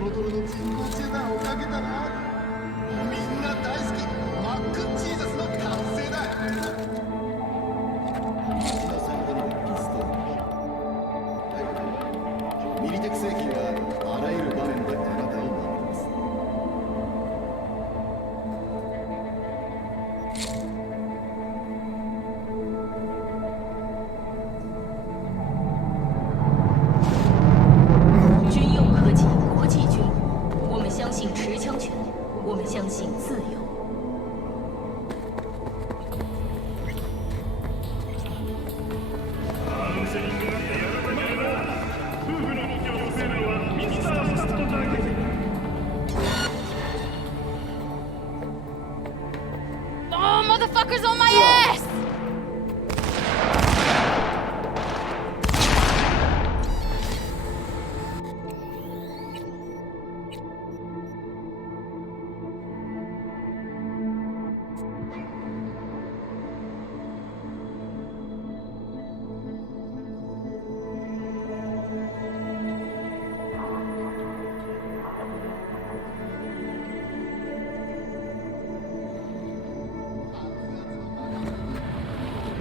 ドロドロの人工チーザーをかけたな。みんな大好きマックチーザスの完成だ。口のサイドにはピストル。ミリテク製品はあらゆる場面であなたを守ります。军用科技，国际军，我们相信持枪权，我们相信自由。Oh, motherfuckers on my ass!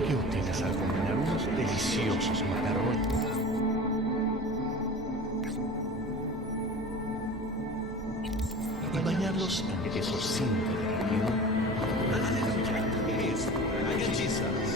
Y ustedes al combinar unos deliciosos macarrones. Y bañarlos en queso simple derretido. Es gallizas.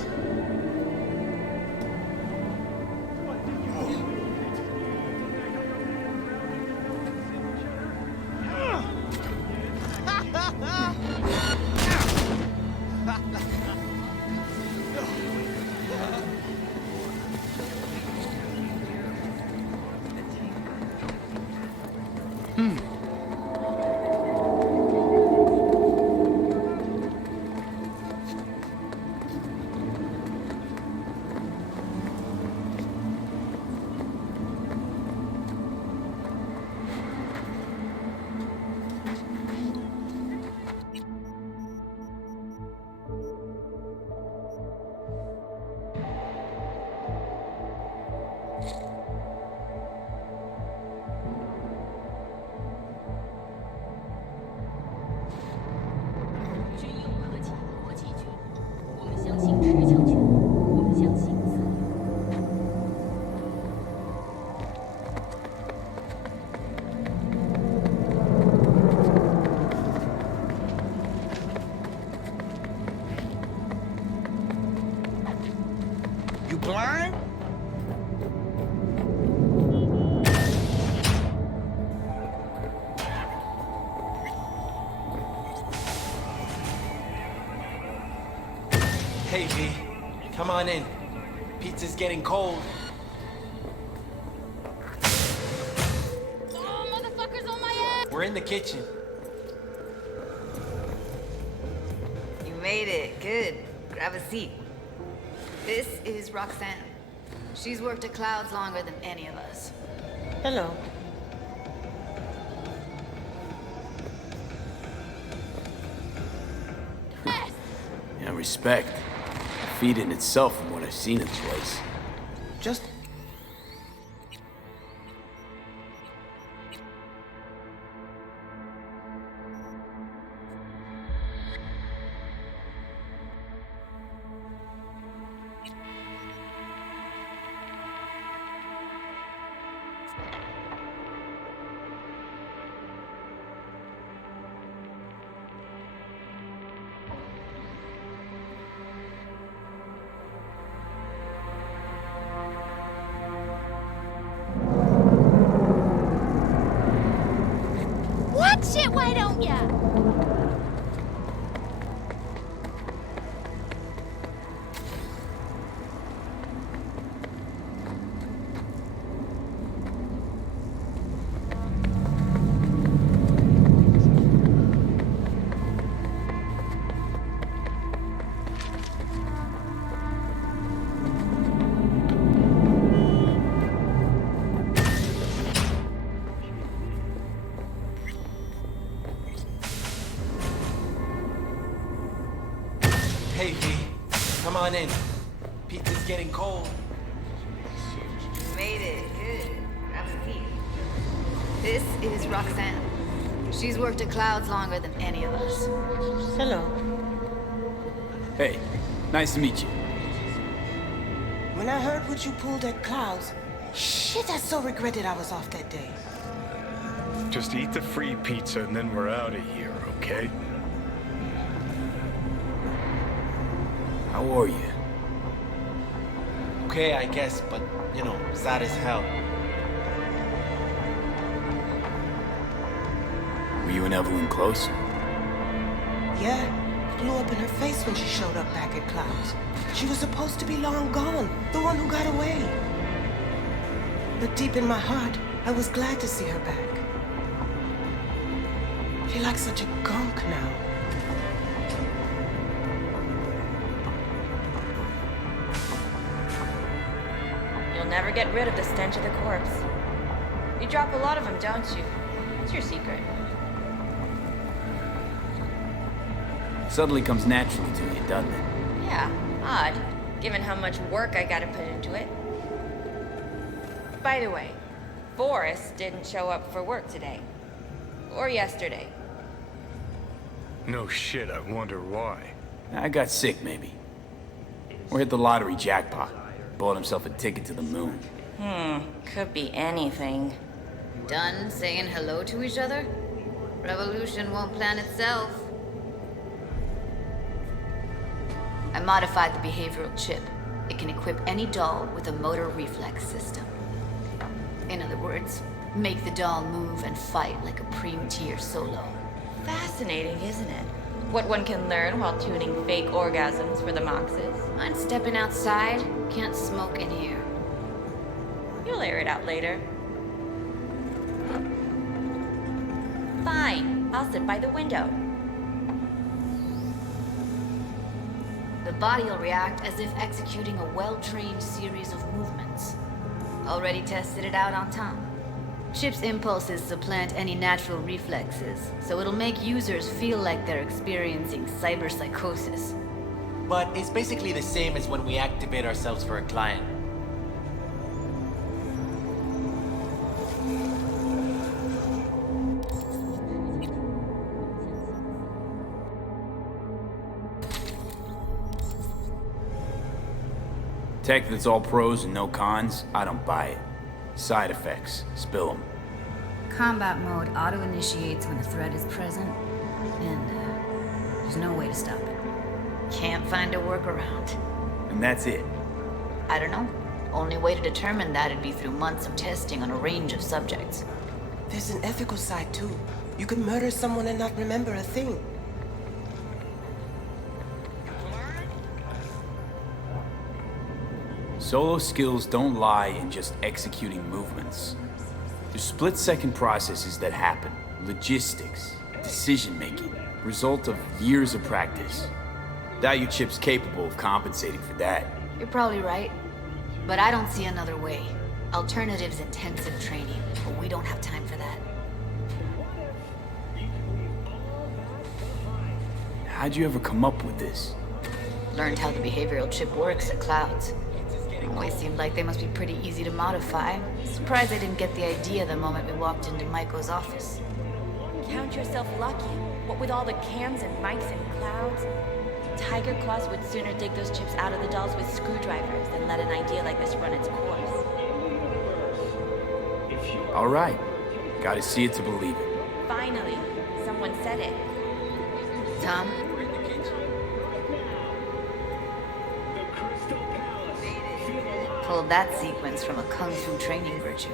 You blind? Hey, V. Come on in. Pizza's getting cold. Oh, motherfuckers on my ass! We're in the kitchen. You made it. Good. Grab a seat. This is Roxanne. She's worked at Clouds longer than any of us. Hello. Yeah, respect. A feat in itself from what I've seen of the place. Just What shit, why don't ya? Hey, V. Come on in. Pizza's getting cold. You made it. Good. Grab a seat. This is Roxanne. She's worked at Clouds longer than any of us. Hello. Hey, nice to meet you. When I heard what you pulled at Clouds, shit, I so regretted I was off that day. Just eat the free pizza and then we're out of here, okay? How are you? Okay, I guess, but, you know, sad as hell. Were you and Evelyn close? Yeah, blew up in her face when she showed up back at Clouds. She was supposed to be long gone, the one who got away. But deep in my heart, I was glad to see her back. She like such a gunk now. You'll never get rid of the stench of the corpse. You drop a lot of them, don't you? What's your secret? Suddenly comes naturally to you, doesn't it? Yeah, odd, given how much work I gotta put into it. By the way, Forrest didn't show up for work today. Or yesterday. No shit, I wonder why. I got sick, maybe. Or hit the lottery jackpot. Bought himself a ticket to the moon. Could be anything. Done saying hello to each other? Revolution won't plan itself. I modified the behavioral chip. It can equip any doll with a motor reflex system. In other words, make the doll move and fight like a Prem-tier solo. Fascinating, isn't it? What one can learn while tuning fake orgasms for the Moxes. I'm stepping outside. Can't smoke in here. You'll air it out later. Fine, I'll sit by the window. The body will react as if executing a well-trained series of movements. Already tested it out on Tom. Chip's impulses supplant any natural reflexes, so it'll make users feel like they're experiencing cyberpsychosis. But it's basically the same as when we activate ourselves for a client. Tech that's all pros and no cons, I don't buy it. Side effects, spill them. Combat mode auto-initiates when a threat is present, and there's no way to stop it. Can't find a workaround. And that's it. I don't know. Only way to determine that would be through months of testing on a range of subjects. There's an ethical side too. You can murder someone and not remember a thing. Solo skills don't lie in just executing movements. There's split-second processes that happen. Logistics, decision-making, result of years of practice. Doubt your chip's capable of compensating for that. You're probably right. But I don't see another way. Alternative's intensive training, but we don't have time for that. How'd you ever come up with this? Learned how the behavioral chip works at Clouds. Always seemed like they must be pretty easy to modify. Surprised I didn't get the idea the moment we walked into Maiko's office. Count yourself lucky. What with all the cams and mics and Clouds? Tiger Claws would sooner dig those chips out of the dolls with screwdrivers than let an idea like this run its course. All right. Gotta see it to believe it. Finally, someone said it. Tom? Pulled that sequence from a kung fu training virtue.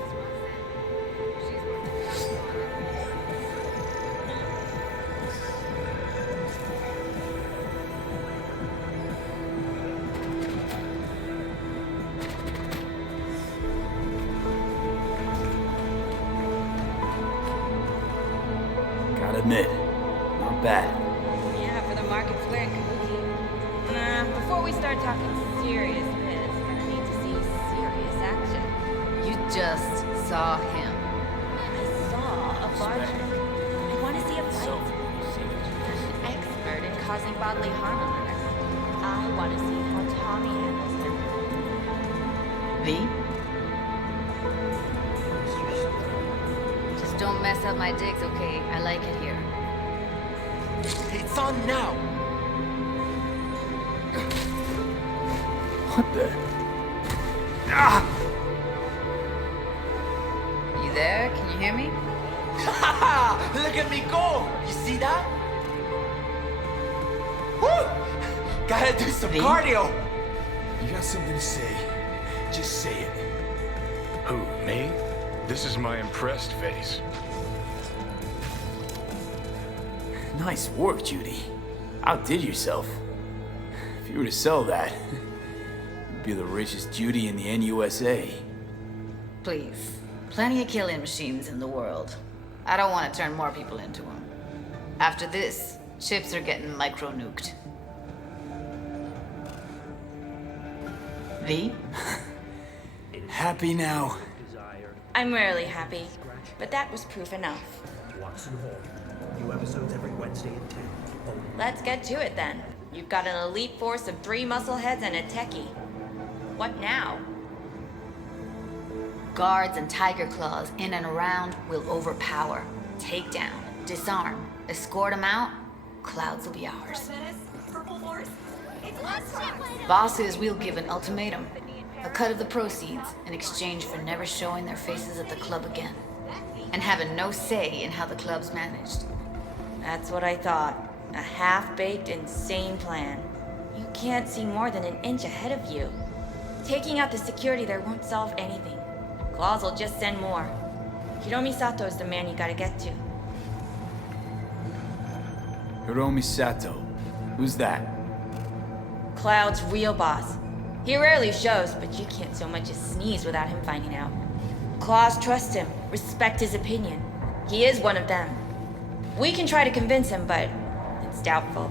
Gotta admit, not bad. Yeah, for the market's wearing kabuki. Nah, before we start talking serious biz, I need to see serious action. You just saw him. I saw a barger. I want to see a fight. An expert in causing bodily harm on others. I want to see how Tommy handles him. V? Just Don't mess up my digs, okay? I like it here. It's on now. What the? Ah! You there? Can you hear me? Look at me go! You see that? Woo! Gotta do some cardio. You got something to say? Just say it. Who, me? This is my impressed face. Nice work, Judy. Outdid yourself. If you were to sell that, you'd be the richest Judy in the NUSA. Please. Plenty of killing machines in the world. I don't want to turn more people into them. After this, chips are getting micro-nuked. V? Happy now? I'm rarely happy, but that was proof enough. Watson Hall. New episodes every Wednesday at 10. Let's get to it then. You've got an elite force of 3 muscleheads and a techie. What now? Guards and tiger claws in and around will overpower, take down, disarm, escort them out. Clouds will be ours. Bosses will give an ultimatum. A cut of the proceeds in exchange for never showing their faces at the club again. And having no say in how the club's managed. That's what I thought. A half-baked, insane plan. You can't see more than an inch ahead of you. Taking out the security there won't solve anything. Claws will just send more. Hiromi Sato is the man you gotta get to. Hiromi Sato. Who's that? Cloud's real boss. He rarely shows, but you can't so much as sneeze without him finding out. Claws trust him, respect his opinion. He is one of them. We can try to convince him, but it's doubtful.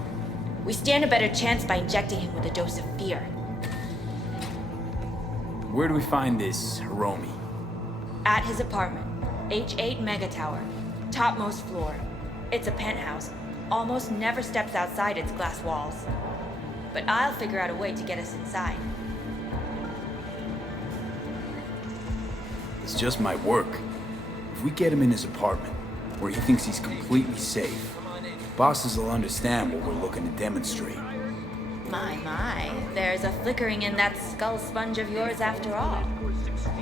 We stand a better chance by injecting him with a dose of fear. Where do we find this Hiromi? At his apartment, H8 Mega Tower, topmost floor. It's a penthouse. Almost never steps outside its glass walls. But I'll figure out a way to get us inside. This just might work. If we get him in his apartment, where he thinks he's completely safe, bosses will understand what we're looking to demonstrate. My, there's a flickering in that skull sponge of yours after all.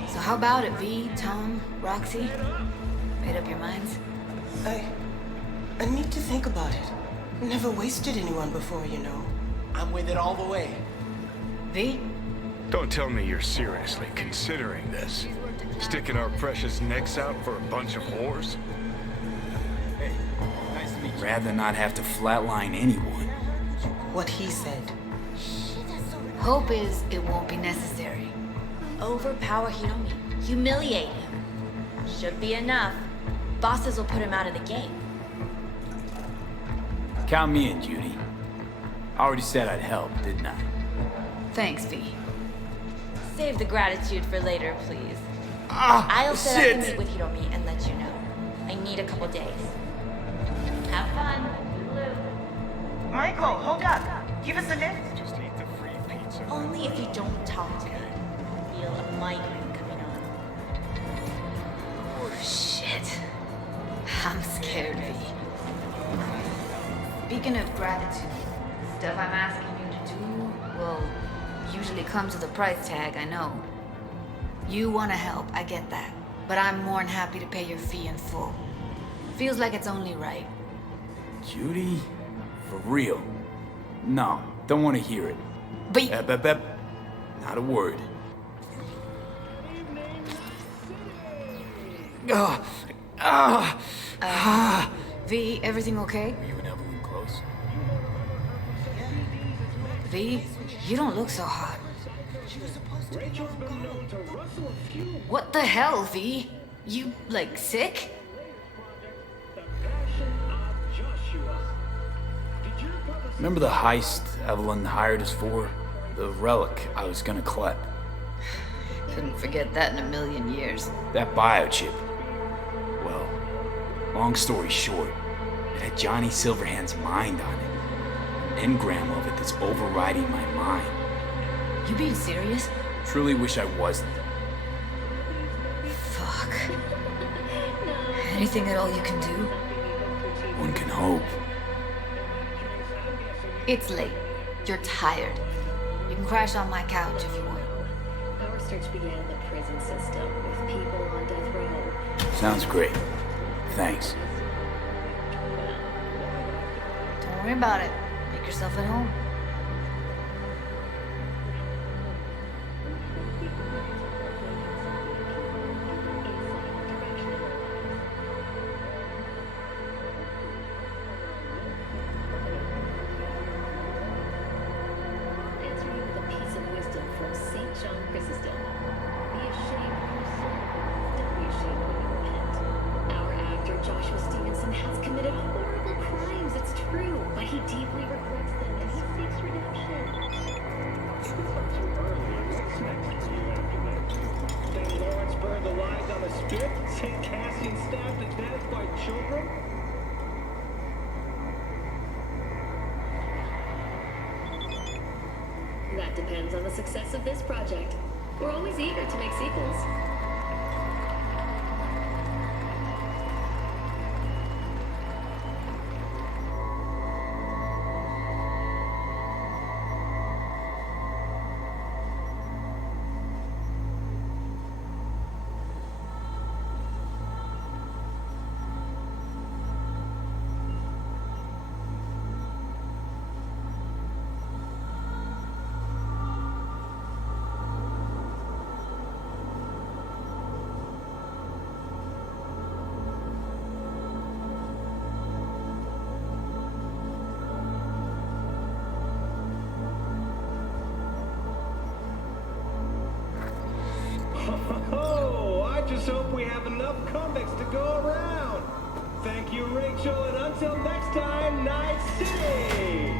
So how about it, V, Tom, Roxy? Made up your minds? I need to think about it. Never wasted anyone before, you know. I'm with it all the way. V? Don't tell me you're seriously considering this. Sticking our precious necks out for a bunch of whores? Hey, nice to meet you. Rather not have to flatline anyone. What he said. Hope is it won't be necessary. Overpower Hiromi. Humiliate him. Should be enough. Bosses will put him out of the game. Count me in, Judy. I already said I'd help, didn't I? Thanks, V. Save the gratitude for later, please. Ah, I'll set up shit! to meet with Hiromi and let you know. I need a couple days. Have fun. Michael, hold up. Give us a lift. Just eat the free pizza. Only if you don't talk to me. Feel a migraine coming on. Oh, shit. I'm scared, V. Speaking of gratitude, stuff I'm asking you to do, well, usually comes with a price tag, I know. You want to help, I get that. But I'm more than happy to pay your fee in full. Feels like it's only right. Judy? For real? No, don't want to hear it. But Not a word. V, everything okay? Are you and Evelyn close? V, you don't look so hot. What the hell, V? You, like, sick? Remember the heist Evelyn hired us for? The relic I was gonna collect. Couldn't forget that in a million years. That biochip. Well, long story short, it had Johnny Silverhand's mind on it. An engram of it that's overriding my mind. You being serious? Truly wish I wasn't. Fuck. Anything at all you can do? One can hope. It's late. You're tired. You can crash on my couch if you want. Our search began in the prison system with people on death row. Sounds great. Thanks. Don't worry about it. Make yourself at home. Answer you with a piece of wisdom from St. John Chrysostom. Be ashamed of your sin. Don't be ashamed when you repent. Our actor Joshua Stevenson has committed horrible crimes, it's true, but he deeply regrets them and he seeks redemption. St. Lawrence burned alive on a spit? St. Cassian stabbed to death by children? That depends on the success of this project. We're always eager to make sequels. Oh, I just hope we have enough comics to go around. Thank you, Rachel, and until next time, Night City!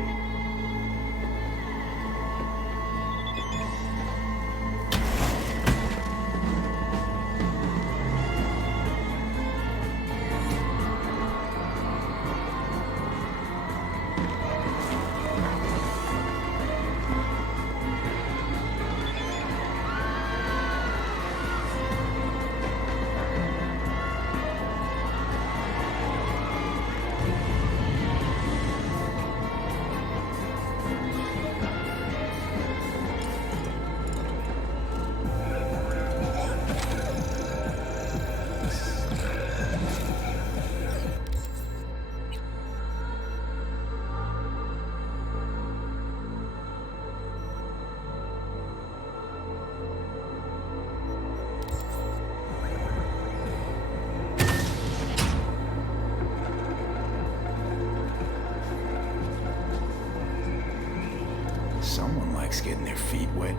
Someone likes getting their feet wet.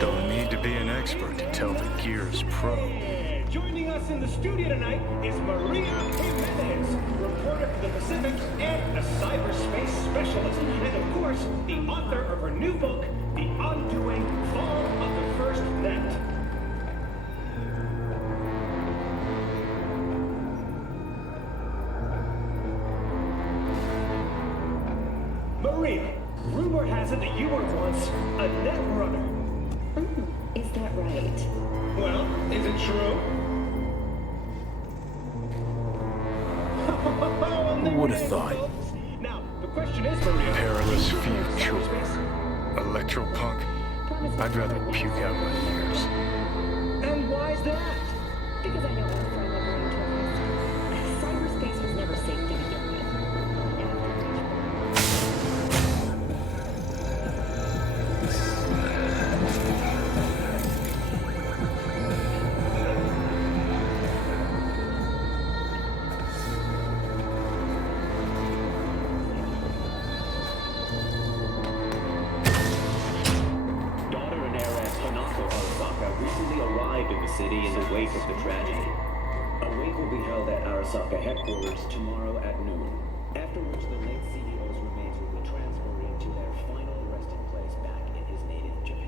Don't need to be an expert to tell the Gears pro. Yeah. Joining us in the studio tonight is Maria Jimenez, reporter for the Pacific and a cyberspace specialist, and of course, the author of her new book, The Undoing Fall of the First Net. Maria, rumor has it that you were once a net runner. Is that right? Well, is it true? Who would have thought? Now, the question is, Maria. Perilous future. Electropunk. I'd rather puke out my ears. And why's that? Because I know our friend never enjoyed. Cyberspace was never safe to begin with. Daughter and heiress Hanako Arasaka recently arrived in the city in the wake of the tragedy. A wake will be held at Arasaka headquarters tomorrow at noon, after which the late CEO's remains will be transferred to their final resting place back in his native Japan.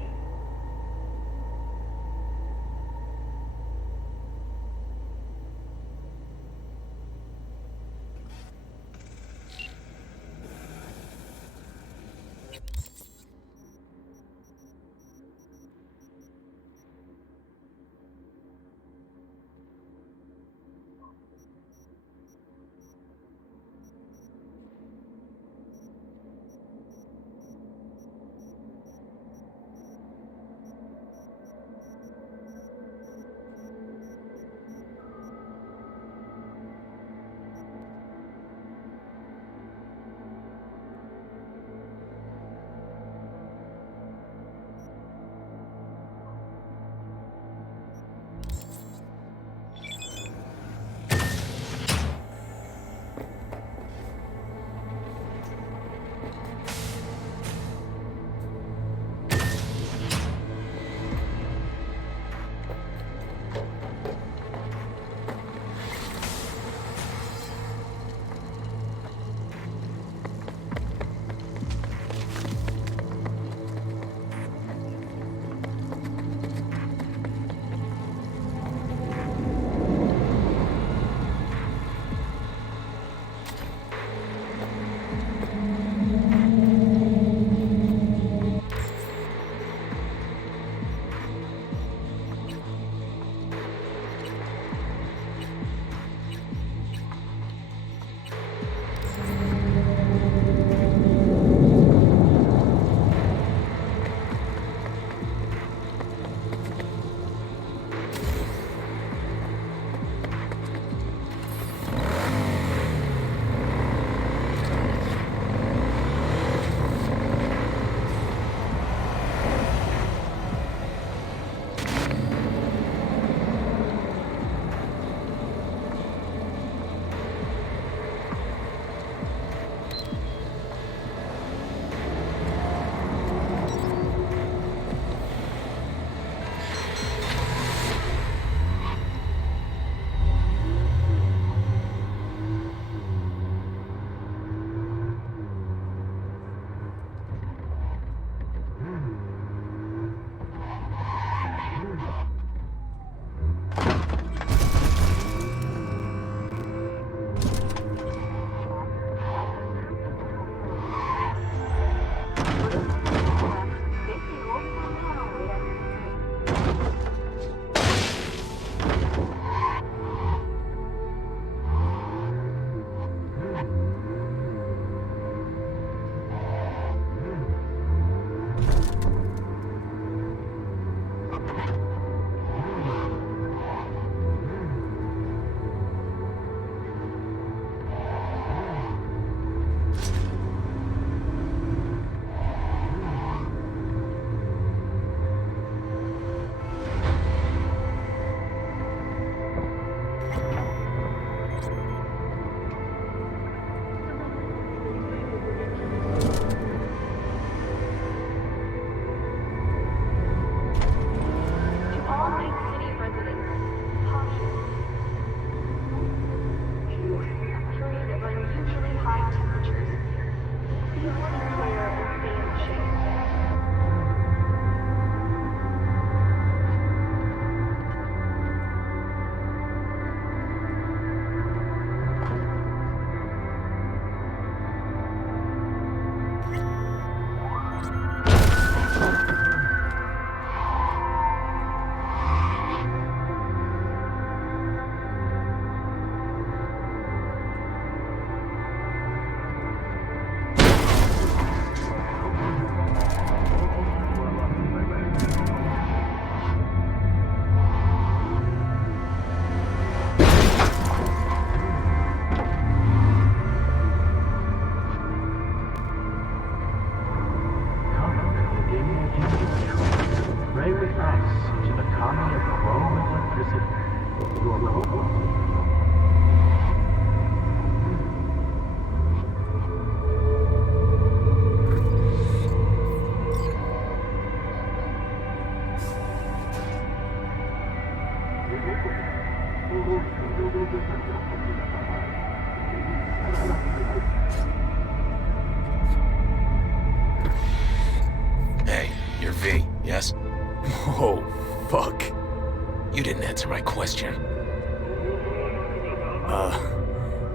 question.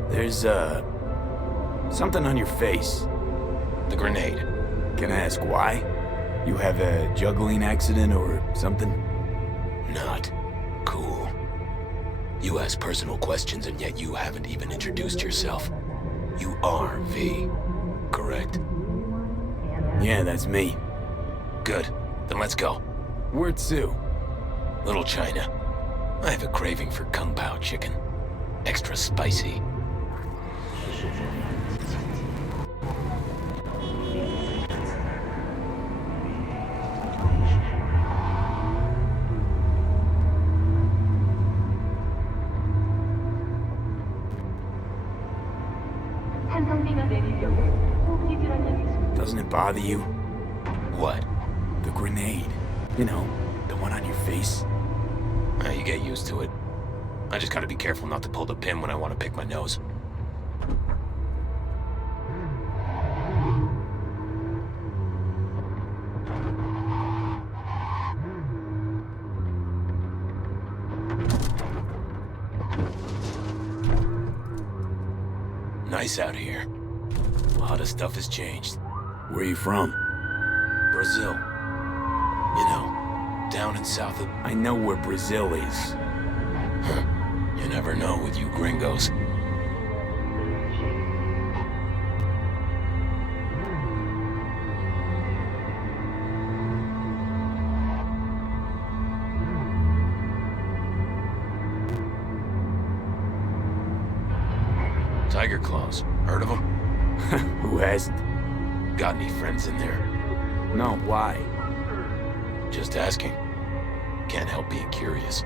There's, something on your face. The grenade. Can I ask why? You have a juggling accident or something? Not cool. You ask personal questions and yet you haven't even introduced yourself. You are V, correct? Yeah, that's me. Good. Then let's go. Where to? Little China. I have a craving for Kung Pao chicken. Extra spicy. Doesn't it bother you? What? The grenade. You know, the one on your face. You get used to it. I just gotta be careful not to pull the pin when I want to pick my nose. Nice out here. A lot of stuff has changed. Where are you from? Brazil. You know, down in south of... I know where Brazil is. You never know with you gringos. Tiger Claws. Heard of them? Who hasn't? Got any friends in there? No, why? Just asking. Can't help being curious.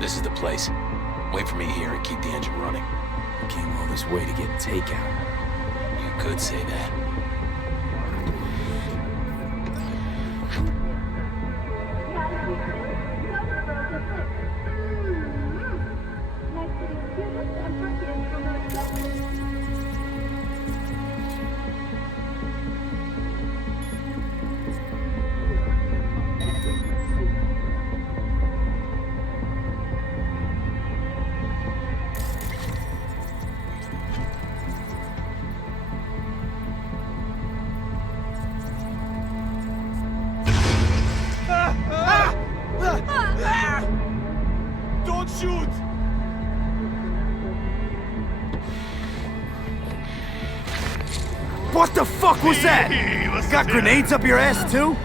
This is the place. Wait for me here and keep the engine running. I came all this way to get takeout. You could say that. Don't shoot! What the fuck was that? Got grenades up your ass too?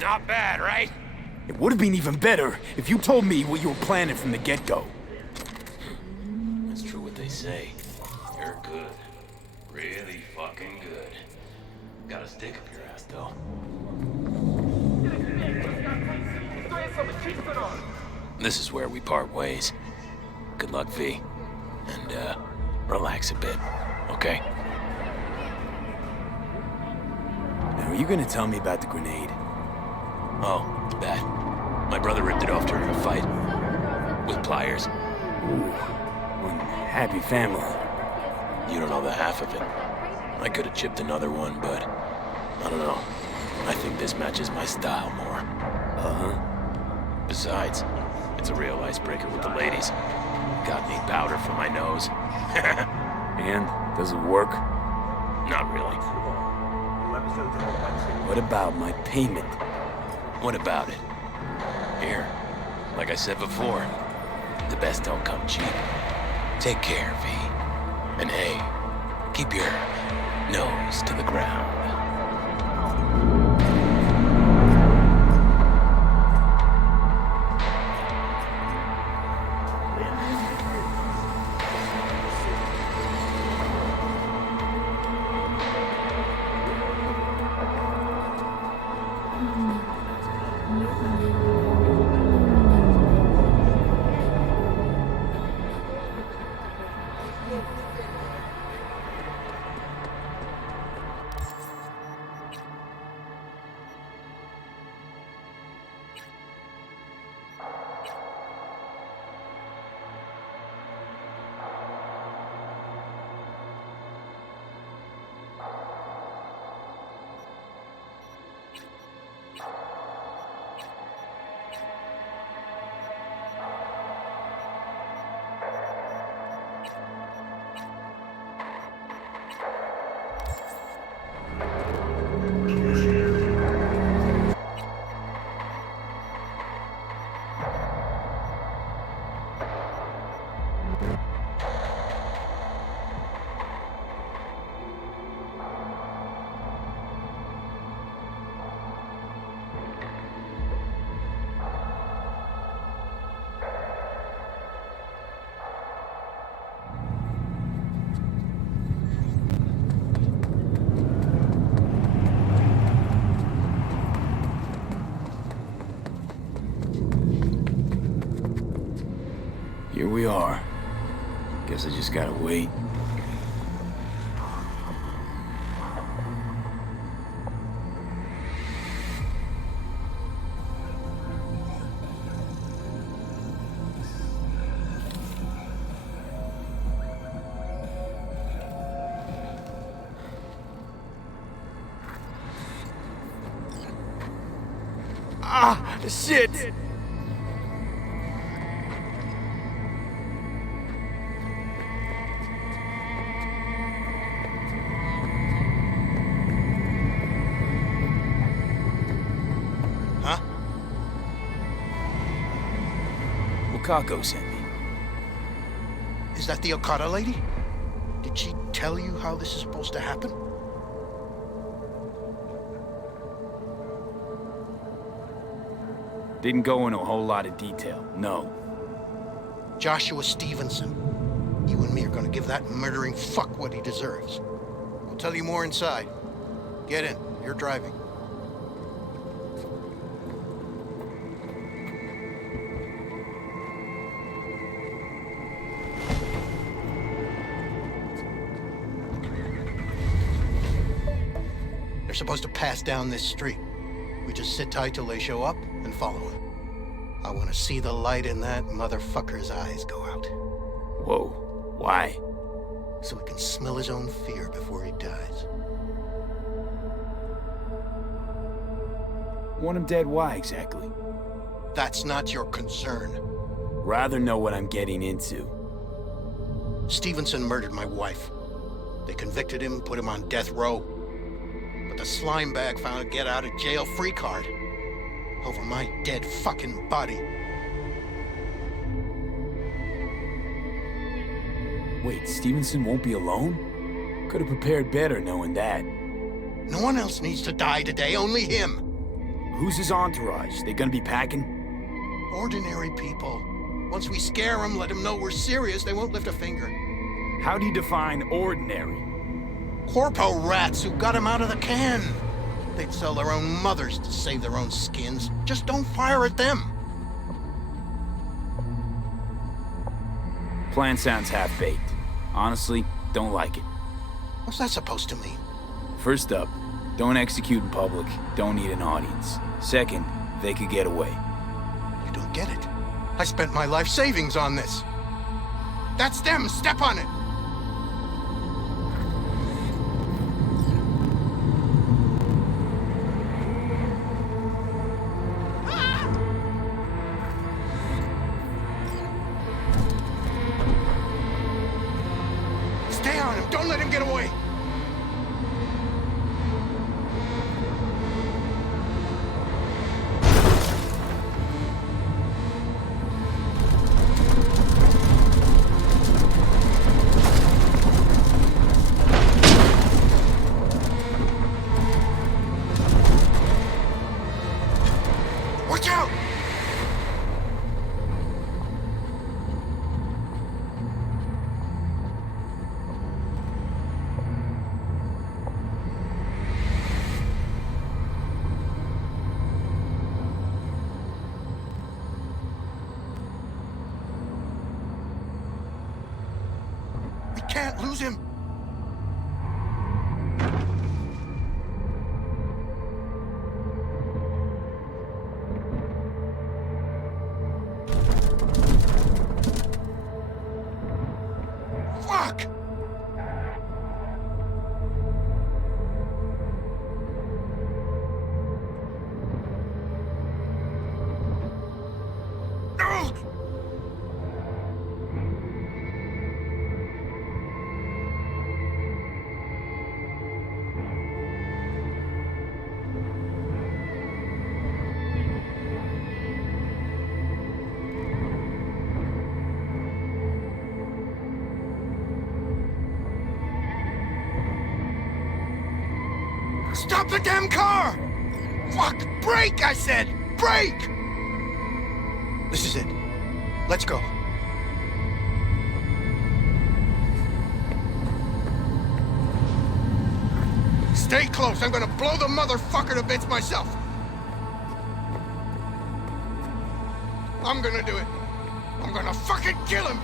Not bad, right? It would have been even better if you told me what you were planning from the get-go. That's true what they say. You're good. Really fucking good. Got a stick up your ass, though. This is where we part ways. Good luck, V. And, relax a bit, okay? Now, are you gonna tell me about the grenade? Oh, that. My brother ripped it off during a fight. With pliers. Ooh, one happy family. You don't know the half of it. I could have chipped another one, but... I don't know. I think this matches my style more. Uh-huh. Besides, it's a real icebreaker with the ladies. Got any powder for my nose? And, does it work? Not really. What about my payment? What about it? Here, like I said before, the best don't come cheap. Take care, V. And hey, keep your nose to the ground. Here we are. Guess I just gotta wait. Ah, shit! Huh? Wakako sent me. Is that the Okada lady? Did she tell you how this is supposed to happen? Didn't go into a whole lot of detail, no. Joshua Stevenson. You and me are gonna give that murdering fuck what he deserves. I'll tell you more inside. Get in. You're driving. They're supposed to pass down this street. We just sit tight till they show up and follow them. I want to see the light in that motherfucker's eyes go out. Whoa, why? So he can smell his own fear before he dies. Want him dead, why exactly? That's not your concern. Rather know what I'm getting into. Stevenson murdered my wife. They convicted him, put him on death row. But the slime bag found a get-out-of-jail-free card. Over my dead fucking body. Wait, Stevenson won't be alone? Could have prepared better knowing that. No one else needs to die today, only him. Who's his entourage? They gonna be packing? Ordinary people. Once we scare them, let them know we're serious, they won't lift a finger. How do you define ordinary? Corpo-rats who got him out of the can. They'd sell their own mothers to save their own skins. Just don't fire at them. Plan sounds half-baked. Honestly, don't like it. What's that supposed to mean? First up, don't execute in public. Don't need an audience. Second, they could get away. You don't get it. I spent my life savings on this. That's them. Step on it. Stay on him. Don't let him get away. can't lose him. Fuck! Stop the damn car! Fuck! Brake, I said! Brake! This is it. Let's go. Stay close. I'm gonna blow the motherfucker to bits myself. I'm gonna do it. I'm gonna fucking kill him!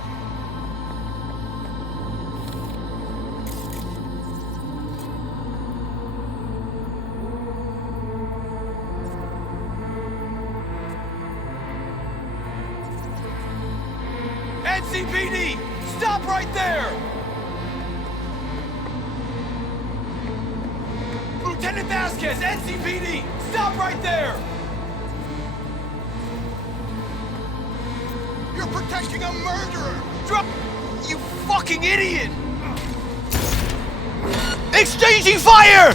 NCPD! Stop right there! Lieutenant Vasquez, NCPD! Stop right there! You're protecting a murderer! Drop! You fucking idiot! Exchanging fire!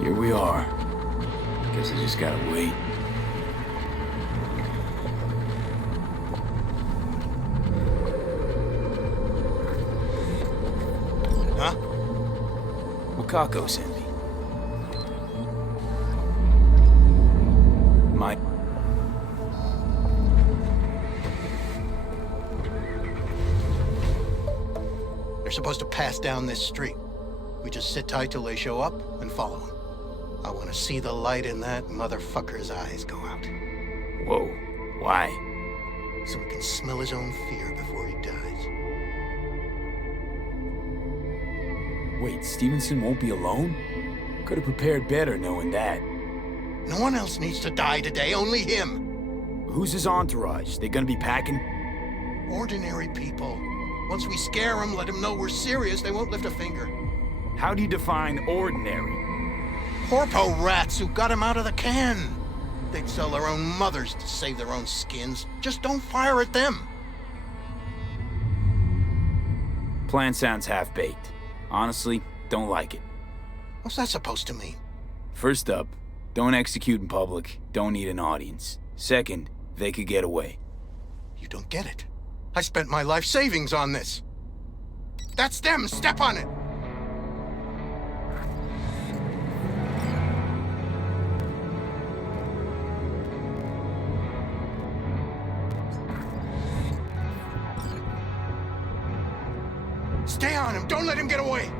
Here we are. Guess I just gotta wait. Huh? Wakako sent me. My... They're supposed to pass down this street. We just sit tight till they show up and follow them. I want to see the light in that motherfucker's eyes go out. Whoa. Why? So he can smell his own fear before he dies. Wait, Stevenson won't be alone? Could have prepared better knowing that. No one else needs to die today, only him. Who's his entourage? They gonna be packing? Ordinary people. Once we scare them, let them know we're serious, they won't lift a finger. How do you define ordinary? Corpo-rats who got him out of the can. They'd sell their own mothers to save their own skins. Just don't fire at them. Plan sounds half-baked. Honestly, don't like it. What's that supposed to mean? First up, don't execute in public, don't need an audience. Second, they could get away. You don't get it. I spent my life savings on this. That's them, step on it! Stay on him. Don't let him get away.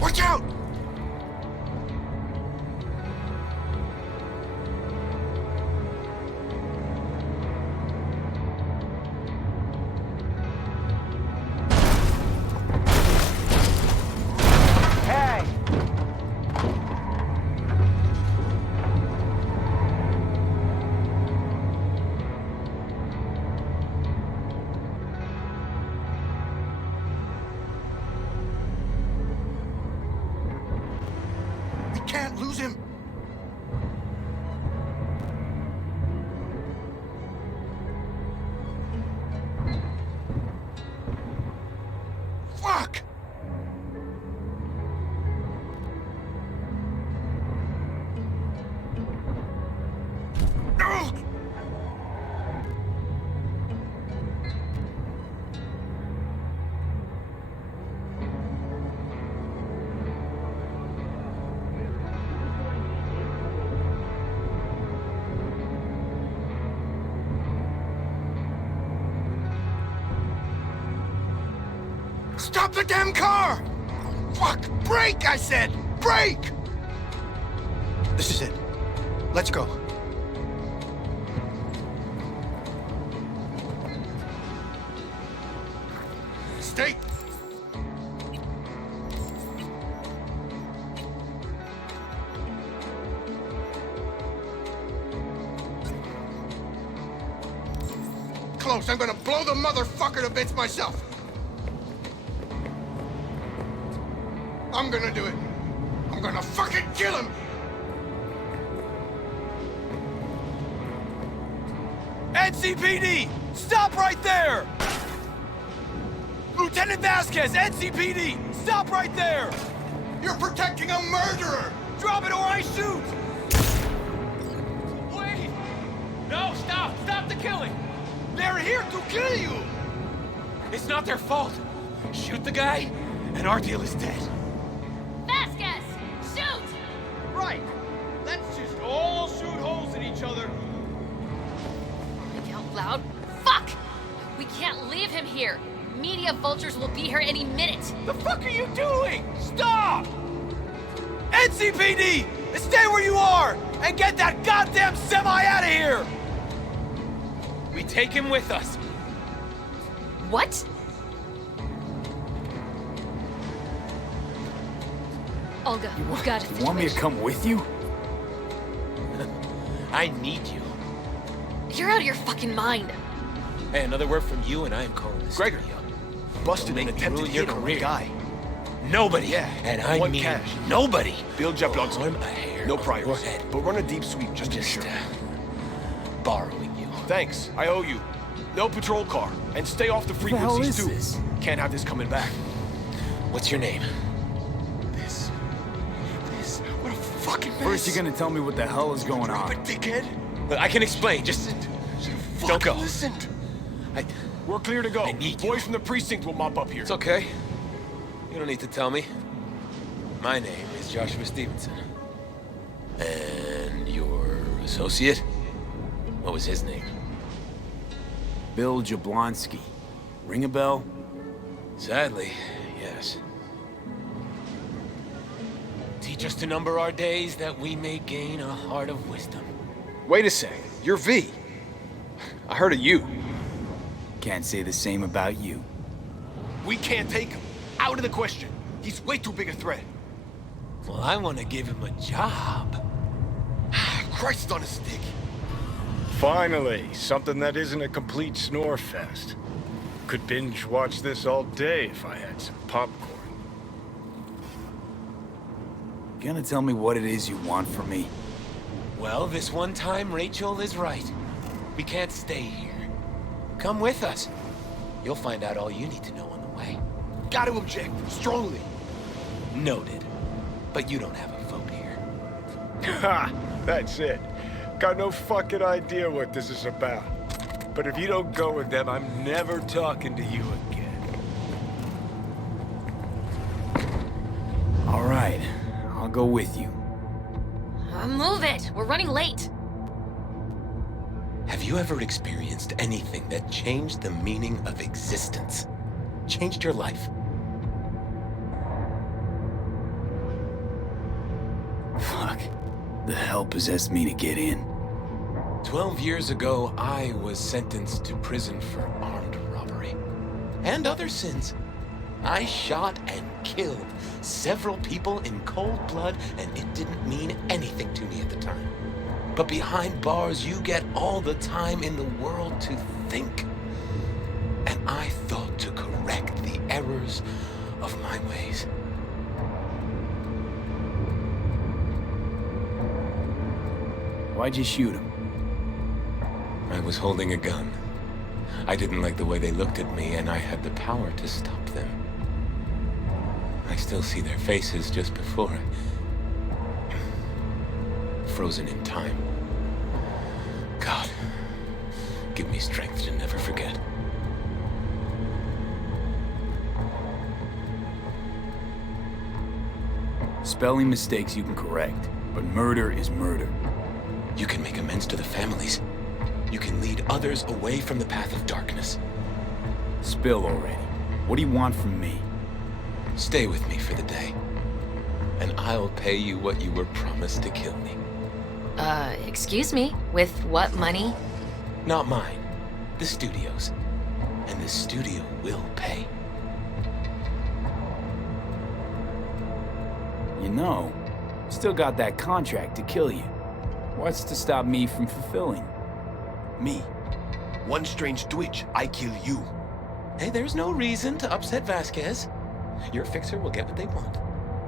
Watch out! Hey! We can't lose him. Fuck! No! Stop the damn car! Fuck! Brake, I said! Brake! This is it. Let's go. Stay! Close, I'm gonna blow the motherfucker to bits myself! I'm gonna do it. I'm gonna fucking kill him! NCPD! Stop right there! Lieutenant Vasquez, NCPD! Stop right there! You're protecting a murderer! Drop it or I shoot! Wait! No, stop! Stop the killing! They're here to kill you! It's not their fault. Shoot the guy, and our deal is dead. Vasquez! Shoot! Right! Let's just all shoot holes in each other. Think out loud. Fuck! We can't leave him here. Media vultures will be here any minute. The fuck are you doing? Stop! NCPD! Stay where you are! And get that goddamn semi out of here! We take him with us. What? Olga, we've got a situation. Want me to come with you? I need you. You're out of your fucking mind. Hey, another word from you and I am calling this Gregor, studio. busted Don't an make me attempted ruin your hit on a career. guy. Nobody. Yeah, And I one mean cash. nobody. Bill Jablonski. I'm a hair No over priors. your head. But run a deep sweep just to be Just sure. borrowing you. Thanks, I owe you. No patrol car. And stay off the the hell frequencies is too. this? Can't have this coming back. What's your name? This. What a fucking mess. First, you're gonna tell me what the hell is going Drop on. it, dickhead. Look, I can explain. Just don't go. Listened. I, We're clear to go. I need you. Boys from the precinct will mop up here. it's okay. You don't need to tell me. My name is Joshua Stevenson. And your associate? What was his name? Bill Jablonski. Ring a bell? Sadly, yes. Teach us to number our days that we may gain a heart of wisdom. Wait a sec. You're V. I heard of you. Can't say the same about you. We can't take him. Out of the question. He's way too big a threat. Well, I want to give him a job. Christ on a stick. Finally, something that isn't a complete snore fest. Could binge watch this all day if I had some popcorn. Gonna tell me what it is you want from me? Well, this one time, Rachel is right. We can't stay here. Come with us. You'll find out all you need to know on the way. Got to object. Strongly. Noted. But you don't have a vote here. Ha! That's it. Got no fucking idea what this is about. But if you don't go with them, I'm never talking to you again. go with you. Move it! We're running late! Have you ever experienced anything that changed the meaning of existence? Changed your life? Fuck. The hell possessed me to get in? 12 years ago, I was sentenced to prison for armed robbery. And other sins. I shot and killed several people in cold blood, and it didn't mean anything to me at the time. But behind bars, you get all the time in the world to think. And I thought to correct the errors of my ways. Why'd you shoot him? I was holding a gun. I didn't like the way they looked at me, and I had the power to stop them. I still see their faces just before frozen in time. God, give me strength to never forget. Spelling mistakes you can correct, but murder is murder. You can make amends to the families. You can lead others away from the path of darkness. Spill already. What do you want from me? Stay with me for the day, and I'll pay you what you were promised to kill me. Excuse me? With what money? Not mine. The studio's. And the studio will pay. You know, still got that contract to kill you. What's to stop me from fulfilling? Me. One strange twitch, I kill you. Hey, there's no reason to upset Vasquez. Your fixer will get what they want.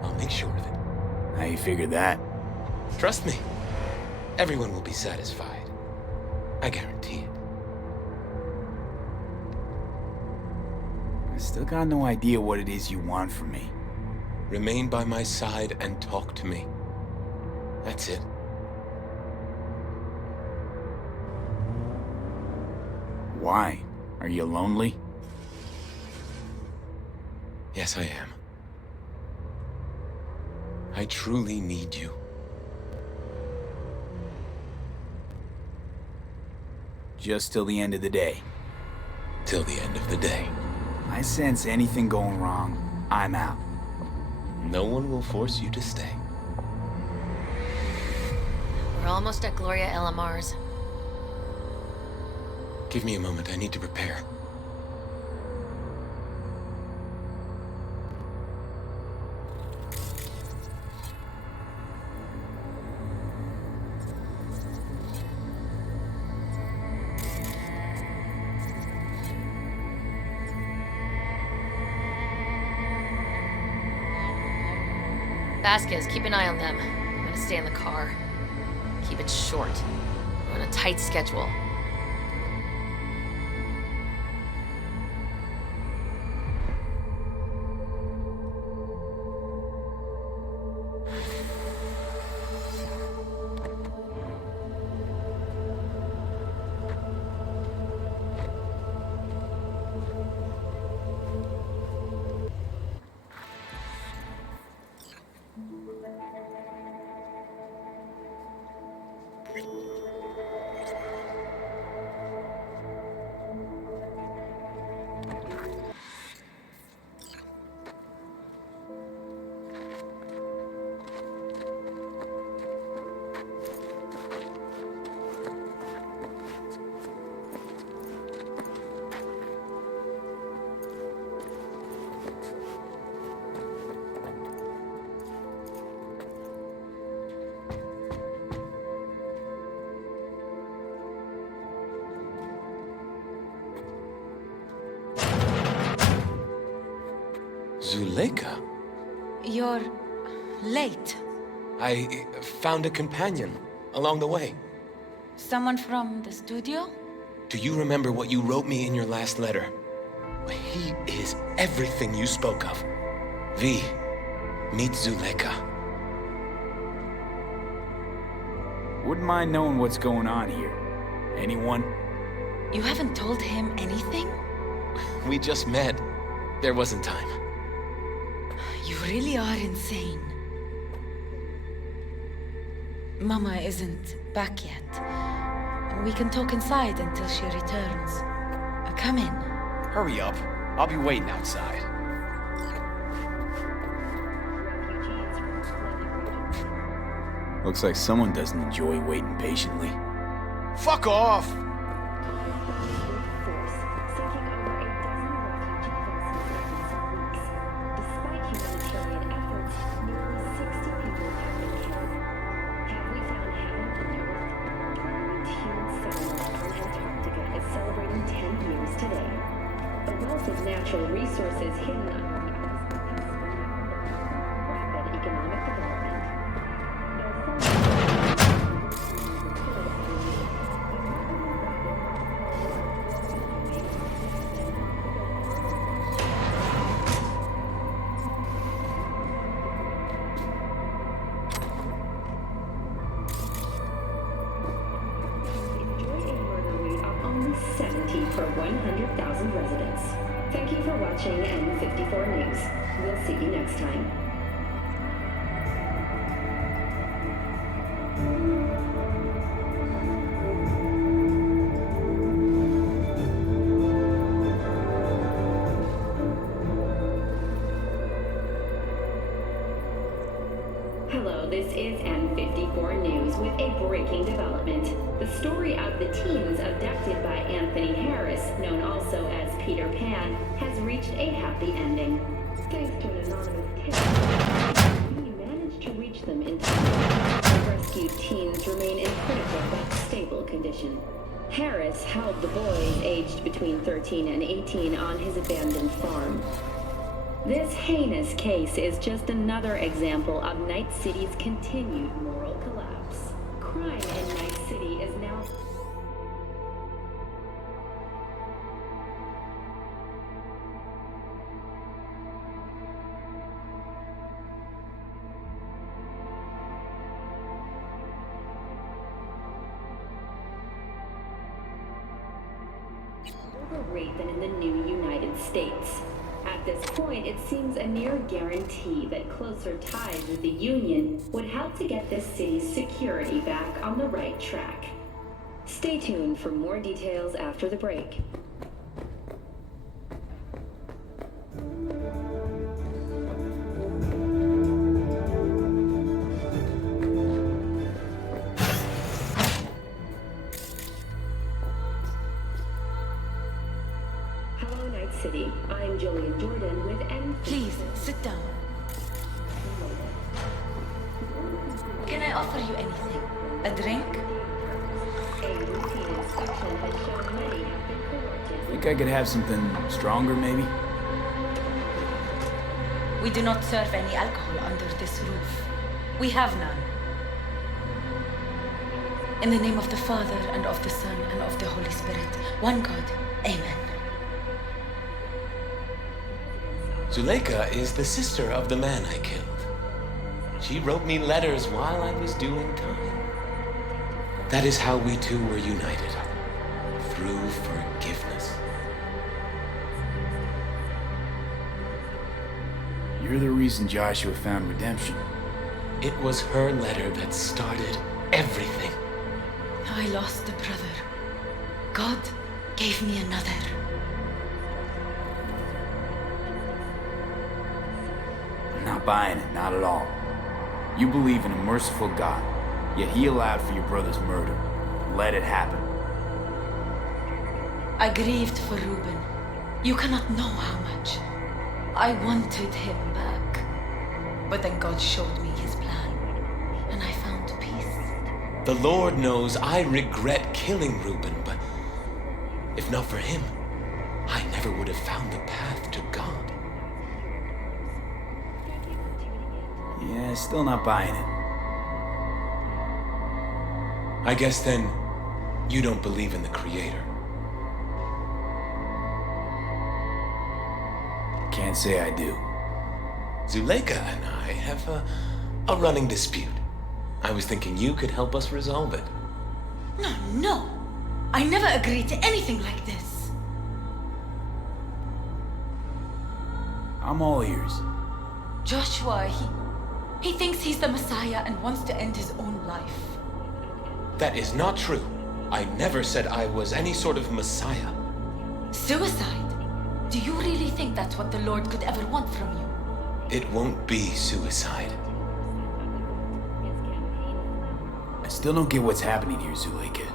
I'll make sure of it. How you figure that? Trust me. Everyone will be satisfied. I guarantee it. I still got no idea what it is you want from me. Remain by my side and talk to me. That's it. Why? Are you lonely? Yes, I am. I truly need you. Just till the end of the day. Till the end of the day. I sense anything going wrong, I'm out. No one will force you to stay. We're almost at Gloria LMR's. Give me a moment, I need to prepare. Vasquez, keep an eye on them. I'm gonna stay in the car. Keep it short. We're on a tight schedule. Zuleika? You're late. I found a companion along the way. Someone from the studio? Do you remember what you wrote me in your last letter? He is everything you spoke of. V, meet Zuleika. Wouldn't mind knowing what's going on here. Anyone? You haven't told him anything? We just met. There wasn't time. You really are insane. Mama isn't back yet. We can talk inside until she returns. Come in. Hurry up. I'll be waiting outside. Looks like someone doesn't enjoy waiting patiently. Fuck off! Natural resources hidden under the Earth's rapid economic development. Enjoy a murder rate of only 70 per 100,000 residents. Thank you for watching N54 News. We'll see you next time. Hello, this is N54 News with a breaking development. The story of the teens abducted by Anthony Harris, known also as Peter Pan, has reached a happy ending. Thanks to an anonymous tip, we managed to reach them in time. The rescued teens remain in critical but stable condition. Harris held the boys aged between 13 and 18 on his abandoned farm. This heinous case is just another example of Night City's continued moral collapse. Crime in Night City is now... rate than in the new United States. At this point, it seems a near guarantee that closer ties with the Union would help to get this city's security back on the right track. Stay tuned for more details after the break. City. I'm Jillian Jordan with N. Please, sit down. Can I offer you anything? A drink? A routine inspection has shown many have been corrupted. Think I could have something stronger, maybe? We do not serve any alcohol under this roof. We have none. In the name of the Father, and of the Son, and of the Holy Spirit, one God. Amen. Zuleika is the sister of the man I killed. She wrote me letters while I was doing time. That is how we two were united. Through forgiveness. You're the reason Joshua found redemption. It was her letter that started everything. I lost a brother. God gave me another. I'm not buying it, not at all. You believe in a merciful God, yet he allowed for your brother's murder. Let it happen. I grieved for Reuben. You cannot know how much. I wanted him back. But then God showed me his plan, and I found peace. The Lord knows I regret killing Reuben, but if not for him, I never would have found the path to God. Yeah, still not buying it. I guess then, you don't believe in the Creator. Can't say I do. Zuleika and I have a running dispute. I was thinking you could help us resolve it. No. I never agreed to anything like this. I'm all ears. Joshua, He thinks he's the Messiah and wants to end his own life. That is not true. I never said I was any sort of messiah. Suicide? Do you really think that's what the Lord could ever want from you? It won't be suicide. I still don't get what's happening here, Zuleika.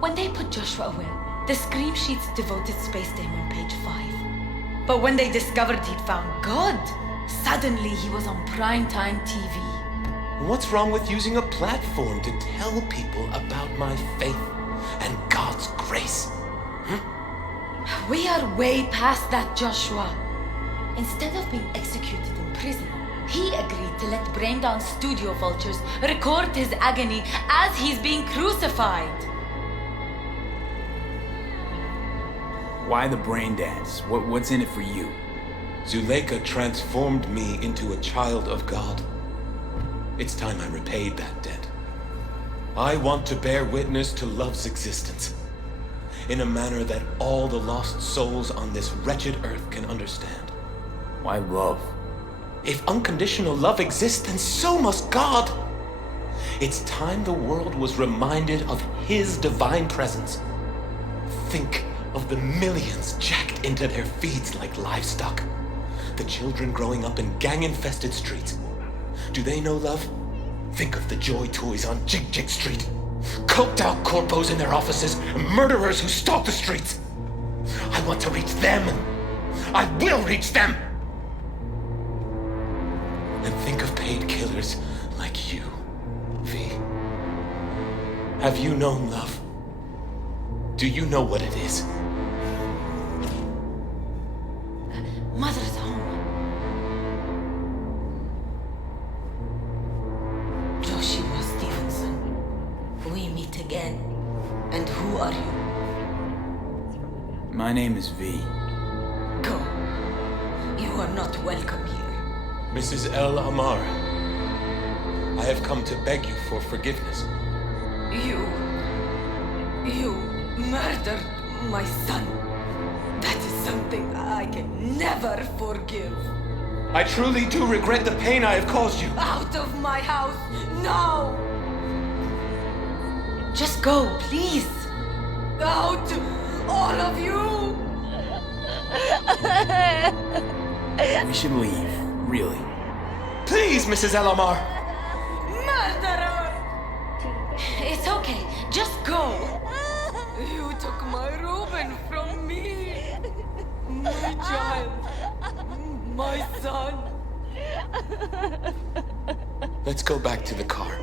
When they put Joshua away, the scream sheets devoted space to him on page 5. But when they discovered he'd found God, suddenly he was on primetime TV. What's wrong with using a platform to tell people about my faith and God's grace? We are way past that, Joshua. Instead of being executed in prison, he agreed to let brain-down studio vultures record his agony as he's being crucified. Why the brain dance? What's in it for you? Zuleika transformed me into a child of God. It's time I repaid that debt. I want to bear witness to love's existence in a manner that all the lost souls on this wretched earth can understand. Why love? If unconditional love exists, then so must God. It's time the world was reminded of His divine presence. Think of the millions jacked into their feeds like livestock. The children growing up in gang-infested streets. Do they know love? Think of the joy toys on Jig Jig Street. Coked out corpos in their offices, and murderers who stalk the streets. I want to reach them. I will reach them. And think of paid killers like you, V. Have you known love? Do you know what it is? Mother's home. Joshua Stevenson, we meet again. And who are you? My name is V. Go. You are not welcome here. Mrs. El Amar, I have come to beg you for forgiveness. You murdered my son. That is something I can never forgive. I truly do regret the pain I have caused you. Out of my house, now! Just go, please. Out, all of you! We should leave, really. Please, Mrs. El Amar. Murderer! It's okay, just go. You took my Reuben from me. My child. My son. Let's go back to the car.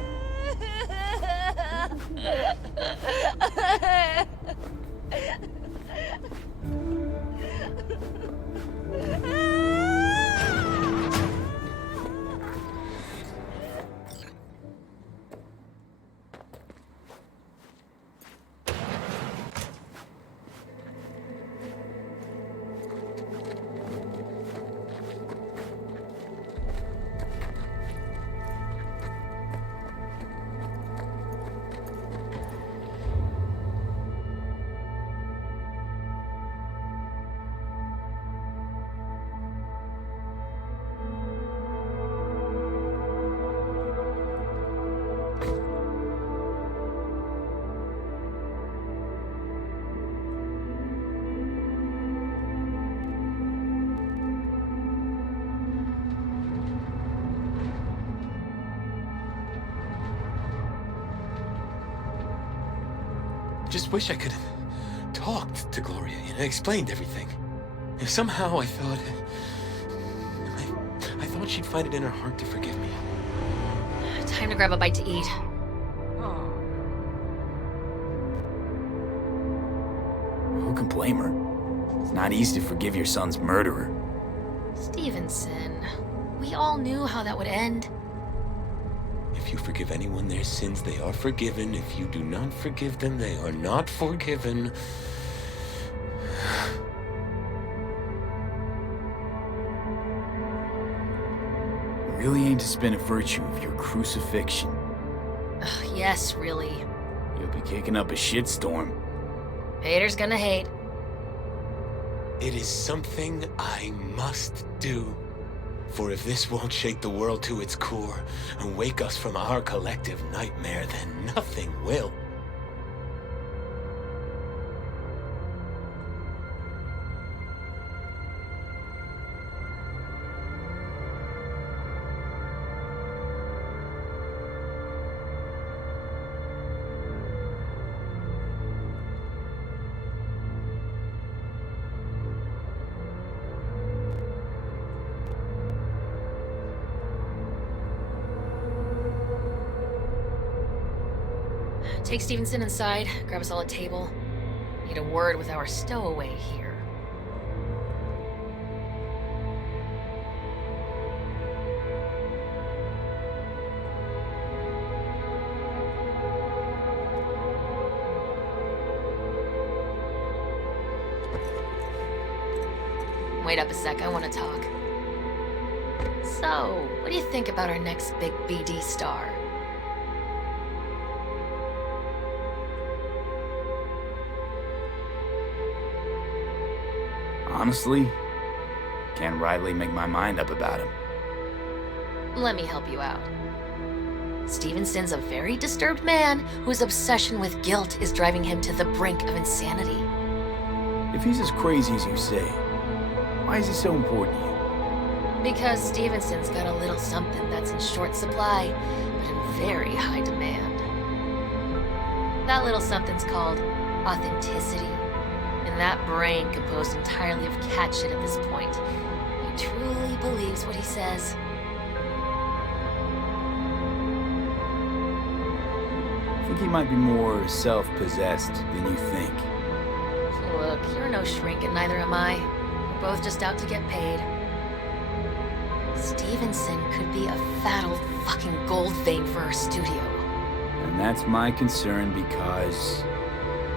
Just wish I could have talked to Gloria and explained everything. Somehow I thought she'd find it in her heart to forgive me. Time to grab a bite to eat. Who can blame her? It's not easy to forgive your son's murderer. Stevenson, we all knew how that would end. If you forgive anyone their sins, they are forgiven. If you do not forgive them, they are not forgiven. Really aim to spin a virtue of your crucifixion. Yes, really. You'll be kicking up a shitstorm. Haters gonna hate. It is something I must do For if this won't shake the world to its core and wake us from our collective nightmare, then nothing will. Take Stevenson inside, grab us all a table. Need a word with our stowaway here. Wait up a sec, I want to talk. So, what do you think about our next big BD star? Honestly, can't rightly make my mind up about him. Let me help you out. Stevenson's a very disturbed man whose obsession with guilt is driving him to the brink of insanity. If he's as crazy as you say, why is he so important to you? Because Stevenson's got a little something that's in short supply, but in very high demand. That little something's called authenticity. And that brain, composed entirely of cat shit at this point, he truly believes what he says. I think he might be more self-possessed than you think. Look, you're no shrink and neither am I. We're both just out to get paid. Stevenson could be a fat old fucking gold vein for our studio. And that's my concern because...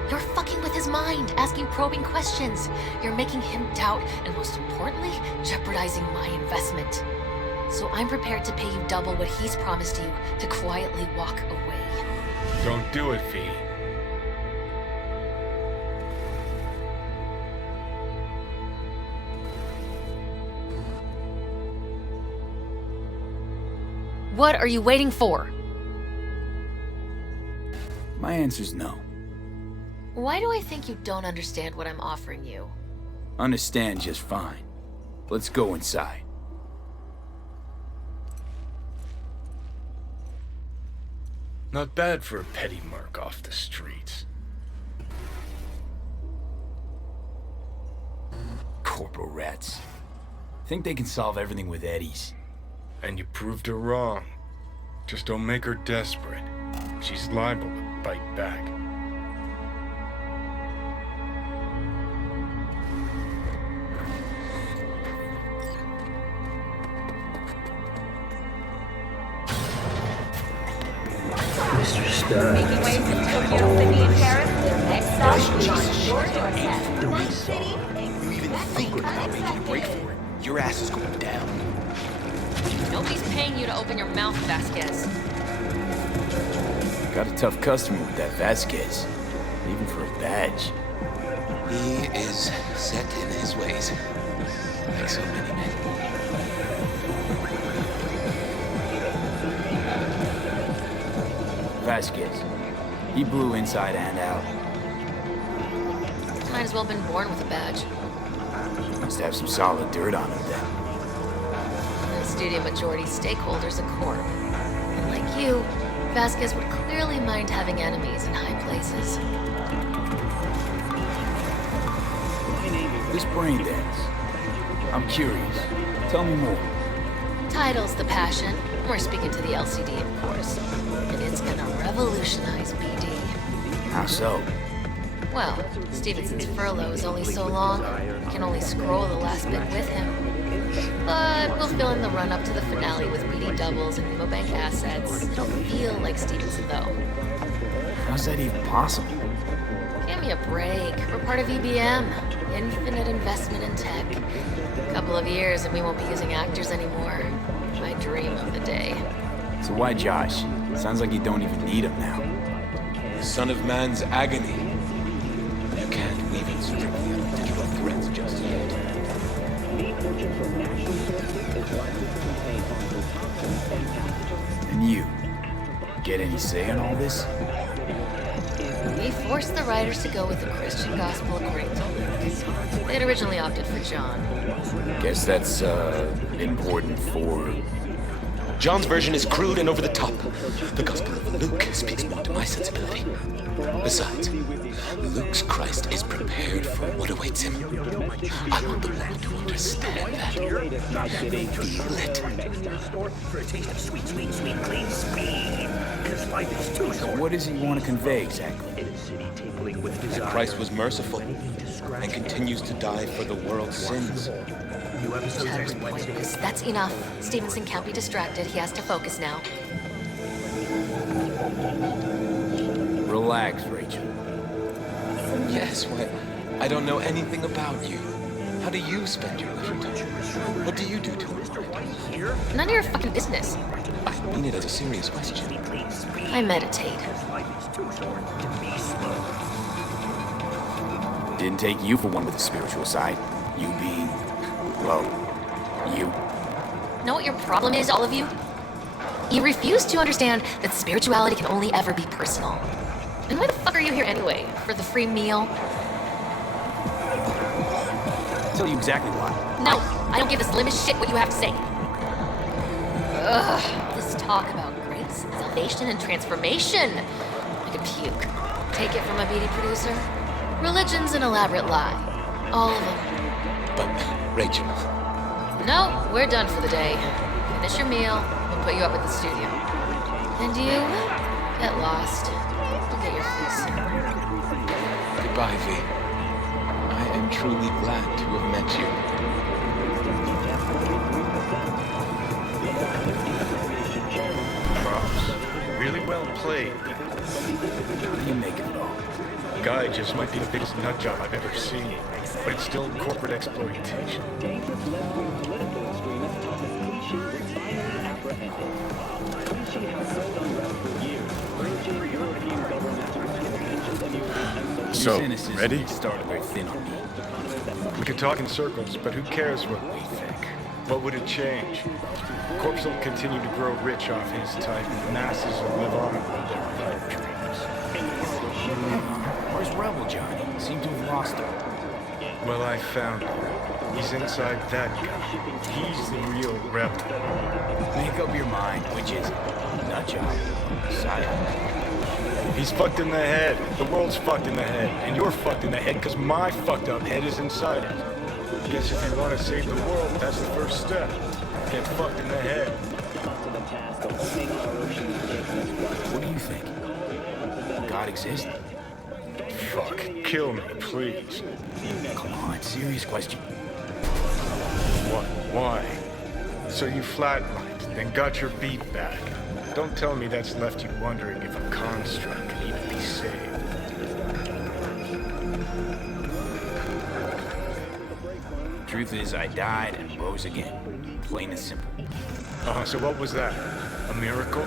You're fucking with his mind, asking probing questions. You're making him doubt, and most importantly, jeopardizing my investment. So I'm prepared to pay you double what he's promised you to quietly walk away. Don't do it, V. What are you waiting for? My answer's no. Why do I think you don't understand what I'm offering you? Understand just fine. Let's go inside. Not bad for a petty merc off the streets. Corpo-rats. Think they can solve everything with eddies. And you proved her wrong. Just don't make her desperate. She's liable to bite back. Making waves to Tokyo, Sydney, and Paris. Next stop is on your doorstep. One city, You even think about making a break for it, your ass is going down. Nobody's paying you to open your mouth, Vasquez. Got a tough customer with that Vasquez. Even for a badge. He is set in his ways, like so many men. Vasquez. He blew inside and out. Might as well have been born with a badge. Must have some solid dirt on him then. The studio majority stakeholder's a corp. And like you, Vasquez would clearly mind having enemies in high places. This brain dance. I'm curious. Tell me more. Title's the passion. We're speaking to the LCD, of course. And it's gonna revolutionize BD. How so? Well, Stevenson's furlough is only so long. We can only scroll the last bit with him. But we'll fill in the run-up to the finale with BD doubles and Mobank assets. It'll feel like Stevenson, though. How's that even possible? Give me a break. We're part of EBM. Infinite investment in tech. A couple of years and we won't be using actors anymore. My dream of the day. So why Josh? Sounds like you don't even need him now. The son of man's agony. You can't weave in strictly on digital threats just yet. Lead fortune from national sources is likely to get any say in all this? We forced the writers to go with the Christian gospel according to Luke. They'd originally opted for John. Guess that's, important for... John's version is crude and over the top. The Gospel of Luke speaks more to my sensibility. Besides, Luke's Christ is prepared for what awaits him. I want the world to understand that. Feel it. For a taste of sweet, sweet, sweet, clean speed. Because life is too short. What does he want to convey exactly? That Christ was merciful and continues to die for the world's sins. That pointless. That's enough. Stevenson can't be distracted. He has to focus now. Relax, Rachel. Yes, what? I don't know anything about you. How do you spend your leisure time? What do you do to unwind? None of your fucking business. I mean it as a serious question. I meditate. Didn't take you for one with the spiritual side. You being, well, you. Know what your problem is, all of you? You refuse to understand that spirituality can only ever be personal. And why the fuck are you here anyway? For the free meal? I'll tell you exactly why. No, I don't give this limit shit what you have to say. Ugh, this talk about grace, salvation, and transformation. I could puke. Take it from a beady producer. Religion's an elaborate lie. All of them. But, Rachel... No, we're done for the day. Finish your meal, we'll put you up at the studio. And you, get lost. We'll get your feast. Goodbye, V. I am truly glad to have met you. Props. Really well played. How do you make it all? Guy just might be the biggest nut job I've ever seen, but it's still corporate exploitation. Dangerous left-wing political extremist Thomas Clichy was finally apprehended. Clichy has sowed unrest for years, urging European governments to respect ancient immunities and So, cynicism ready? started very thin on me. We could talk in circles, but who cares what we think? What would it change? Corpse will continue to grow rich off his type, and the masses will live on with their pipe dreams. Where's Rebel Johnny? Seem to have lost him. Well, I found him. He's inside that guy. He's the real rebel. Make up your mind, which is nut job, Messiah. He's fucked in the head. The world's fucked in the head. And you're fucked in the head because my fucked up head is inside it. Guess if you want to save the world, that's the first step. Get fucked in the head. What do you think? God exists? Fuck. Kill me, please. Come on, serious question. What? Why? So you flatlined, then got your beat back. Don't tell me that's left you wondering if a construct can even be saved. Truth is, I died and rose again. Plain and simple. So what was that? A miracle?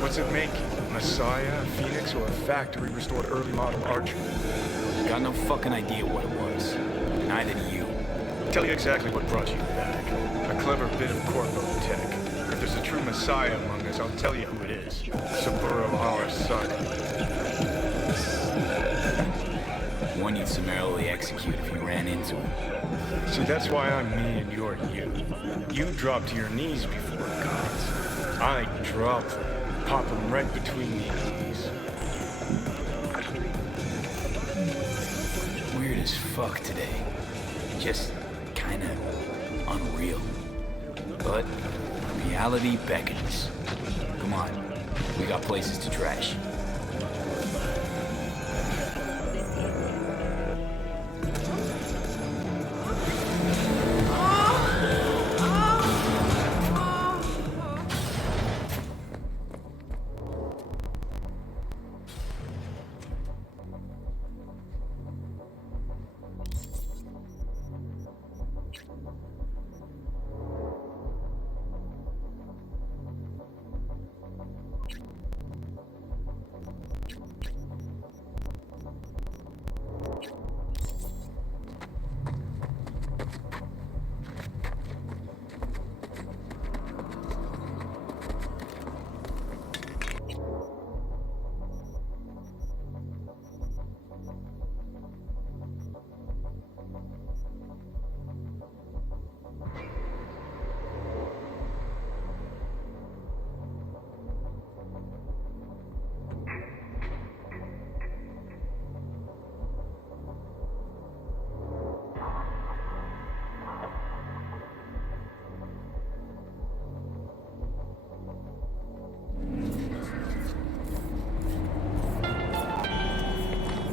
What's it making? Messiah, a phoenix, or a factory restored early model archer? Got no fucking idea what it was. Neither do you. Tell you exactly what brought you back. A clever bit of corpo tech. If there's a true Messiah among us, I'll tell you who it is. Saburo Arasaka. One you'd summarily execute if you ran into him. See, that's why I'm me and you're you. You drop to your knees before gods. I drop them. Pop them right between the knees. Weird as fuck today. Just kinda unreal. But reality beckons. Come on, we got places to trash.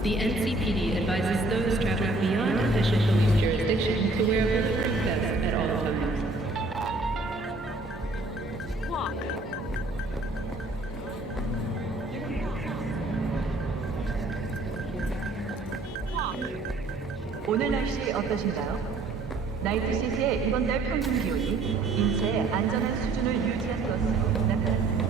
The NCPD advises those traveling beyond official police jurisdiction to wear a bulletproof vest at all times. 오늘 날씨 어떠신가요? 나이트시티의 이번 달 평균 기온이 인체의 안전한 수준을 유지한 것으로 나타났습니다.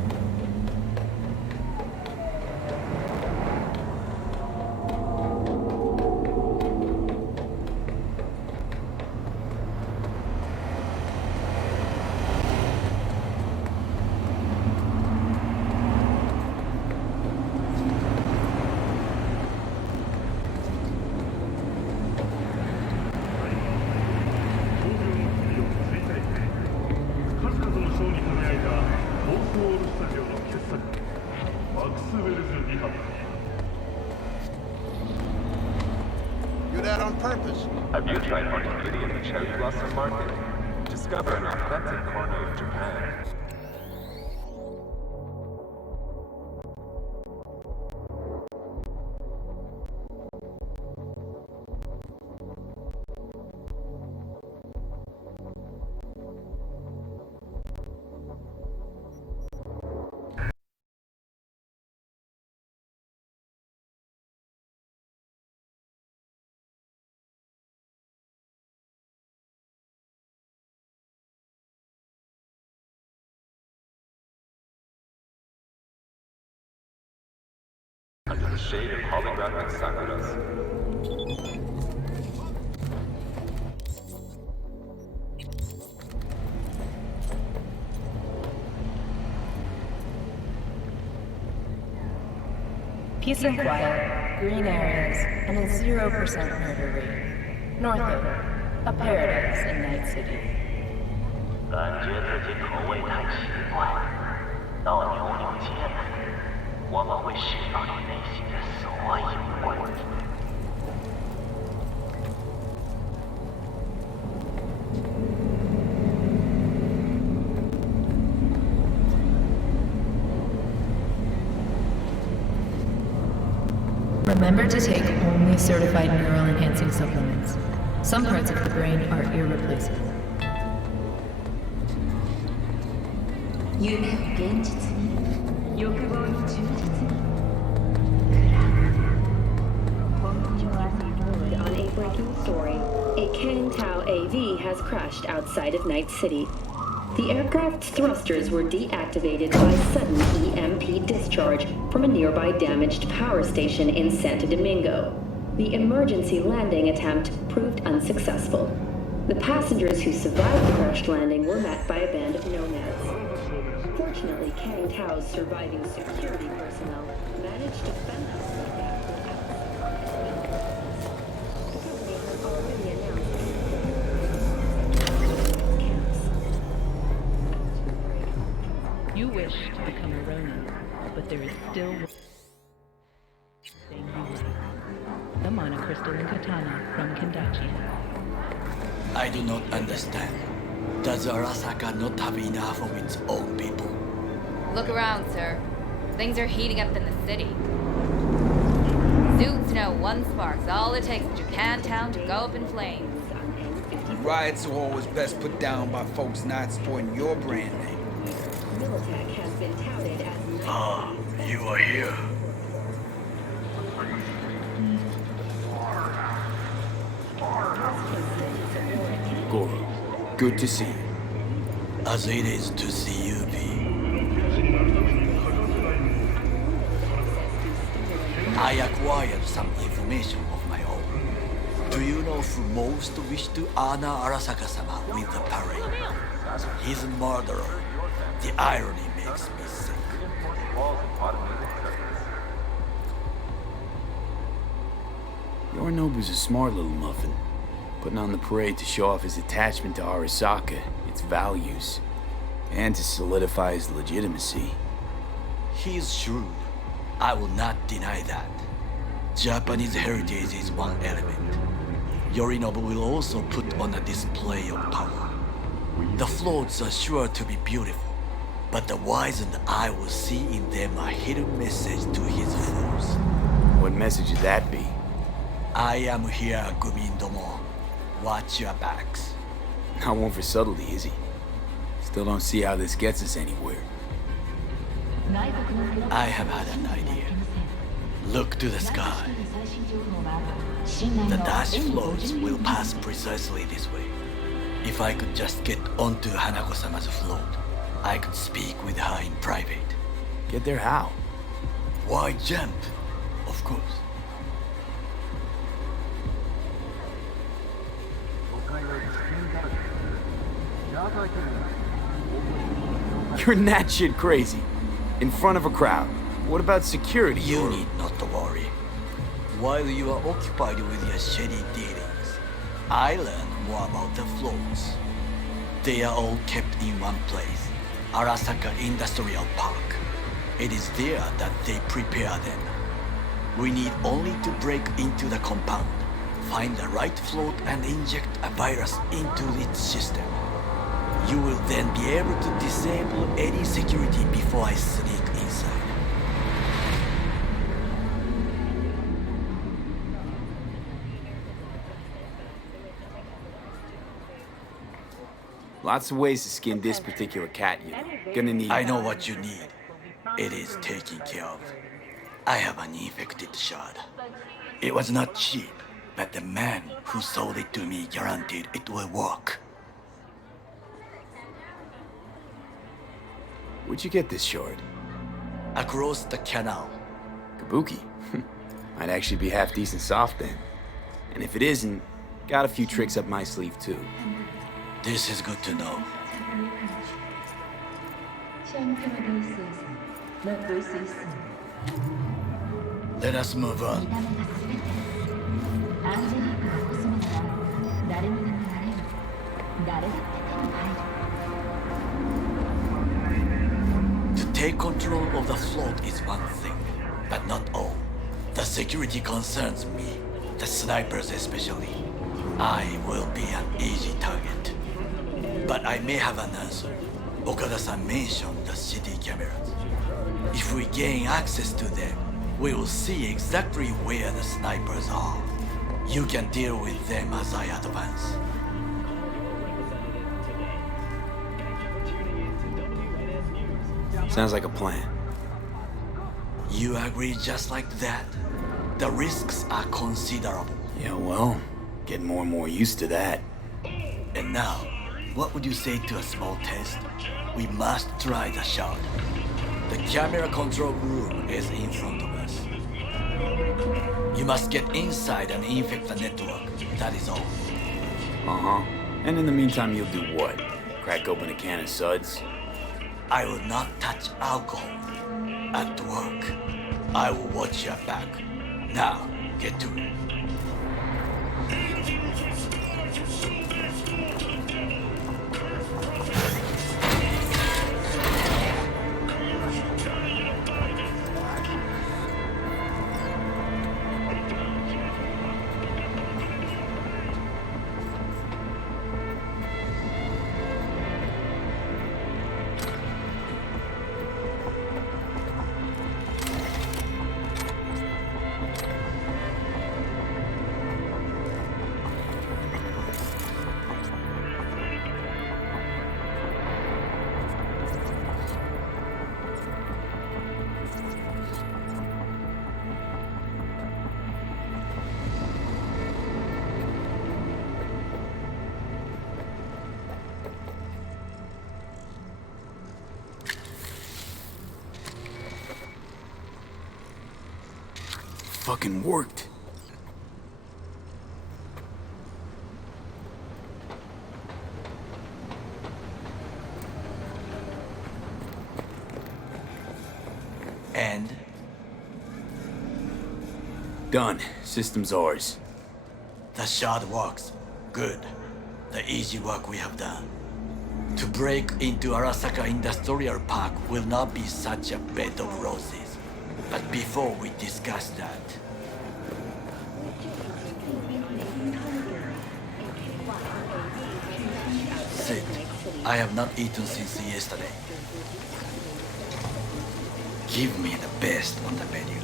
You're that on purpose. Have you tried hunting beauty in the cherry blossom market? Discover an authentic corner of Japan. Under the shade of holographic sakuras. Peace and quiet, green areas, and a 0% murder rate. Northover, a paradise in Night City. 感觉自己口味太奇怪，到牛牛街来，我们会释放你内心的所有怪物。 Remember to take only certified neural-enhancing supplements. Some parts of the brain are irreplaceable. 夢を現実に、欲望に忠実に。On a breaking story, a Kang Tao AV has crashed outside of Night City. The aircraft's thrusters were deactivated by sudden EMP discharge from a nearby damaged power station in Santo Domingo. The emergency landing attempt proved unsuccessful. The passengers who survived the crash landing were met by a band of nomads. Fortunately, Kang Tao's surviving security personnel managed to fend off the attack without the company has already announced You wish to become a Ronin, but there is still one thing you like. The monocrystalline katana from Kendachi. I do not understand. Does Arasaka not have enough of its own people? Look around, sir. Things are heating up in the city. Suits know one spark's all it takes for Japantown to go up in flames. Riots are always best put down by folks not supporting your brand name. Militech has been touted as Ah, you are here. Goro, good to see you. As it is to see you, V. I acquired some information of my own. Do you know who most wished to honor Arasaka-sama with the parade? His murderer. The irony makes me sick. Yorinobu's a smart little muffin, putting on the parade to show off his attachment to Arasaka, its values, and to solidify his legitimacy. He's shrewd. I will not deny that. Japanese heritage is one element. Yorinobu will also put on a display of power. The floats are sure to be beautiful, but the wizened eye will see in them a hidden message to his foes. What What message would that be? I am here, Gumindomo. Watch your backs. Not one for subtlety, is he? Still don't see how this gets us anywhere. I have had an idea. Look to the sky. The dash floats will pass precisely this way. If I could just get onto Hanako-sama's float, I could speak with her in private. Get there how? Why jump? Of course. You're that shit crazy. In front of a crowd. What about security? You need not to worry. While you are occupied with your shady dealings, I learned more about the floats. They are all kept in one place, Arasaka Industrial Park. It is there that they prepare them. We need only to break into the compound, find the right float and inject a virus into its system. You will then be able to disable any security before I sneak inside. Lots of ways to skin this particular cat, you know. Gonna need... I know what you need. It is taken care of. I have an infected shard. It was not cheap, but the man who sold it to me guaranteed it will work. Where'd you get this shard? Across the canal. Kabuki. Might actually be half decent soft then. And if it isn't, got a few tricks up my sleeve too. This is good to know. Let us move on. To take control of the float is one thing, but not all. The security concerns me, the snipers especially. I will be an easy target. But I may have an answer. Okada-san mentioned the city cameras. If we gain access to them, we will see exactly where the snipers are. You can deal with them as I advance. Sounds like a plan. You agree just like that? The risks are considerable. Yeah, well, getting more and more used to that. And now, what would you say to a small test? We must try the shot. The camera control room is in front of us. You must get inside and infect the network. That is all. Uh-huh. And in the meantime, you'll do what? Crack open a can of suds? I will not touch alcohol. At work, I will watch your back. Now, get to it. Fucking worked. And? Done. System's ours. The shard works. Good. The easy work we have done. To break into Arasaka Industrial Park will not be such a bed of roses. But before we discuss that... Sit. I have not eaten since yesterday. Give me the best on the menu.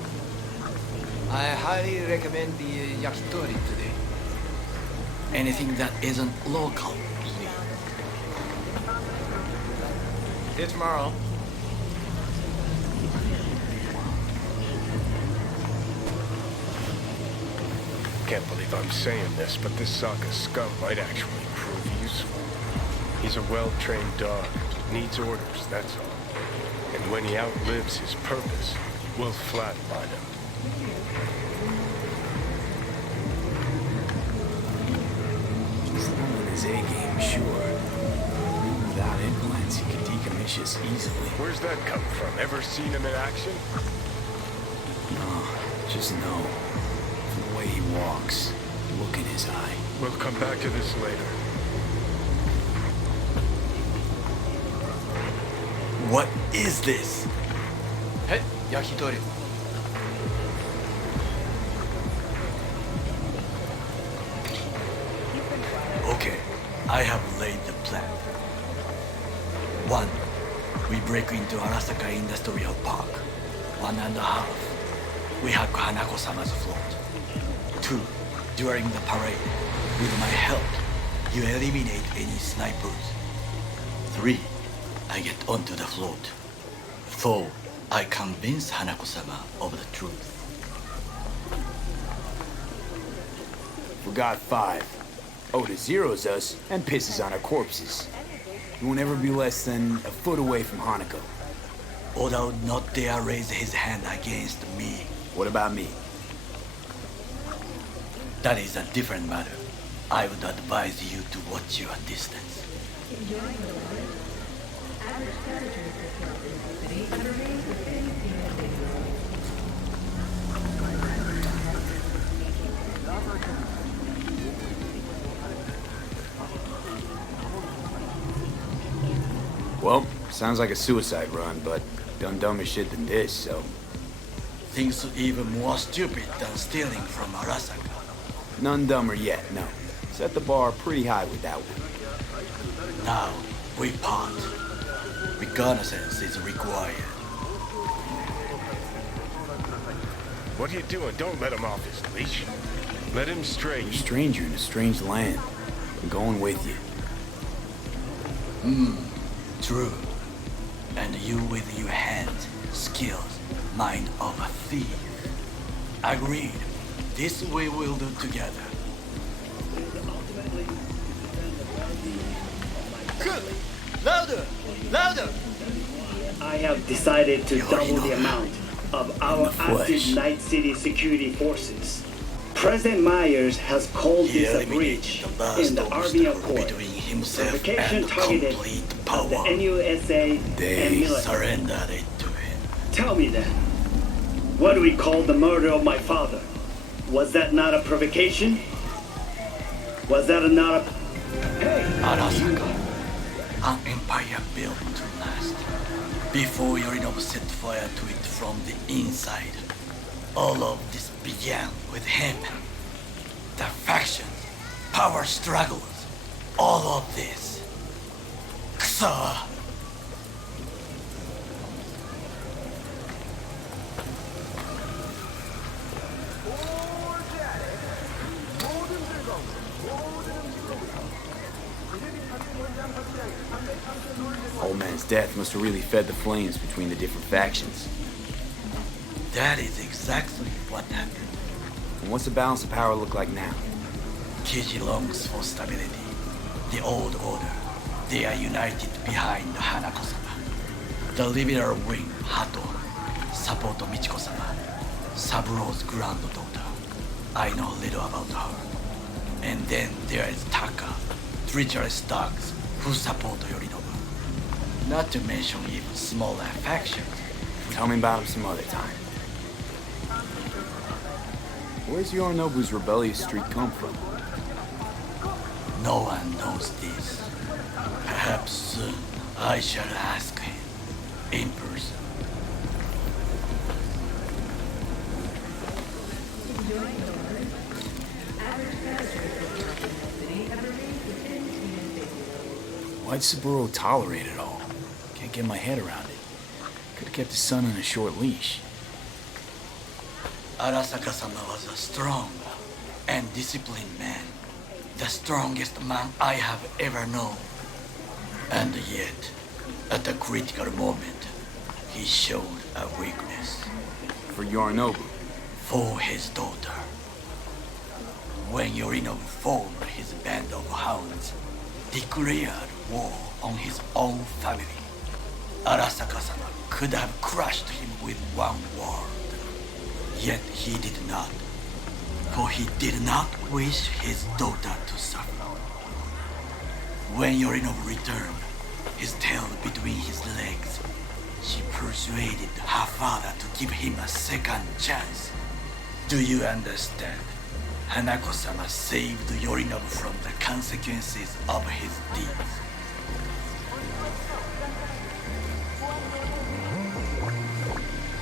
I highly recommend the yakitori today. Anything that isn't local, please. See you tomorrow. Can't believe I'm saying this, but this Sokka scum might actually prove useful. He's a well-trained dog. Needs orders, that's all. And when he outlives his purpose, we'll flatline him. He's on his A-game, sure. Without implants, he could decommission us easily. Where's that come from? Ever seen him in action? No, just know. From the way he walks, the look in his eye. We'll come back to this later. What is this? Hey, yakitori. Okay, I have laid the plan. 1. We break into Arasaka Industrial Park. 1.5. We hack Hanako-sama's float. 2. During the parade, with my help, you eliminate any snipers. 3. I get onto the float. 4. I convince Hanako-sama of the truth. Forgot 5. Oda zeroes us and pisses on our corpses. You won't ever be less than a foot away from Hanako. Oda would not dare raise his hand against me. What about me? That is a different matter. I would advise you to watch your distance. Well, sounds like a suicide run, but done dumber shit than this, so... Things even more stupid than stealing from Arasaka. None dumber yet, no. Set the bar pretty high with that one. Now, we part. Reconnaissance is required. What are you doing? Don't let him off his leash. Let him stray. You're a stranger in a strange land. I'm going with you. True. And you with your hands, skills, mind of a thief. Agreed. This we will do together. Louder! Louder! I have decided to double the amount of our active Night City security forces. President Myers has called this a breach in the Army Accord. Provocation targeted at the NUSA and They military. surrendered it to him. Tell me then, what do we call the murder of my father? Was that not a provocation? Was that not a... Hey! Arasaka, an empire built to last. Before Yorinobu set fire to it from the inside, all of this began with him. The factions, power struggles, all of this. Kusa! Old man's death must have really fed the flames between the different factions. That is exactly what happened. And what's the balance of power look like now? Kiji longs for stability. The old order. They are united behind Hanako-sama. The liberal wing, Hato, support Michiko-sama, Saburo's granddaughter. I know little about her. And then there is Taka, treacherous dogs who support Yorinobu. Not to mention even smaller factions. Tell me about him some other time. Where's Yorinobu's rebellious streak come from? No one knows this. Perhaps soon I shall ask him in person. Why'd Saburo tolerate it all? Can't get my head around it. Could have kept his son on a short leash. Arasaka-sama was a strong and disciplined man. The strongest man I have ever known. And yet, at a critical moment, he showed a weakness. For Yorinobu? For his daughter. When Yorinobu formed his band of hounds, declared war on his own family, Arasaka-sama could have crushed him with one word. Yet he did not, for he did not wish his daughter to suffer. When Yorinobu returned, his tail between his legs, she persuaded her father to give him a second chance. Do you understand? Hanako-sama saved Yorinobu from the consequences of his deeds.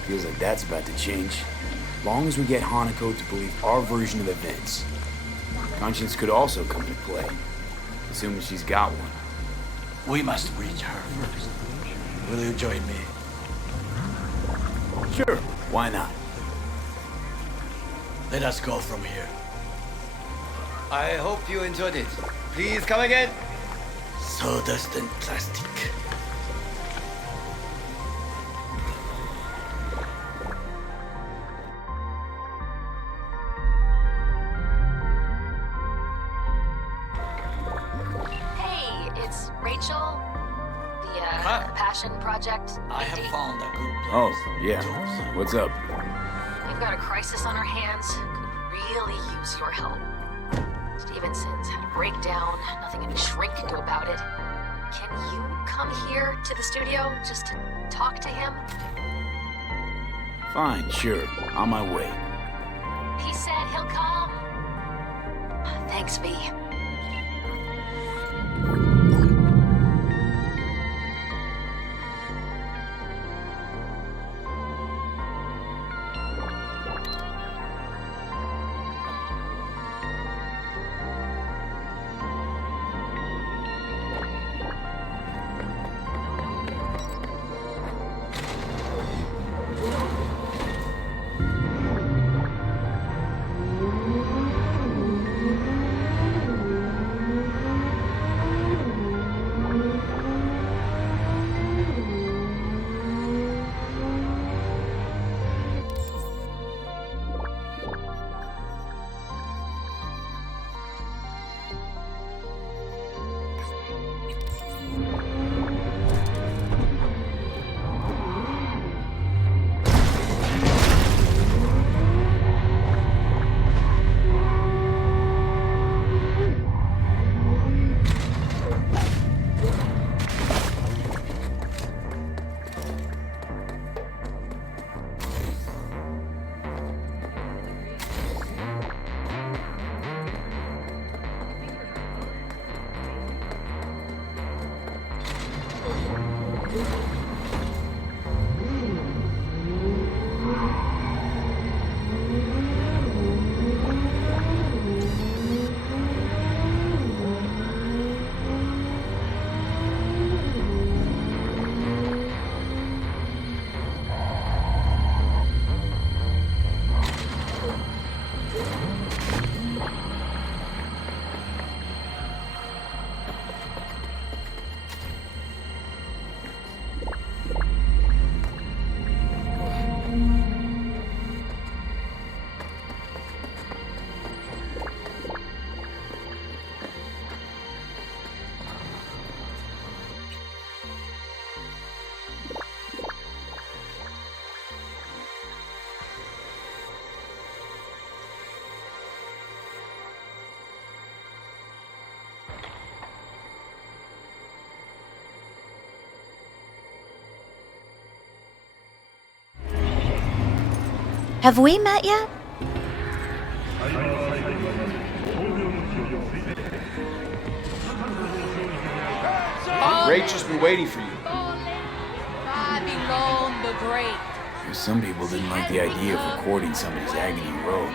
Feels like that's about to change. Long as we get Hanako to believe our version of events. Conscience could also come into play, assuming she's got one. We must reach her first. Will you join me? Sure, why not? Let us go from here. I hope you enjoyed it. Please come again. Sawdust and plastic. Hey, it's Rachel. The Passion Project. I have found a good place. Oh, yeah. What's up? We've got a crisis on our hands. Could really use your help. Stevenson's had a breakdown. Nothing a shrink can do about it. Can you come here to the studio just to talk to him? Fine, sure. On my way. He said he'll come. Thanks, V. Have we met yet? Rachel's been waiting for you. Babylon the Great. Some people didn't like the idea of recording somebody's agony road.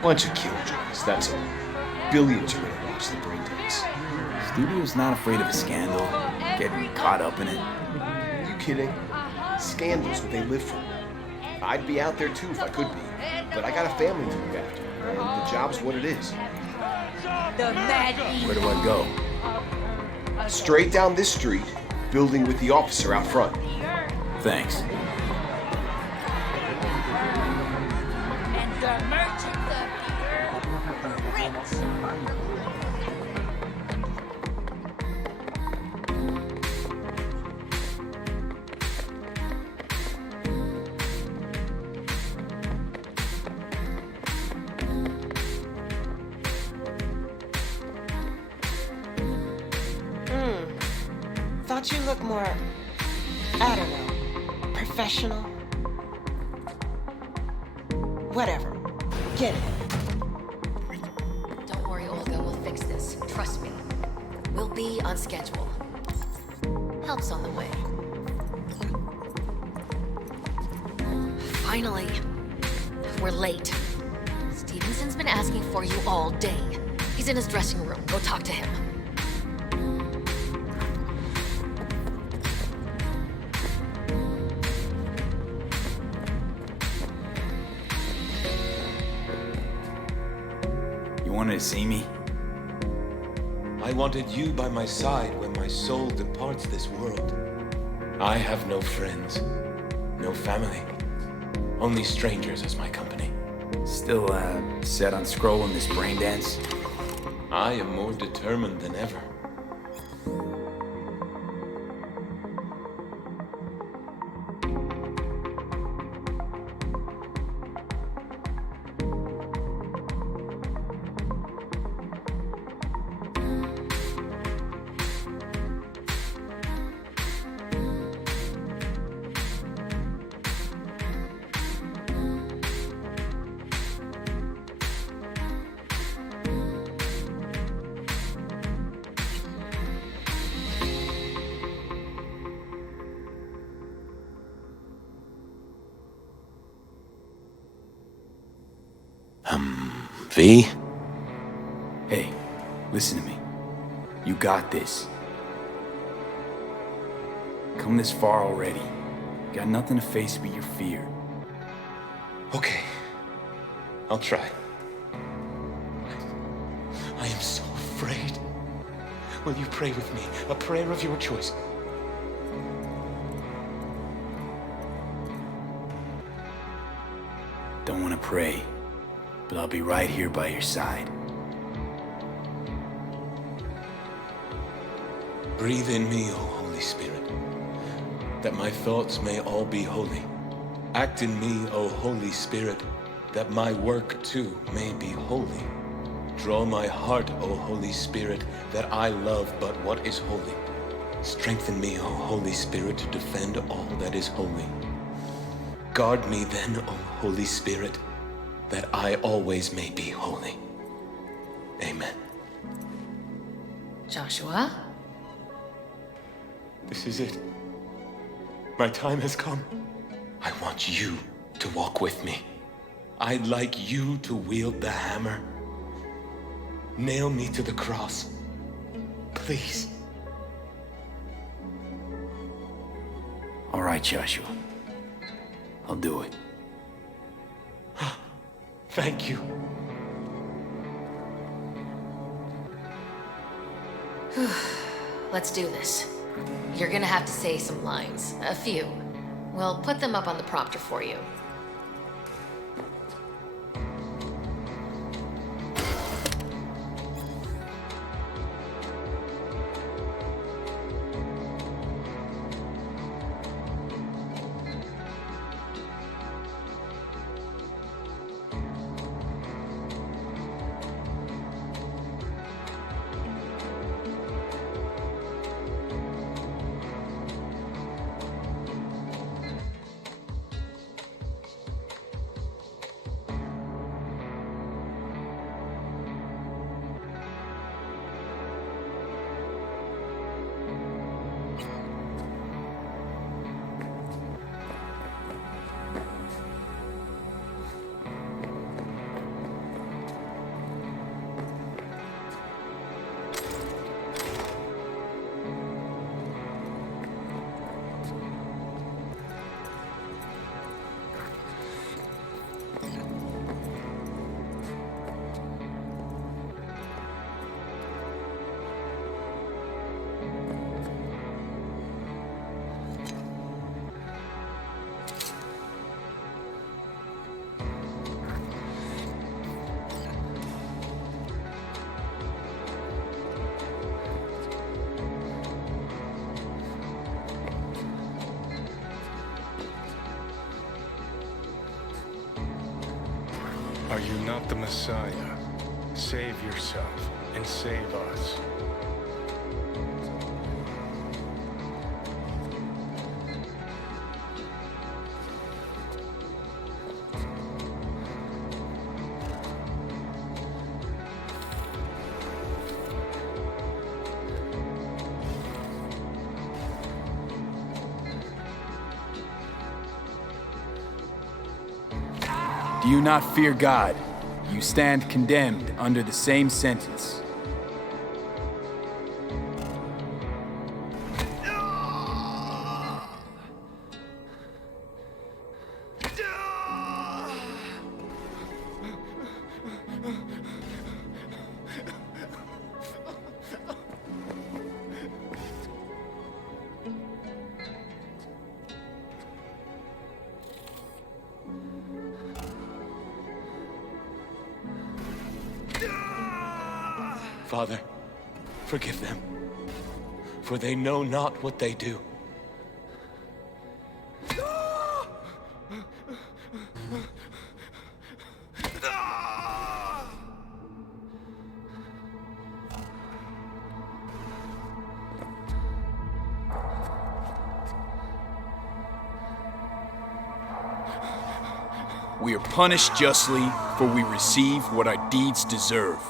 Bunch of killjoys, that's all. Billions are gonna watch the breakdowns. Studio's not afraid of a scandal, getting caught up in it. You kidding? Scandal's what they live for. I'd be out there too if I could be. but I got a family to look after, and the job's what it is. Where do I go? Straight down this street, building with the officer out front. Thanks. And the merchants of the earth rich. Thought you looked more, I don't know, professional? Whatever. Get it. Don't worry, Olga. We'll fix this. Trust me. We'll be on schedule. Help's on the way. Finally. We're late. Stevenson's been asking for you all day. He's in his dressing room. Go talk to him. Wanted to see me? I wanted you by my side when my soul departs this world. I have no friends, no family, only strangers as my company. Still, set on scrolling this brain dance? I am more determined than ever. V? Hey, listen to me. You got this. Come this far already. Got nothing to face but your fear. Okay. I'll try. I am so afraid. Will you pray with me? A prayer of your choice. Don't want to pray, but I'll be right here by your side. Breathe in me, O Holy Spirit, that my thoughts may all be holy. Act in me, O Holy Spirit, that my work too may be holy. Draw my heart, O Holy Spirit, that I love but what is holy. Strengthen me, O Holy Spirit, to defend all that is holy. Guard me then, O Holy Spirit, that I always may be holy. Amen. Joshua? This is it. My time has come. I want you to walk with me. I'd like you to wield the hammer. Nail me to the cross. Please. All right, Joshua. I'll do it. Thank you. Let's do this. You're gonna have to say some lines. A few. We'll put them up on the prompter for you. Are you not the Messiah? Save yourself and save us. Do you not fear God? You stand condemned under the same sentence. Father, forgive them, for they know not what they do. We are punished justly, for we receive what our deeds deserve.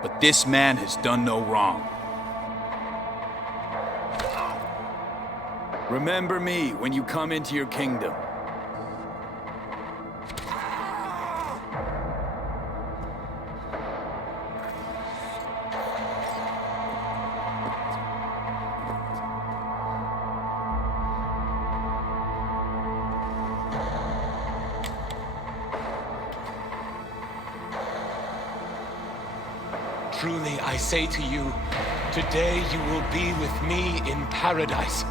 But this man has done no wrong. Remember me when you come into your kingdom. Truly, I say to you, today you will be with me in paradise.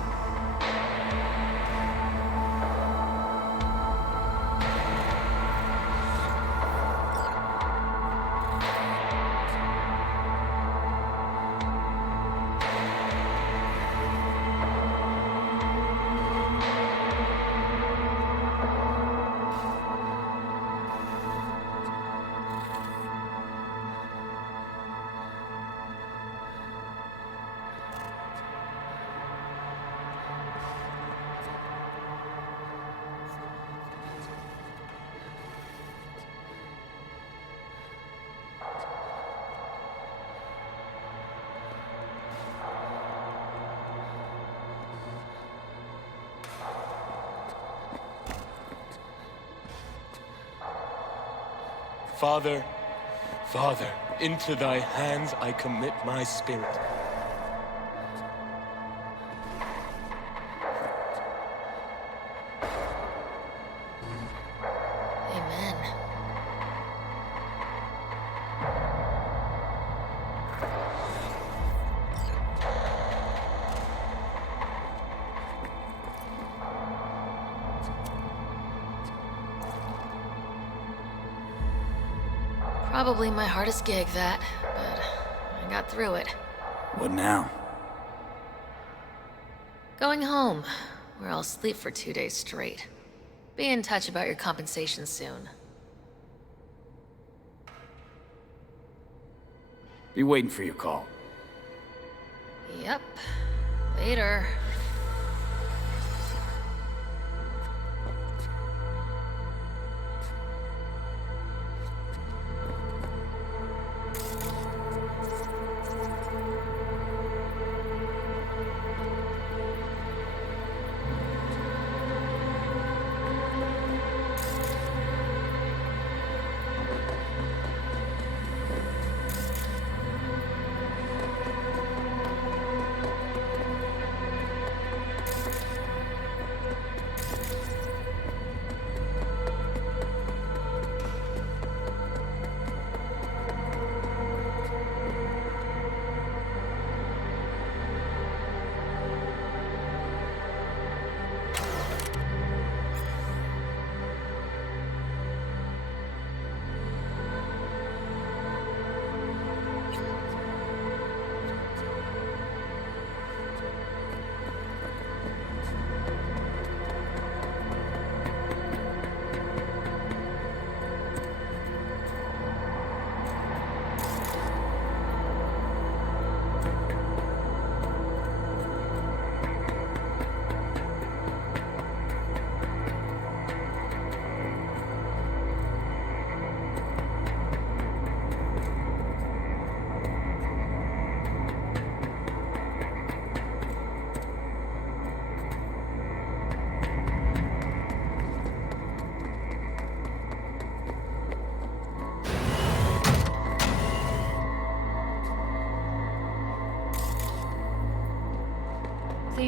Father, Father, into thy hands I commit my spirit. Amen. Probably my hardest gig, that, but I got through it. What now? Going home, where I'll sleep for 2 days straight. Be in touch about your compensation soon. Be waiting for your call. Yep. Later.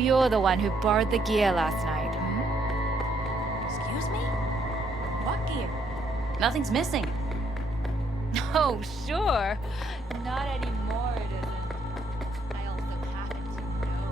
you're the one who borrowed the gear last night. Excuse me? What gear? Nothing's missing. Oh, sure. Not anymore, it isn't. I also happen to know.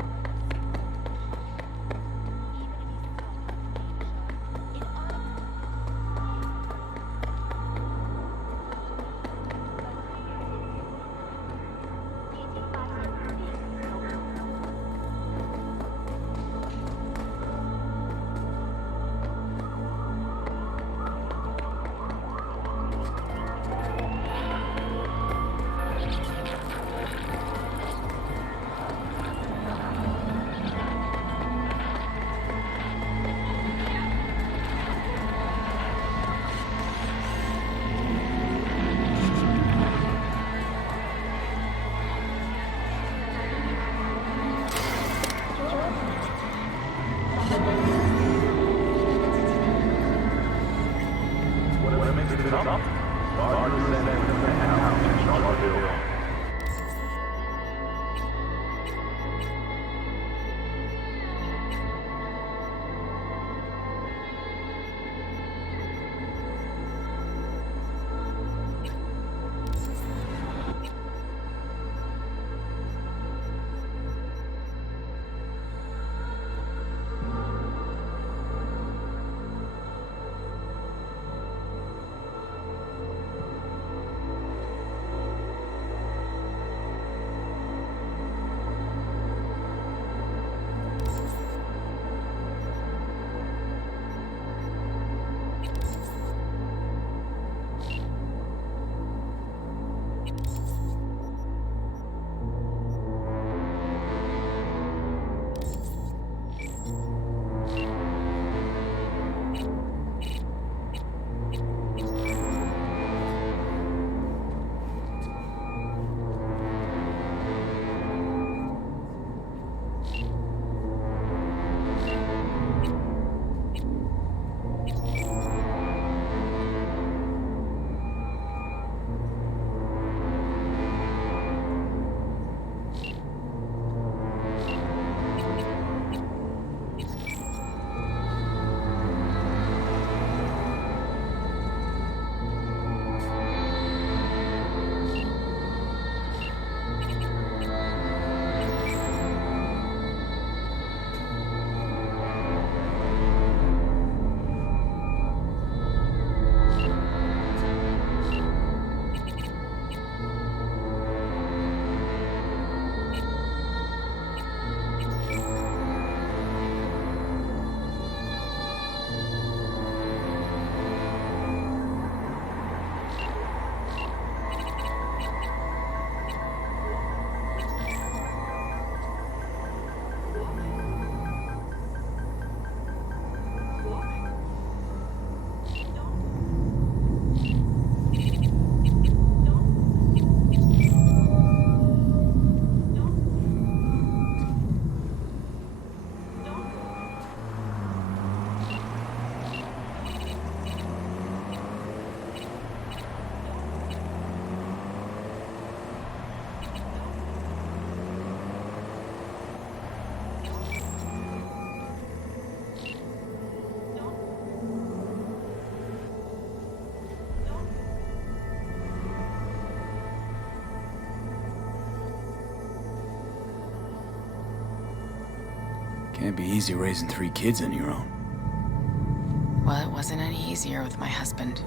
Can't be easy raising 3 kids on your own. Well, it wasn't any easier with my husband.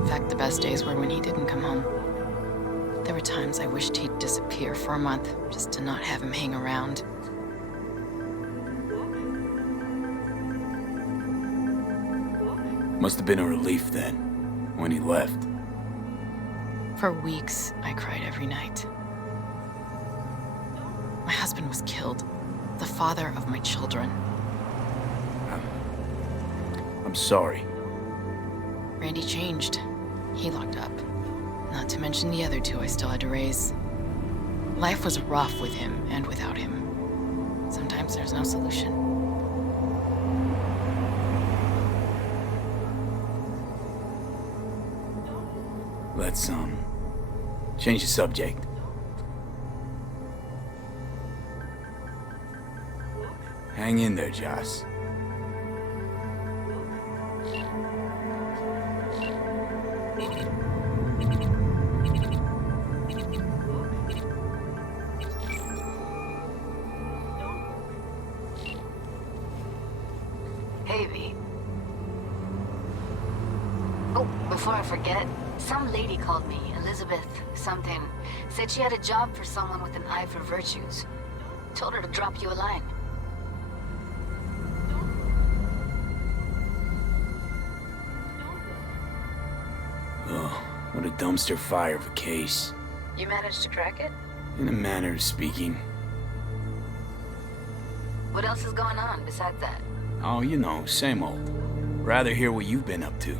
In fact, the best days were when he didn't come home. There were times I wished he'd disappear for a month, just to not have him hang around. Must have been a relief then, when he left. For weeks, I cried every night. My husband was killed. The father of my children. I'm sorry. Randy changed. He locked up. Not to mention the other 2 I still had to raise. Life was rough with him and without him. Sometimes there's no solution. Let's, change the subject. Hang in there, Joss. Hey, V. Oh, before I forget, some lady called me, Elizabeth something. Said she had a job for someone with an eye for virtues. Told her to drop you a line. Oh, what a dumpster fire of a case. You managed to crack it? In a manner of speaking. What else is going on besides that? Oh, you know, same old. Rather hear what you've been up to.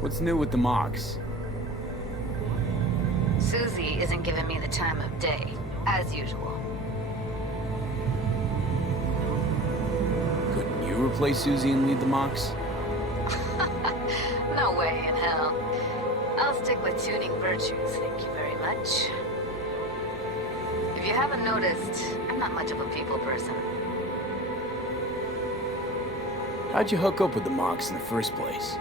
What's new with the mocks? Susie isn't giving me the time of day, as usual. Couldn't you replace Susie and lead the mocks? No way in hell. I'll stick with tuning virtues, thank you very much. If you haven't noticed, I'm not much of a people person. How'd you hook up with the mocks in the first place?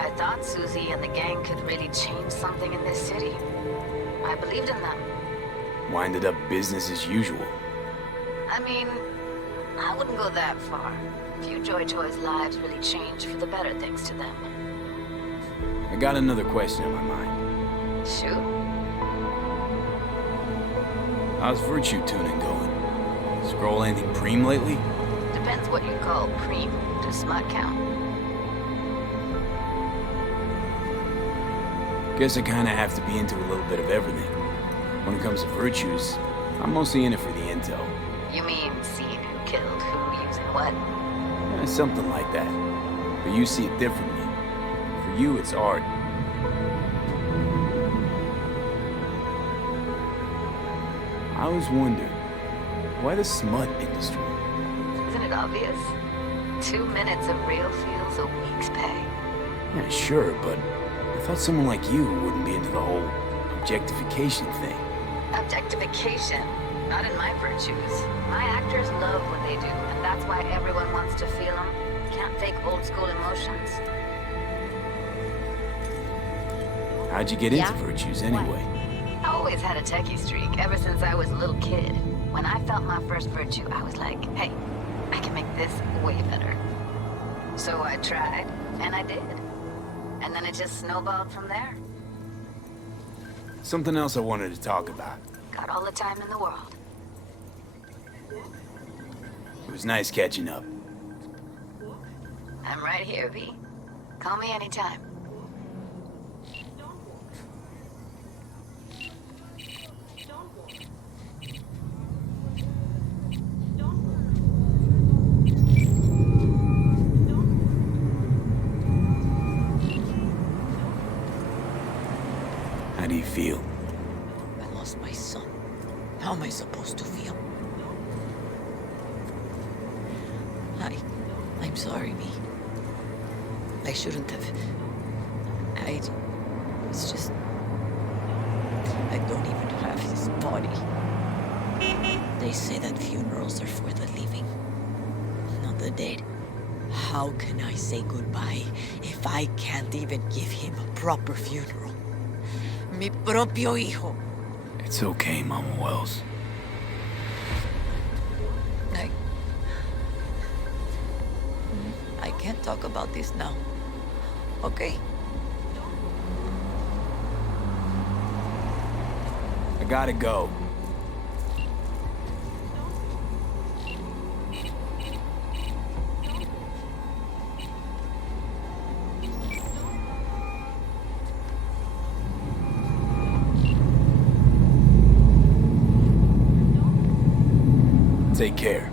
I thought Susie and the gang could really change something in this city. I believed in them. Winded up business as usual. I mean, I wouldn't go that far. Few Joy-Toys' lives really changed for the better thanks to them. I got another question on my mind. Shoot. How's virtue tuning going? Scroll anything preem lately? Depends what you call preem. Does smut count? Guess I kinda have to be into a little bit of everything. When it comes to virtues, I'm mostly in it for the intel. You mean seeing who killed who using what? Something like that. But you see it differently. For you, it's art. I always wondered, why the smut industry? Isn't it obvious? 2 minutes of real feels a week's pay. Yeah, sure, but I thought someone like you wouldn't be into the whole objectification thing. Objectification? Not in my virtues. My actors love what they do, and that's why everyone wants to feel them. Can't fake old school emotions. How'd you get into virtues anyway? I always had a techie streak ever since I was a little kid. When I felt my first virtue, I was like, hey, I can make this way better. So I tried, and I did. And then it just snowballed from there. Something else I wanted to talk about. Got all the time in the world. It was nice catching up. I'm right here, V. Call me anytime. How do you feel? I lost my son. How am I supposed to feel? I'm sorry, V. I shouldn't have. It's just... I don't even have his body. They say that funerals are for the living, not the dead. How can I say goodbye if I can't even give him a proper funeral? Mi propio hijo. It's okay, Mama Wells. I can't talk about this now. Okay? I gotta go. Take care.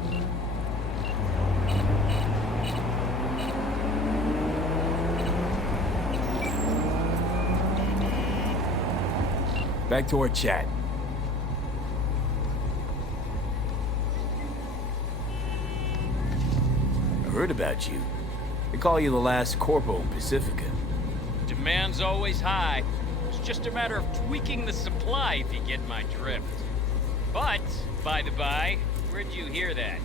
Back to our chat. I heard about you. They call you the last corpo in Pacifica. Demand's always high. just a matter of tweaking the supply, if you get my drift. But, by the by, where'd you hear that?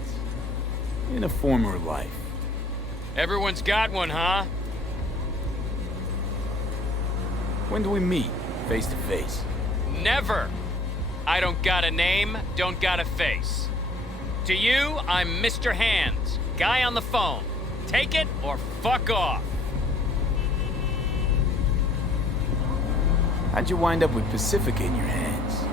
In a former life. Everyone's got one, huh? When do we meet? Face to face? Never! I don't got a name, don't got a face. To you, I'm Mr. Hands, guy on the phone. Take it or fuck off. How'd you wind up with Pacifica in your hands?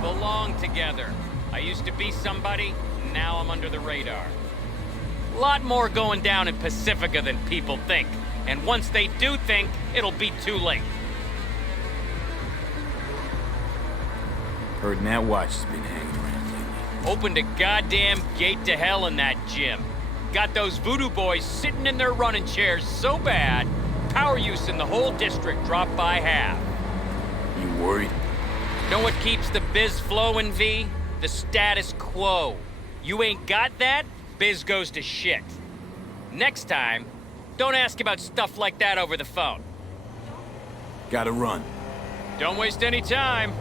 Belong together. I used to be somebody, now I'm under the radar. Lot more going down in Pacifica than people think. And once they do think, it'll be too late. Heard Nat Watch has been hanging around lately. Opened a goddamn gate to hell in that gym. Got those voodoo boys sitting in their running chairs so bad, power use in the whole district dropped by half. You worried? Know what keeps the biz flowing, V? The status quo. You ain't got that, biz goes to shit. Next time, don't ask about stuff like that over the phone. Gotta run. Don't waste any time.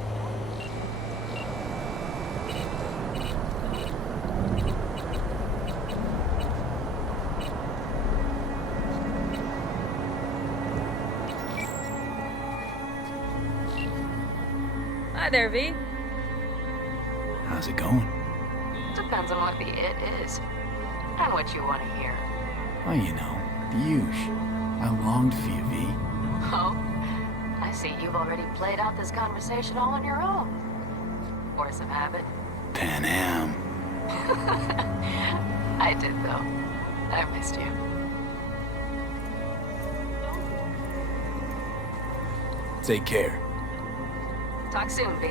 Hi there, V. How's it going? Depends on what the it is. And what you want to hear. Oh, you know, the usual. I longed for you, V. Oh? I see you've already played out this conversation all on your own. Force of habit. Pan Am. I did, though. I missed you. Take care. Talk soon, V.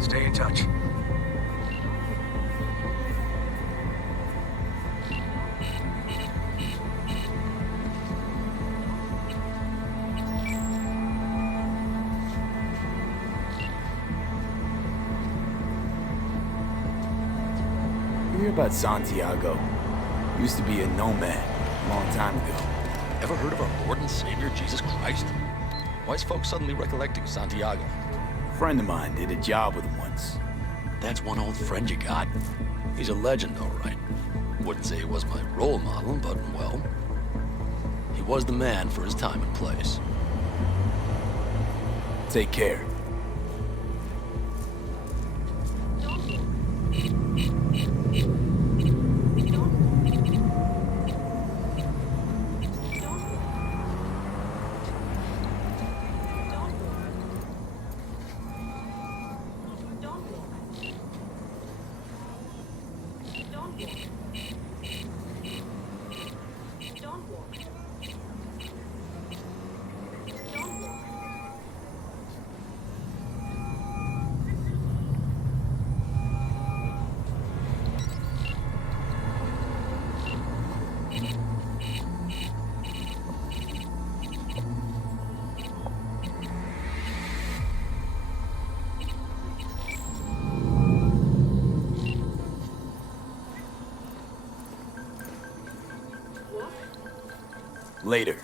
Stay in touch. You hear about Santiago? Used to be a nomad a long time ago. Ever heard of our Lord and Savior, Jesus Christ? Why is folks suddenly recollecting Santiago? A friend of mine did a job with him once. That's one old friend you got. He's a legend, all right. Wouldn't say he was my role model, but, well, he was the man for his time and place. Take care. Later.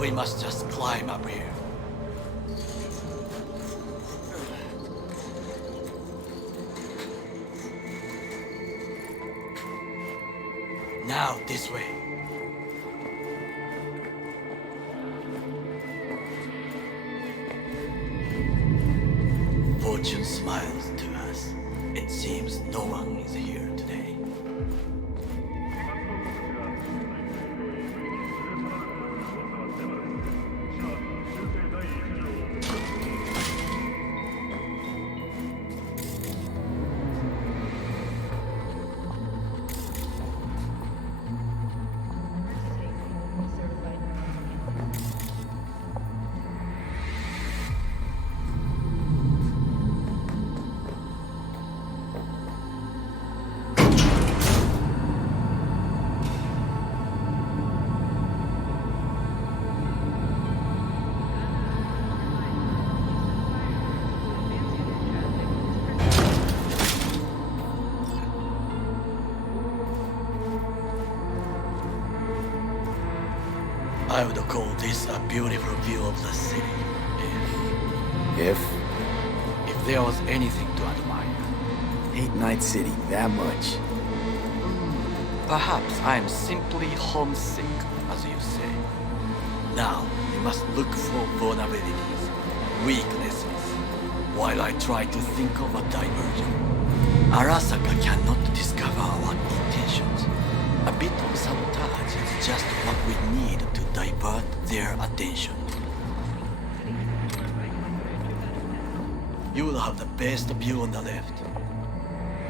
We must just climb up here. Now, this way. Fortune smiles to us. It seems no one is here today. I would call this a beautiful view of the city. If If there was anything to admire. hate Night City that much. Perhaps I'm simply homesick, as you say. Now, we must look for vulnerabilities, weaknesses, while I try to think of a diversion. Arasaka cannot discover our intentions. A bit of sabotage is just what we need to divert their attention. You will have the best view on the left.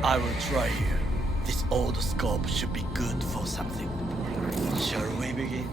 I will try here. This old scope should be good for something. Shall we begin?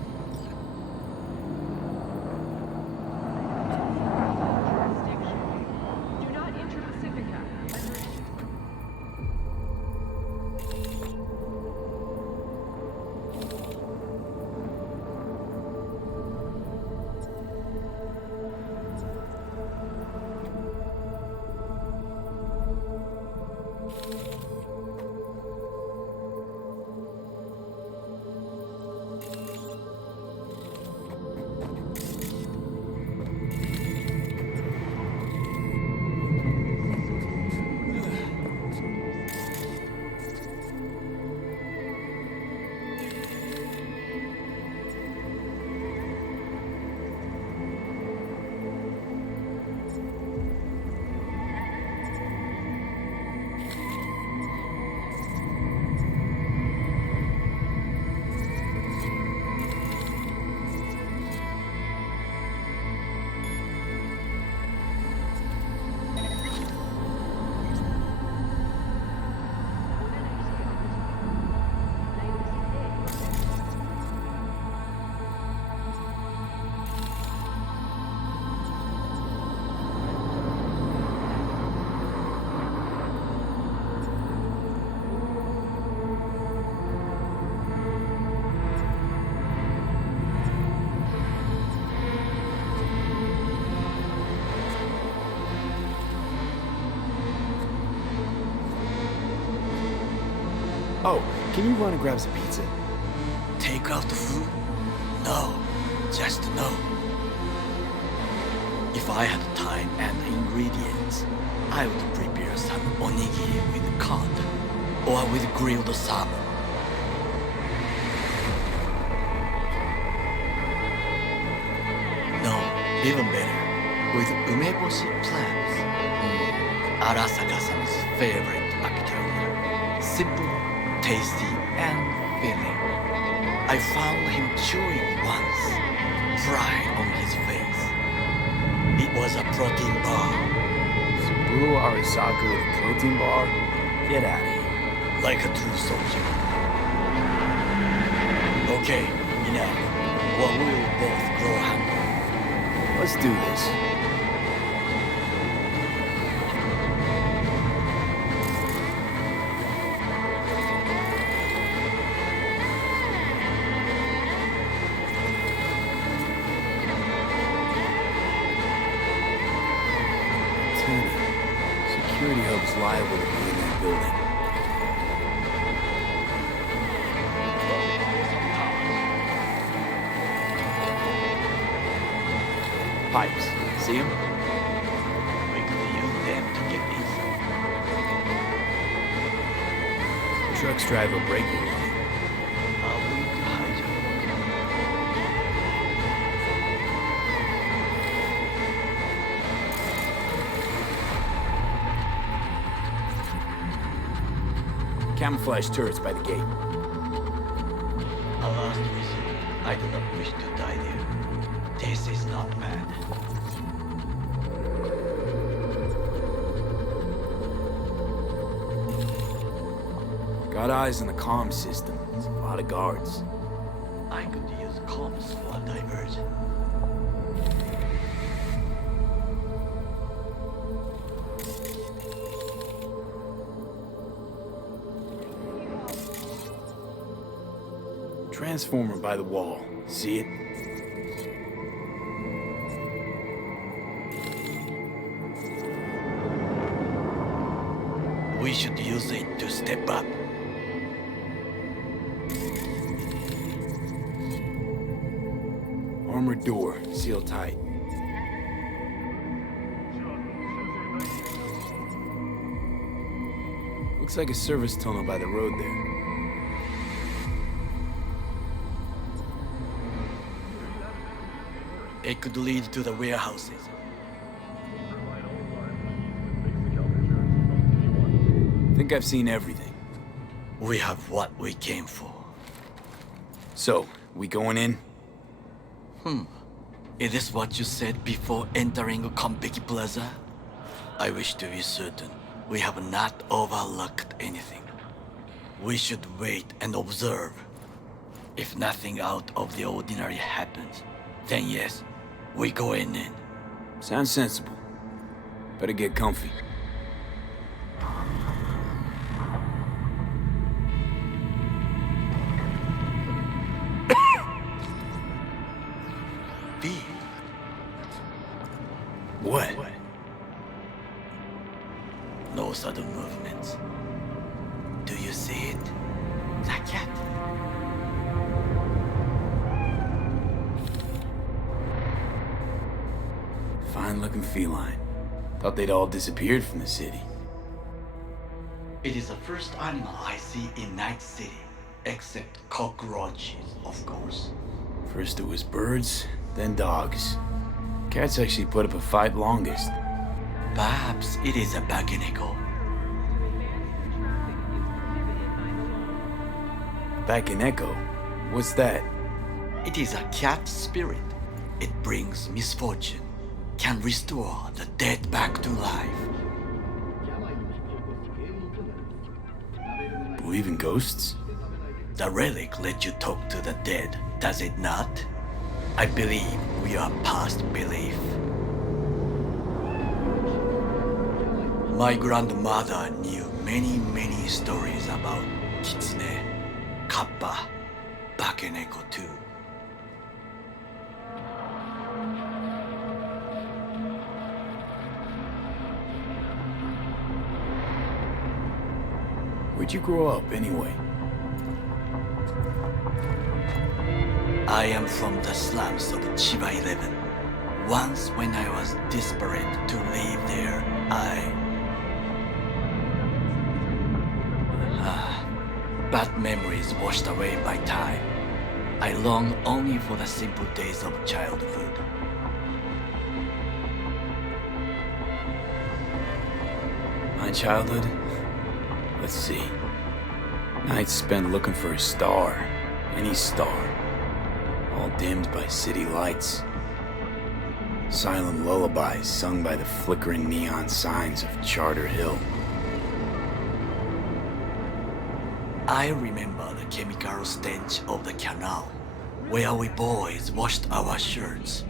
Oh, can you run and grab some pizza? Take out the food? No, just no. If I had time and ingredients, I would prepare some onigiri with cod or with grilled salmon. No, even better, with umeboshi clams. Arasaka-san's favorite appetizer. Simple, tasty, and filling. I found him chewing once, pride on his face. It was a protein bar. Saburo Arasaka with a protein bar? Get out of here. Like a true soldier. Okay, enough. Or we will both grow hungry. Let's do this. Security hub's liable to be in that building. Pipes. See them? We could use them to get inside. Trucks drive up regularly. Camouflage turrets by the gate. A last visit. I do not wish to die there. This is not bad. Got eyes on the comm system. There's a lot of guards. I could use comms for a diversion. Transformer by the wall. See it? We should use it to step up. Armored door, sealed tight. Looks like a service tunnel by the road there. It could lead to the warehouses. Think I've seen everything. We have what we came for. So, we going in? Is this what you said before entering Konpeki Plaza? I wish to be certain we have not overlooked anything. We should wait and observe. If nothing out of the ordinary happens, then yes, we going in. Sounds sensible. Better get comfy. V. What? No sudden movements. Do you see it? The cat. Fine-looking feline. Thought they'd all disappeared from the city. It is the first animal I see in Night City, except cockroaches, of course. First it was birds, then dogs. Cats actually put up a fight longest. Perhaps it is a bakeneko. Bakeneko? What's that? It is a cat spirit. It brings misfortune, can restore the dead back to life. Believe in ghosts? The relic let you talk to the dead, does it not? I believe we are past belief. My grandmother knew many stories about Kitsune, Kappa, Bakeneko too. Where'd you grow up, anyway? I am from the slums of Chiba 11. Once when I was desperate to live there, bad memories washed away by time. I long only for the simple days of childhood. My childhood? Let's see. Nights spent looking for a star. Any star. All dimmed by city lights. Silent lullabies sung by the flickering neon signs of Charter Hill. I remember the chemical stench of the canal, where we boys washed our shirts.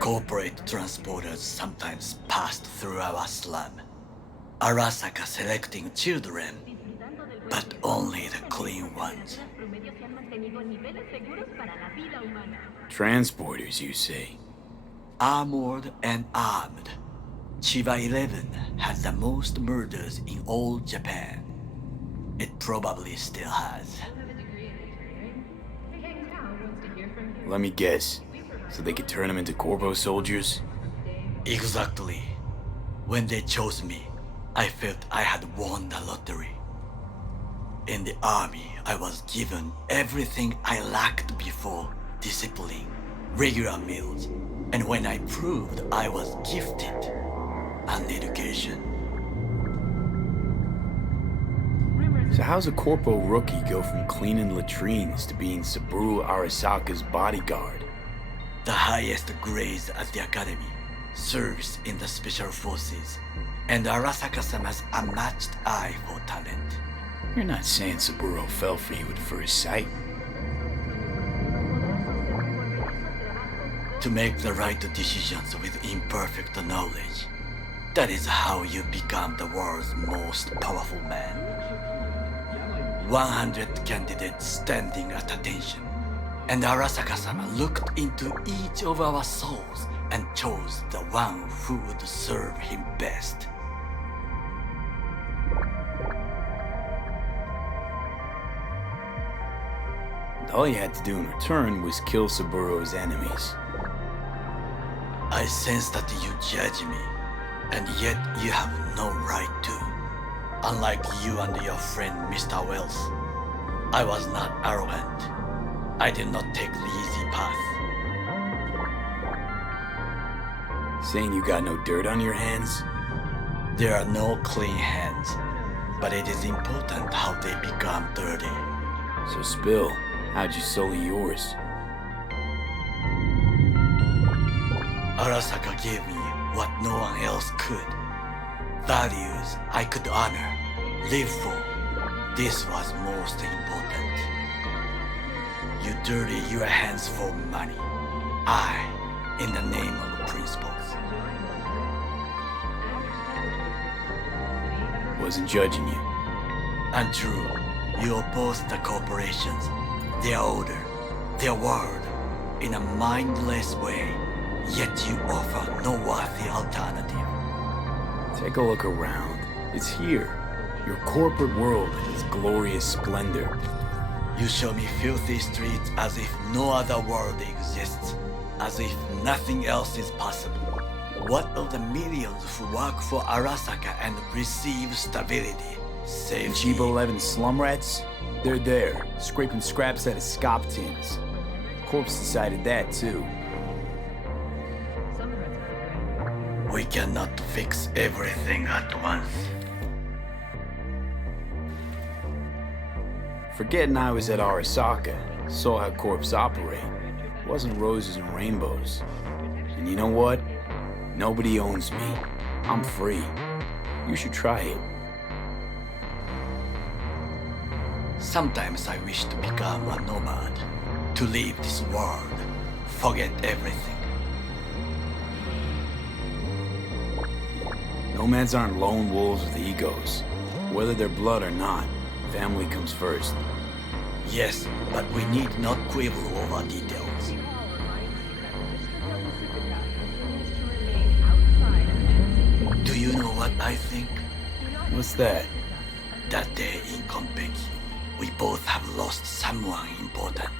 Corporate transporters sometimes passed through our slum. Arasaka selecting children, but only the clean ones. Transporters, you say? Armored and armed. Chiba 11 has the most murders in all Japan. It probably still has. Let me guess. So they could turn them into corpo soldiers? Exactly. When they chose me, I felt I had won the lottery. In the army, I was given everything I lacked before: discipline, regular meals, and when I proved I was gifted, an education. So how's a corpo rookie go from cleaning latrines to being Saburo Arasaka's bodyguard? The highest grades at the academy, service in the special forces, and Arasaka-sama's unmatched eye for talent. You're not saying Saburo fell for you at first sight. To make the right decisions with imperfect knowledge. That is how you become the world's most powerful man. 100 candidates standing at attention, and Arasaka-sama looked into each of our souls and chose the one who would serve him best. And all you had to do in return was kill Saburo's enemies. I sense that you judge me, and yet you have no right to. Unlike you and your friend Mr. Wells, I was not arrogant. I did not take the easy path. Saying you got no dirt on your hands? There are no clean hands, but it is important how they become dirty. So spill, how'd you sully yours? Arasaka gave me what no one else could. Values I could honor, live for. This was most important. You dirty your hands for money. I, in the name of principles. Wasn't judging you. Untrue. You oppose the corporations, their order, their word, in a mindless way. Yet you offer no worthy alternative. Take a look around. It's here. Your corporate world in its glorious splendor. You show me filthy streets as if no other world exists. As if nothing else is possible. What of the millions who work for Arasaka and receive stability? Safety. Chiba 11 slum rats? They're there, scraping scraps out of scop tins. Corpse decided that too. We cannot fix everything at once. Forgetting I was at Arasaka, saw how corps operate. It wasn't roses and rainbows. And you know what? Nobody owns me. I'm free. You should try it. Sometimes I wish to become a nomad. To leave this world. Forget everything. Nomads aren't lone wolves with egos. Whether they're blood or not, family comes first. Yes, but we need not quibble over details. Do you know what I think? What's that? That day in Konpeki, we both have lost someone important.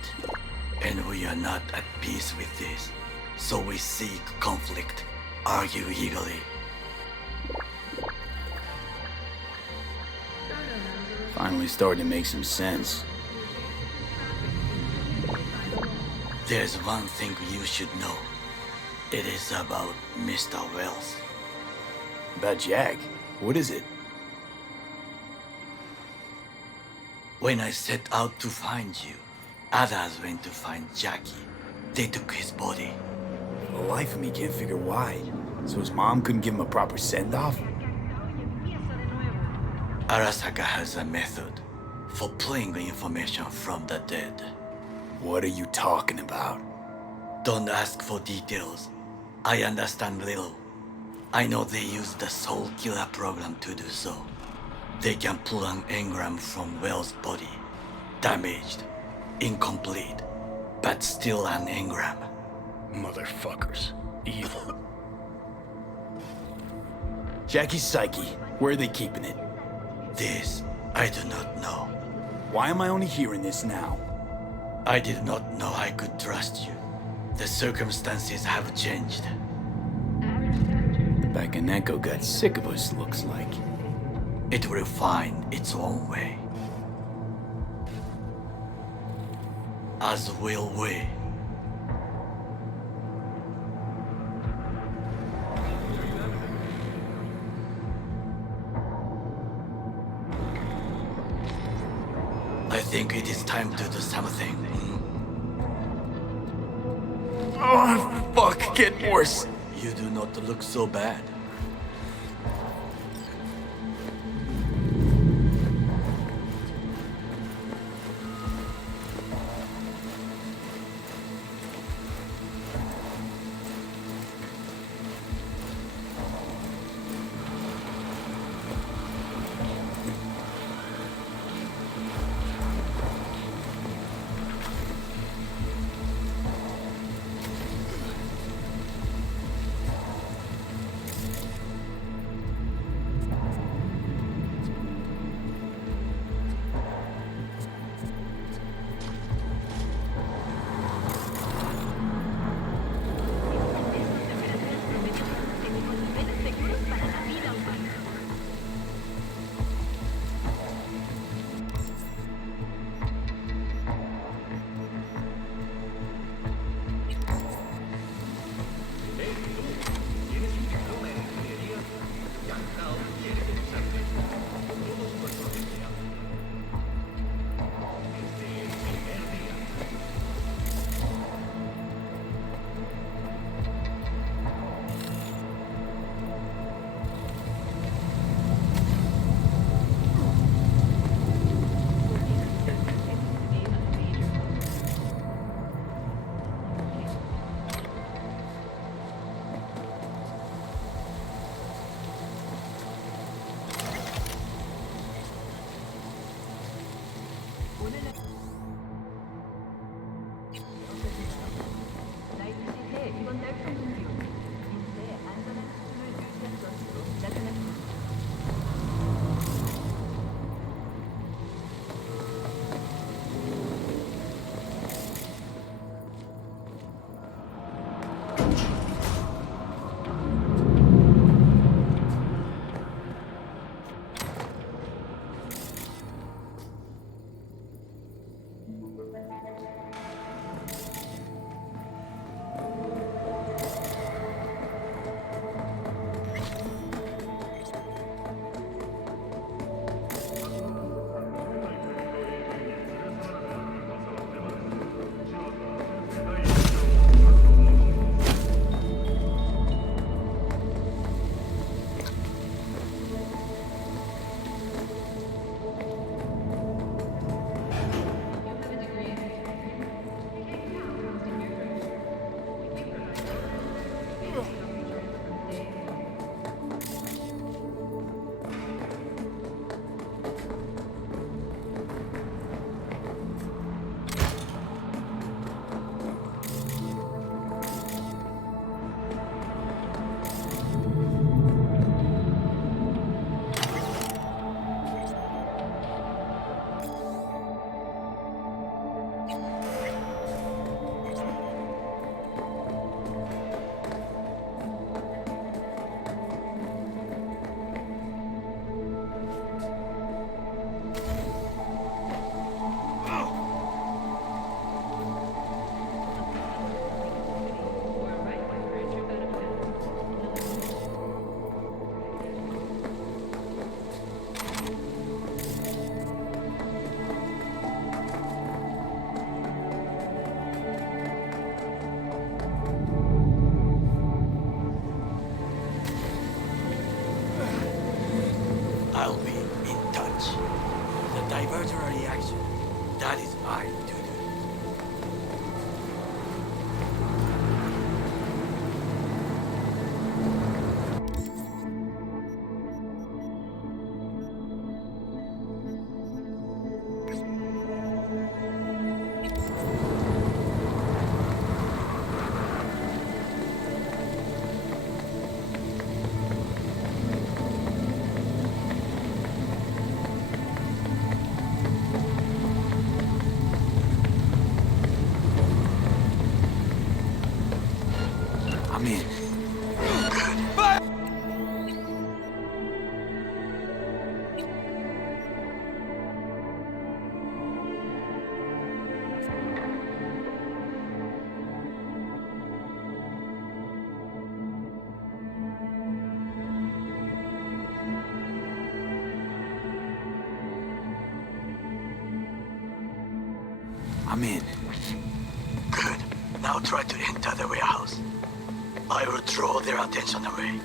And we are not at peace with this. So we seek conflict, argue eagerly. Finally starting to make some sense. There's one thing you should know. It is about Mr. Wells. About Jack? What is it? When I set out to find you, others went to find Jackie. They took his body. For the life of me, can't figure why. So his mom couldn't give him a proper send-off? Arasaka has a method for pulling information from the dead. What are you talking about? Don't ask for details. I understand little. I know they use the Soul Killer program to do so. They can pull an engram from Wells' body. Damaged, incomplete, but still an engram. Motherfuckers. Evil. Jackie's psyche. Where are they keeping it? This, I do not know. Why am I only hearing this now? I did not know I could trust you. The circumstances have changed. Bakaneko got sick of us, looks like. It will find its own way. As will we. I think it is time to do something. Oh, fuck, get worse. You do not look so bad. I'm in. I'm in. Good. Now try to enter the warehouse. I will draw their attention away.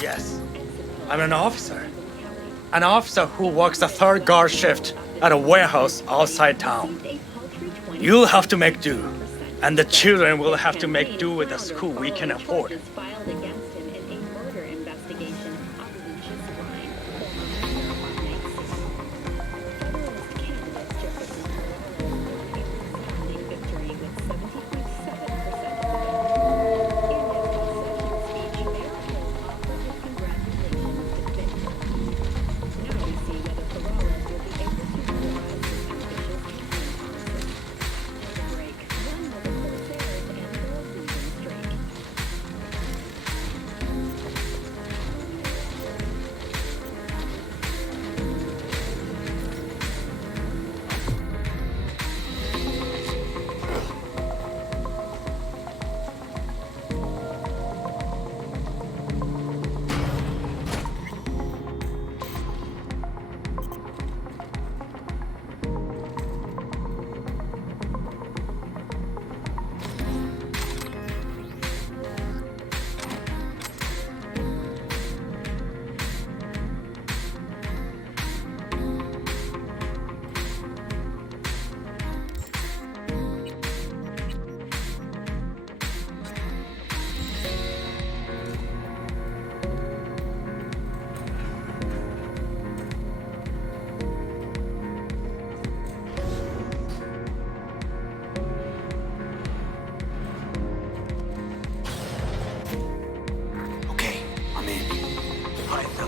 Yes. I'm an officer. An officer who works the third guard shift at a warehouse outside town. You'll have to make do, and the children will have to make do with the school we can afford.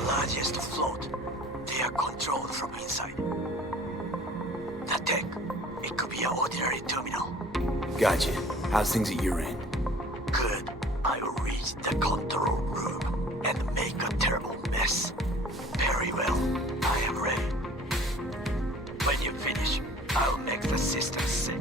Largest float. They are controlled from inside. The tech, it could be an ordinary terminal. Gotcha. How's things at your end? Good. I will reach the control room and make a terrible mess. Very well. I am ready. When you finish, I'll make the system sick.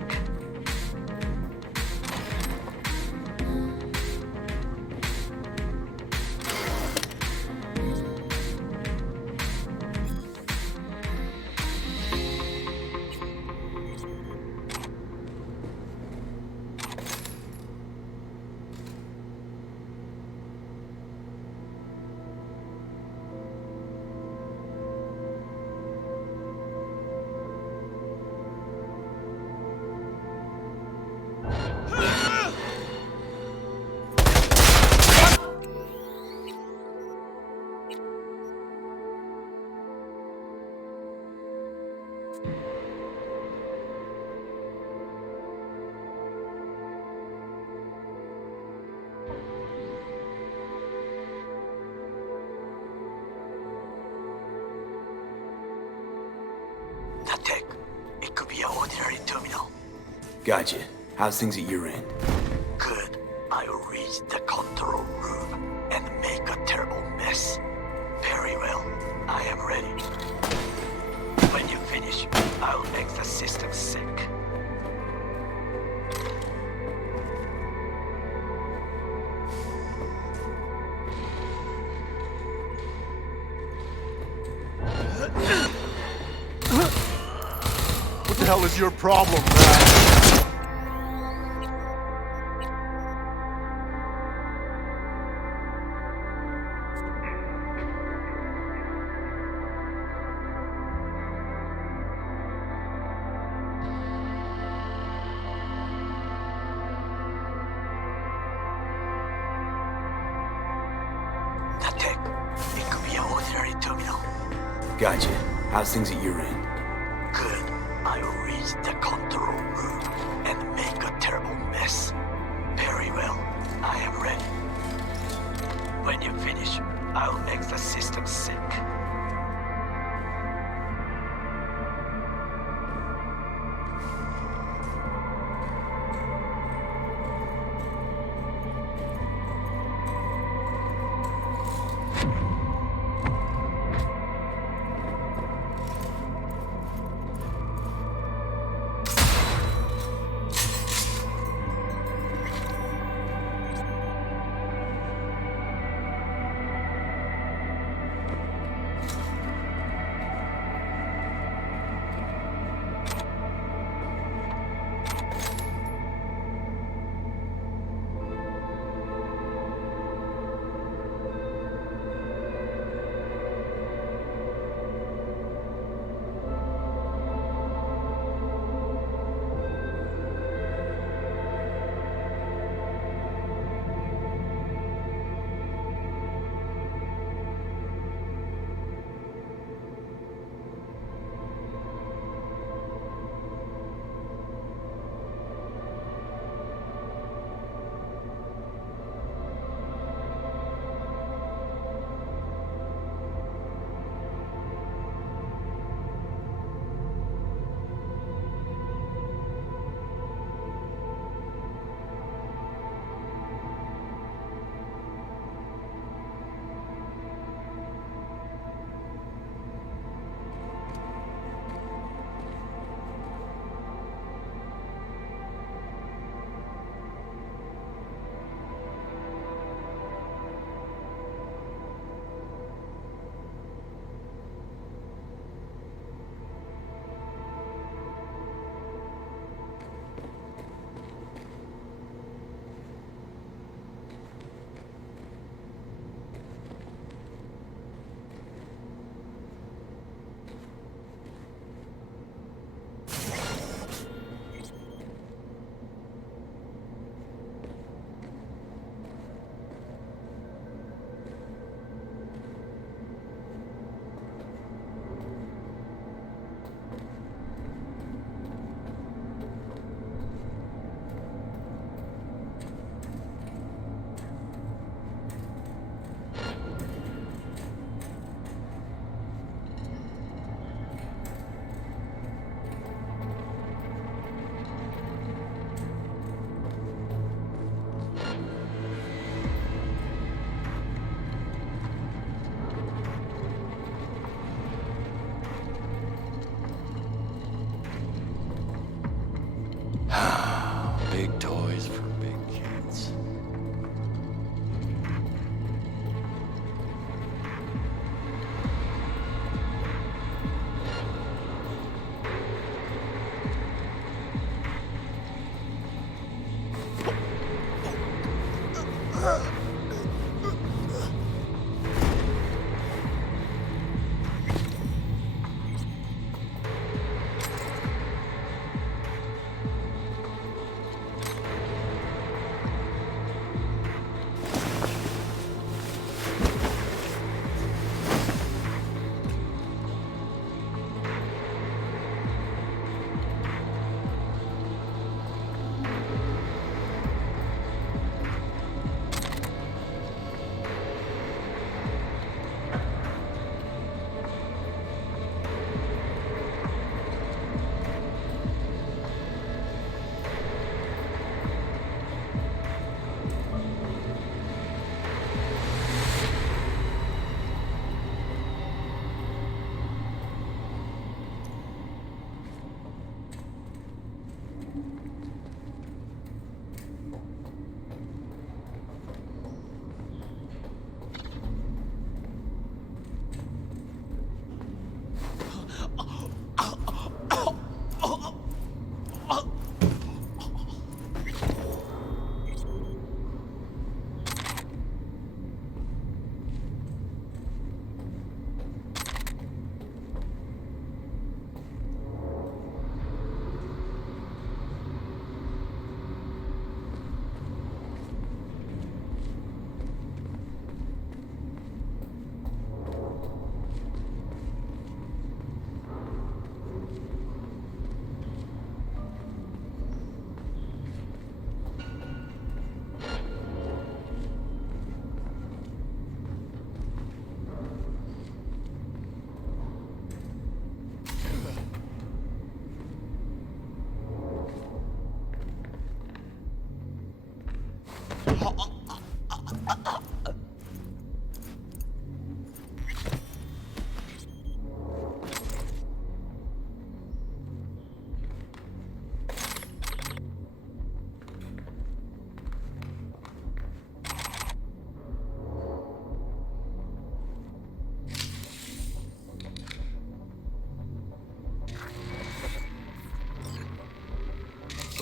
Gotcha. How's things at your end? Good. I'll reach the control room and make a terrible mess. Very well. I am ready. When you finish, I'll make the system sick. What the hell is your problem, man? The tech. It could be an ordinary terminal. Gotcha. How's things at your end? Good. I'll reach the control room and make a terrible mess. Very well. I am ready. When you finish, I'll make the system sick. Big toys for big kids.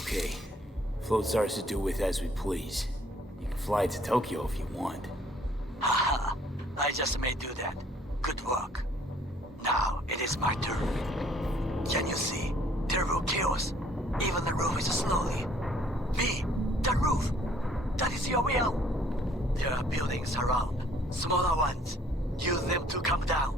Okay. Float's ours to do with as we please. You can fly to Tokyo if you want. Haha, I just may do that. Good work. Now, it is my turn. Can you see? Terrible chaos. Even the roof is slowly. Me, the roof. That is your will. There are buildings around. Smaller ones. Use them to come down.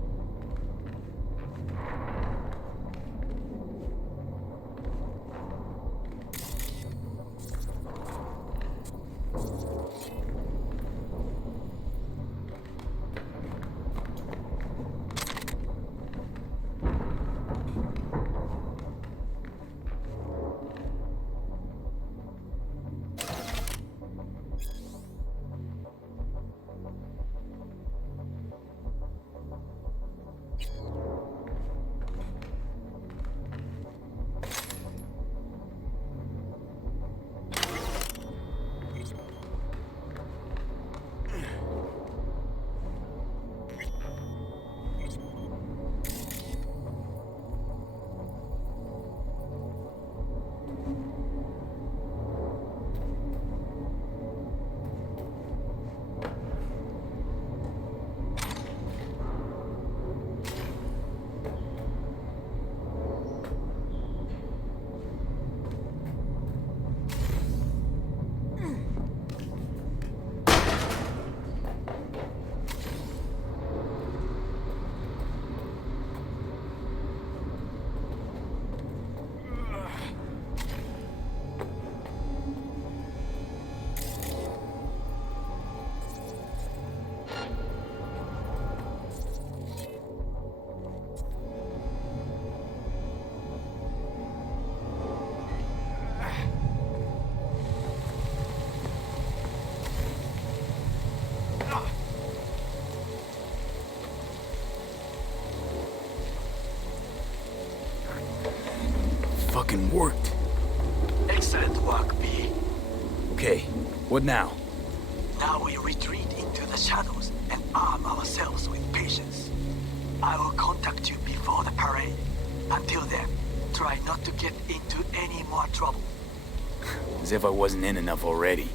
Fucking worked. Excellent work, B. Okay, what now? Now we retreat into the shadows and arm ourselves with patience. I will contact you before the parade. Until then, try not to get into any more trouble. As if I wasn't in enough already.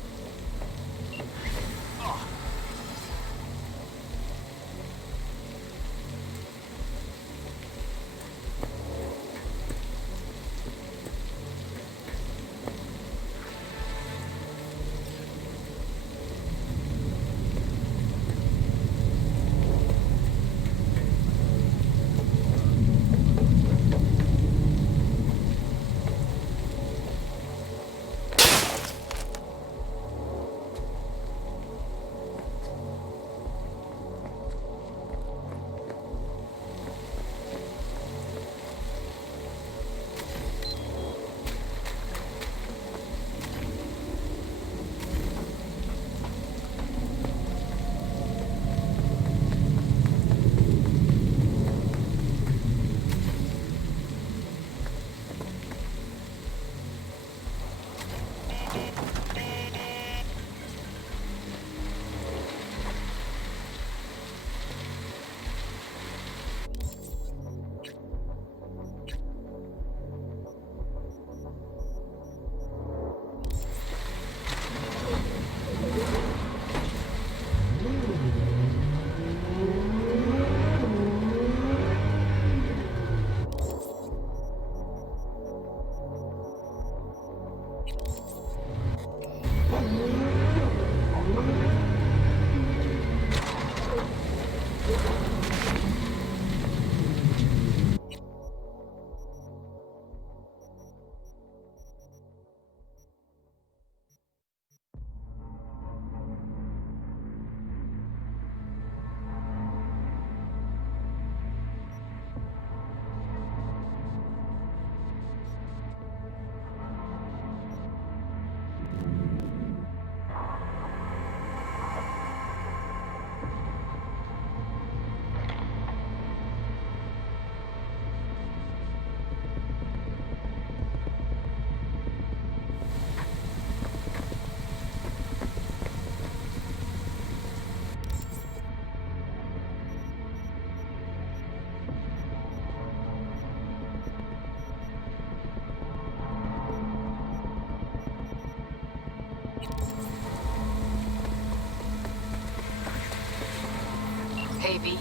Hey, V.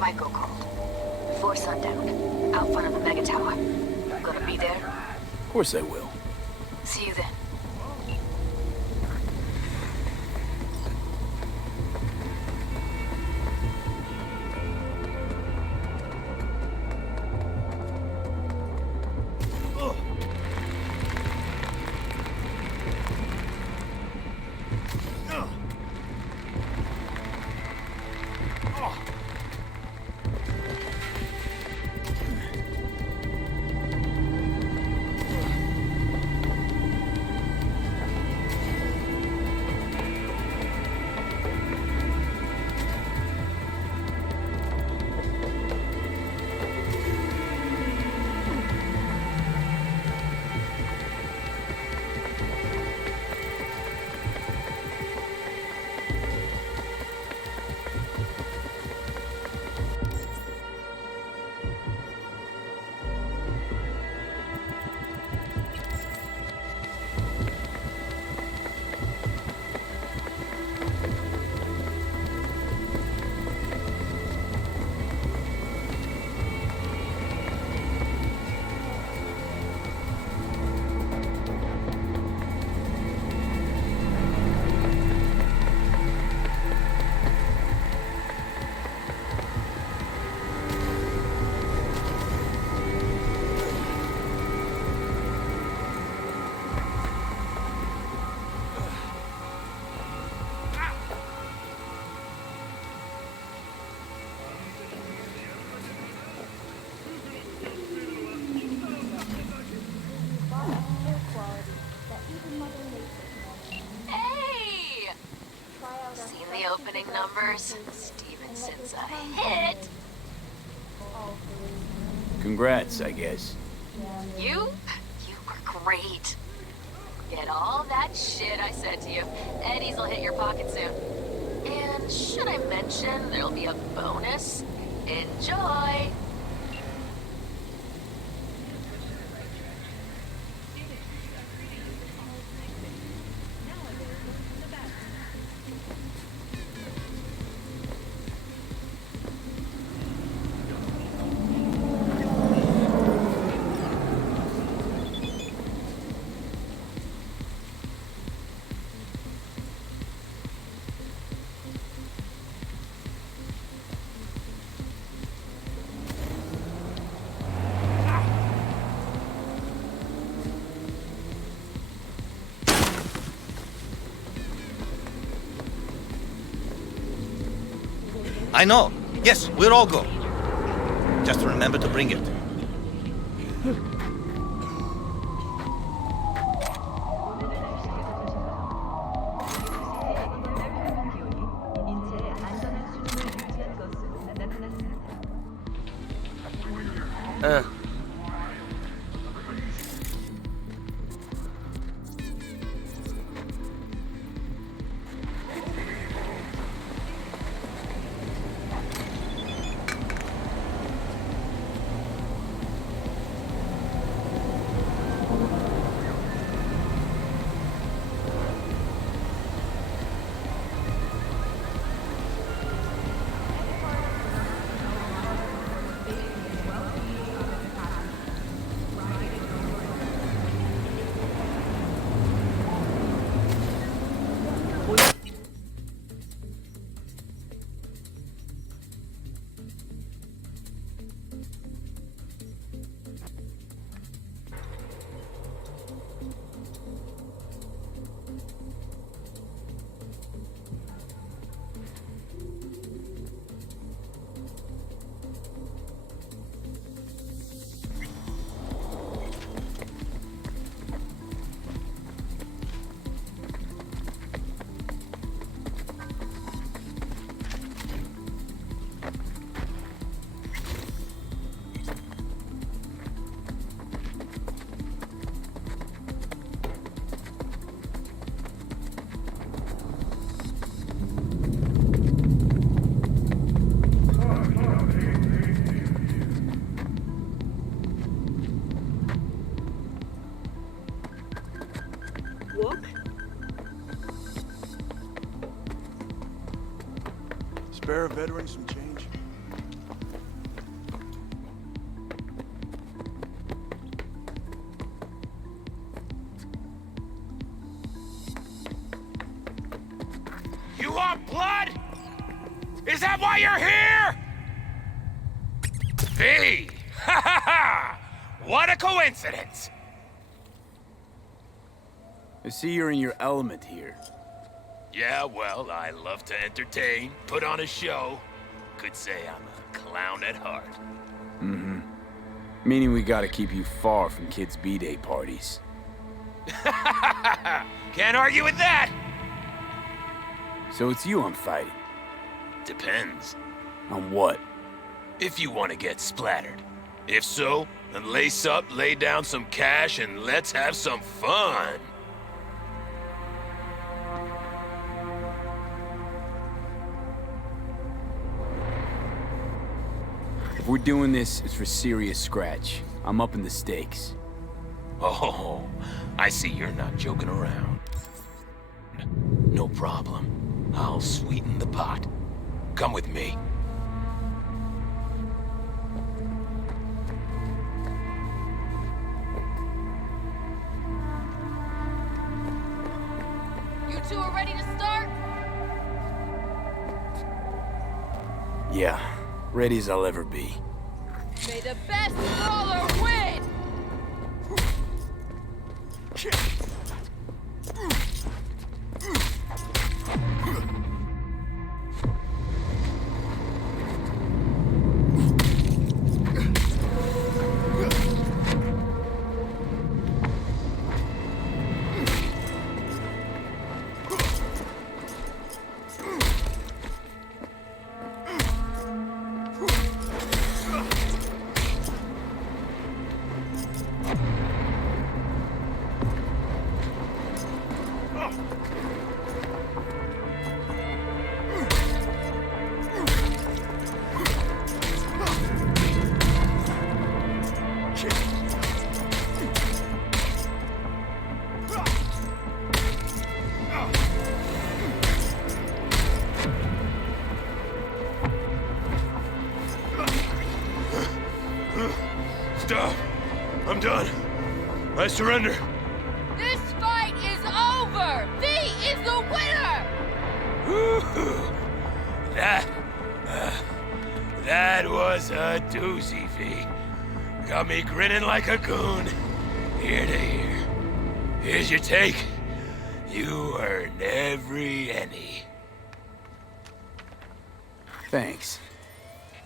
Michael called. Before sundown. Out front of the mega tower. Gonna be there? Of course I will. See you then. Hey! Seen the opening numbers? Stevenson's a hit. Congrats, I guess. You were great. Get all that shit I said to you. Eddie's will hit your pocket soon. And should I mention there'll be a bonus? Enjoy! I know. Yes, we'll all go. Just remember to bring it. spare a veteran some change? You want blood? Is that why you're here? V! Ha ha ha! What a coincidence! I see you're in your element here. Yeah, well, I love to entertain, put on a show. Could say I'm a clown at heart. Mm-hmm. Meaning we gotta keep you far from kids' B-Day parties. Can't argue with that! So it's you I'm fighting. Depends. On what? If you want to get splattered. If so, then lace up, lay down some cash, and let's have some fun. If we're doing this, it's for serious scratch. I'm up in the stakes. Oh, I see you're not joking around. No problem. I'll sweeten the pot. Come with me. You two are ready to start? Yeah, ready as I'll ever be. May the best brawler win! Stop. I'm done. I surrender. This fight is over! V is the winner! Woo-hoo. That was a doozy, V. Got me grinning like a goon. Ear to ear. Here's your take. You earned every penny. Thanks.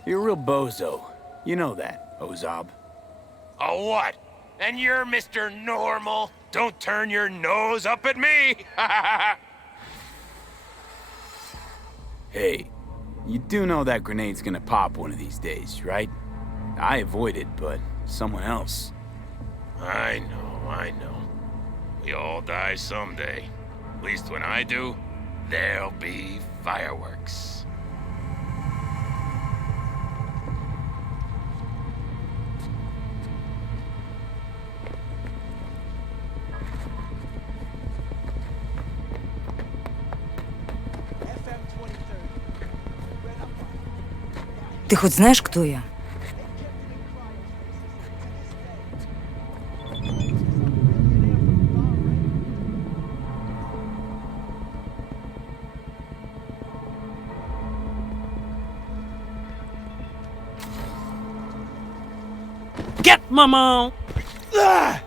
You're a real bozo. You know that, Ozab. Oh, what? And you're Mr. Normal? Don't turn your nose up at me! Hey, you do know that grenade's gonna pop one of these days, right? I avoid it, but someone else. I know. We all die someday. At least when I do, there'll be fireworks. Ты хоть знаешь, кто я? Get Mama! Ah!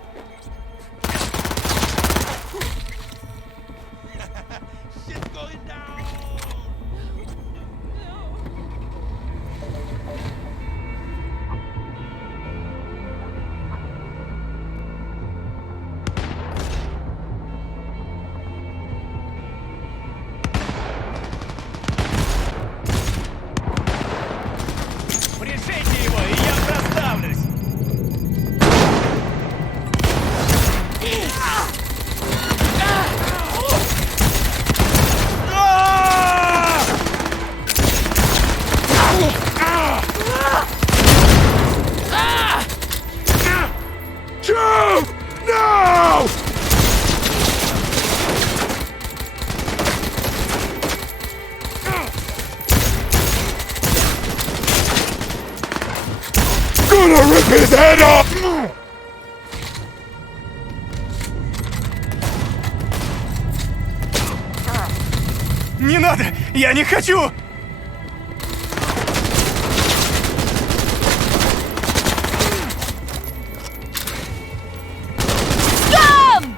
Решите его, и я проставлюсь! his head off! Не надо! Я не хочу! Scum!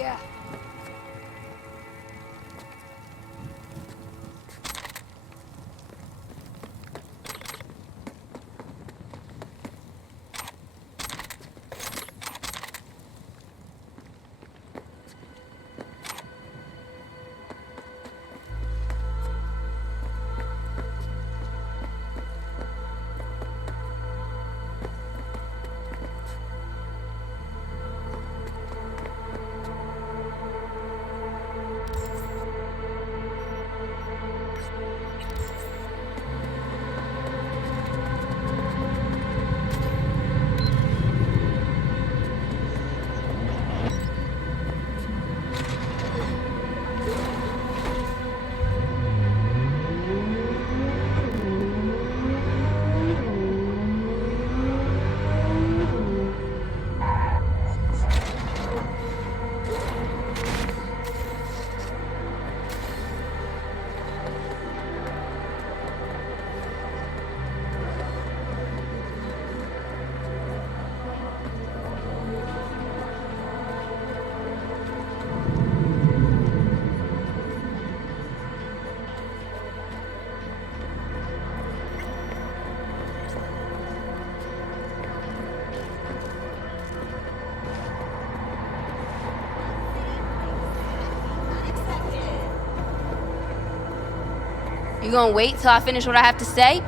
Yeah. You gonna wait till I finish what I have to say?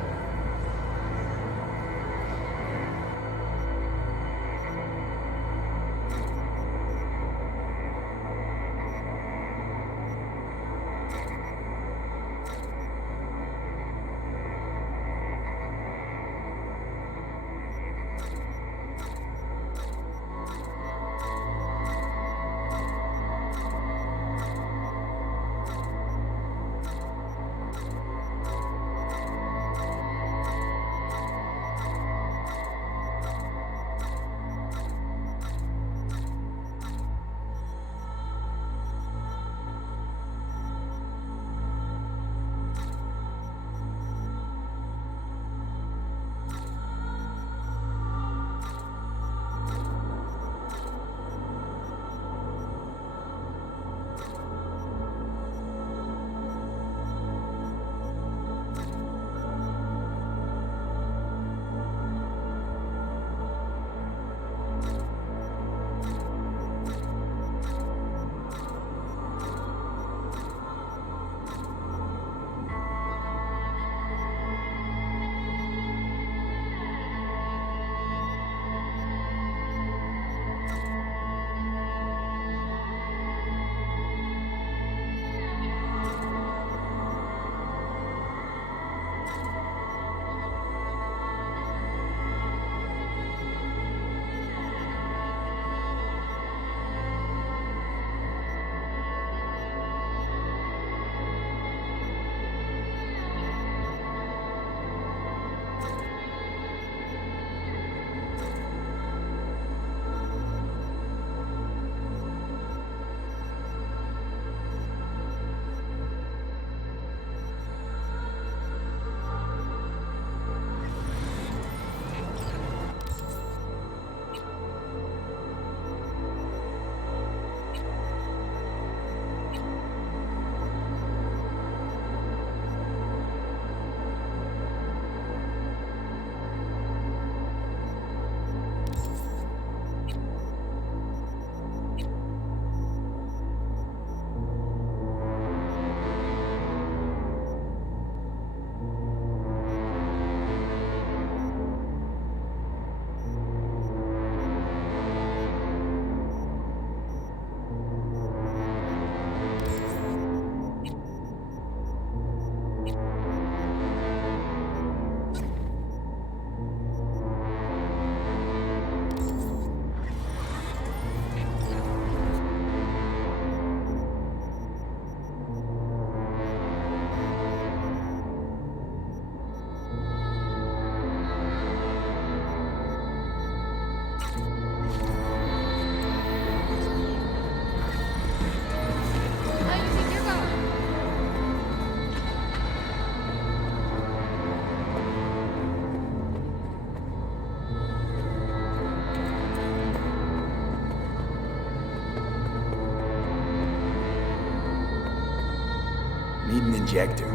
injector.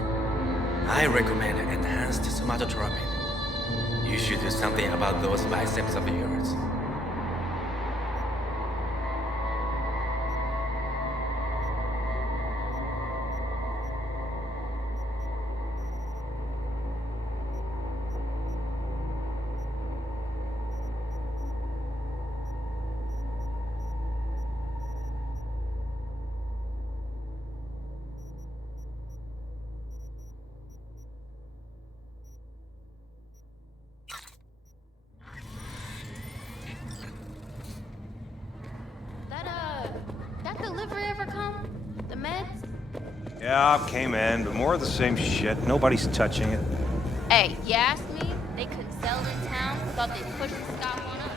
I recommend enhanced somatotropin. You should do something about those biceps of yours. That delivery ever come? The meds? Yeah, came in, but more of the same shit. Nobody's touching it. Hey, you asked me? They couldn't sell it in town. Thought they'd push the stop on us.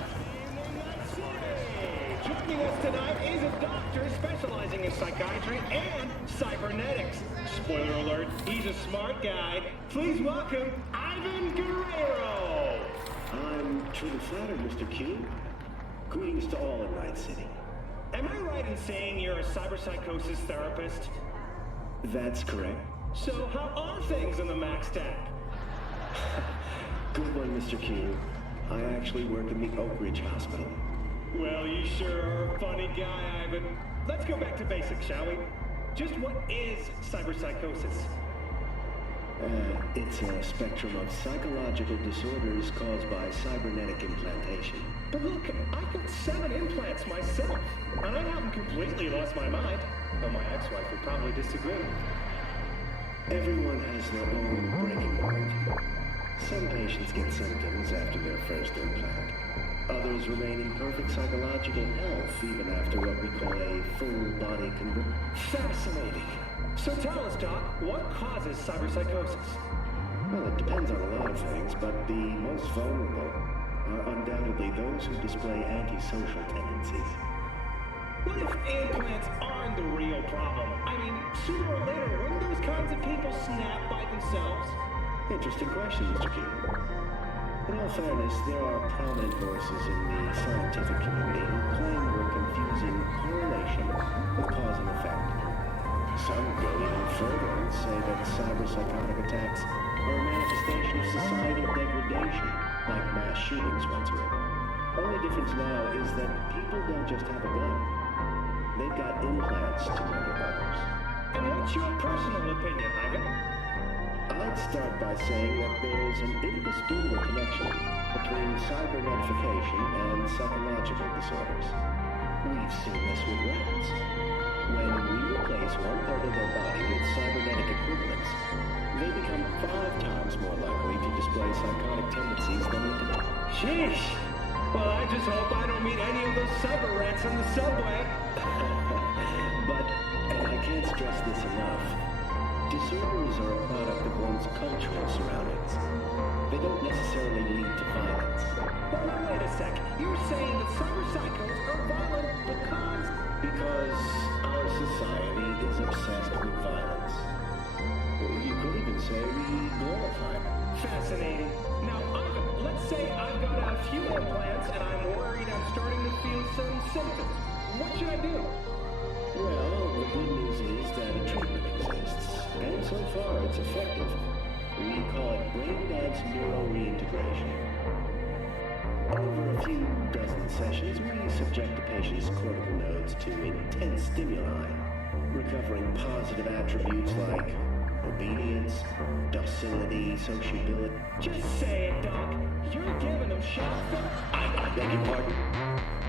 Joining us tonight is a doctor specializing in psychiatry and cybernetics. Spoiler alert, he's a smart guy. Please welcome Ivan Guerrero. I'm truly flattered, Mr. Q. Greetings to all in Night City. Am I right in saying you're a cyberpsychosis therapist? That's correct. So how are things in the Max Stack? Good one, Mr. Q. I actually work in the Oak Ridge Hospital. Well, you sure are a funny guy, Ivan. Let's go back to basics, shall we? Just what is cyberpsychosis? It's a spectrum of psychological disorders caused by cybernetic implantation. But look, I've got 7 implants myself, and I haven't completely lost my mind, though my ex-wife would probably disagree. Everyone has their own breaking point. Some patients get symptoms after their first implant. Others remain in perfect psychological health even after what we call a full-body conversion. Fascinating. So tell us, Doc, what causes cyberpsychosis? Well, it depends on a lot of things, but the most vulnerable are undoubtedly those who display antisocial tendencies. What if implants aren't the real problem? I mean, sooner or later, wouldn't those kinds of people snap by themselves? Interesting question, Mr. Q. In all fairness, there are prominent voices in the scientific community who claim we're confusing correlation with cause and effect. Some go even further and say that cyberpsychotic attacks are a manifestation of societal degradation, like mass shootings once were. Only difference now is that people don't just have a gun. They've got implants to murder others. And what's your personal opinion, Ivan? I'd start by saying that there's an indisputable connection between cybernetification and psychological disorders. We've seen this with rats. When we replace 1/3 of their body with cybernetic equivalents, they become 5 times more likely to display psychotic tendencies than we do. Sheesh! Well, I just hope I don't meet any of those cyber rats on the subway. But, and I can't stress this enough, disorders are a product of one's cultural surroundings. They don't necessarily lead to violence. But wait a sec. You're saying that cyberpsychos are violent because our society is obsessed with violence. You could even say we glorify it. Fascinating. Now, Ivan, let's say I've got a few implants and I'm worried I'm starting to feel some symptoms. What should I do? Well, the good news is that a treatment exists, and so far it's effective. We call it brain-dance neuro-reintegration. Over a few dozen sessions, we subject the patient's cortical nodes to intense stimuli, recovering positive attributes like obedience, docility, sociability. Just say it, Doc. You're giving them shots that... I beg your pardon?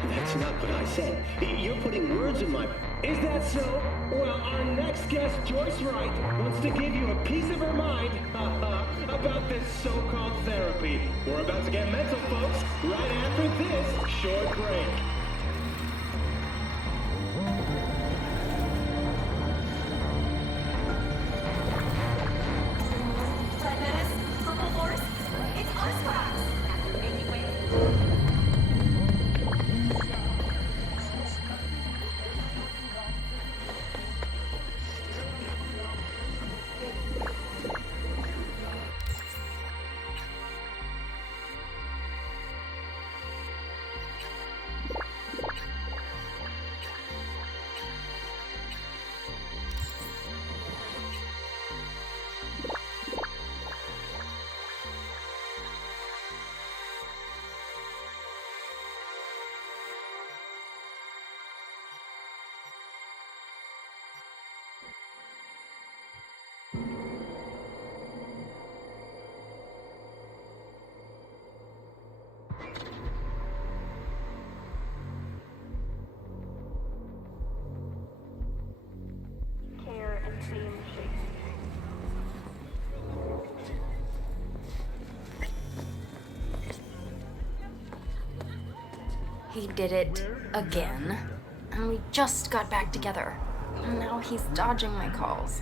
That's not what I said. You're putting words in my... Is that so? Well, our next guest, Joyce Wright, wants to give you a piece of her mind about this so-called therapy. We're about to get mental, folks, right after this short break. He did it again. And we just got back together. And now he's dodging my calls.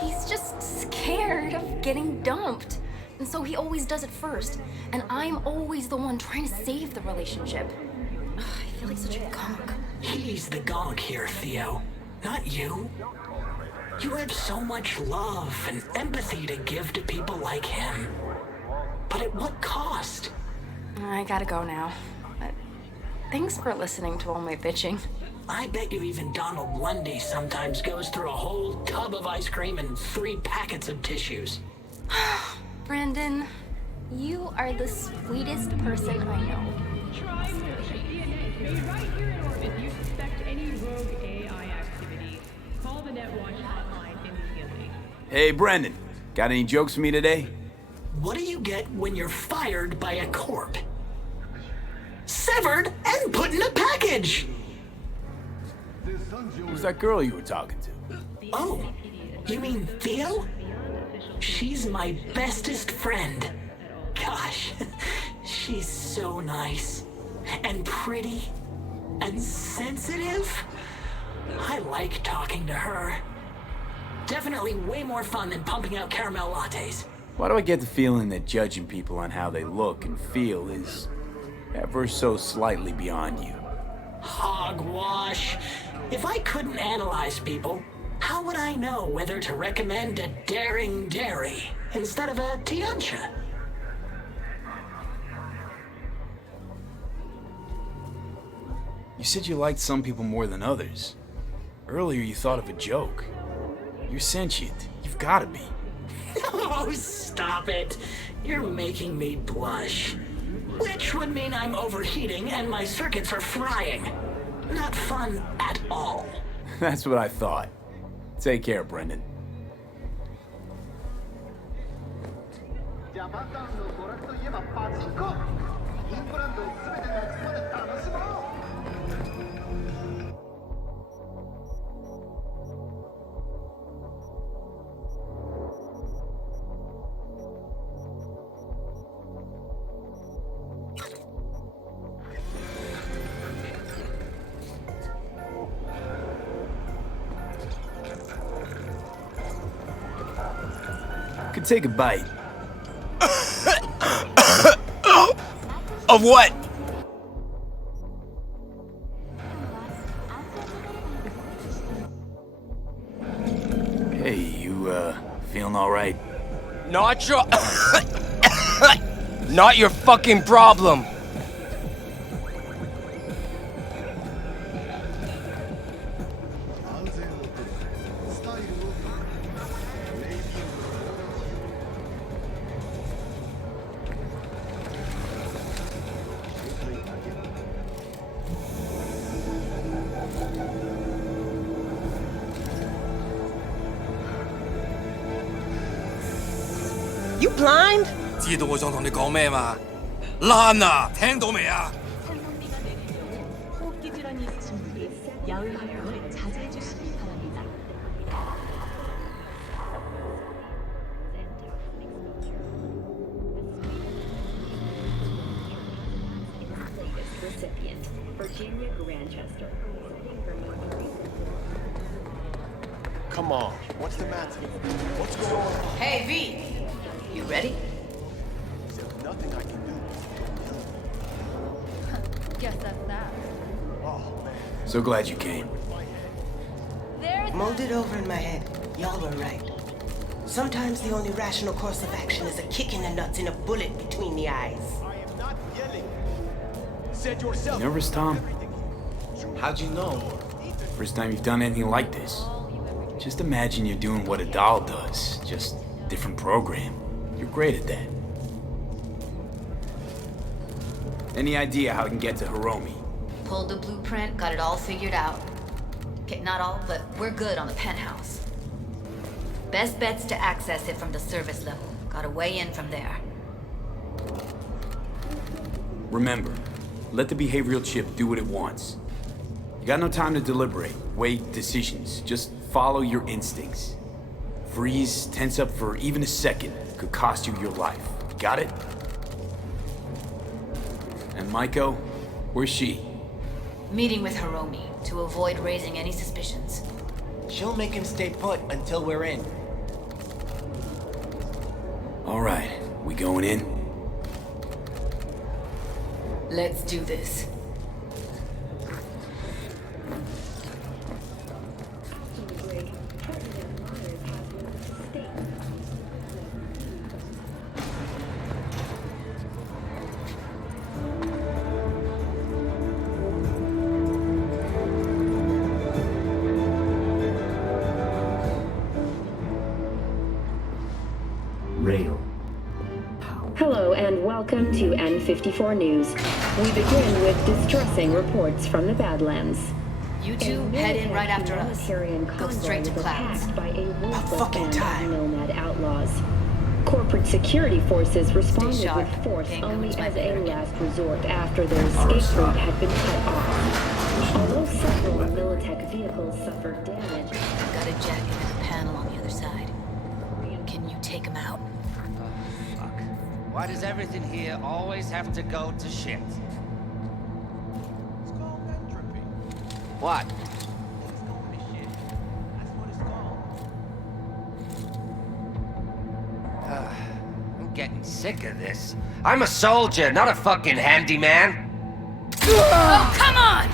He's just scared of getting dumped. And so he always does it first. And I'm always the one trying to save the relationship. Ugh, I feel like such a gonk. He's the gonk here, Theo. Not you. You have so much love and empathy to give to people like him. But at what cost? I gotta go now. But thanks for listening to all my bitching. I bet you even Donald Lundy sometimes goes through a whole tub of ice cream and 3 packets of tissues. Brandon, you are the sweetest person I know. Hey, Brendan. Got any jokes for me today? What do you get when you're fired by a corp? Severed and put in a package! Who's that girl you were talking to? Oh, you mean Theo? She's my bestest friend. Gosh, she's so nice. And pretty. And sensitive. I like talking to her. Definitely way more fun than pumping out caramel lattes. Why do I get the feeling that judging people on how they look and feel is ever so slightly beyond you? Hogwash. If I couldn't analyze people, how would I know whether to recommend a daring dairy instead of a tiancha? You said you liked some people more than others. Earlier you thought of a joke. You're sentient. You've got to be. Oh, stop it. You're making me blush. Which would mean I'm overheating and my circuits are frying. Not fun at all. That's what I thought. Take care, Brendan. Could take a bite. Of what? Hey, you, feeling alright? Not your... Not your fucking problem. You blind? 知道我想同你講咩嘛？爛啊！聽到未啊？ Come on, what's the matter? What's going on? Hey, V! You ready? There's nothing I can do. Guess that's that. Oh, man. So glad you came. Mulled it over in my head. Y'all were right. Sometimes the only rational course of action is a kick in the nuts and a bullet between the eyes. I am not yelling. Said yourself. Nervous, Tom? How'd you know? First time you've done anything like this. Just imagine you're doing what a doll does, just different program. You're great at that. Any idea how I can get to Hiromi? Pulled the blueprint, got it all figured out. Okay, not all, but we're good on the penthouse. Best bet's to access it from the service level. Gotta weigh in from there. Remember, let the behavioral chip do what it wants. You got no time to deliberate, weigh decisions. Just follow your instincts. Freeze, tense up for even a second could cost you your life. Got it? And Maiko, Where's she? Meeting with Hiromi to avoid raising any suspicions. She'll make him stay put until we're in. All right, we going in? Let's do this. Hello and welcome to N54 News. We begin with distressing reports from the Badlands. You two head in right after us. Go straight to Clouds. By a ruthless band of nomad outlaws. Corporate security forces responded with force only as a last resort after their escape route had been cut off. Although several Militech vehicles suffered damage. Got a jacket and a panel on the other side. Can you take him out? Why does everything here always have to go to shit? What? I'm getting sick of this. I'm a soldier, not a fucking handyman. Oh, come on!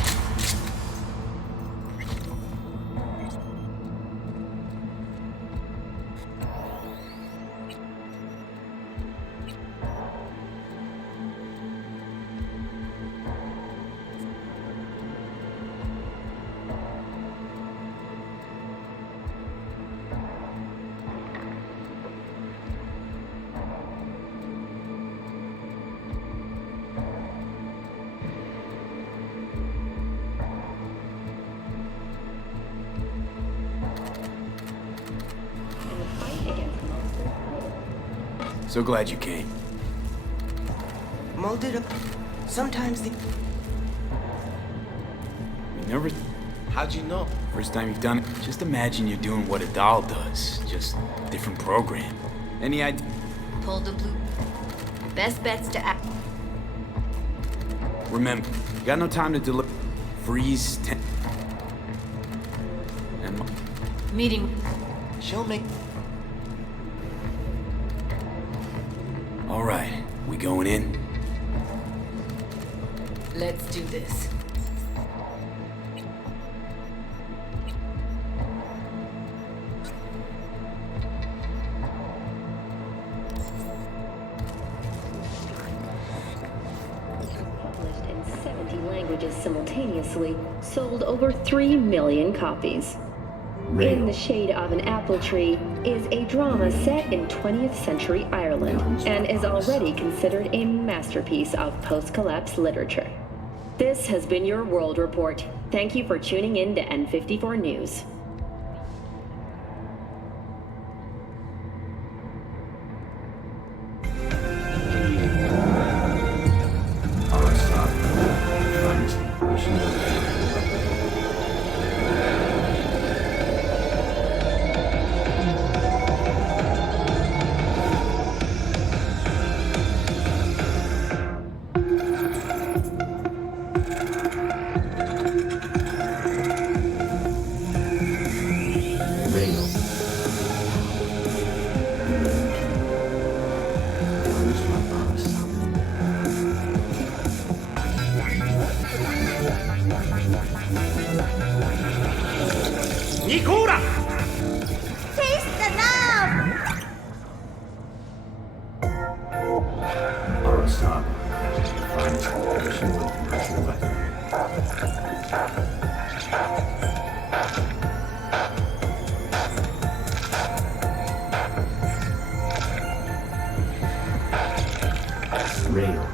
So glad you came. Molded up. Sometimes the. You never... How'd you know? First time you've done it. Just imagine you're doing what a doll does. Just different program. Any idea? Pull the blue. Best bet's to act. Remember, you got no time to deliver. Freeze. And... Meeting. She'll make. All right, we going in? Let's do this. Published in 70 languages simultaneously, sold over 3 million copies. In the Shade of an Apple Tree is a drama set in 20th century Ireland and is already considered a masterpiece of post-collapse literature. This has been your World Report. Thank you for tuning in to N54 News. Nikura! Taste the love! Arasaka, finest operation with commercial weapon. Rail.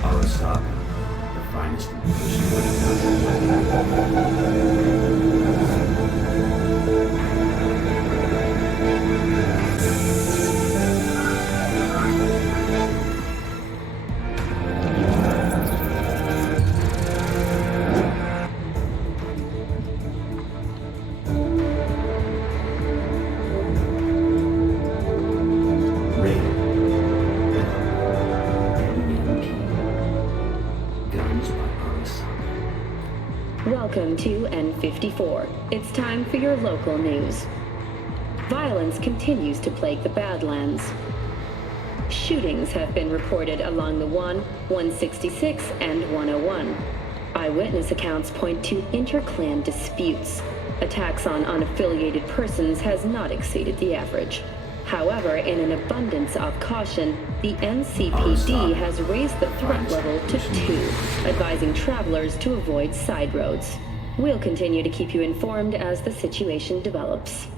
Arasaka, the finest Welcome to N54. It's time for your local news. Violence continues to plague the Badlands. Shootings have been reported along the 166, and 101. Eyewitness accounts point to inter-clan disputes. Attacks on unaffiliated persons has not exceeded the average. However, in an abundance of caution, the NCPD has raised the threat level to 2, advising travelers to avoid side roads. We'll continue to keep you informed as the situation develops.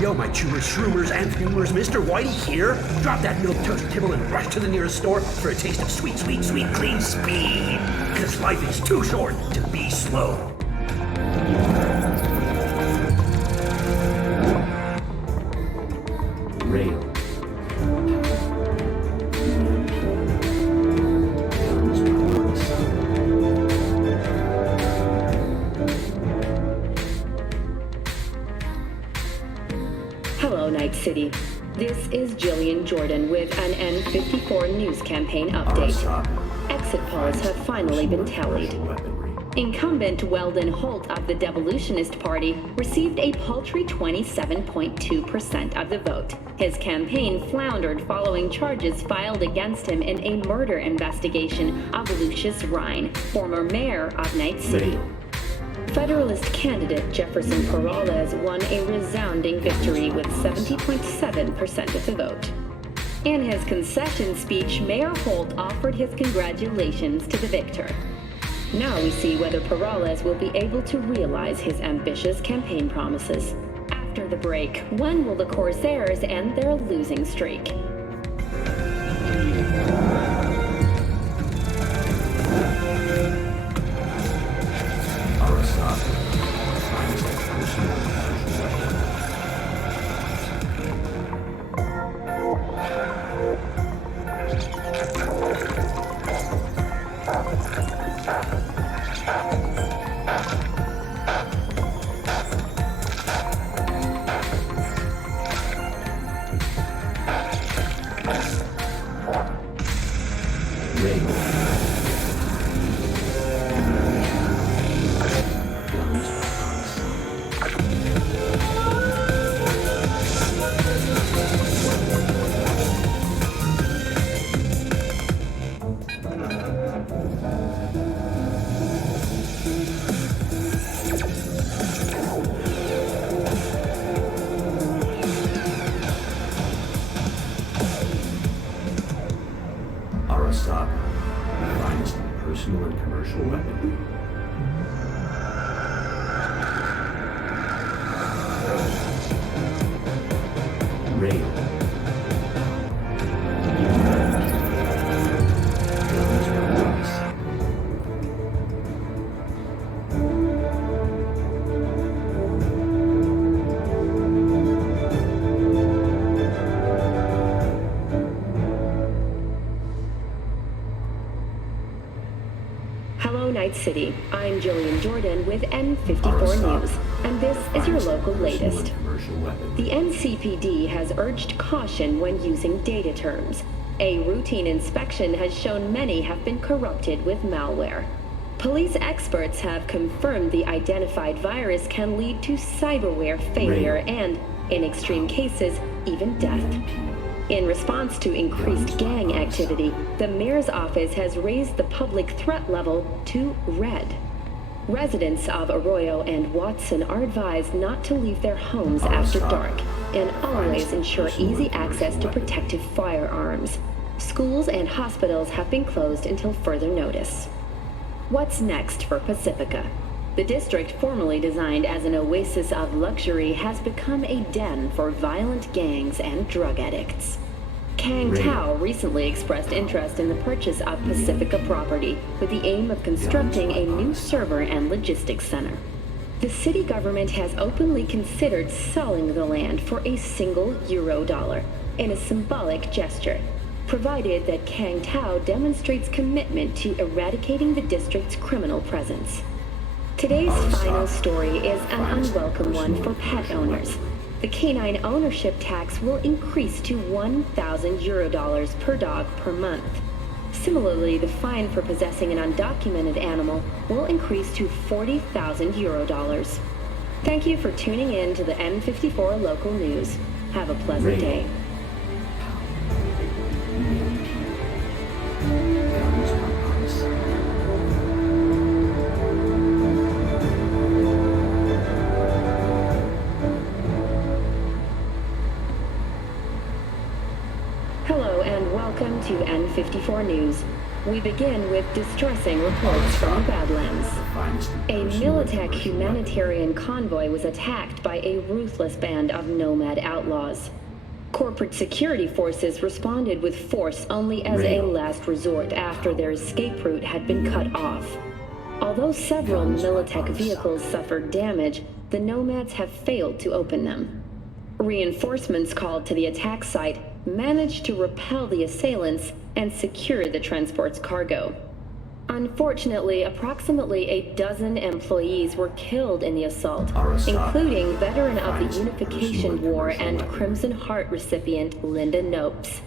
Yo, my chewers, shroomers, and fumers, Mr. Whitey here. Drop that milk toast kibble and rush to the nearest store for a taste of sweet, sweet, sweet, clean speed. Because life is too short to be slow. Rail. Hello, Night City. This is Jillian Jordan with an N54 news campaign update. Exit polls have finally been tallied. Incumbent Weldon Holt of the Devolutionist Party received a paltry 27.2% of the vote. His campaign floundered following charges filed against him in a murder investigation of Lucius Rhine, former mayor of Night City. Federalist candidate Jefferson Peralez won a resounding victory with 70.7% of the vote. In his concession speech, Mayor Holt offered his congratulations to the victor. Now we see whether Peralez will be able to realize his ambitious campaign promises. After the break, when will the Corsairs end their losing streak? Night City. I'm Jillian Jordan with N54 News, and this is your local latest. The NCPD has urged caution when using data terms. A routine inspection has shown many have been corrupted with malware. Police experts have confirmed the identified virus can lead to cyberware failure and, in extreme cases, even death. In response to increased gang activity, the mayor's office has raised the public threat level to red. Residents of Arroyo and Watson are advised not to leave their homes after dark and always ensure easy access to protective firearms. Schools and hospitals have been closed until further notice. What's next for Pacifica? The district, formerly designed as an oasis of luxury, has become a den for violent gangs and drug addicts. Kang Tao recently expressed interest in the purchase of Pacifica property with the aim of constructing a new server and logistics center. The city government has openly considered selling the land for a single euro-dollar in a symbolic gesture, provided that Kang Tao demonstrates commitment to eradicating the district's criminal presence. Today's final story is an unwelcome one for pet owners. The canine ownership tax will increase to 1,000 euro-dollars per dog per month. Similarly, the fine for possessing an undocumented animal will increase to 40,000 euro-dollars. Thank you for tuning in to the N54 local news. Have a pleasant day. Hello and welcome to N54 News. We begin with distressing reports from the Badlands. A Militech humanitarian convoy was attacked by a ruthless band of nomad outlaws. Corporate security forces responded with force only as a last resort after their escape route had been cut off. Although several Militech vehicles suffered damage, the nomads have failed to open them. Reinforcements called to the attack site managed to repel the assailants and secure the transport's cargo. Unfortunately, approximately a dozen employees were killed in the assault, including veteran of the Unification War and Crimson Heart recipient Linda Nopes.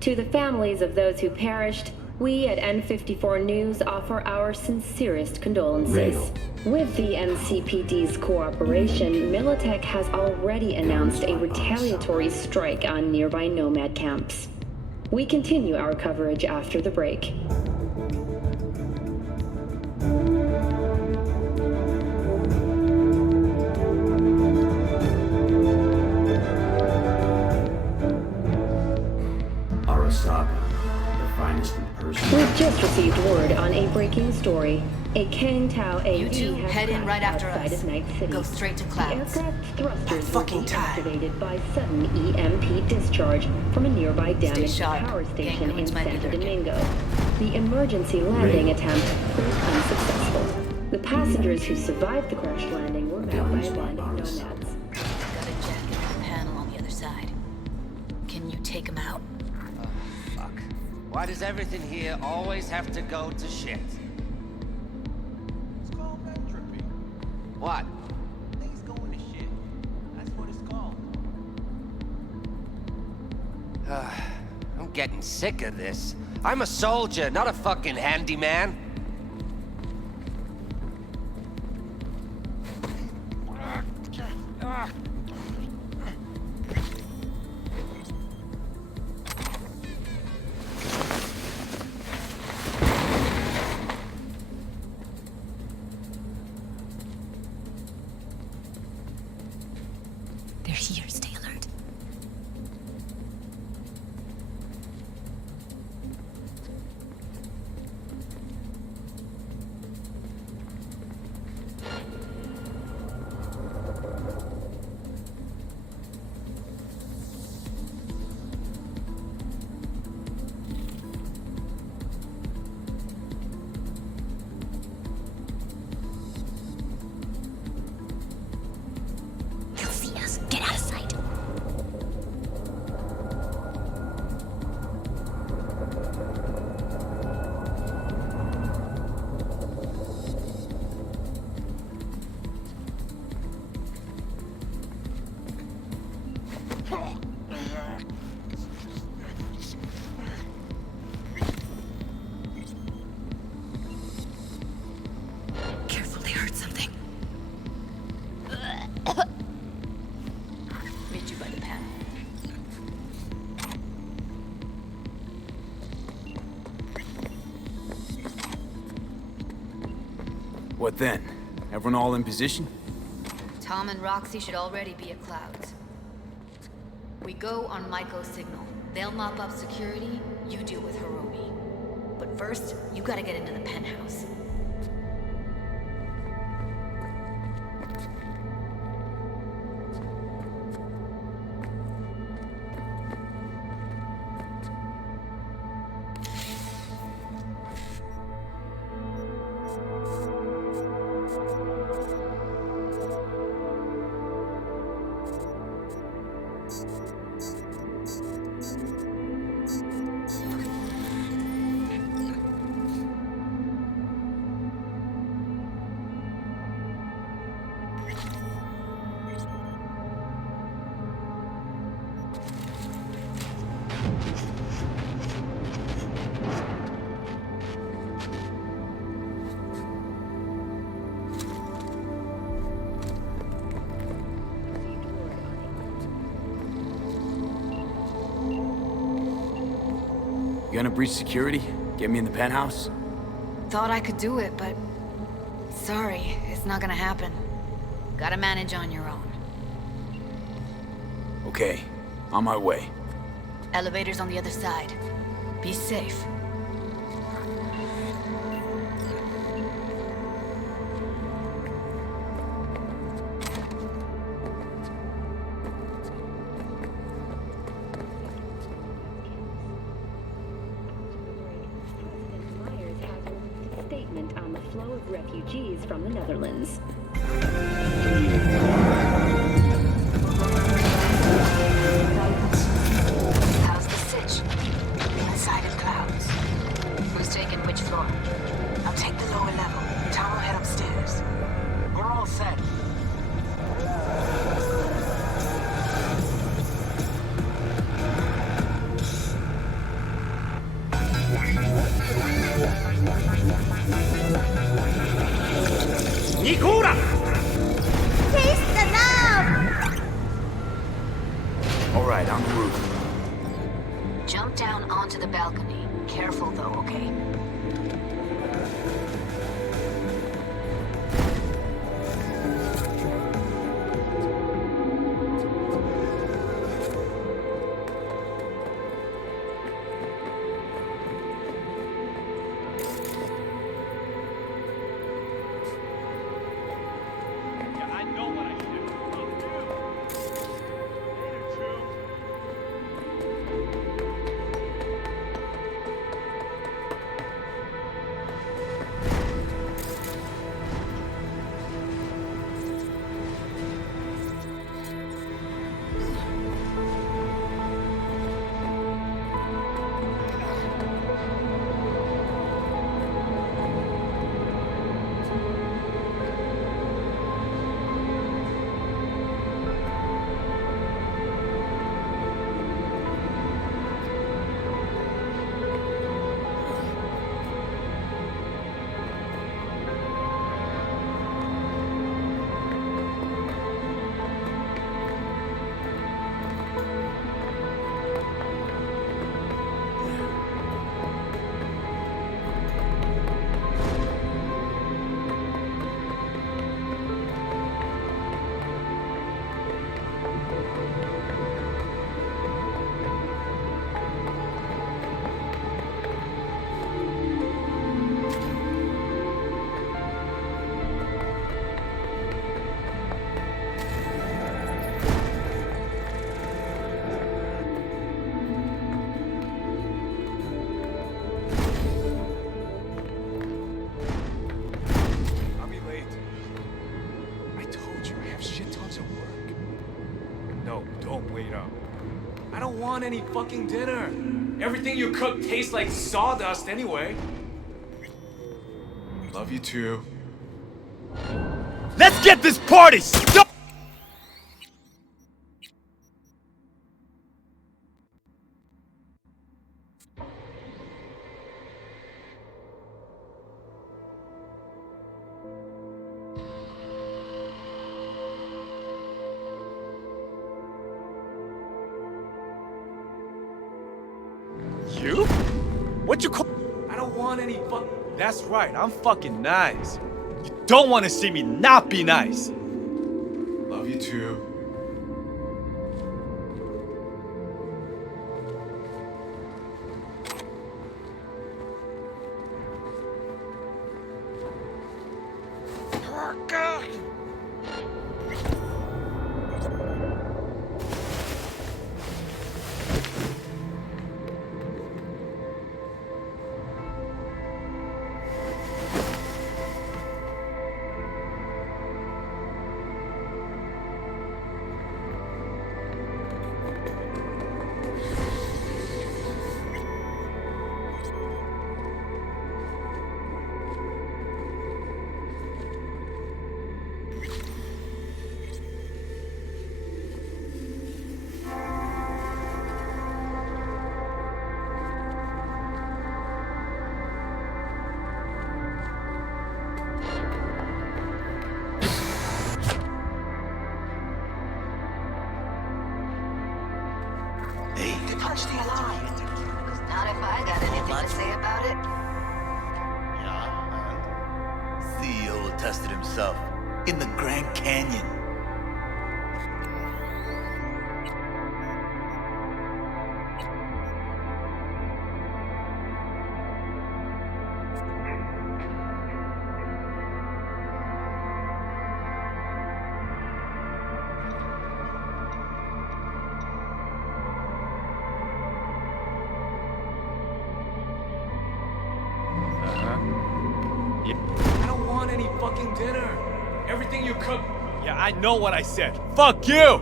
To the families of those who perished, we at N54 News offer our sincerest condolences. With the NCPD's cooperation, Militech has already announced a retaliatory strike on nearby nomad camps. We continue our coverage after the break. Arasaka, the finest in person. We've just received word on a breaking story. A Kang Tao AV You two has head in right crashed after outside us. of Night City. Go straight to The Clouds. aircraft's thrusters were deactivated by sudden EMP discharge from a nearby damaged sharp. power station in Gangrooms might be Santo lurking. Domingo. The emergency landing attempt proved unsuccessful. The passengers who survived the crash landing were met by a band of nomads. Got a jacket and a panel on the other side. Can you take him out? Oh, fuck. Why does everything here always have to go to shit? It's called entropy. What? Things going to shit. That's what it's called. I'm getting sick of this. I'm a soldier, not a fucking handyman. They're here, stay alert. They'll see us. Get out of sight. Careful, they heard something. Meet you by the panel. What then? Everyone all in position? Tom and Roxy should already be at Clouds. We go on Maiko's signal. They'll mop up security, you deal with Hiromi. But first, you gotta get into the penthouse. gonna breach security? Get me in the penthouse? Thought I could do it, but... Sorry, it's not gonna happen. Gotta manage on your own. Okay, on my way. Elevator's on the other side. Be safe. Statement on the flow of refugees from the Netherlands. How's the sitch? Inside of Clouds. Who's taking which floor? I'll take the lower level. Tom will head upstairs. We're all set. Nicola! Taste the love! Alright, on the roof. Jump down onto the balcony. Careful though, okay? I don't want any fucking dinner. Everything you cook tastes like sawdust anyway. Love you too. Let's get this party started! You? What you call? I don't want any That's right, I'm fucking nice. You don't want to see me not be nice. Love you too. Punch the alarm. Not if I got an anything to say about it? Yeah, and? CEO will test it himself in the Grand Canyon. I don't want any fucking dinner. Everything you cook. Yeah, I know what I said. Fuck you!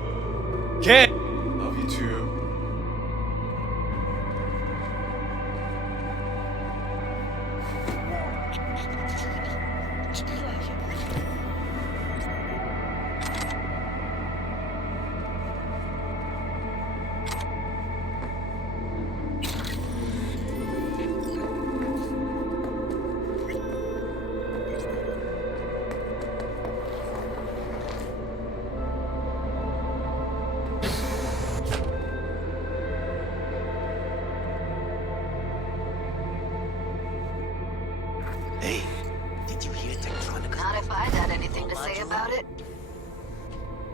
Kid! Love you too. Hey, did you hear Tektronica? Not if I'd had anything to say about it.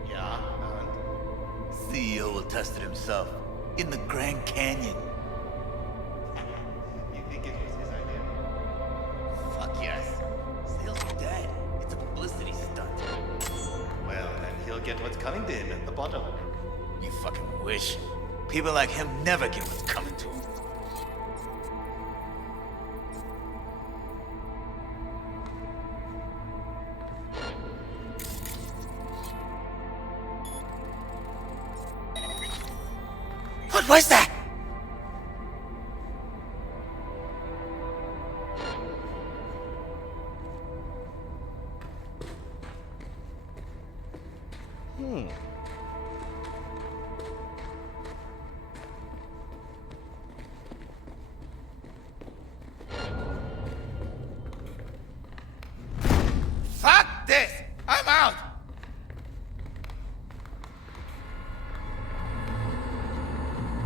Yeah, and? CEO will test it himself in the Grand Canyon. You think it was his idea? Fuck yes. Sales are dead. It's a publicity stunt. Well, then he'll get what's coming to him at the bottom. You fucking wish. People like him never get what's coming to him. What was that? Fuck this! I'm out!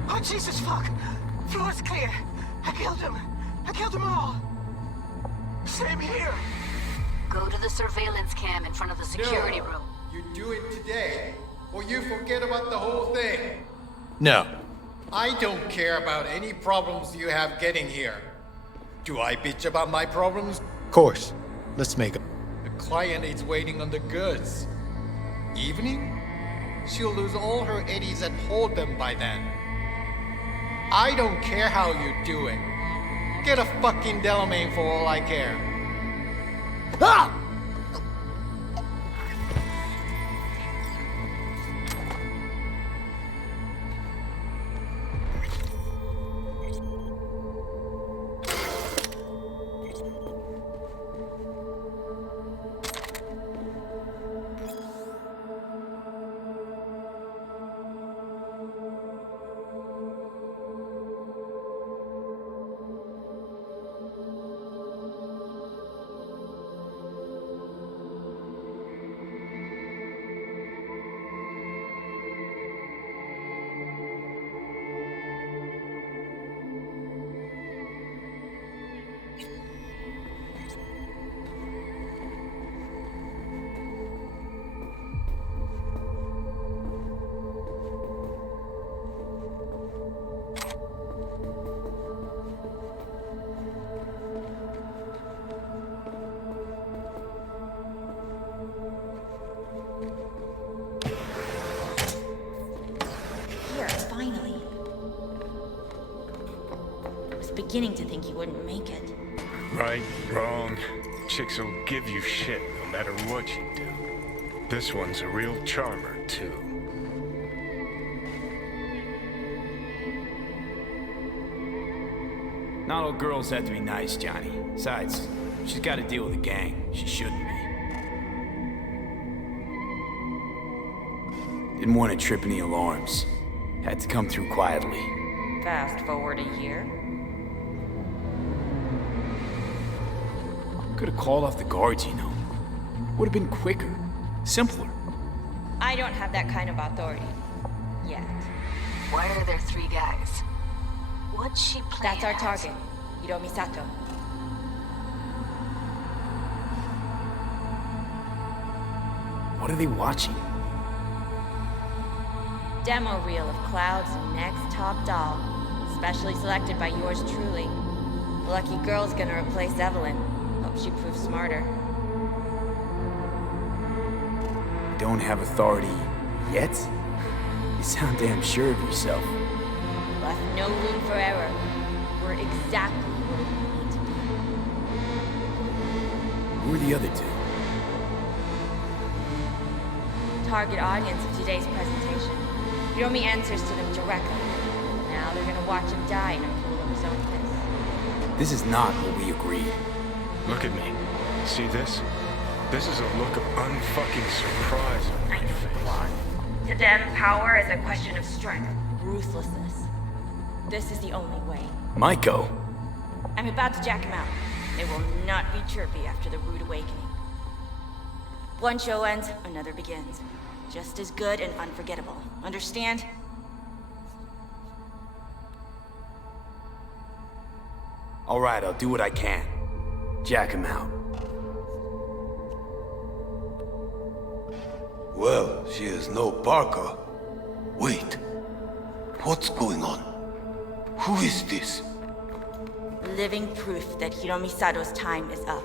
Oh, Jesus, fuck! Floor's clear. I killed him. I killed them all. Same here. Go to the surveillance cam in front of the security room. You do it today, or you forget about the whole thing. No. I don't care about any problems you have getting here. Do I bitch about my problems? Of course. Let's make it. The client is waiting on the goods. Evening? She'll lose all her eddies and hold them by then. I don't care how you do it. Get a fucking Delamain for all I care. Ah! Beginning to think you wouldn't make it. Right, wrong. Chicks will give you shit no matter what you do. This one's a real charmer, too. Not all girls have to be nice, Johnny. Besides, she's got to deal with a gang. She shouldn't be. Didn't want to trip any alarms. Had to come through quietly. Fast forward a year. Could have called off the guards, you know. Would have been quicker, simpler. I don't have that kind of authority. Yet. Why are there 3 guys? What's she planning? That's our target. Hiromi Sato. What are they watching? Demo reel of Cloud's next top doll. Specially selected by yours truly. The lucky girl's gonna replace Evelyn. Hope she proves smarter. Don't have authority yet? You sound damn sure of yourself. Left no room for error. We're exactly where we need to be. Who are the other two? Target audience of today's presentation. Hiromi answers to them directly. Now they're gonna watch him die in a pool of his own piss. This is not what we agreed. Look at me. See this? This is a look of unfucking surprise on my face. To them, power is a question of strength, ruthlessness. This is the only way. Maiko! I'm about to jack him out. They will not be chirpy after the rude awakening. One show ends, another begins. Just as good and unforgettable. Understand? Alright, I'll do what I can. Jack him out. Well, she is no Parker. Wait. What's going on? Who is this? Living proof that Hiromi Sato's time is up.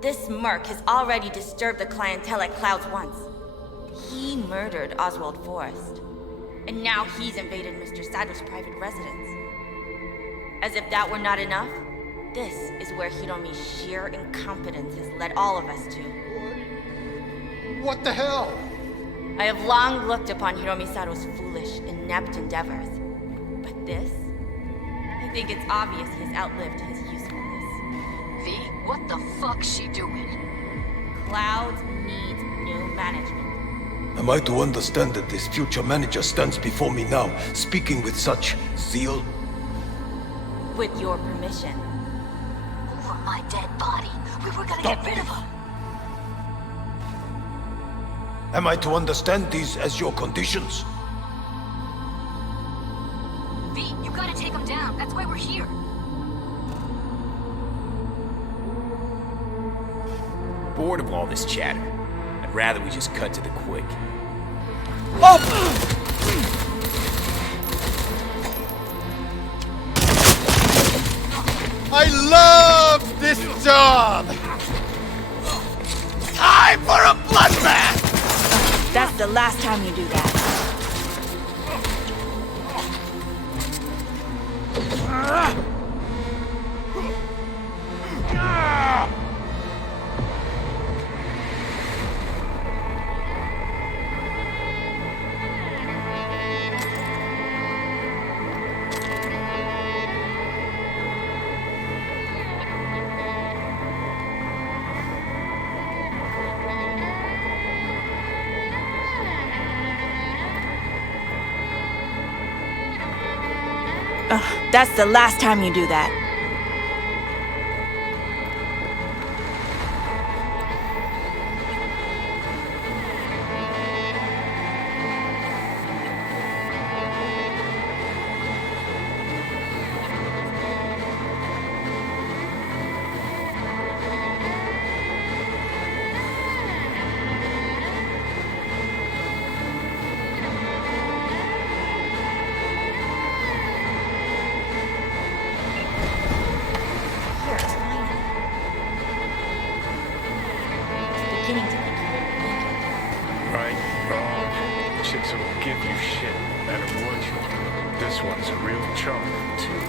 This merc has already disturbed the clientele at Clouds once. He murdered Oswald Forrest. And now he's invaded Mr. Sato's private residence. As if that were not enough, this is where Hiromi's sheer incompetence has led all of us to. What the hell? I have long looked upon Hiromi Sato's foolish, inept endeavors. But this? I think it's obvious he has outlived his usefulness. V, what the fuck's she doing? Clouds needs new management. Am I to understand that this future manager stands before me now, speaking with such zeal? With your permission. Over my dead body. We were gonna get rid of her. Am I to understand these as your conditions? V, you gotta take him down. That's why we're here. Bored of all this chatter. I'd rather we just cut to the quick. I love this job! Time for a bloodbath! That's the last time you do that. That's the last time you do that. Right, wrong. Chicks will give you shit, no matter what you do. This one's a real charmer, too.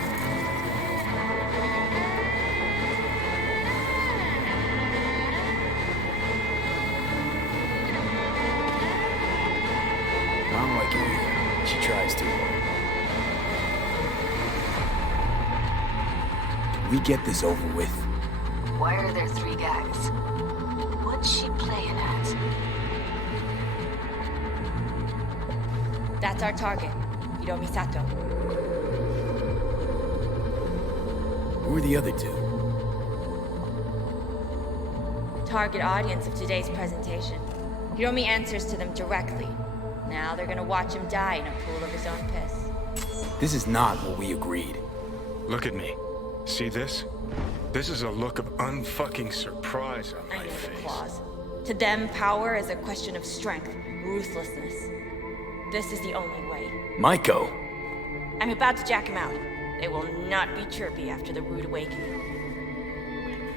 I don't like her either. She tries too hard. Can we get this over with? Why are there 3 guys? What's she playing at? That's our target, Hiromi Sato. Who are the other two? Target audience of today's presentation. Hiromi answers to them directly. Now they're gonna watch him die in a pool of his own piss. This is not what we agreed. Look at me. See this? This is a look of unfucking surprise on my face. Claws. To them, power is a question of strength, ruthlessness. This is the only way. Maiko! I'm about to jack him out. They will not be chirpy after the rude awakening.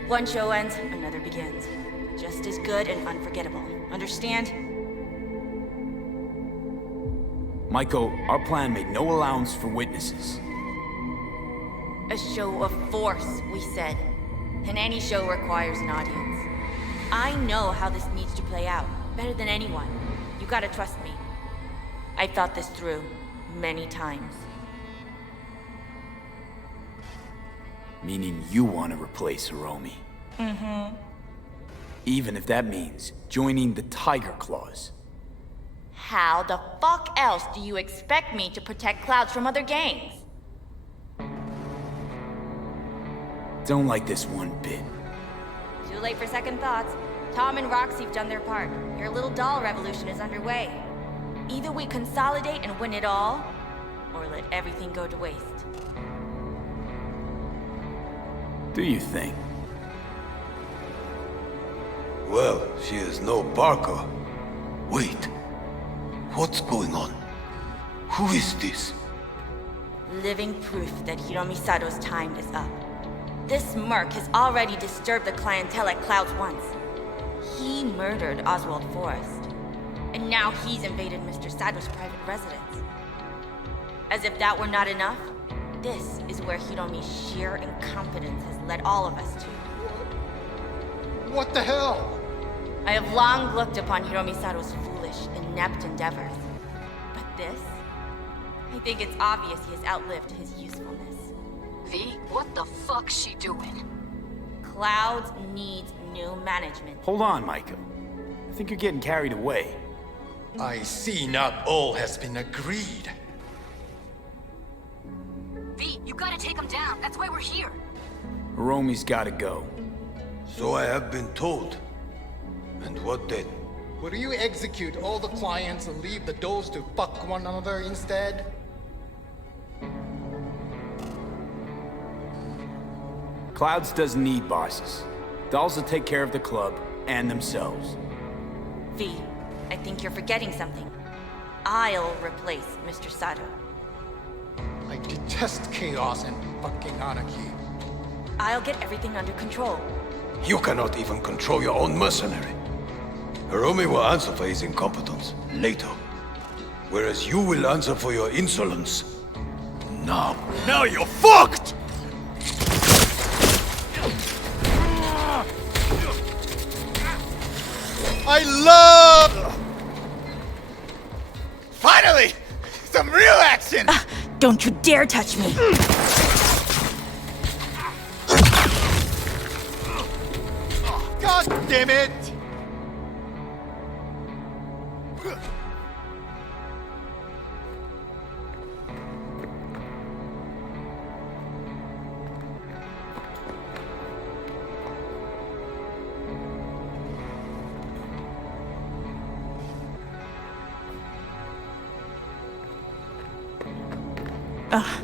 One show ends, another begins. Just as good and unforgettable. Understand? Maiko, our plan made no allowance for witnesses. A show of force, we said. And any show requires an audience. I know how this needs to play out, better than anyone. You gotta trust me. I've thought this through many times. Meaning you want to replace Hiromi. Mm-hmm. Even if that means joining the Tiger Claws. How the fuck else do you expect me to protect Clouds from other gangs? Don't like this one bit. Too late for second thoughts. Tom and Roxy've done their part. Your little doll revolution is underway. Either we consolidate and win it all, or let everything go to waste. Do you think? Well, she is no Barker. Wait. What's going on? Who is this? Living proof that Hiromi Sato's time is up. This merc has already disturbed the clientele at Clouds once. He murdered Oswald Forrest. And now he's invaded Mr. Sato's private residence. As if that were not enough, this is where Hiromi's sheer incompetence has led all of us to. What the hell? I have long looked upon Hiromi Sato's foolish, inept endeavors. But this? I think it's obvious he has outlived his usefulness. V, what the fuck's she doing? Clouds needs new management. Hold on, Maiko. I think you're getting carried away. I see not all has been agreed. V, you gotta take him down. That's why we're here. Hiromi's gotta go. So I have been told. And what then? Will you execute all the clients and leave the dolls to fuck one another instead? Clouds doesn't need bosses. Dolls will take care of the club and themselves. V, I think you're forgetting something. I'll replace Mr. Sato. I detest chaos and fucking anarchy. I'll get everything under control. You cannot even control your own mercenary. Hiromi will answer for his incompetence later. Whereas you will answer for your insolence now. Now you're fucked! I love... Finally! Some real action! Don't you dare touch me! God damn it!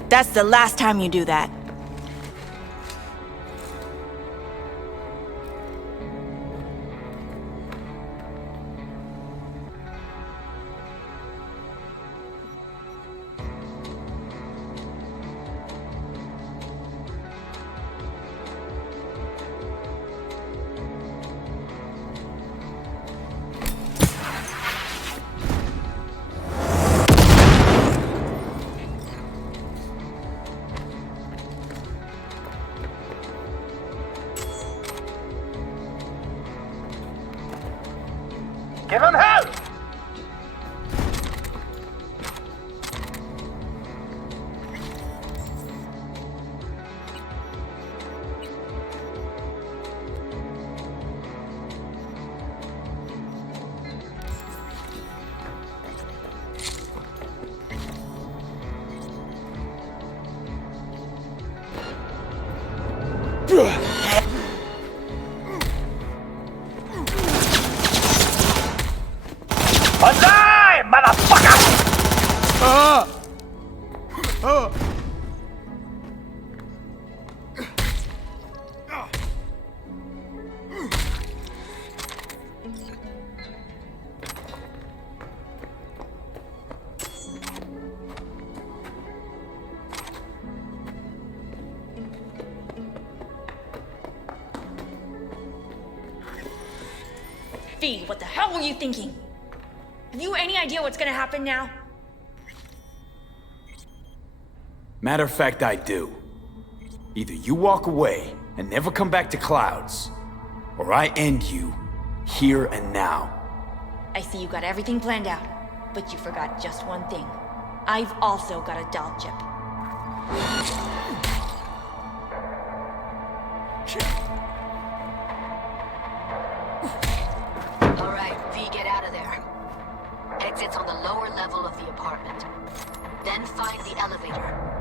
That's the last time you do that. Give him help! Banzai, motherfucker! Gee, what the hell were you thinking? Have you any idea what's gonna happen now? Matter of fact, I do. Either you walk away and never come back to Clouds, or I end you here and now. I see you got everything planned out, but you forgot just one thing. I've also got a doll chip. All right, V, get out of there. Exit's on the lower level of the apartment. Then find the elevator.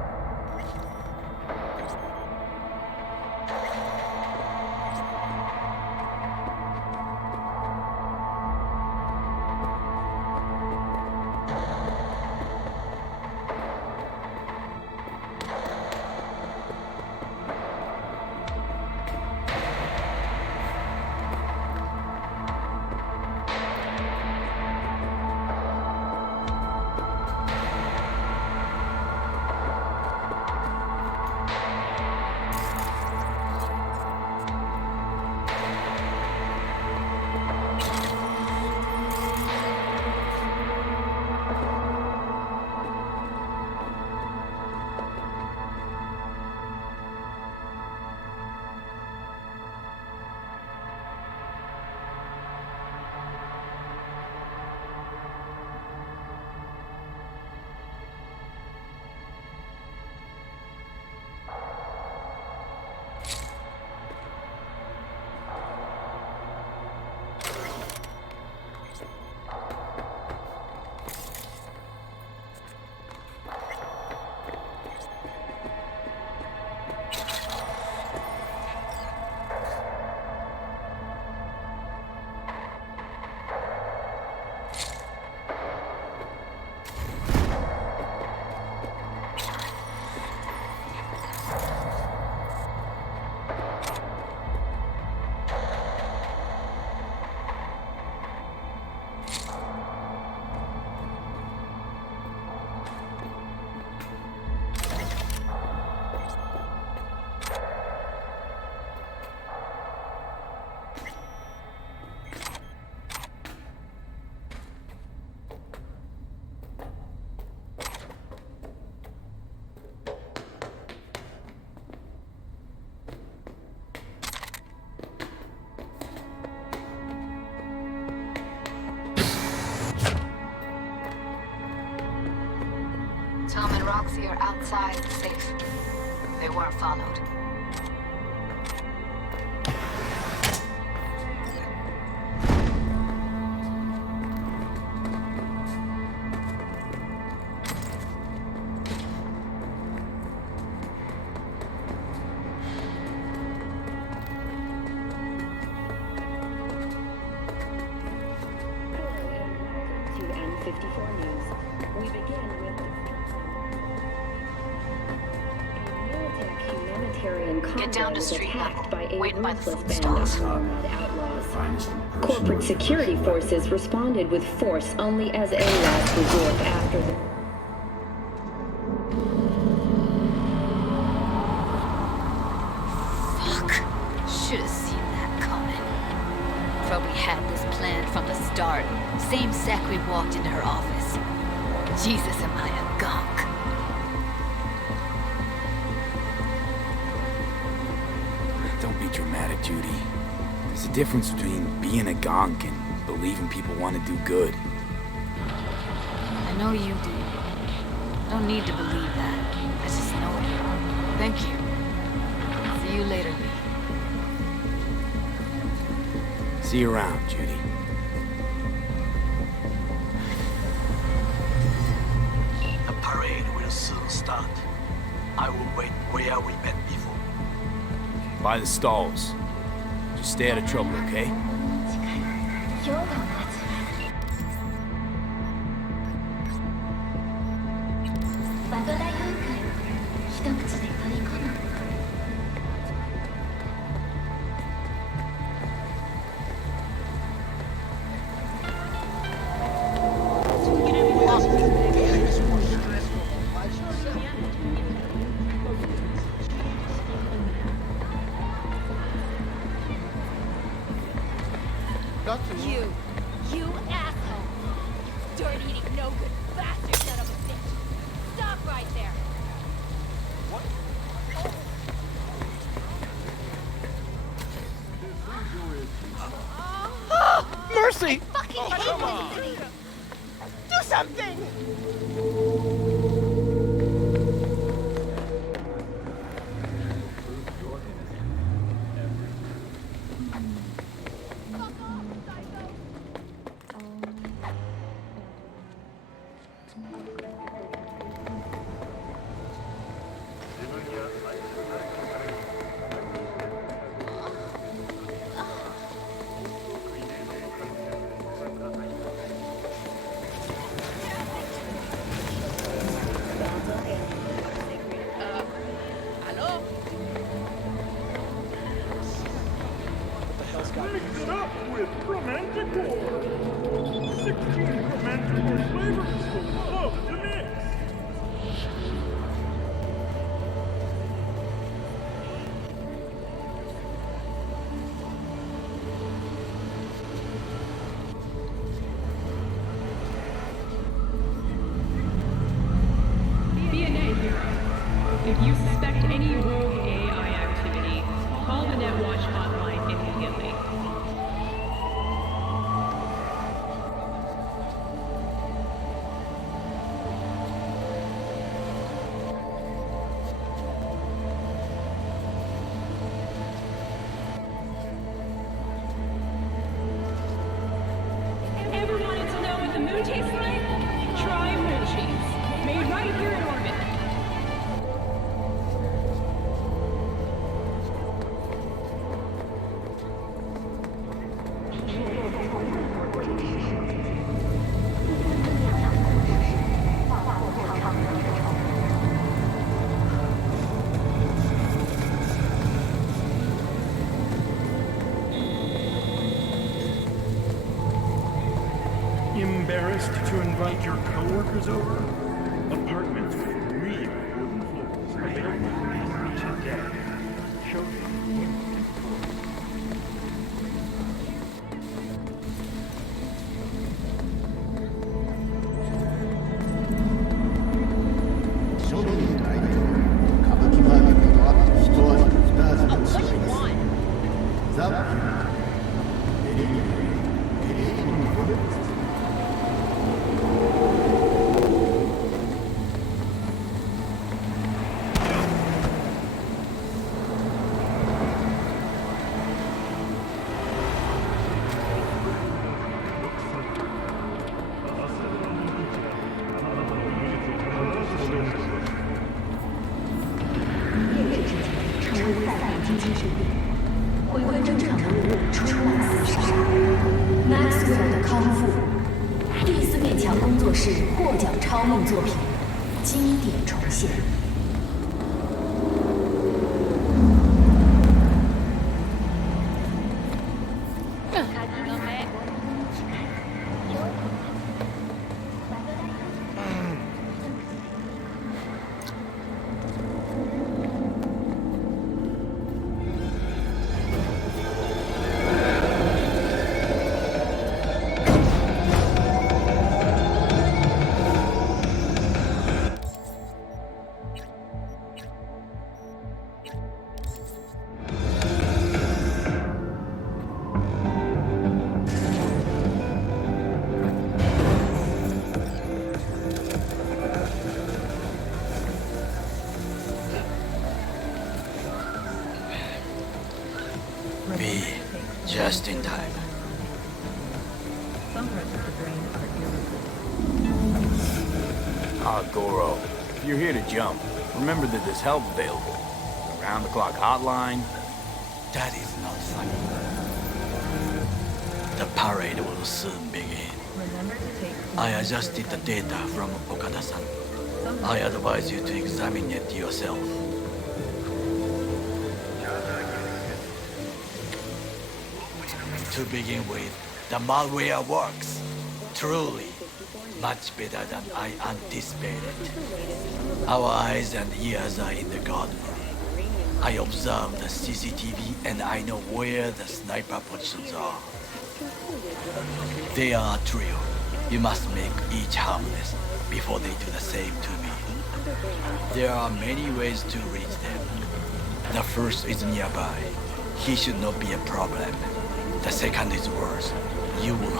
Tom and Roxy are outside, safe. They weren't followed. Get down to street level. Wait by the food stalls. Corporate security forces responded with force only as a last resort after the... Fuck. Should have seen that coming. Probably had this planned from the start. Same sec we walked into her office. Jesus, am I a gonk? Don't be dramatic, Judy. There's a difference between being a gonk and believing people want to do good. I know you do. I don't need to believe that. I just know it. Thank you. See you later, Lee. See you around, Judy. The parade will soon start. I will wait where we met before. By the stalls. Just stay out of trouble, okay? mercy! Fucking hate come on! Do something! Mix it up with Romanticor. 16 Romanticor flavors of the mix. Be a net hero. If you suspect any rogue AI activity, call the NetWatch hotline immediately. Ever wanted to know what the moon tastes like? Try moon cheese, made right here in orbit. Embarrassed to invite your coworkers over? Apartments with real wooden floors available today. Show them. Maxwell 的康复，第四面墙工作室获奖超命作品，经典重现。Me, just in time. Ah, Goro, if you're here to jump, remember that there's help available. Round-the-clock hotline. That is not funny. The parade will soon begin. I adjusted the data from Okada-san. I advise you to examine it yourself. To begin with, the malware works. Truly, much better than I anticipated. Our eyes and ears are in the guard room. I observe the CCTV and I know where the sniper positions are. They are a trio. You must make each harmless before they do the same to me. There are many ways to reach them. The first is nearby. He should not be a problem. The second is worse. You will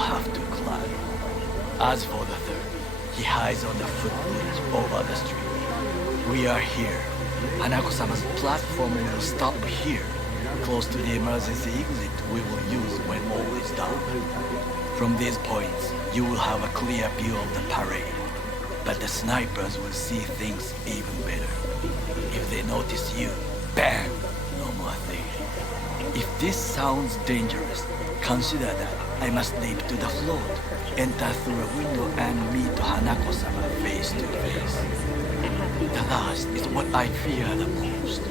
As for the third, he hides on the footbridge over the street. We are here. Hanako-sama's platform will stop here, close to the emergency exit we will use when all is done. From these points, you will have a clear view of the parade, but the snipers will see things even better. If they notice you, bang! No more thinking. If this sounds dangerous, consider that I must leap to the float, enter through a window and meet Hanako-sama face to face. The last is what I fear the most.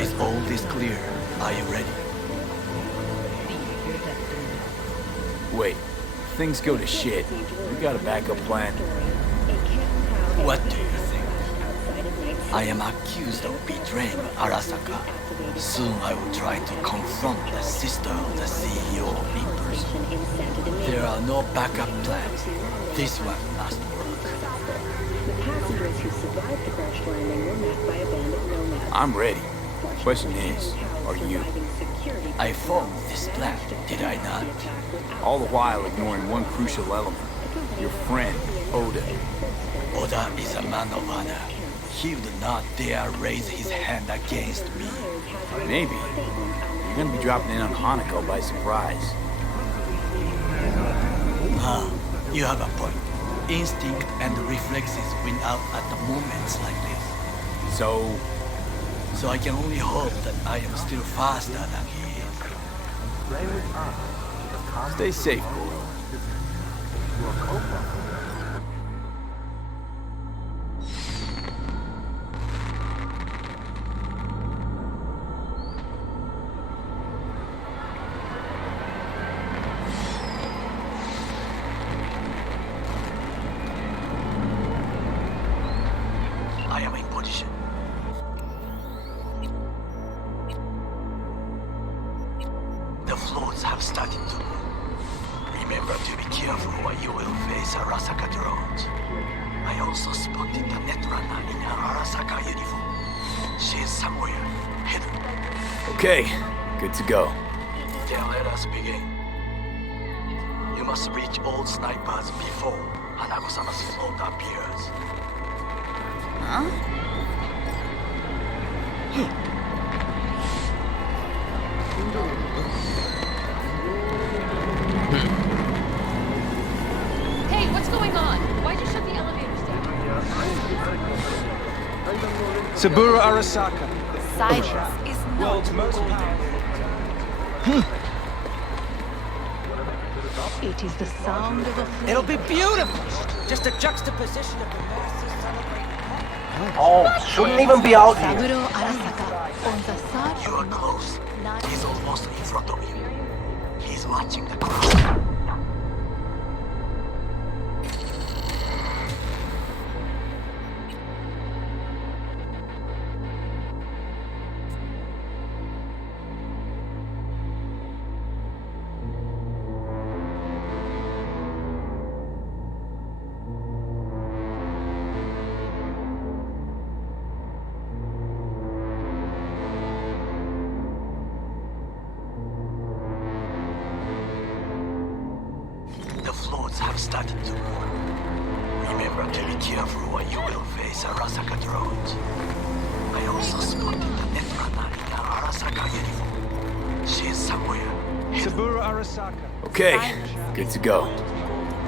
Is all this clear? Are you ready? Wait, if things go to shit, we got a backup plan. What do you think? I am accused of betraying Arasaka. Soon I will try to confront the sister of the CEO in person. There are no backup plans. This one must work. The passengers who survived the crash landing were met by a band of nomads. I'm ready. Question is, are you? I formed this plan, did I not? All the while ignoring one crucial element. Your friend, Oda. Oda is a man of honor. He would not dare raise his hand against me. Maybe. You're gonna be dropping in on Hanako by surprise. You have a point. Instinct and reflexes win out at the moments like this. So I can only hope that I am still faster than he is. Stay safe, Goro. I am in position. The floats have started to move. Remember to be careful or you will face Arasaka drones. I also spotted the netrunner in her Arasaka uniform. She is somewhere hidden. Okay, good to go. Then let us begin. You must reach all snipers before Hanako-sama's float appears. Huh? Hey, what's going on? Why'd you shut the elevators down? Saburo Arasaka. Silence is not It is the sound of a flame. It'll be beautiful! Just a juxtaposition of the masses celebrating. Oh, shouldn't even be out here. Saburo Arasaka on the side. You are close. He's almost in front of you. He's watching the crowd. The floats have started to move. Remember to be careful or you will face Arasaka drones. I also spotted the netrunner in her Arasaka uniform. She is somewhere hidden. Saburo Arasaka. Okay, good to go.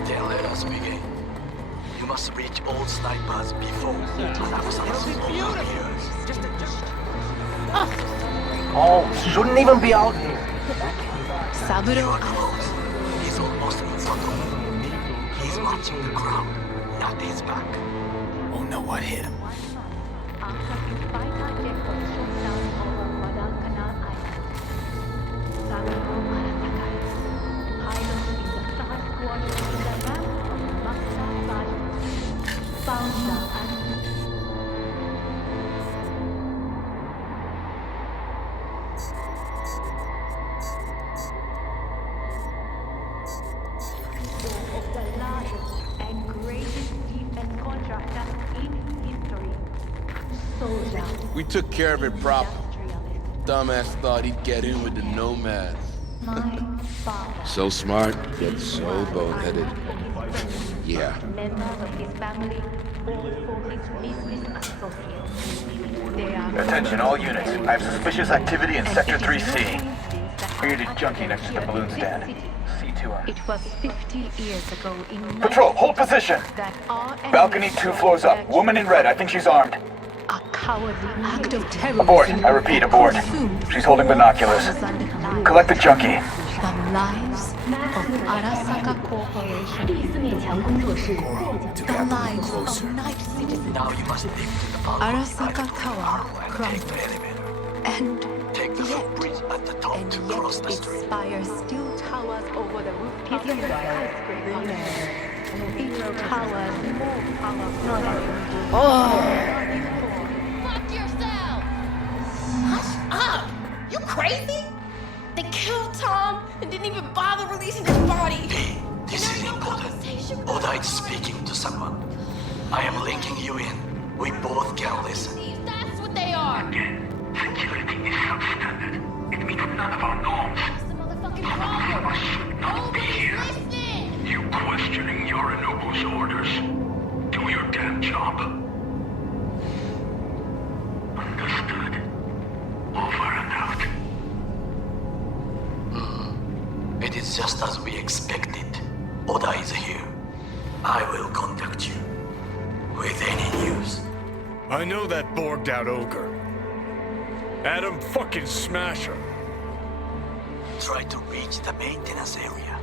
Then let us begin. You must reach all snipers before Hanako-sama's float appears. Oh, shouldn't even be out here. Saburo Arasaka. He's almost in front of you. He's watching the crowd, not his back. Oh no, what hit him? We took care of it proper. Dumbass thought he'd get in with the nomads. So smart, yet so boneheaded. Yeah. Members of his family or for his business associates. They are Attention all units. I have suspicious activity in Sector 3C. Created junkie next to the balloon stand. See to her. It was 50 years ago in Patrol, hold position! that our Balcony 2 floors up. Woman in red, I think she's armed. a cowardly act of terrorism. Abort, I repeat, abort. She's holding binoculars. Collect the junkie. The lives of Arasaka Corporation. The lives of night citizens. Now you must dig to the bottom. Arasaka Tower crumbled. And Take the footbridge at the top to cross the its street. spire still towers over the rooftops of the skyscraper. It towers more powerful than Fuck yourself! Hush up! You crazy? They killed Tom and didn't even bother releasing his body. This is important. Oda is speaking to someone. I am linking you in. We both can listen. That's what they are. Security is substandard. It meets none of our norms. Honolulu should not be here. You questioning Yorinobu's orders? Do your damn job. Understood. Over and out. It is just as we expected. Oda is here. I will contact you with any news. I know that borged out ogre. Adam fucking Smasher. Try to reach the maintenance area.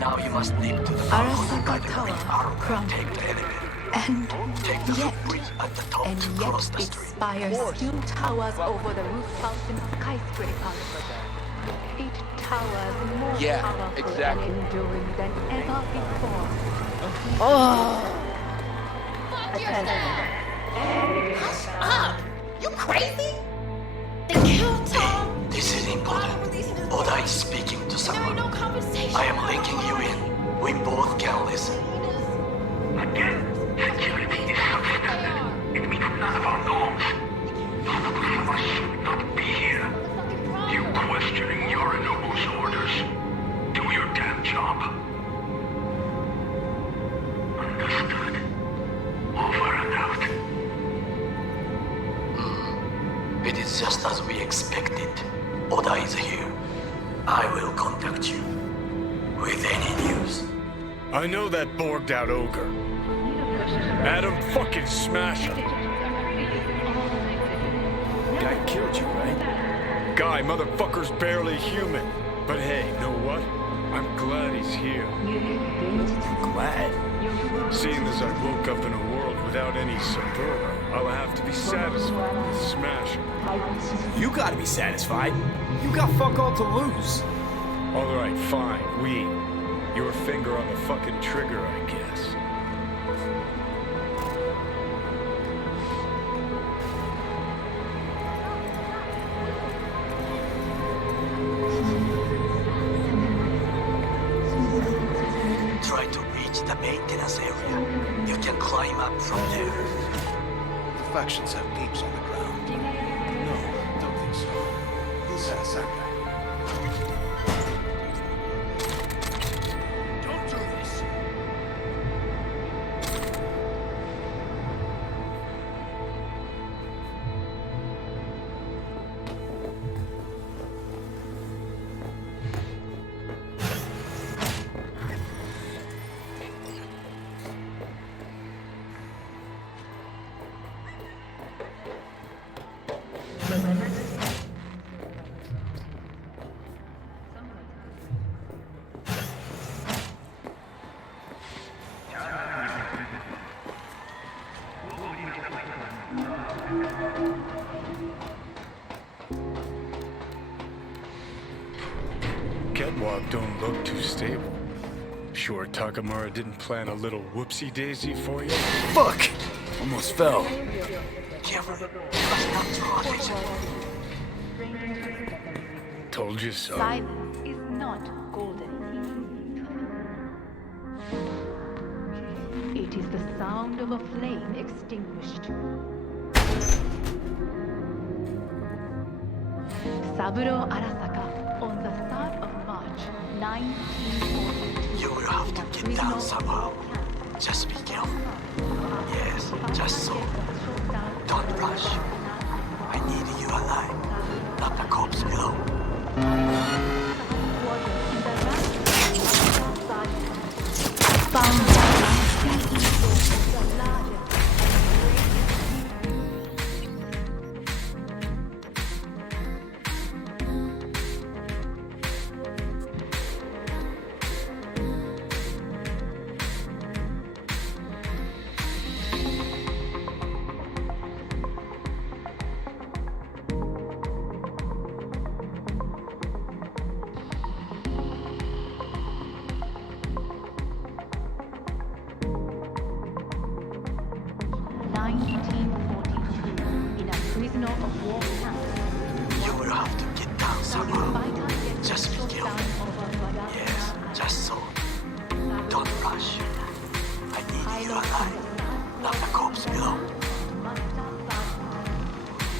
Now you must leap to the Arasaka Tower crumbled. And yet its spire still towers over the rooftops and skyscrapers. It towers more powerful and enduring than ever before. Hush up! You crazy? They killed Tom. This is important. Oda is speaking to someone. I am linking you in. We both can listen. Again, security is substandard. It meets none of our norms. Honolulu should not be here. You questioning Yorinobu's orders? Do your damn job. Understood. Over and out. It is just as we expected. Oda is here. I will contact you with any news. I know that borged out ogre. Adam fucking Smasher. Guy killed you, right? Guy, motherfucker's barely human. But hey, know what? I'm glad he's here. Glad? Seeing as I woke up in a world without any Suburra, I'll have to be satisfied with Smasher. You gotta be satisfied. You got fuck all to lose. Alright, fine, we. Your finger on the fucking trigger, I guess. Try to reach the maintenance area. You can climb up from there. The factions have peeps on the ground. No, don't think so. Who's that guy? Don't do this! Catwalk don't look too stable. Sure Takamura didn't plan a little whoopsie-daisy for you? Fuck! Almost fell. Careful. Must not draw attention. Told you so. Silence is not golden. It is the sound of a flame extinguished. Saburo Arasaka on the 3rd of March, 1942. You will have to get down somehow. Just be careful. Yes, just so. Don't rush. I need you alive, not the corpse below.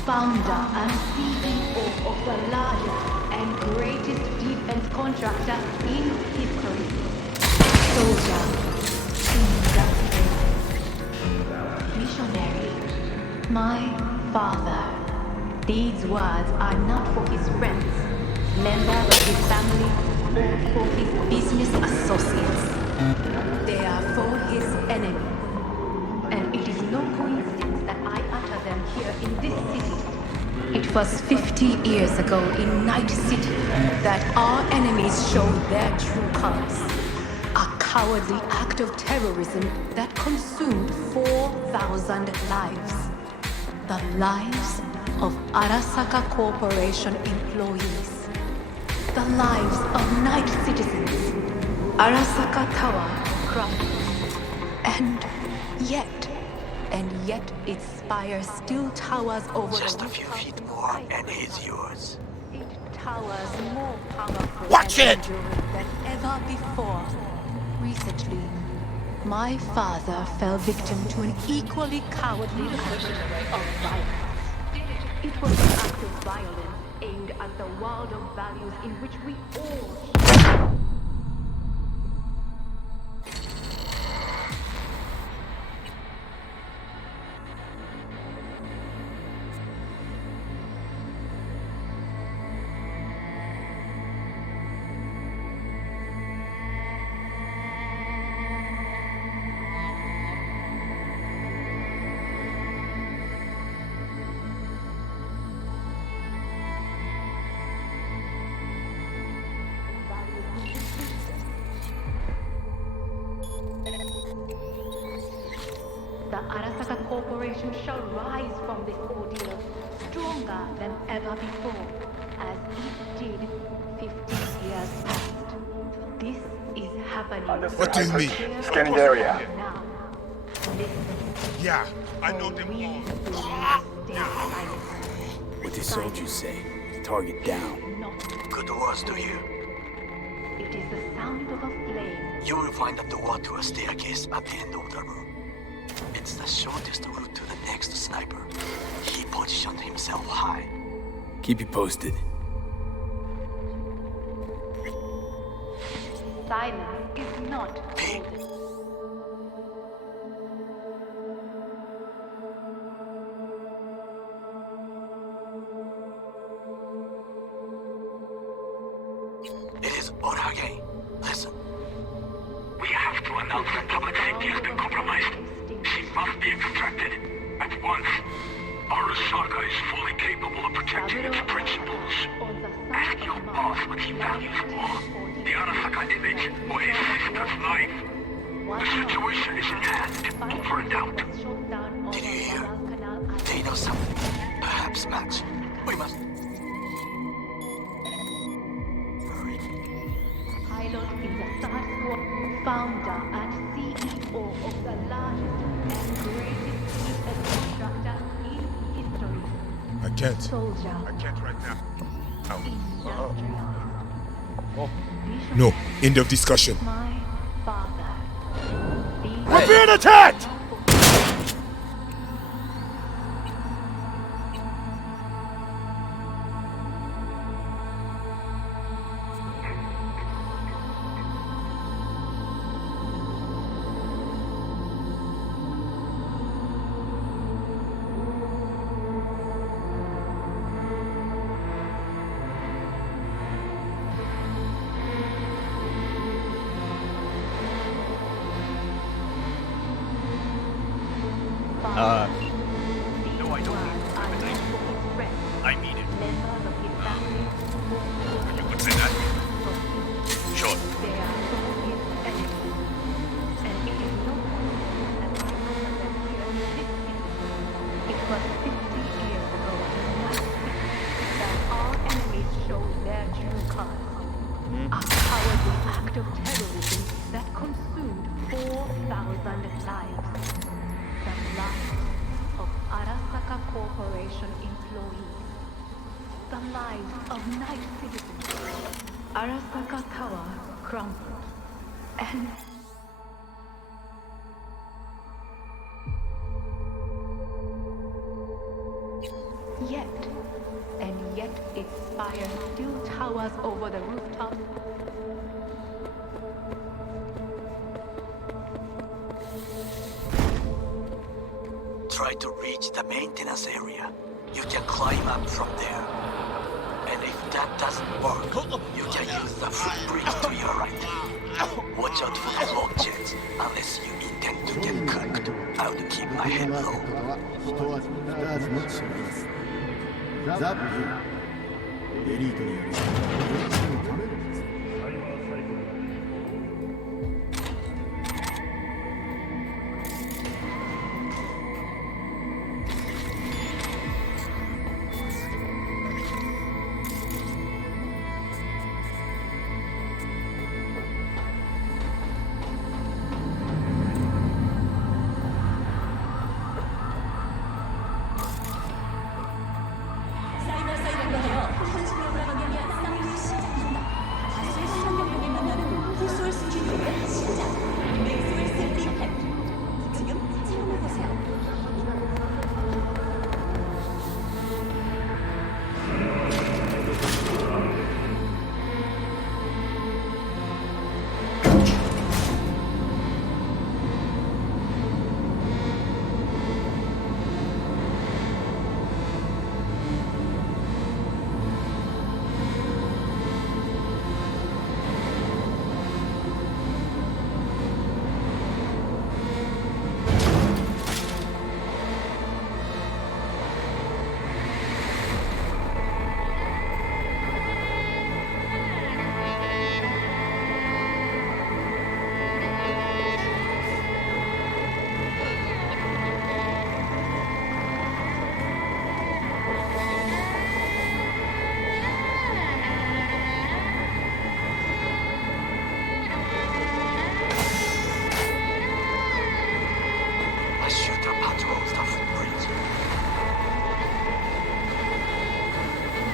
Founder and CEO of the largest and greatest defense contractor in history. Soldier, industrial, missionary, my father. These words are not for his friends, members of his family, or for his business associates. They are for his enemies. And it is no coincidence that I utter them here in this city. It was 50 years ago in Night City that our enemies showed their true colors. A cowardly act of terrorism that consumed 4,000 lives. The lives of Arasaka Corporation employees. The lives of Night citizens. Arasaka Tower crumbled. And yet its spire still towers over just the a few feet more and it's yours. It towers more powerful Watch and it! enduring than ever before. Recently, my father fell victim to an equally cowardly act of violence. It was an act of violence aimed at the world of values in which we all share. The Arasaka Corporation shall rise from this ordeal stronger than ever before, as it did 50 years past. This is happening. What do you mean? Scanning the area. Now, Yeah, I know them all. What did soldiers say? Target down. Good words to you. it is the sound of a flame. You will find a door to a staircase at the end of the room. It's the shortest route to the next sniper. He positioned himself high. Keep you posted. Silence is not golden. It is Orage. Listen. We have to announce that public safety has been compromised. She must be extracted. At once. Arasaka is fully capable of protecting its principles. Ask your boss what he values more. The Arasaka image or his sister's life. The situation is in hand. Over and out. Did you hear? They know something. Perhaps match. We must... Pilot in the third squad, founder and CEO of the largest and greatest can't. Soldier. I can't right now. No. End of discussion. My father. We're being attacked! No, I don't mean it. I mean it. You could say that? Sure. It was 50 years ago that our enemies showed their true colors. A cowardly act of terrorism that consumed 4,000 lives. The lives of Arasaka Corporation employees. The lives of night citizens. Arasaka Tower crumbled. And yet its spire still towers over the rooftop. Try to reach the maintenance area. You can climb up from there. And if that doesn't work, you can use the footbridge to your right. Watch out for the float jets, unless you intend to get cooked. I would keep my head low.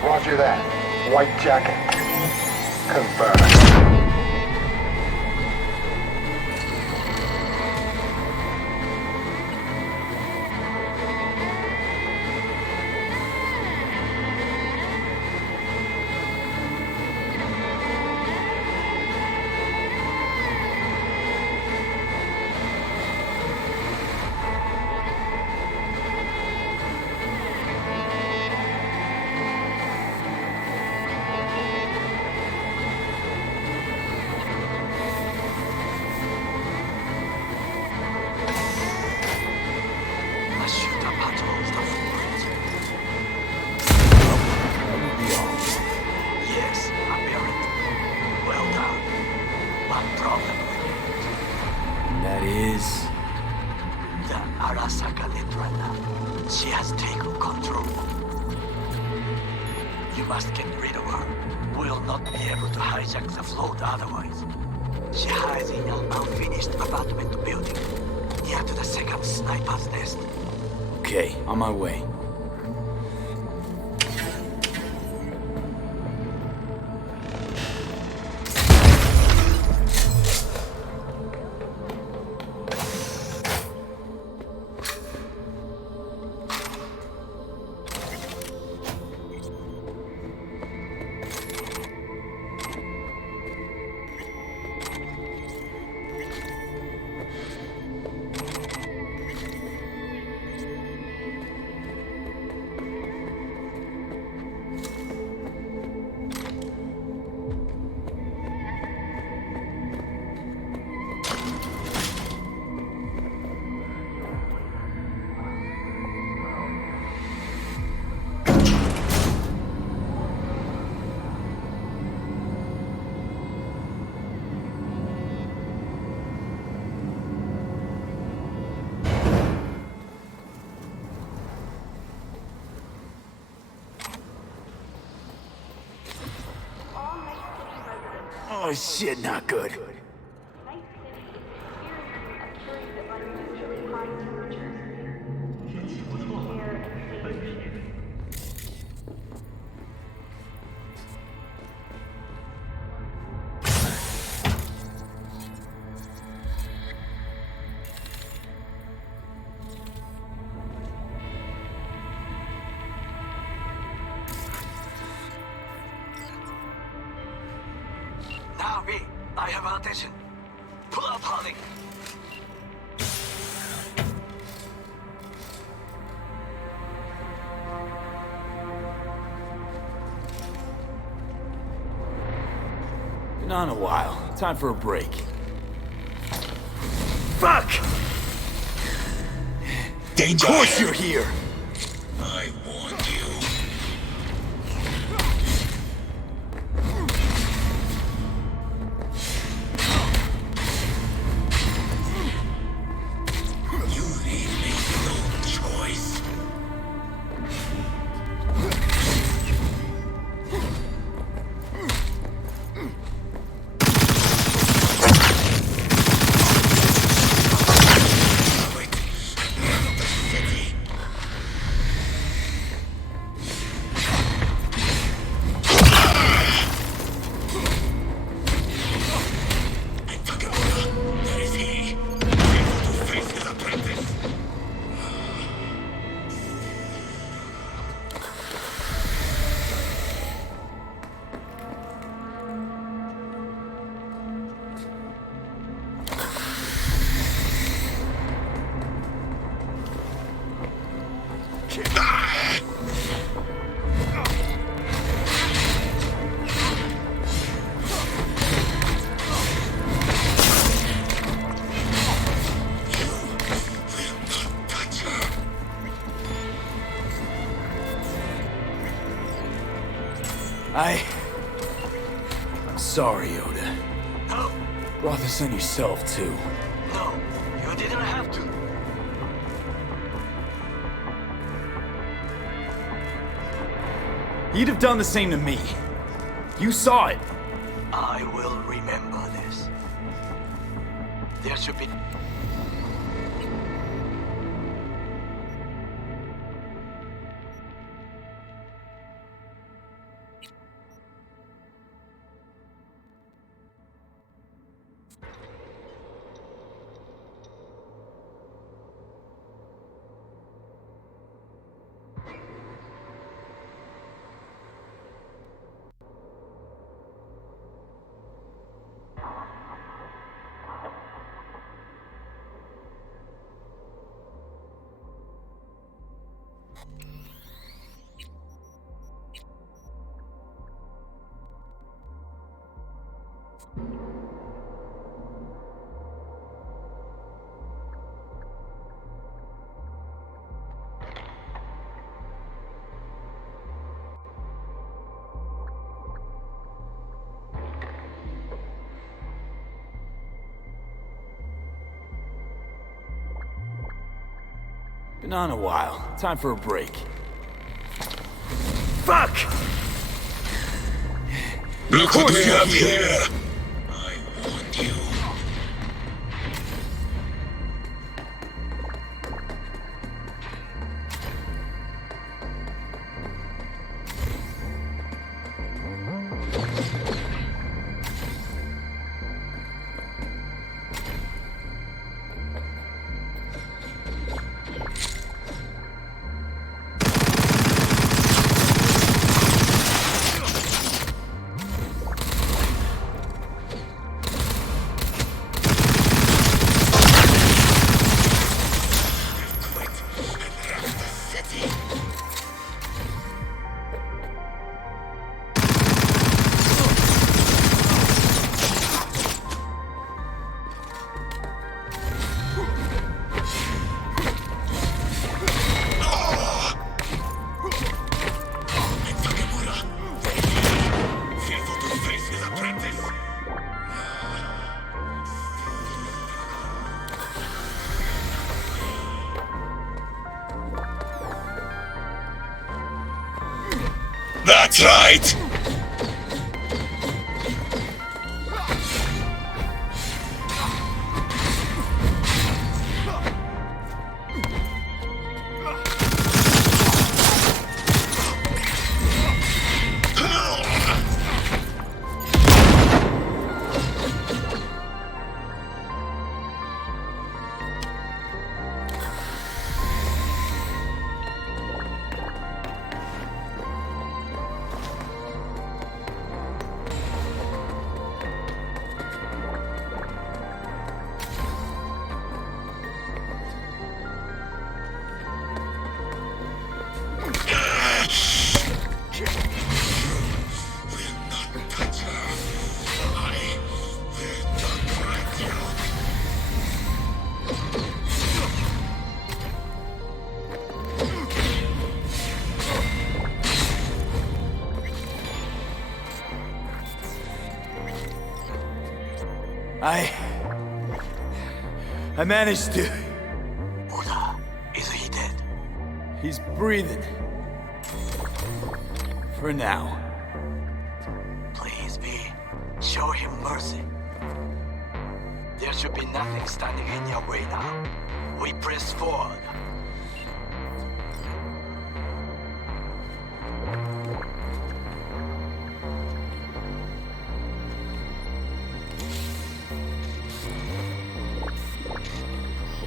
Roger that. White jacket. Confirmed. Okay, on my way. Oh shit, not good. Navi, I have our attention. Pull out, Harley. Been on a while. Time for a break. Fuck! Danger! Of course you're here! I warned you. You leave me no choice. I'm sorry, Yoda. No. Brought this on yourself, too. No, you didn't have to. You'd have done the same to me. You saw it. I will remember this. There should be... Been on a while. Time for a break. Fuck! Look what we have here! I warned you. That's right! I managed to... Oda, is he dead? He's breathing. For now. Please, V. Show him mercy. There should be nothing standing in your way now. We press forward.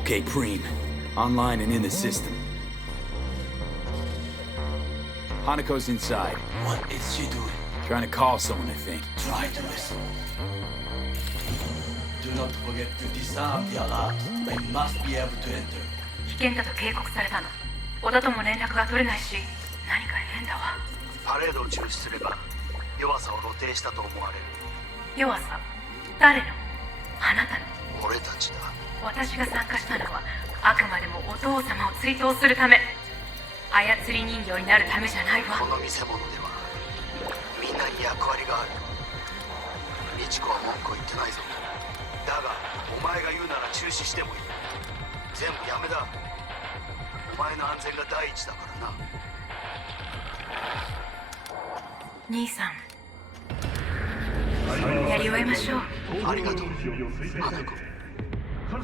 Okay, Preem. Online and in the system. Hanako's inside. What is she doing? Trying to call someone, I think. Try to listen. Do not forget to disarm the alarms. I must be able to enter. 危険だと警告されたの。小田とも連絡が取れないし、何か変だわ。パレードを中止すれば、弱さを露呈したと思われる。弱さ？誰の？あなたの？俺たちだ。私が参加したのは、あくまでもお父様を追悼するため。操り人形になるためじゃないわ。この見せ物では、みんなに役割がある。美智子は文句を言ってないぞ。だが、お前が言うなら中止してもいい。全部やめだ。お前の安全が第一だからな。兄さん、やり終えましょう。ありがとう、花子。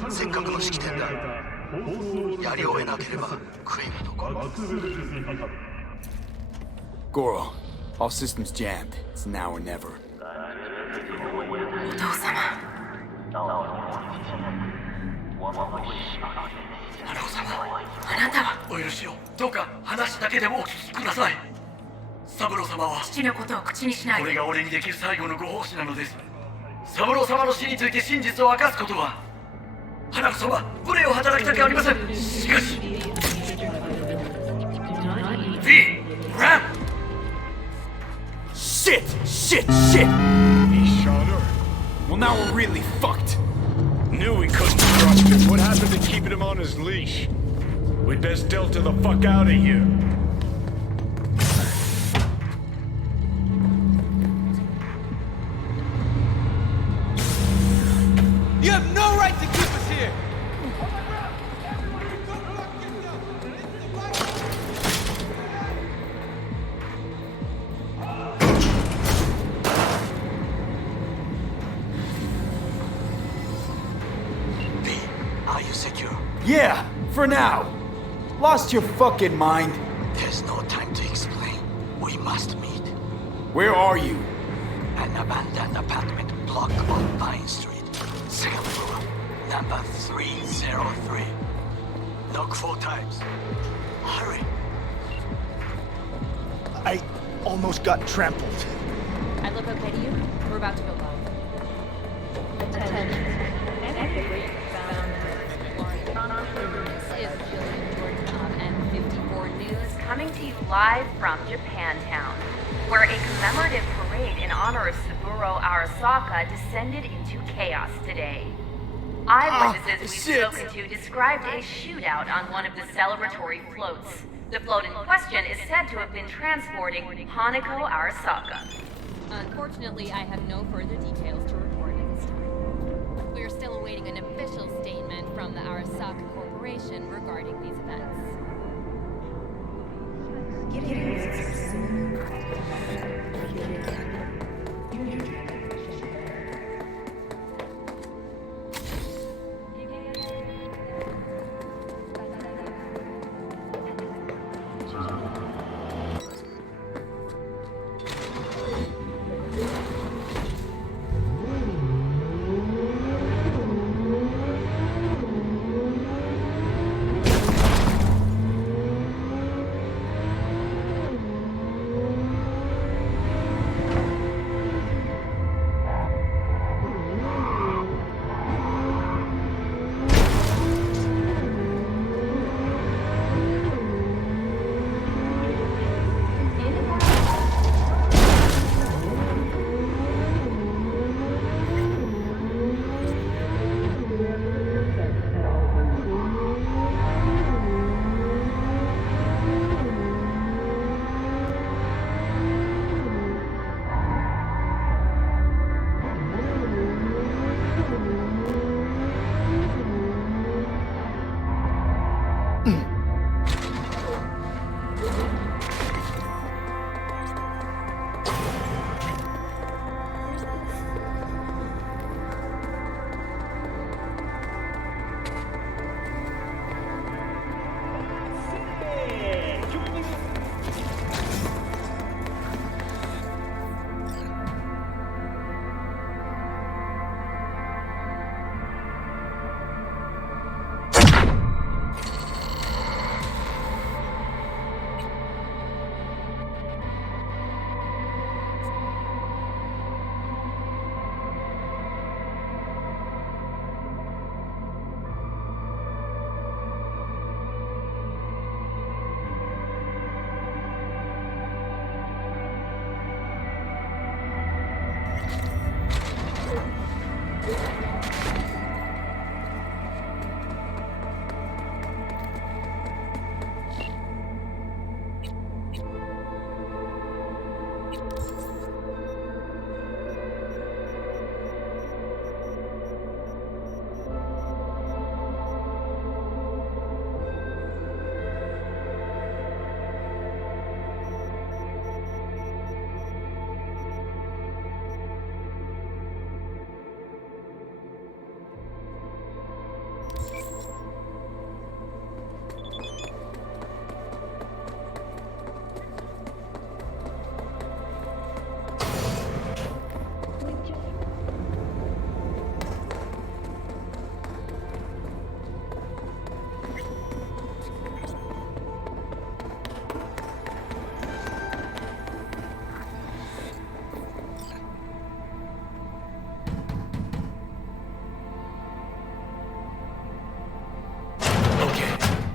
せっかくの式典だ。やり終えなければ悔いが残る。Goro, all systems jammed. It's now or never. お父様。花子様、あなたはお許しを。どうか話だけでもお聞きください。三郎様は父のことを口にしない。これが俺にできる最後のご奉仕なのです。三郎様の死について真実を明かすことは、花子様、無礼を働きたくありません。しかし V! Ram! Shit! He shot her. Well, now we're really fucked. Knew we couldn't trust him. What happened to keeping him on his leash? We'd best delta the fuck out of here. You have no right to keep us here! V, are you secure? Yeah, for now. Lost your fucking mind? There's no time to explain. We must meet. Where are you? An abandoned apartment block on Vine Street. Second floor. Number 303. Knock 4 times. Hurry. I almost got trampled. I look okay to you? We're about to go live. Attention. This is Jillian Jordan of N54 News coming to you live from Japantown, where a commemorative parade in honor of Saburo Arasaka descended into chaos today. Eyewitnesses we've spoken to described a shootout on one of the celebratory floats. The float in question is said to have been transporting Hanako Arasaka. Unfortunately, I have no further details to report at this time. We are still awaiting an official statement from the Arasaka Corporation regarding these events.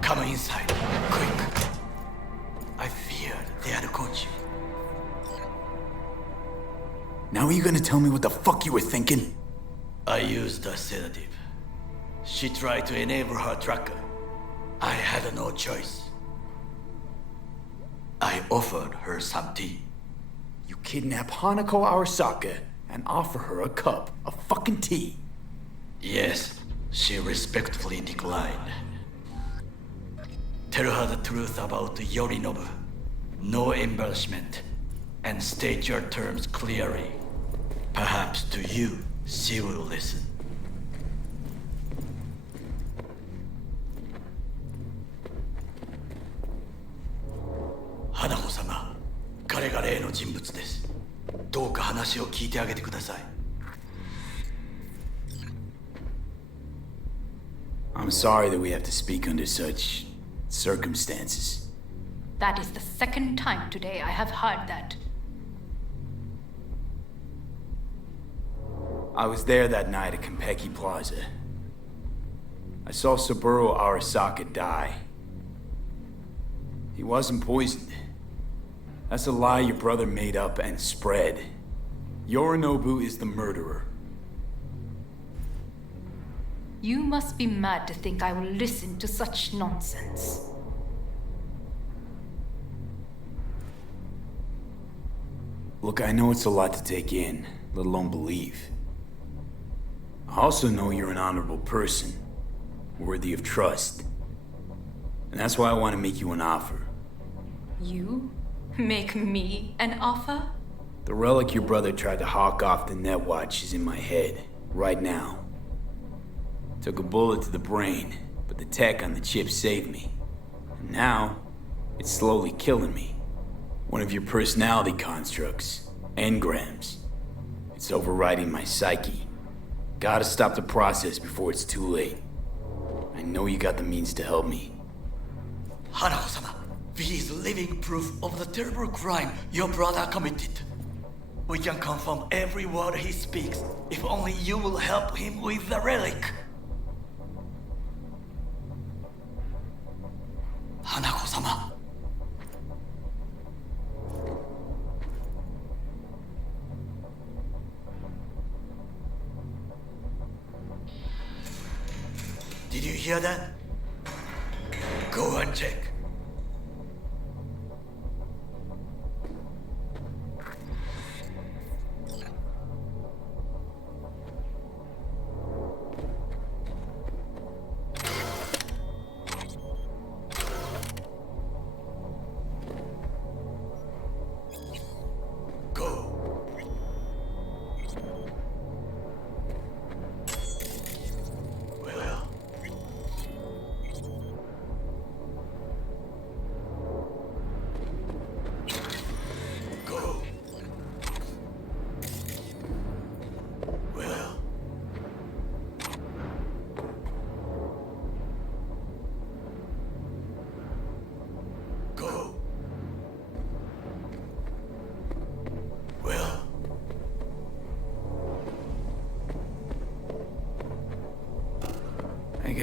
Come inside, quick. I feared they had caught you. Now are you gonna tell me what the fuck you were thinking? I used a sedative. She tried to enable her tracker. I had no choice. I offered her some tea. You kidnap Hanako Arasaka and offer her a cup of fucking tea. Yes, she respectfully declined. Tell her the truth about Yorinobu. No embellishment. And state your terms clearly. Perhaps to you, she will listen. Hanako-sama, 彼が例の人物です。どうか話を聞いてあげてください。I'm sorry that we have to speak under such circumstances. That is the second time today I have heard that. I was there that night at Konpeki Plaza. I saw Saburo Arasaka die. He wasn't poisoned. That's a lie your brother made up and spread. Yorinobu is the murderer. You must be mad to think I will listen to such nonsense. Look, I know it's a lot to take in, let alone believe. I also know you're an honorable person, worthy of trust. And that's why I want to make you an offer. You? Make me an offer? The relic your brother tried to hawk off the Netwatch is in my head, right now. Took a bullet to the brain, but the tech on the chip saved me. And now, it's slowly killing me. One of your personality constructs, engrams. It's overriding my psyche. Gotta stop the process before it's too late. I know you got the means to help me. Hanako-sama, V is living proof of the terrible crime your brother committed. We can confirm every word he speaks if only you will help him with the relic. Hanako-sama. Did you hear that? Go and check.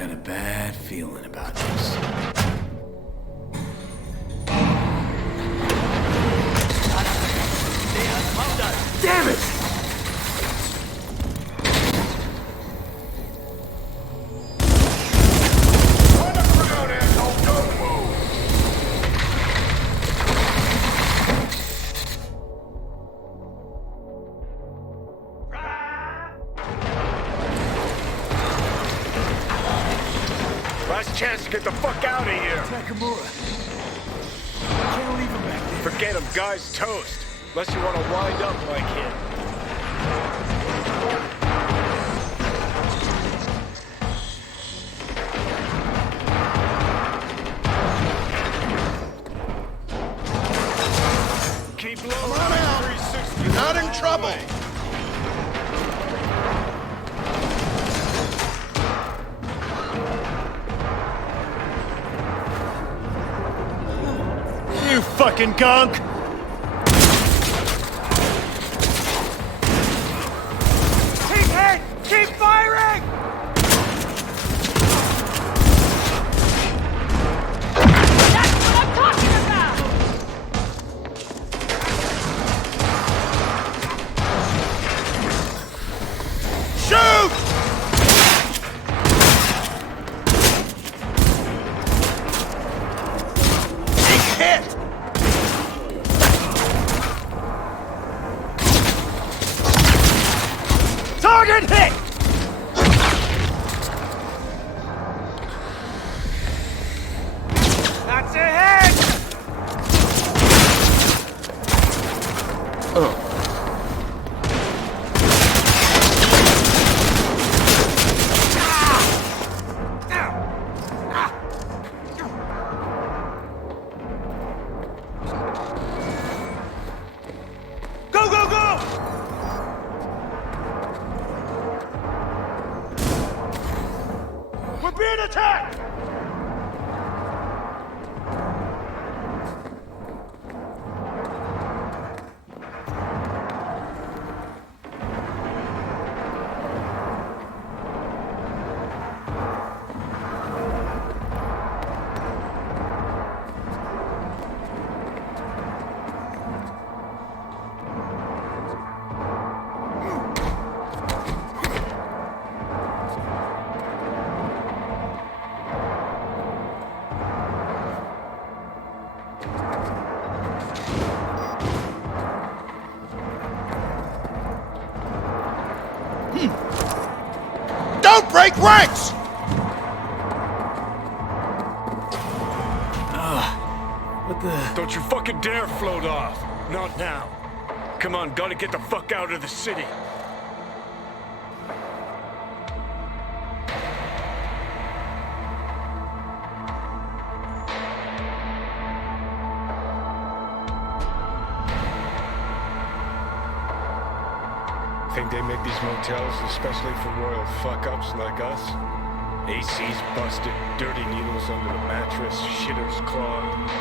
got a bad feeling about this. Damn it! Last chance to get the fuck out of here. Nakamura. Can't leave him back there. Forget him, guy's toast. Unless you want to wind up like him. Keep low. Come on out. 360. You're not in trouble. You fucking gunk! Keep hit! Keep firing! That's what I'm talking about! Shoot! He's hit! Target hit! That's a hit! Go, go, go! We're being attacked! Don't break ranks! What the... Don't you fucking dare float off. Not now. Come on, gotta get the fuck out of the city. Think they make these motels especially for royal fuck-ups like us? AC's busted, dirty needles under the mattress, shitters clogged.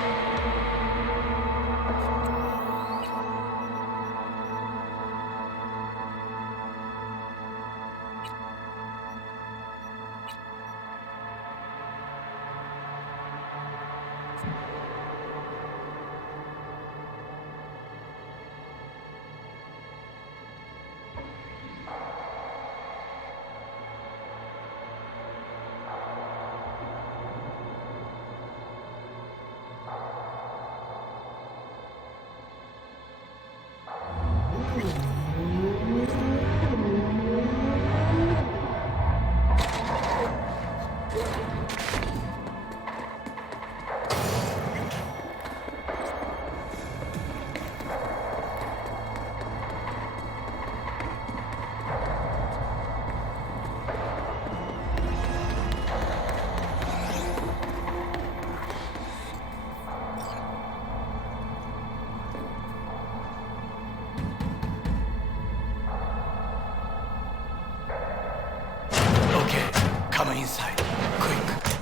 Come inside, quick.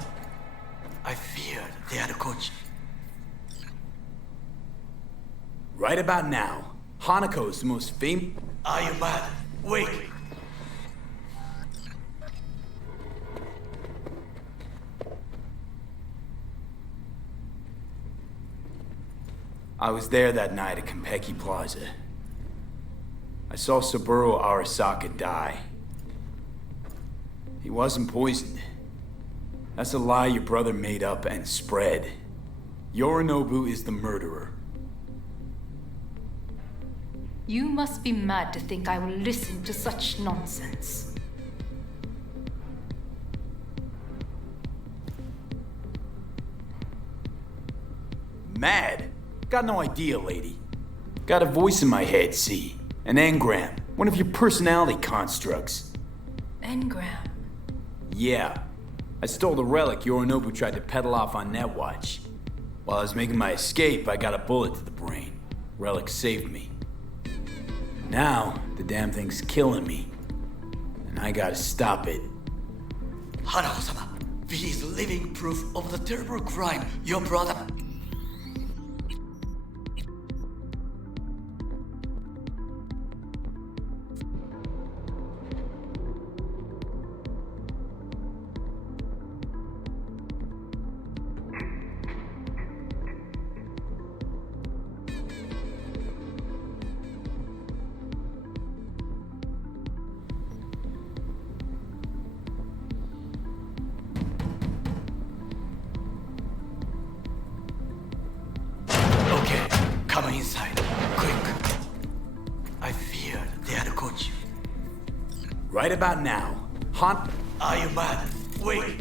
I feared they had a coach. Right about now, Hanako is the most famous... Are you mad? Wait. I was there that night at Konpeki Plaza. I saw Saburo Arasaka die. He wasn't poisoned. That's a lie your brother made up and spread. Yorinobu is the murderer. You must be mad to think I will listen to such nonsense. Mad? Got no idea, lady. Got a voice in my head, see? An engram. One of your personality constructs. Engram? Yeah. I stole the relic Yorinobu tried to peddle off on Netwatch. While I was making my escape, I got a bullet to the brain. Relic saved me. Now, the damn thing's killing me. And I gotta stop it. Hanako-sama, V is living proof of the terrible crime your brother... Come inside, quick. I fear they had caught you. Right about now, Are you mad? Wait.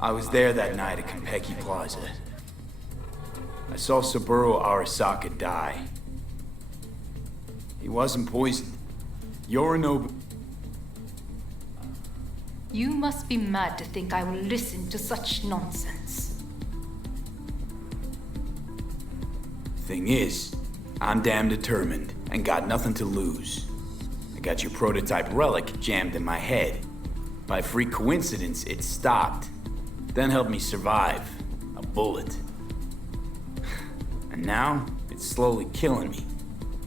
I was there that night at Konpeki Plaza. I saw Saburo Arasaka die. He wasn't poisoned. Yorinobu... You must be mad to think I will listen to such nonsense. Thing is, I'm damn determined and got nothing to lose. I got your prototype relic jammed in my head. By freak coincidence, it stopped. Then helped me survive. A bullet. And now, it's slowly killing me.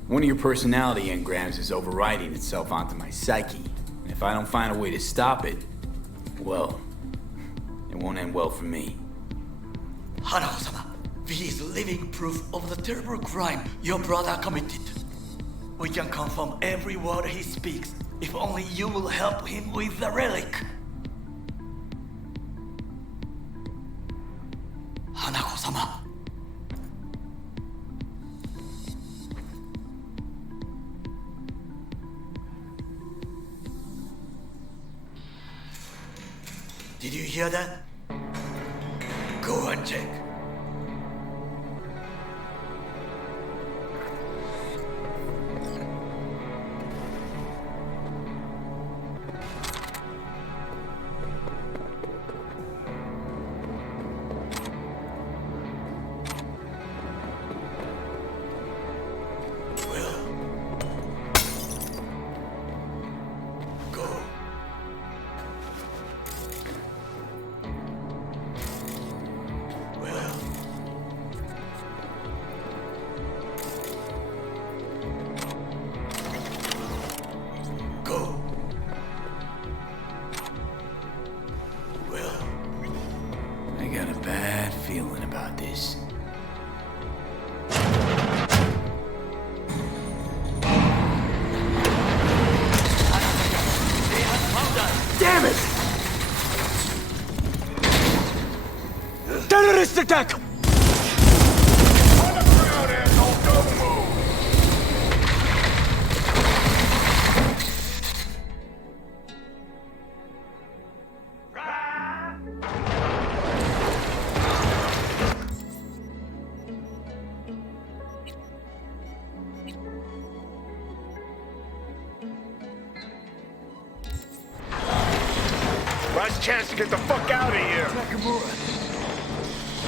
One of your personality engrams is overriding itself onto my psyche. And if I don't find a way to stop it, well, it won't end well for me. Hanako-sama, V is living proof of the terrible crime your brother committed. We can confirm every word he speaks, if only you will help him with the relic. Hanako-sama. Did you hear that? Go and check. Terrorist attack! Last chance to get the fuck out of here.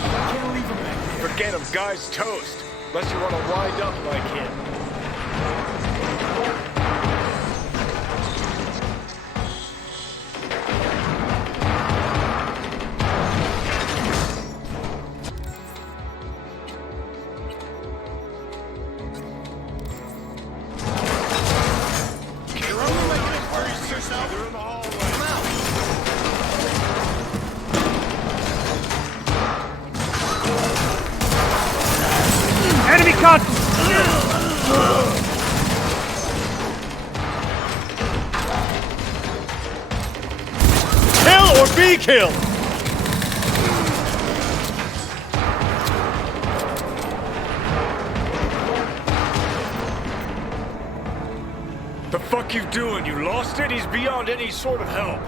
Can't leave him back there. Forget him, guy's toast. Unless you want to wind up like him. Cut! Kill or be killed! The fuck you doing? You lost it? He's beyond any sort of help.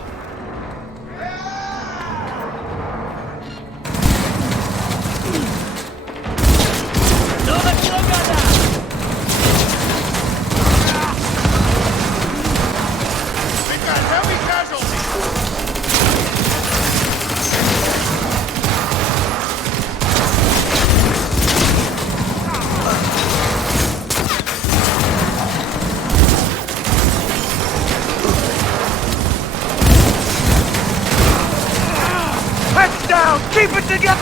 Keep it together!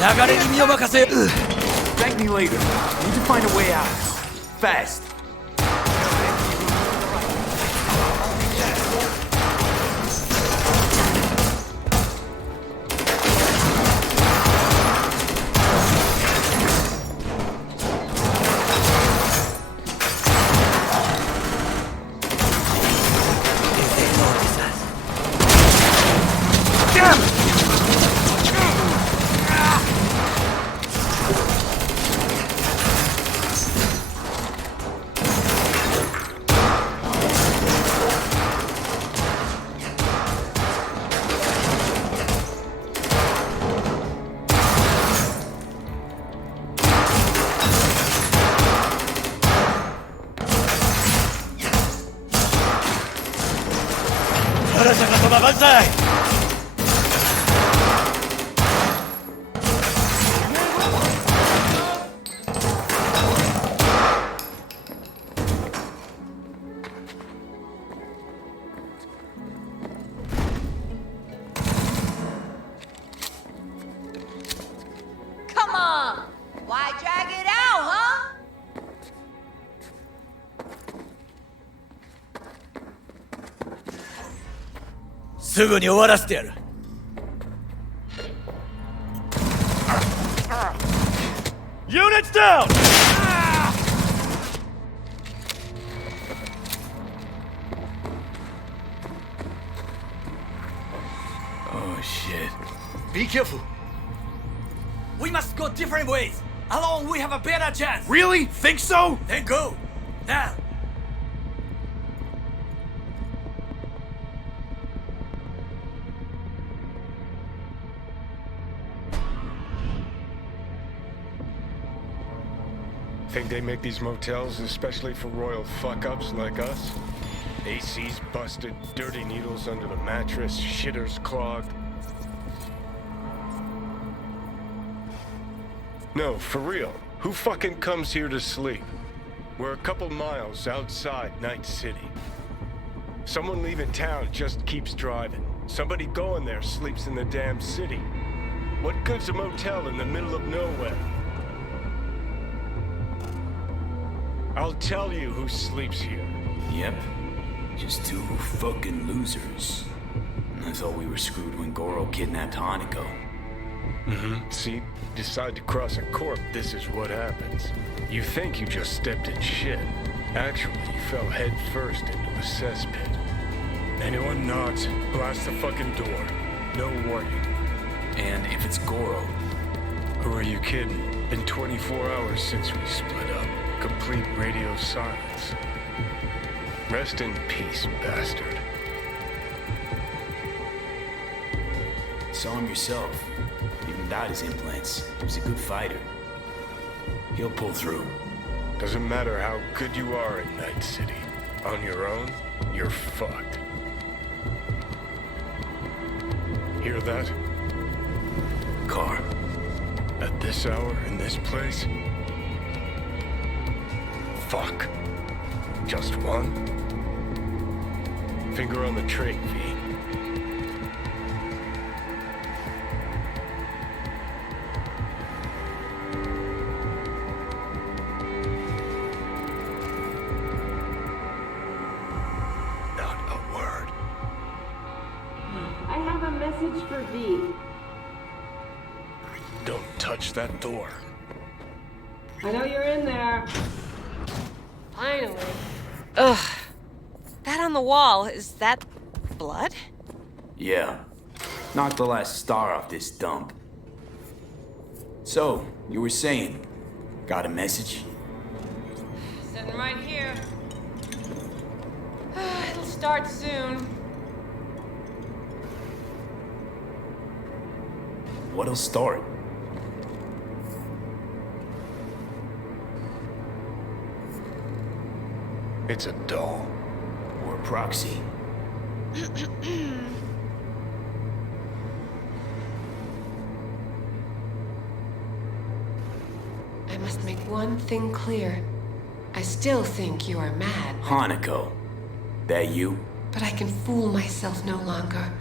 流れに身を任せ Thank me later. Need to find a way out. Fast. Come on! Why drag it out, huh? Units down! Oh shit. Be careful. We must go different ways. Alone we have a better chance. Really? Think so? Then go. Now. Think they make these motels especially for royal fuck-ups like us? AC's busted, dirty needles under the mattress, shitters clogged. No, for real. Who fucking comes here to sleep? We're a couple miles outside Night City. Someone leaving town just keeps driving. Somebody going there sleeps in the damn city. What good's a motel in the middle of nowhere? I'll tell you who sleeps here. Yep. Just two fucking losers. I thought we were screwed when Goro kidnapped Hanako. See? Decide to cross a corp, this is what happens. You think you just stepped in shit. Actually, you fell head first into a cesspit. Anyone knocks, blast the fucking door. No warning. And if it's Goro? Who are you kidding? Been 24 hours since we split up. Complete radio silence. Rest in peace, bastard. Saw him yourself. Even without his implants. He was a good fighter. He'll pull through. Doesn't matter how good you are in Night City. On your own, you're fucked. Hear that? Car. At this hour, in this place? Fuck. Just one? Finger on the trig, V. Not a word. I have a message for V. Don't touch that door. I know you're in there. Finally. Ugh. That on the wall, is that blood? Yeah. Knocked the last star off this dump. So, you were saying, got a message? Sitting right here. It'll start soon. What'll start? It's a doll. Or a proxy. I must make one thing clear. I still think you are mad. Hanako. That you? But I can fool myself no longer.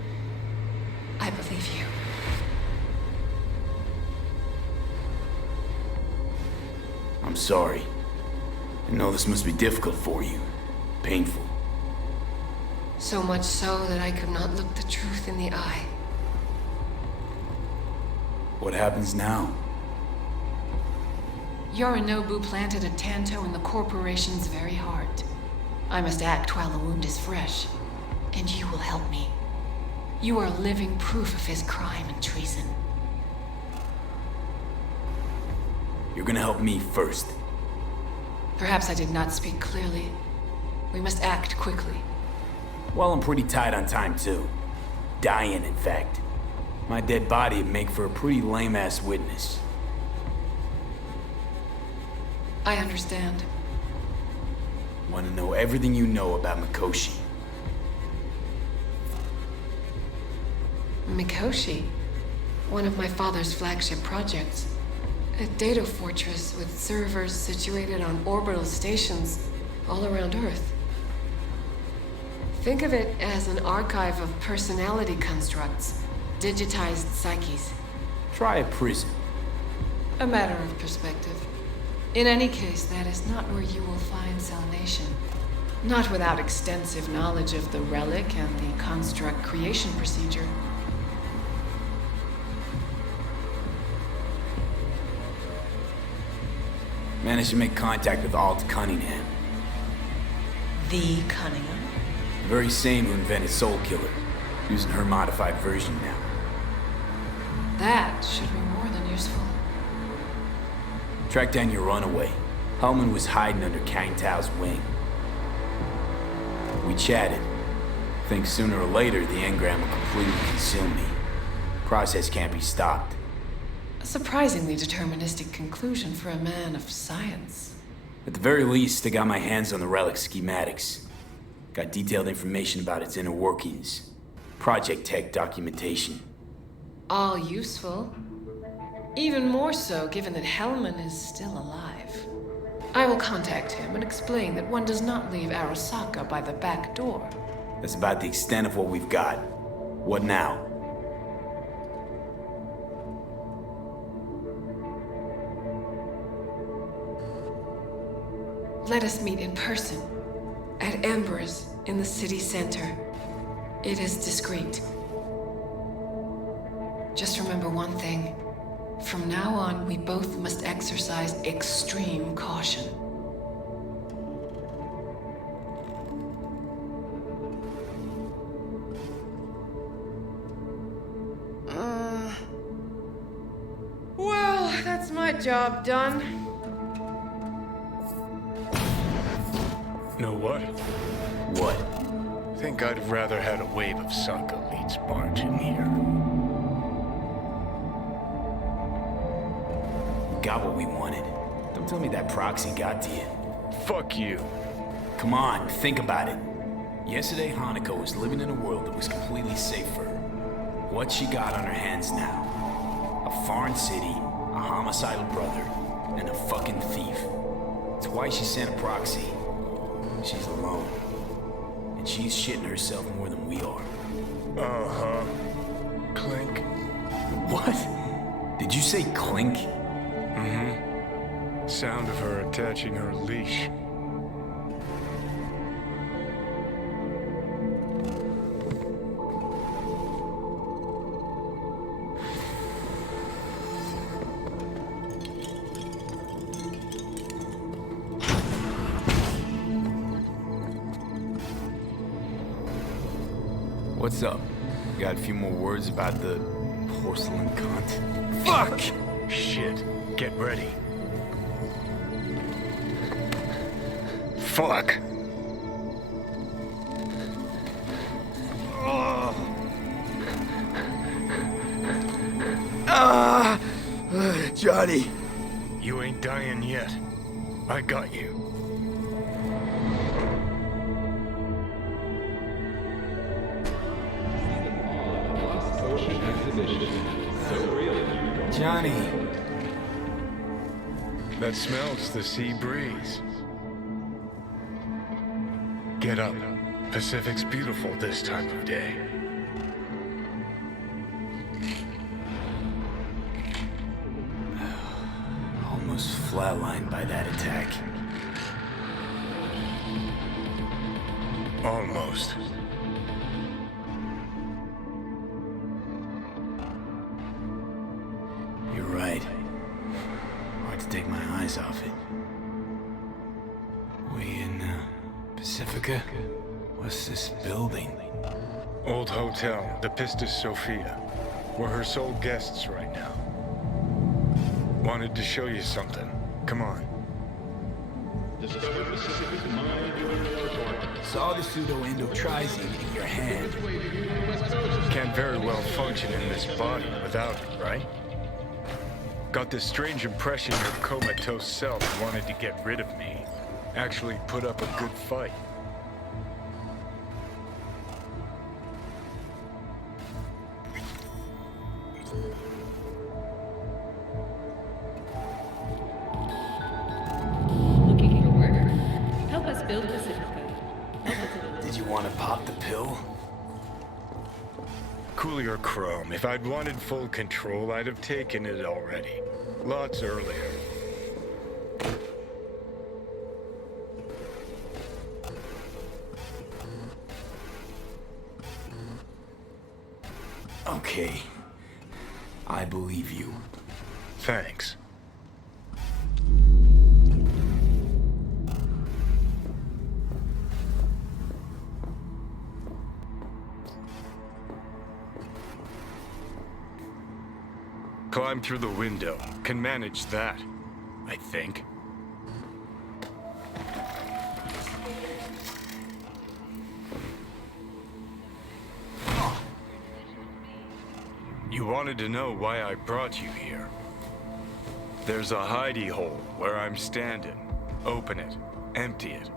I believe you. I'm sorry. I know this must be difficult for you. Painful. So much so that I could not look the truth in the eye. What happens now? Yorinobu planted a tanto in the corporation's very heart. I must act while the wound is fresh, and you will help me. You are living proof of his crime and treason. You're gonna help me first. Perhaps I did not speak clearly. We must act quickly. Well, I'm pretty tight on time, too. Dying, in fact. My dead body would make for a pretty lame-ass witness. I understand. Want to know everything you know about Mikoshi. Mikoshi? One of my father's flagship projects. A data fortress with servers situated on orbital stations all around Earth. Think of it as an archive of personality constructs, digitized psyches. Try a prison. A matter of perspective. In any case, that is not where you will find Salnation. Not without extensive knowledge of the relic and the construct creation procedure. Managed to make contact with Alt Cunningham. The Cunningham? The very same who invented Soul Killer. Using her modified version now. That should be more than useful. Tracked down your runaway. Hellman was hiding under Kang Tao's wing. We chatted. Think sooner or later the engram will completely consume me. Process can't be stopped. A surprisingly deterministic conclusion for a man of science. At the very least, I got my hands on the relic schematics. Got detailed information about its inner workings. Project tech documentation. All useful. Even more so given that Hellman is still alive. I will contact him and explain that one does not leave Arasaka by the back door. That's about the extent of what we've got. What now? Let us meet in person. At Embers, in the city center. It is discreet. Just remember one thing. From now on, we both must exercise extreme caution. Well, that's my job done. Know what? What? Think I'd have rather had a wave of Saka leads barge in here. Got what we wanted. Don't tell me that proxy got to you. Fuck you. Come on, think about it. Yesterday, Hanako was living in a world that was completely safe for her. What she got on her hands now? A foreign city, a homicidal brother, and a fucking thief. It's why she sent a proxy. She's alone. And she's shitting herself more than we are. Uh-huh. Clink. What? Did you say clink? Mm-hmm. Sound of her attaching her leash. What's up? Got a few more words about the porcelain cunt? Fuck! Shit. Get ready. Fuck! Johnny! You ain't dying yet. I got you. Johnny! That smells the sea breeze. Get up. Pacific's beautiful this time of day. Almost flatlined by that attack. Almost. You're right. Hard to take my eyes off it. We in Pacifica? What's this building? Old hotel, the Pistis Sophia. We're her sole guests right now. Wanted to show you something. Come on. Saw the pseudo-endotrizine in your hand. Can't very well function in this body without it, right? Got this strange impression your comatose self wanted to get rid of me. Actually put up a good fight. Looking for work? Help us build Pacifica. Did you want to pop the pill? Coolier Chrome, if I'd wanted full control, I'd have taken it already. Lots earlier. Okay. I believe you. Thanks. Climb through the window. Can manage that, I think. You wanted to know why I brought you here. There's a hidey hole where I'm standing. Open it. Empty it.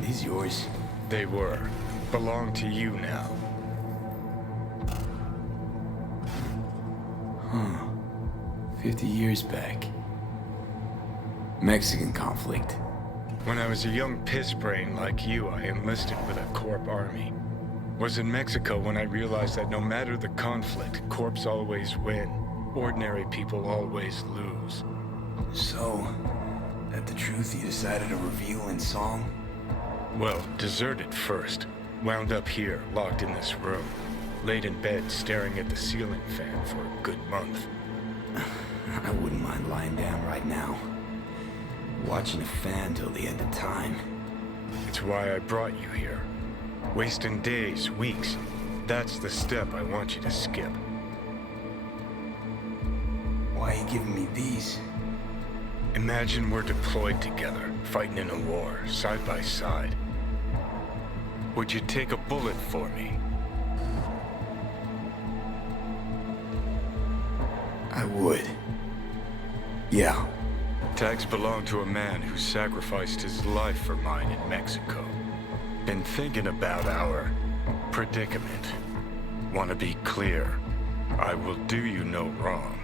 These yours? They were. Belong to you now. Huh. 50 years back. Mexican conflict. When I was a young piss-brain like you, I enlisted with a Corp army. Was in Mexico when I realized that no matter the conflict, Corps always win. Ordinary people always lose. So, that the truth you decided to reveal in song? Well, deserted first. Wound up here, locked in this room. Laid in bed, staring at the ceiling fan for a good month. I wouldn't mind lying down right now. Watching a fan till the end of time. It's why I brought you here. Wasting days, weeks. That's the step I want you to skip. Why are you giving me these? Imagine we're deployed together, fighting in a war, side by side. Would you take a bullet for me? I would. Yeah. Tags belong to a man who sacrificed his life for mine in Mexico. Been thinking about our predicament. Want to be clear. I will do you no wrong.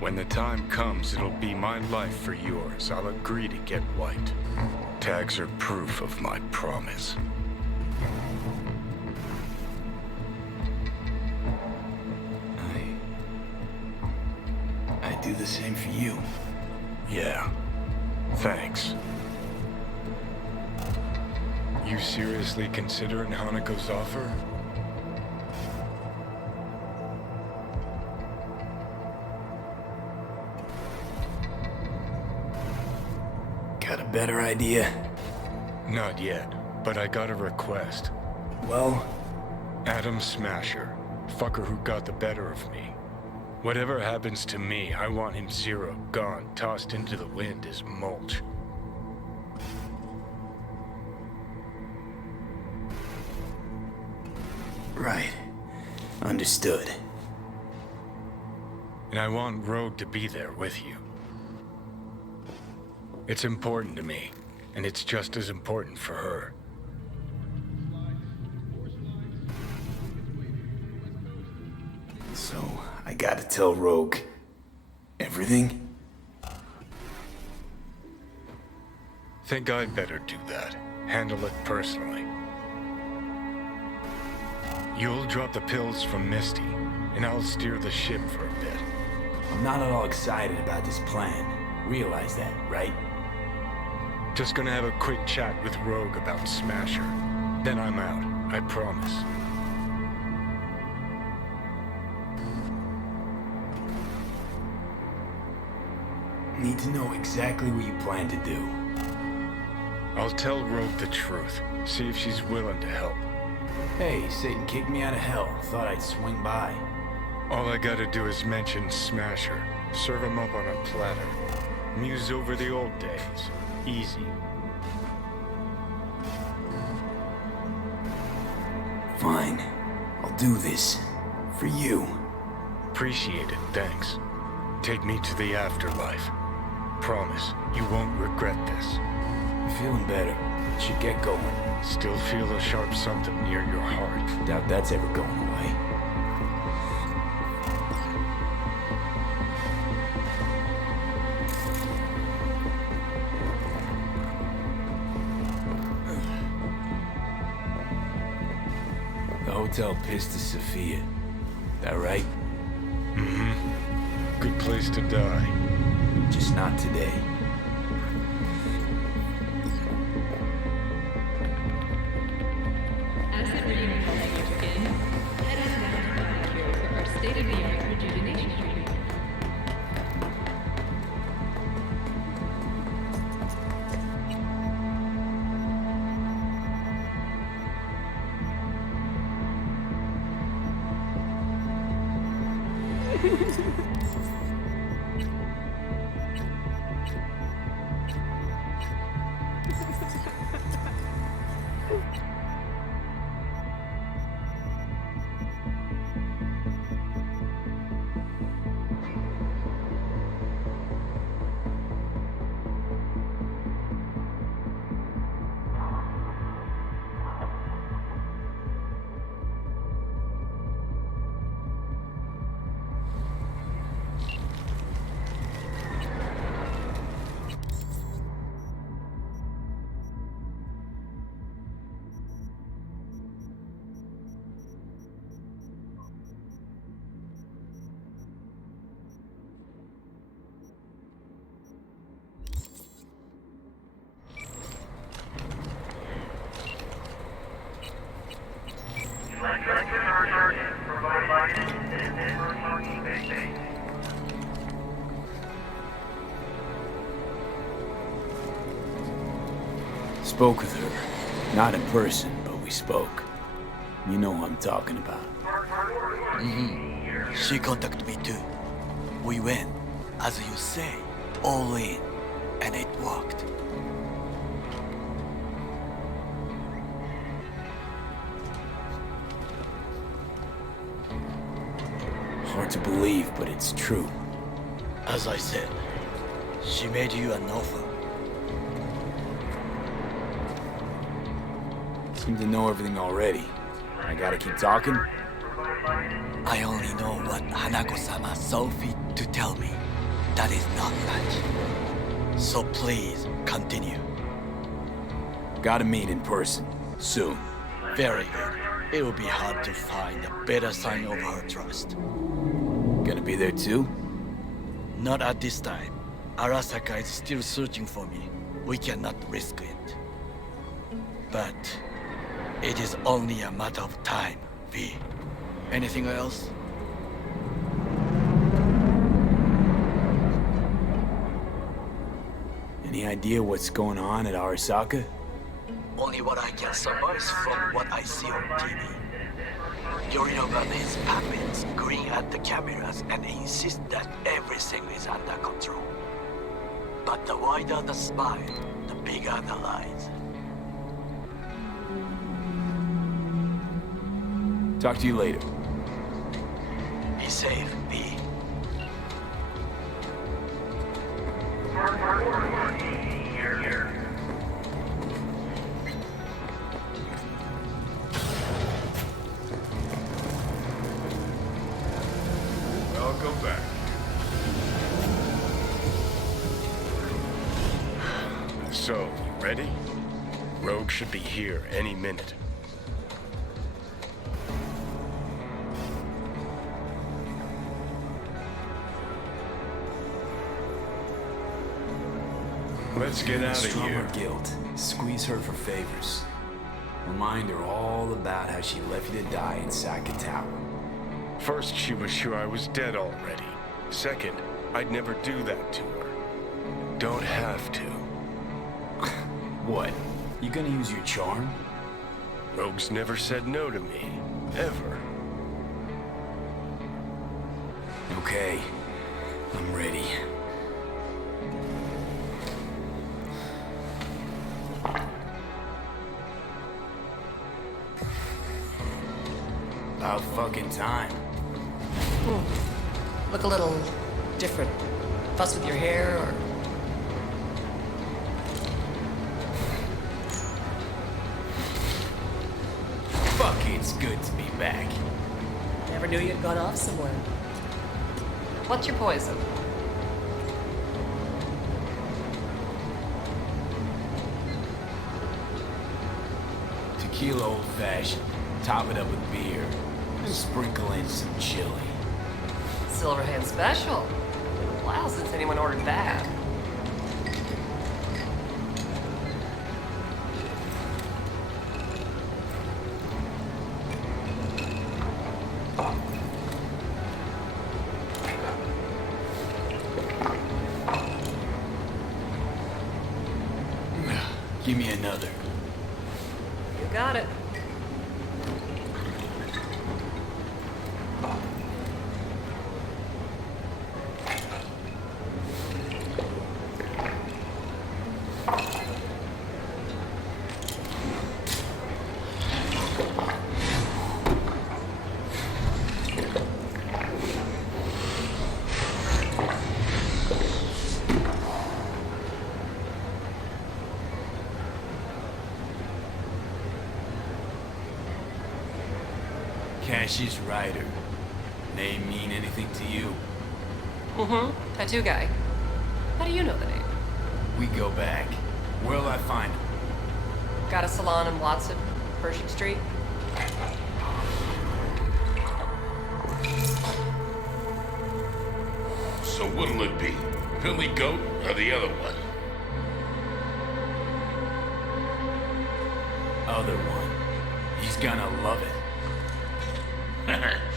When the time comes, it'll be my life for yours. I'll agree to get white. Tags are proof of my promise. I'd do the same for you. Yeah. Thanks. You seriously considering Hanako's offer? better idea? Not yet, but I got a request. Well? Adam Smasher. Fucker who got the better of me. Whatever happens to me, I want him zero, gone, tossed into the wind as mulch. Right. Understood. And I want Rogue to be there with you. It's important to me, and it's just as important for her. So, I gotta tell Rogue everything? Think I'd better do that. Handle it personally. You'll drop the pills from Misty, and I'll steer the ship for a bit. I'm not at all excited about this plan. Realize that, right? Just gonna have a quick chat with Rogue about Smasher. Then I'm out, I promise. Need to know exactly what you plan to do. I'll tell Rogue the truth. See if she's willing to help. Hey, Satan kicked me out of hell. Thought I'd swing by. All I gotta do is mention Smasher. Serve him up on a platter. Muse over the old days. Easy. Fine. I'll do this. For you. Appreciate it, thanks. Take me to the afterlife. Promise, you won't regret this. I'm feeling better. Should get going. Still feel a sharp something near your heart. Doubt that's ever going away. The hotel Pista Sophia. That right? Mm-hmm. Good place to die. Just not today. Acid rain language again. Head is now to Medicare for our state-of-the-art rejuvenation treatment. Spoke with her. Not in person, but we spoke. You know who I'm talking about. Mm-hmm. She contacted me too. We went, as you say, all in, and it worked. Hard to believe, but it's true. As I said, she made you an offer. Seem to know everything already. I gotta keep talking? I only know what Hanako-sama saw fit to tell me. That is not much. So please, continue. Gotta meet in person. Soon. Very good. It will be hard to find a better sign of her trust. Gonna be there too? Not at this time. Arasaka is still searching for me. We cannot risk it. But it is only a matter of time, V. Anything else? Any idea idea what's going on at Arasaka? Only what I can surmise from what I see on TV. Yorinobu is puppets grin at the cameras and insist that everything is under control. But the wider the smile, the bigger the lies. Talk to you later. Be safe, B. Welcome back. So, you ready? Rogue should be here any minute. Let's get out of Strong here. her guilt. Squeeze her for favors. Remind her all about how she left you to die inside the tower. First, she was sure I was dead already. Second, I'd never do that to her. Don't have to. What? You gonna use your charm? Rogue's never said no to me. Ever. Okay. I'm ready. About fucking time. Look a little different. Fuss with your hair, or... Fuck, it's good to be back. Never knew you'd gone off somewhere. What's your poison? Tequila old-fashioned. Top it up with beer. And sprinkle in some chili. Silverhand special. Been a while since anyone ordered that. Give me another. You got it. Cash's Rider. Name mean anything to you? Mm-hmm. Tattoo guy. How do you know the name? We go back. Where'll I find him? Got a salon in Watson, Pershing Street. So what'll it be? Billy Goat or the other one? Other one. He's gonna love it.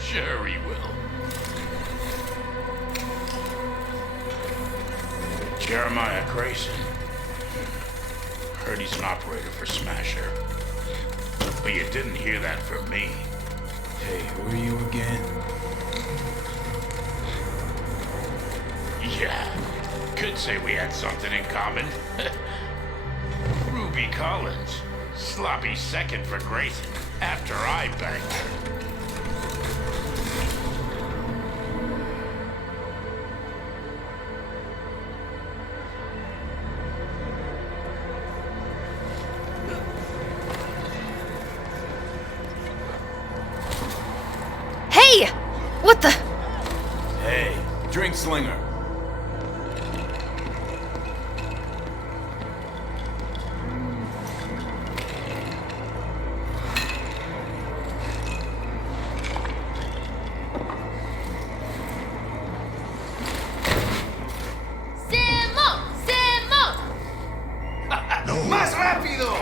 Sure he will. Jeremiah Grayson. Heard he's an operator for Smasher. But you didn't hear that from me. Hey, who are you again? Yeah, could say we had something in common. Ruby Collins. Sloppy second for Grayson after I banged her. Hey! What the? Hey, drink slinger. ¡Más rápido!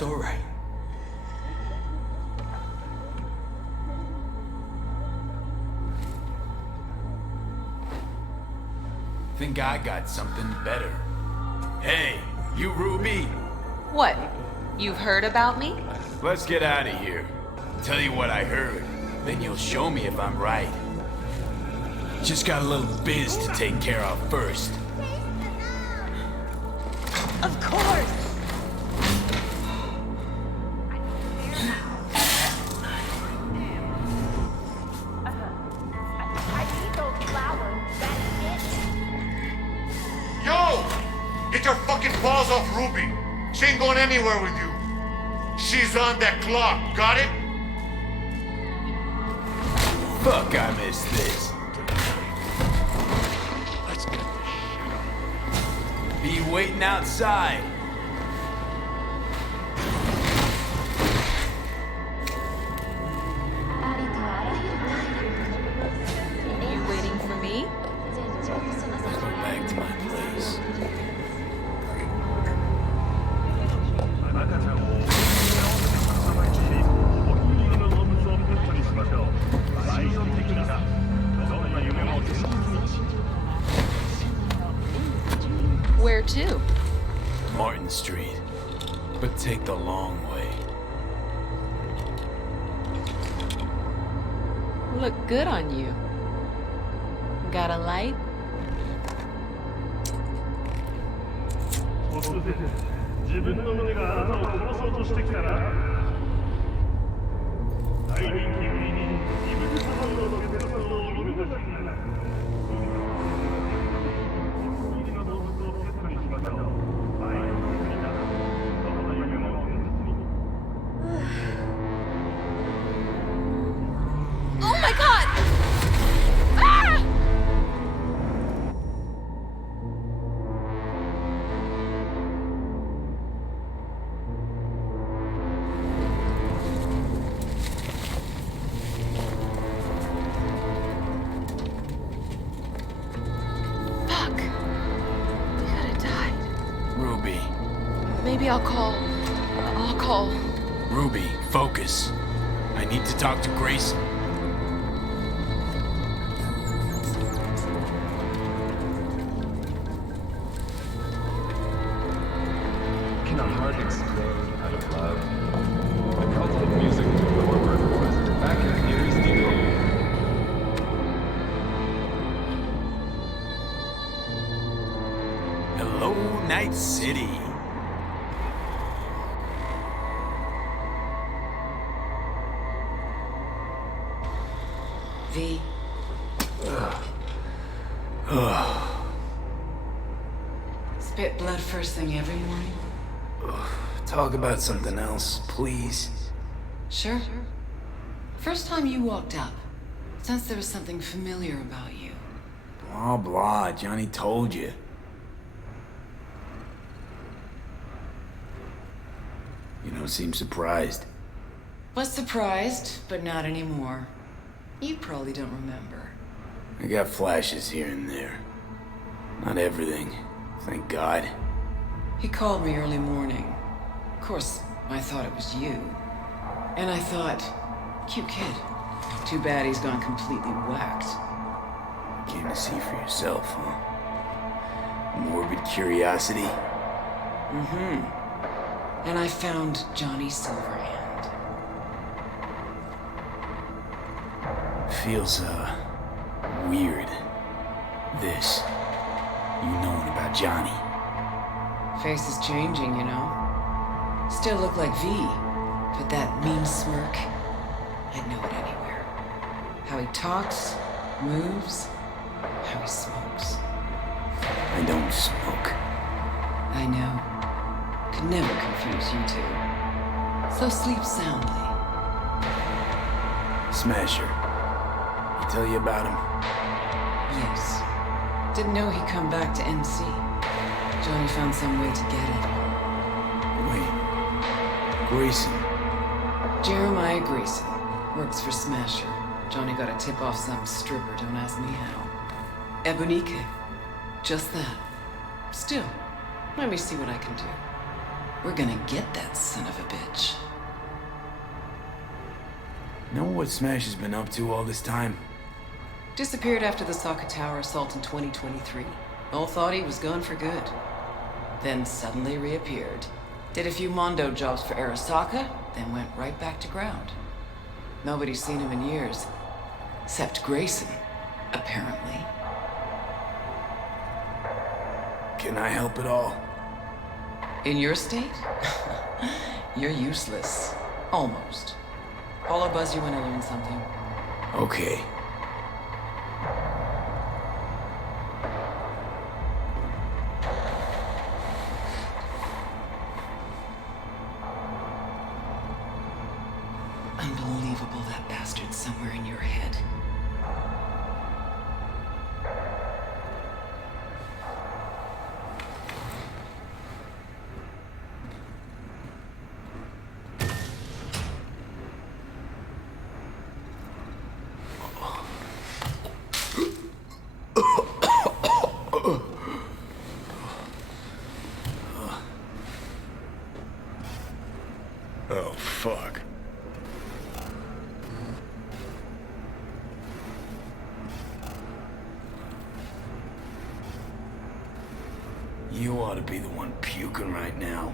just alright. Think I got something better. Hey, you Ruby! What? You've heard about me? Let's get out of here. Tell you what I heard, then you'll show me if I'm right. Just got a little biz to take care of first. Of course! Yo! Get your fucking paws off Ruby. She ain't going anywhere with you. She's on that clock, got it? Fuck, I missed this. Let's get this shit on. Be waiting outside. You waiting for me? Let's go back to my place. Where to? Martin Street. But take the long way. Look good on you. Got a light? Oh my god! Ah! Fuck. We could have died. Ruby. Maybe I'll call. Ruby, focus. I need to talk to Grayson. Cannot hardly explain out of love. The cult of music to the corporate was back in the years deal. Hello, Night City. V. Spit blood first thing every morning? Talk about something else, please. Sure. First time you walked up, sensed there was something familiar about you. Blah, blah. Johnny told you. You don't seem surprised. Was surprised, but not anymore. You probably don't remember. I got flashes here and there. Not everything, thank God. He called me early morning. Of course, I thought it was you. And I thought, cute kid. Too bad he's gone completely whacked. Came to see for yourself, huh? Morbid curiosity? Mm-hmm. And I found Johnny Silverhand. Feels, weird. This. You knowing about Johnny. Face is changing, you know. Still look like V, but that mean smirk, I'd know it anywhere. How he talks, moves, how he smokes. I don't smoke. I know. Could never confuse you two. So sleep soundly. Smasher. He tell you about him? Yes. Didn't know he'd come back to NC. Johnny found some way to get it. Wait. Grayson. Jeremiah Grayson. Works for Smasher. Johnny got a tip off some stripper, don't ask me how. Ebonique. Just that. Still, let me see what I can do. We're gonna get that son of a bitch. Know what Smash has been up to all this time? Disappeared after the Sokka Tower assault in 2023. All thought he was gone for good. Then suddenly reappeared. Did a few Mondo jobs for Arasaka, then went right back to ground. Nobody's seen him in years. Except Grayson, apparently. Can I help at all? In your state? You're useless. Almost. I'll buzz you when I learn something. Okay. Unbelievable that bastard's somewhere in your head. Oh, fuck. You ought to be the one puking right now.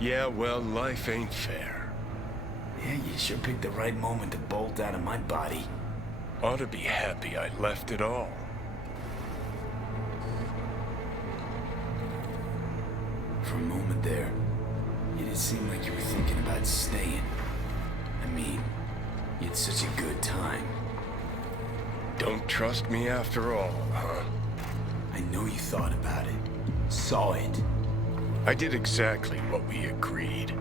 Yeah, well, life ain't fair. Yeah, you sure picked the right moment to bolt out of my body. Ought to be happy I left it all. For a moment there, it did seem like you were thinking about staying. I mean, you had such a good time. Don't trust me after all, huh? I know you thought about it. Saw it. I did exactly what we agreed.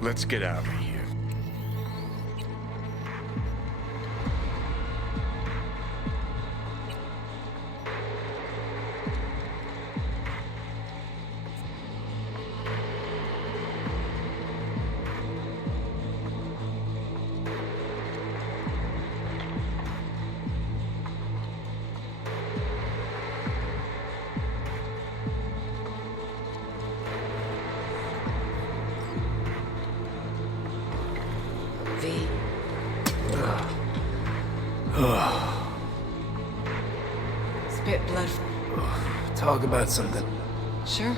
Let's get out of here. V. Spit blood. Talk about something. Sure.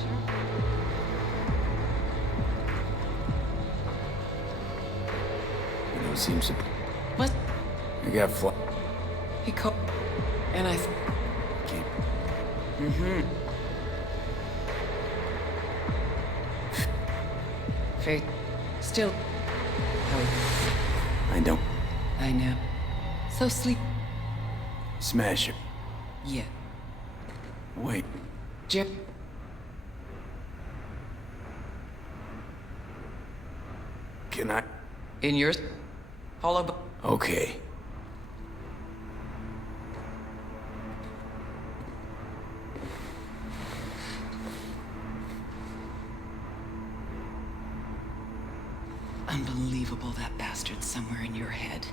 You know, it seems to... What? You got fly... He called. And I. Keep... Fate. Still. Oh, I don't... I know. So sleep. Smasher. Yeah. Wait. Jim. Can I... In yours. Hollow. Okay. Unbelievable that bastard's somewhere in your head.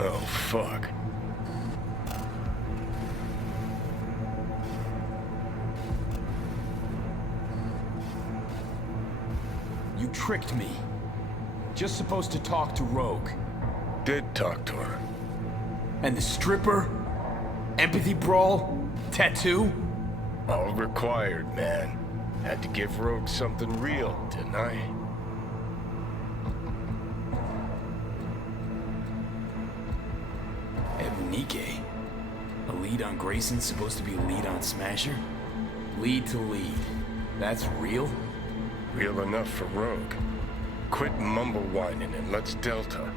Oh, fuck. You tricked me. Just supposed to talk to Rogue. Did talk to her. And the stripper? Empathy brawl? Tattoo? All required, man. Had to give Rogue something real, didn't I? Nike. A lead on Grayson's supposed to be a lead on Smasher? Lead to lead. That's real? Real enough for Rogue. Quit mumble whining and let's Delta.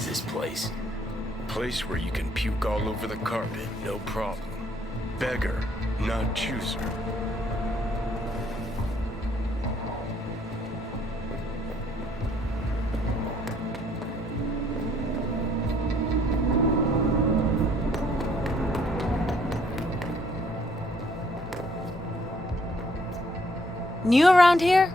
is this place? Place where you can puke all over the carpet, no problem. Beggar, not chooser. New around here?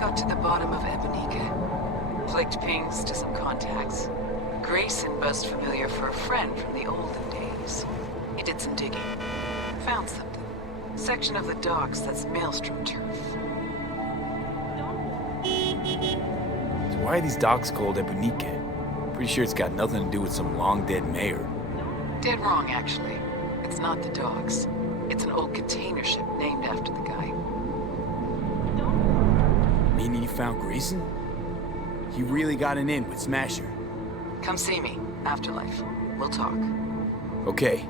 Got to the bottom of Ebonica. Clicked pings to some contacts. Grayson buzzed familiar for a friend from the olden days. He did some digging. Found something. Section of the docks that's Maelstrom turf. So why are these docks called Ebonica? Pretty sure it's got nothing to do with some long-dead mayor. Dead wrong, actually. It's not the docks. It's an old container ship named after the guy. Meaning you found Grayson? He really got an in with Smasher. Come see me. Afterlife. We'll talk. Okay.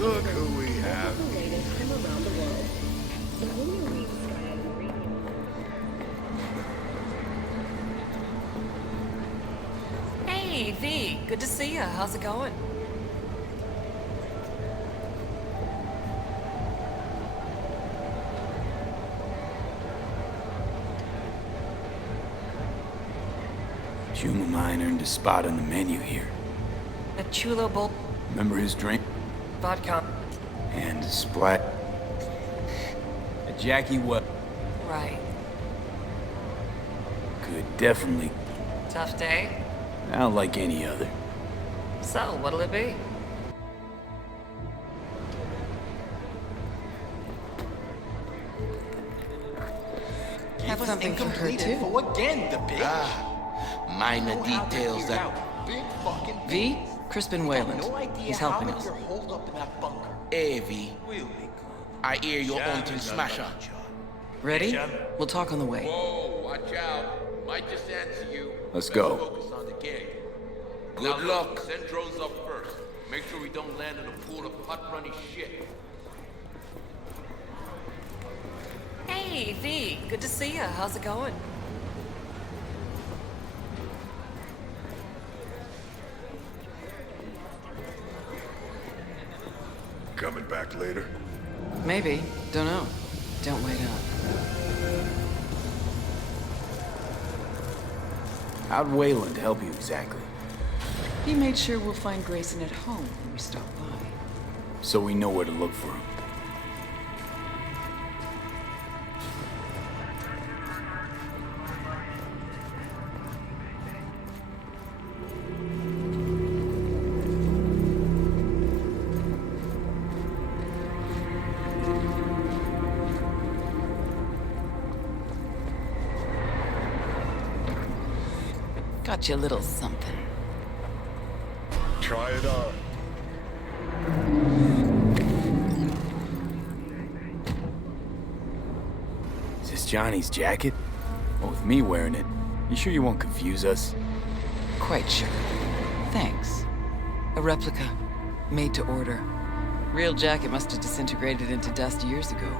Look who we have. Hey, V. Good to see you. How's it going? Juma Mine earned a spot on the menu here. A chulo bowl. Remember his drink? Vodka. And a splat. A Jackie what? Right. Could definitely. Tough day? Not like any other. So, what'll it be? Have something for her, too. For again, the bitch. Minor details that... V? Crispin Wayland. He's helping us. Hey, V. I hear you're on Smasher. Ready? We'll talk on the way. Whoa, watch out. Might just answer you. Let's go. Focus on the gig. Good Now, luck. Send drones up first. Make sure we don't land in a pool of hot-runny shit. Hey, V. Good to see you. How's it going? Coming back later? Maybe. Don't know. Don't wait up. How'd Wayland help you exactly? He made sure we'll find Grayson at home when we stop by. So we know where to look for him. Got you a little something. Try it on. Is this Johnny's jacket? Well, with me wearing it, you sure you won't confuse us? Quite sure. Thanks. A replica. Made to order. Real jacket must have disintegrated into dust years ago.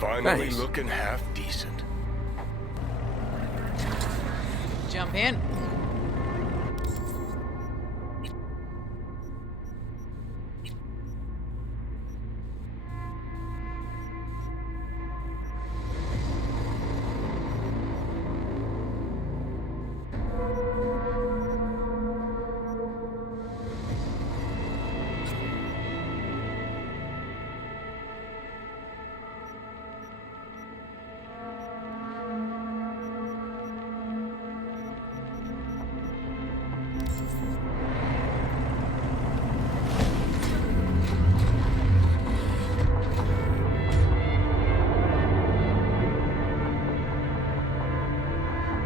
Finally Nice. looking half decent. Jump in.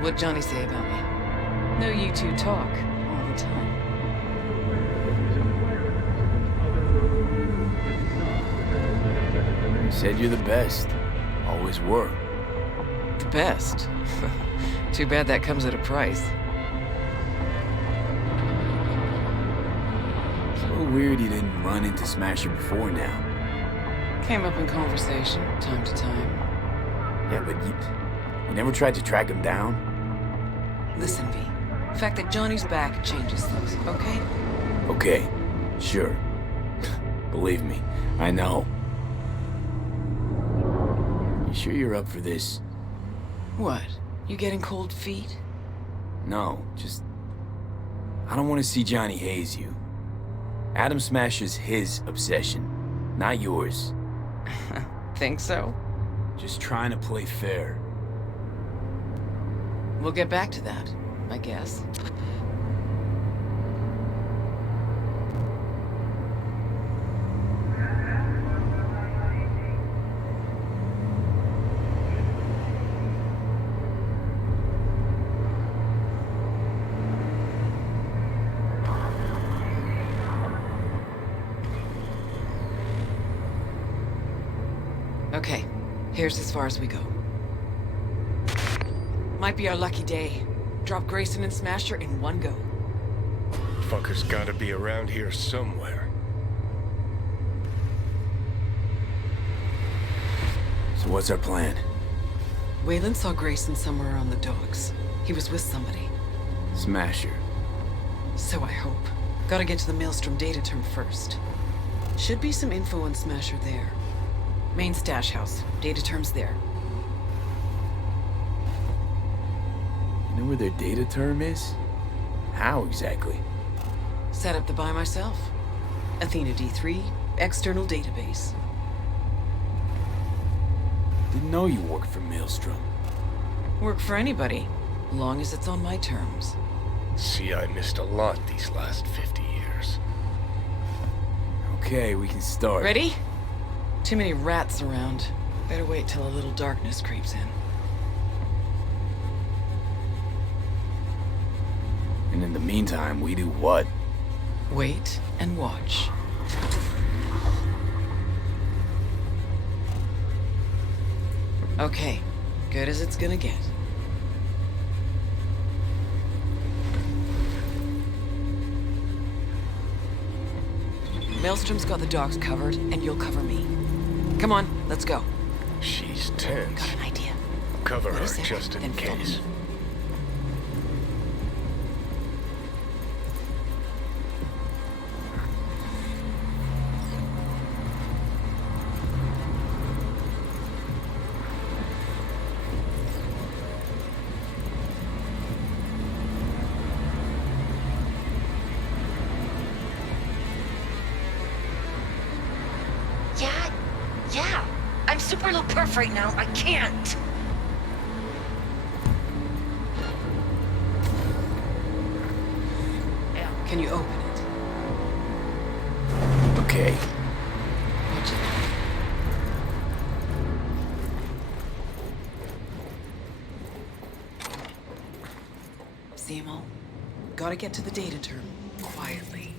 What'd Johnny say about me? No, you two talk all the time. He said you're the best. Always were. The best? Too bad that comes at a price. It's a little weird you didn't run into Smasher before now. Came up in conversation, time to time. Yeah, but you never tried to track him down? Listen, V. The fact that Johnny's back changes things, okay? Okay, sure. Believe me, I know. You sure you're up for this? What? You getting cold feet? No, just... I don't want to see Johnny haze you. Adam Smasher's his obsession, not yours. Think so? Just trying to play fair. We'll get back to that, I guess. Okay, here's as far as we go. Might be our lucky day. Drop Grayson and Smasher in one go. Fucker's gotta be around here somewhere. So what's our plan? Wayland saw Grayson somewhere on the docks. He was with somebody. Smasher. So I hope. Gotta get to the Maelstrom data term first. Should be some info on Smasher there. Main stash house. Data term's there. You know where their data term is? How exactly? Set up the buy myself. Athena D3, external database. Didn't know you worked for Maelstrom. Work for anybody, long as it's on my terms. See, I missed a lot these last 50 years. Okay, we can start. Ready? Too many rats around. Better wait till a little darkness creeps in. And in the meantime, we do what? Wait and watch. Okay, good as it's gonna get. Maelstrom's got the docks covered, and you'll cover me. Come on, let's go. She's tense. Got an idea. Cover Wait a her second, just in then follow case. me. Yeah. I'm super low perf right now. I can't. Can you open it? Okay. Watch it. See 'em all? Gotta get to the data term quietly.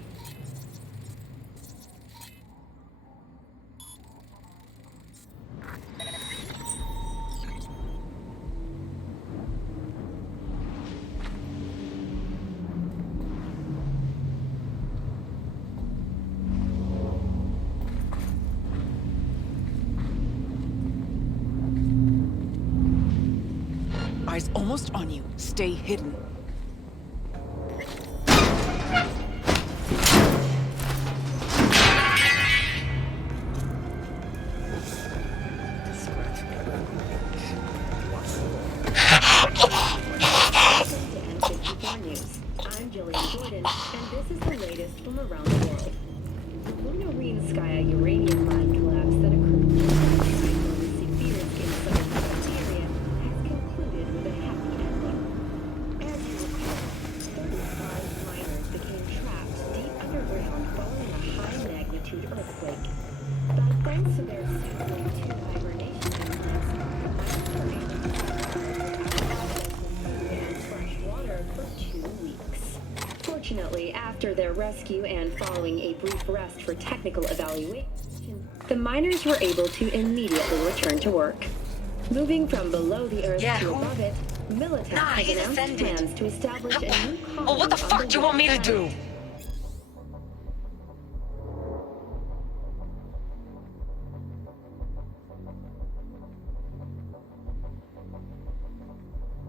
Eyes almost on you. Stay hidden. I'm Jillian Jordan, and this is the latest from around the world. The Lunarinskaya uranium mine collapse that occurred over the Sibirsk in southern Siberia has concluded with a happy ending. As you recall, 35 miners became trapped deep underground following a high-magnitude earthquake. But thanks to their SU-22 hibernation techniques, the miners were able to survive without access to food and fresh water for 2 weeks. Fortunately, after their rescue and following a brief rest for technical evaluation, the miners were able to immediately return to work. Moving from below the earth to above it, Militech has announced plans to establish a new colony. Well, what the fuck do you want me to do?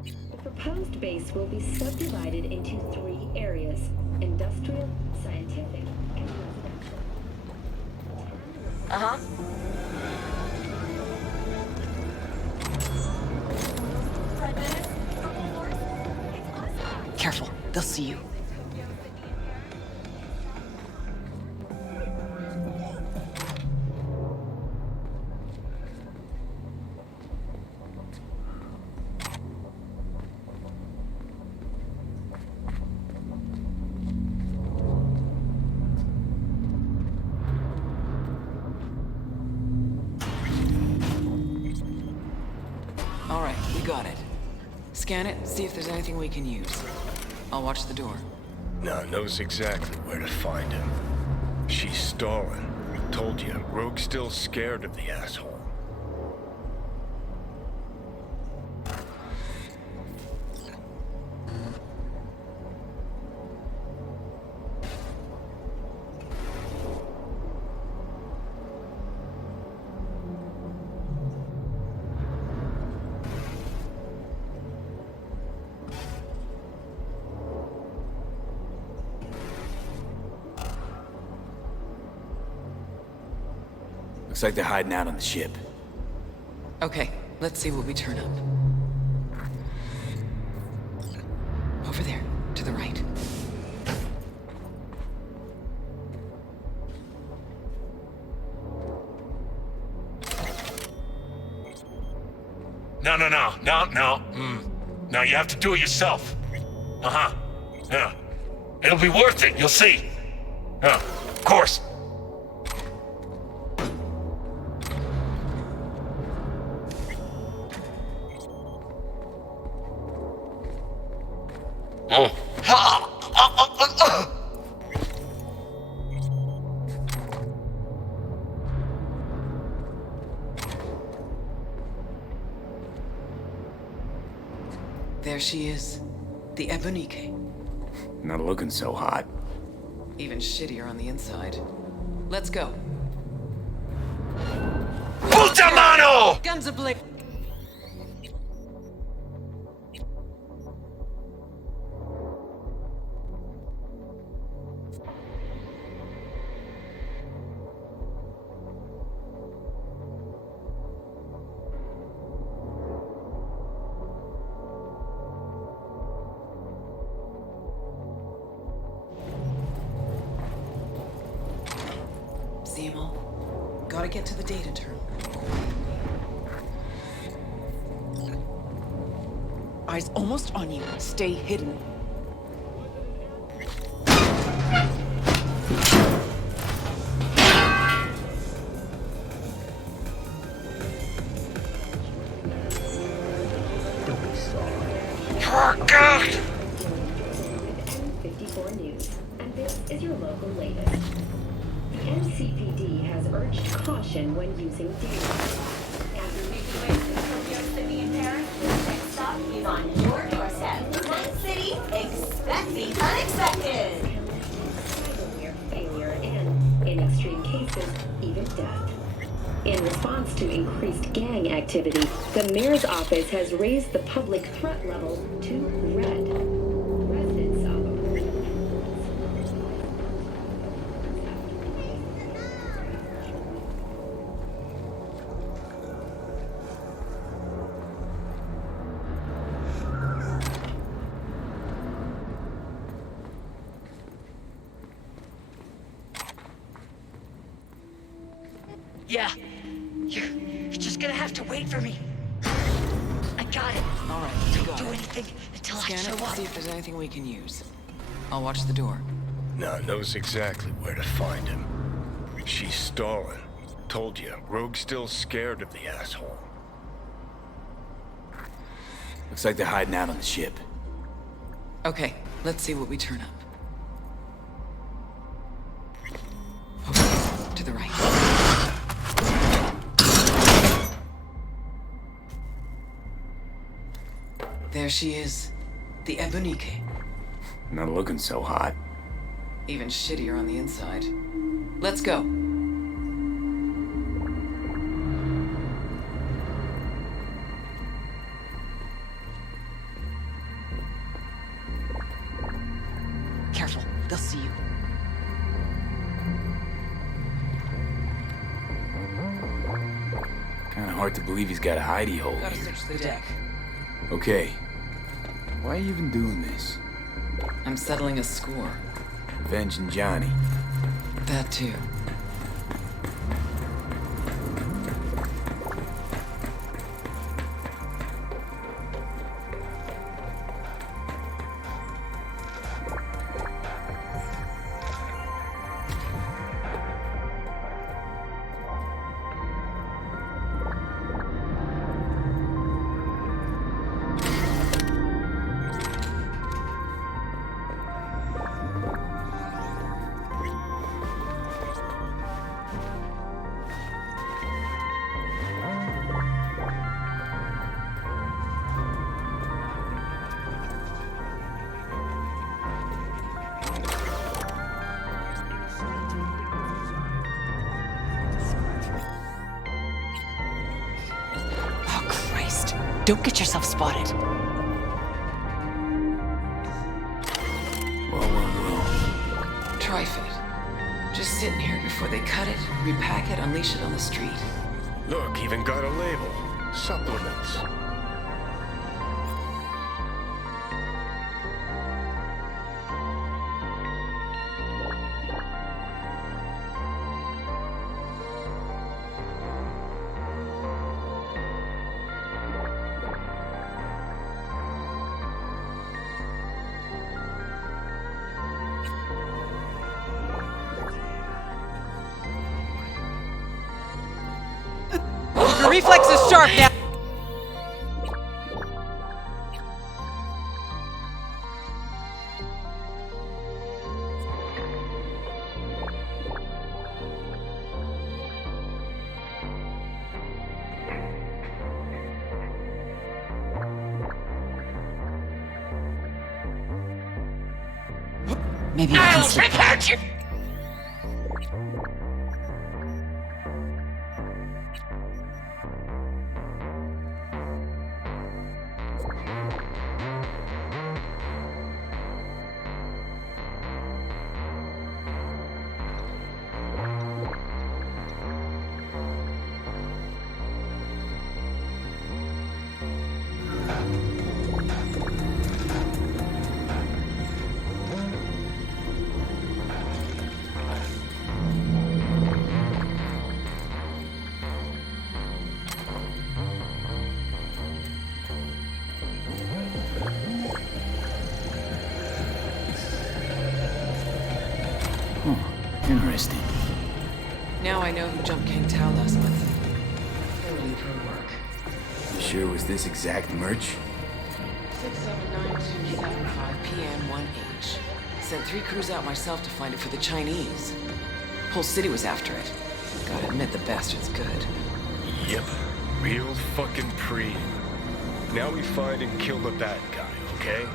The proposed base will be subdivided into 3 areas: industrial, scientific, and residential. Uh-huh. Careful, they'll see you. All right, we got it. Scan it, see if there's anything we can use. I'll watch the door. Now knows exactly where to find him. She's stalling. Told you, Rogue's still scared of the asshole. Looks like they're hiding out on the ship. Okay, let's see what we turn up. Over there, to the right. No. No, you have to do it yourself. Uh-huh. Yeah. It'll be worth it, you'll see. Yeah, of course. Oh. There she is. The Ebonike. Not looking so hot. Even shittier on the inside. Let's go. Puta mano! Guns ablaze! See 'em all? Gotta get to the data term. Eyes almost on you. Stay hidden. Oh, God! caution when using data. Next stop is on your doorstep. One city, expect the unexpected. Cyberware failure and, in extreme cases, even death. In response to increased gang activity, the mayor's office has raised the public threat level to red. Residents of Yeah. You're just gonna have to wait for me. I got it. All right, Don't do anything until I Scan show it, up. see if there's anything we can use. I'll watch the door. Nah, knows exactly where to find him. She's stalling. Told you, Rogue's still scared of the asshole. Looks like they're hiding out on the ship. Okay, let's see what we turn up. Okay, to the right. There she is. The Ebonique. Not looking so hot. Even shittier on the inside. Let's go. Careful, they'll see you. Kinda hard to believe he's got a hidey hole Gotta here. search the deck. Okay. Why are you even doing this? I'm settling a score. Avenging Johnny. That too. Don't get yourself spotted. Trifid. Just sitting here before they cut it, repack it, unleash it on the street. Look, even got a label. Supplements. Your reflex is sharp now. Maybe we can slip back. Interesting. Now I know who jumped King Tao last month. Thoroughly pro work. You sure it was this exact merch? 679275 PM 1H. Sent 3 crews out myself to find it for the Chinese. Whole city was after it. Gotta admit, the bastard's good. Yep. Real fucking preem. Now we find and kill the bad guy, okay?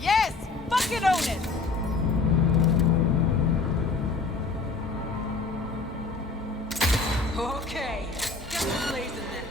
Yes! Fucking own it! Okay. Get the blazing then.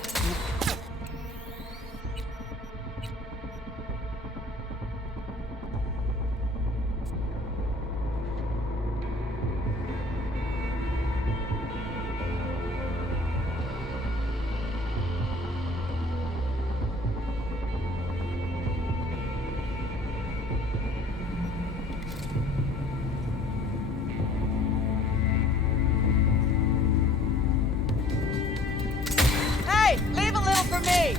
Hey, leave a little for me!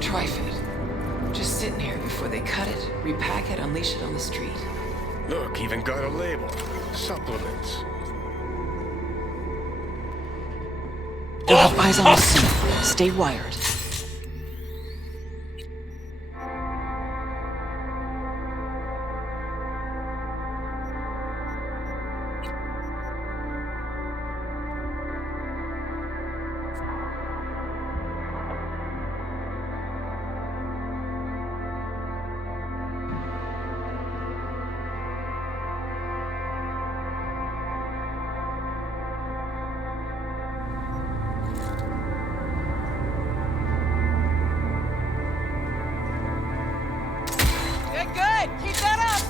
Trifid. Just sitting here before they cut it, repack it, unleash it on the street. Look, even got a label. Supplements. You'll have eyes on the scene. Stay wired. Good! Keep that up!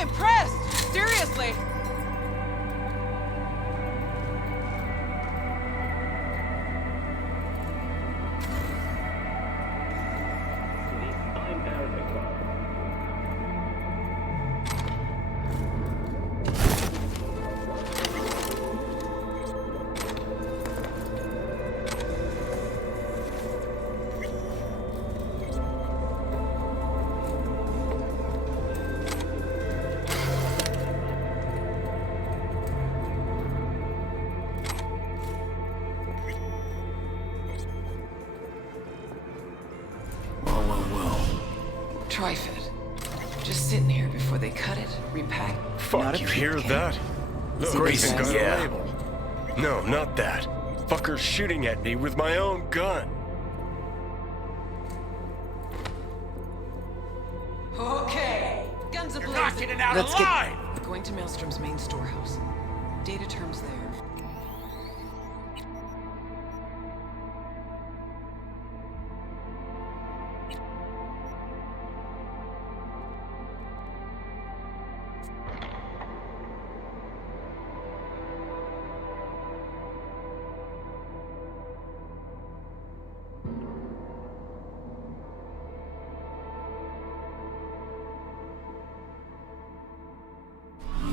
I'm impressed! Seriously! Trifid. Just sitting here before they cut it, repack. Fuck, you hear that? Look, Grayson got a label. No, not that. Fucker's shooting at me with my own gun. Okay. Guns You're ablaze. not getting out Let's alive! get going to Maelstrom's main storehouse. Data terms there.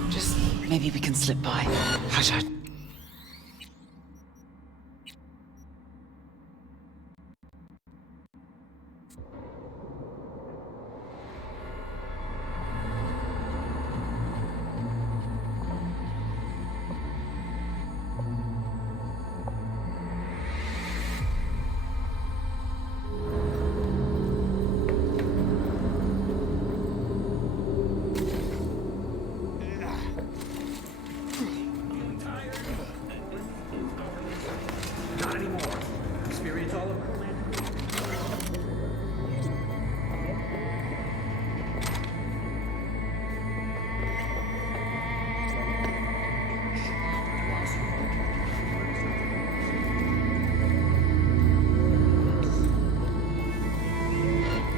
Just maybe we can slip by. Hush, hush. Not anymore. Experience all over.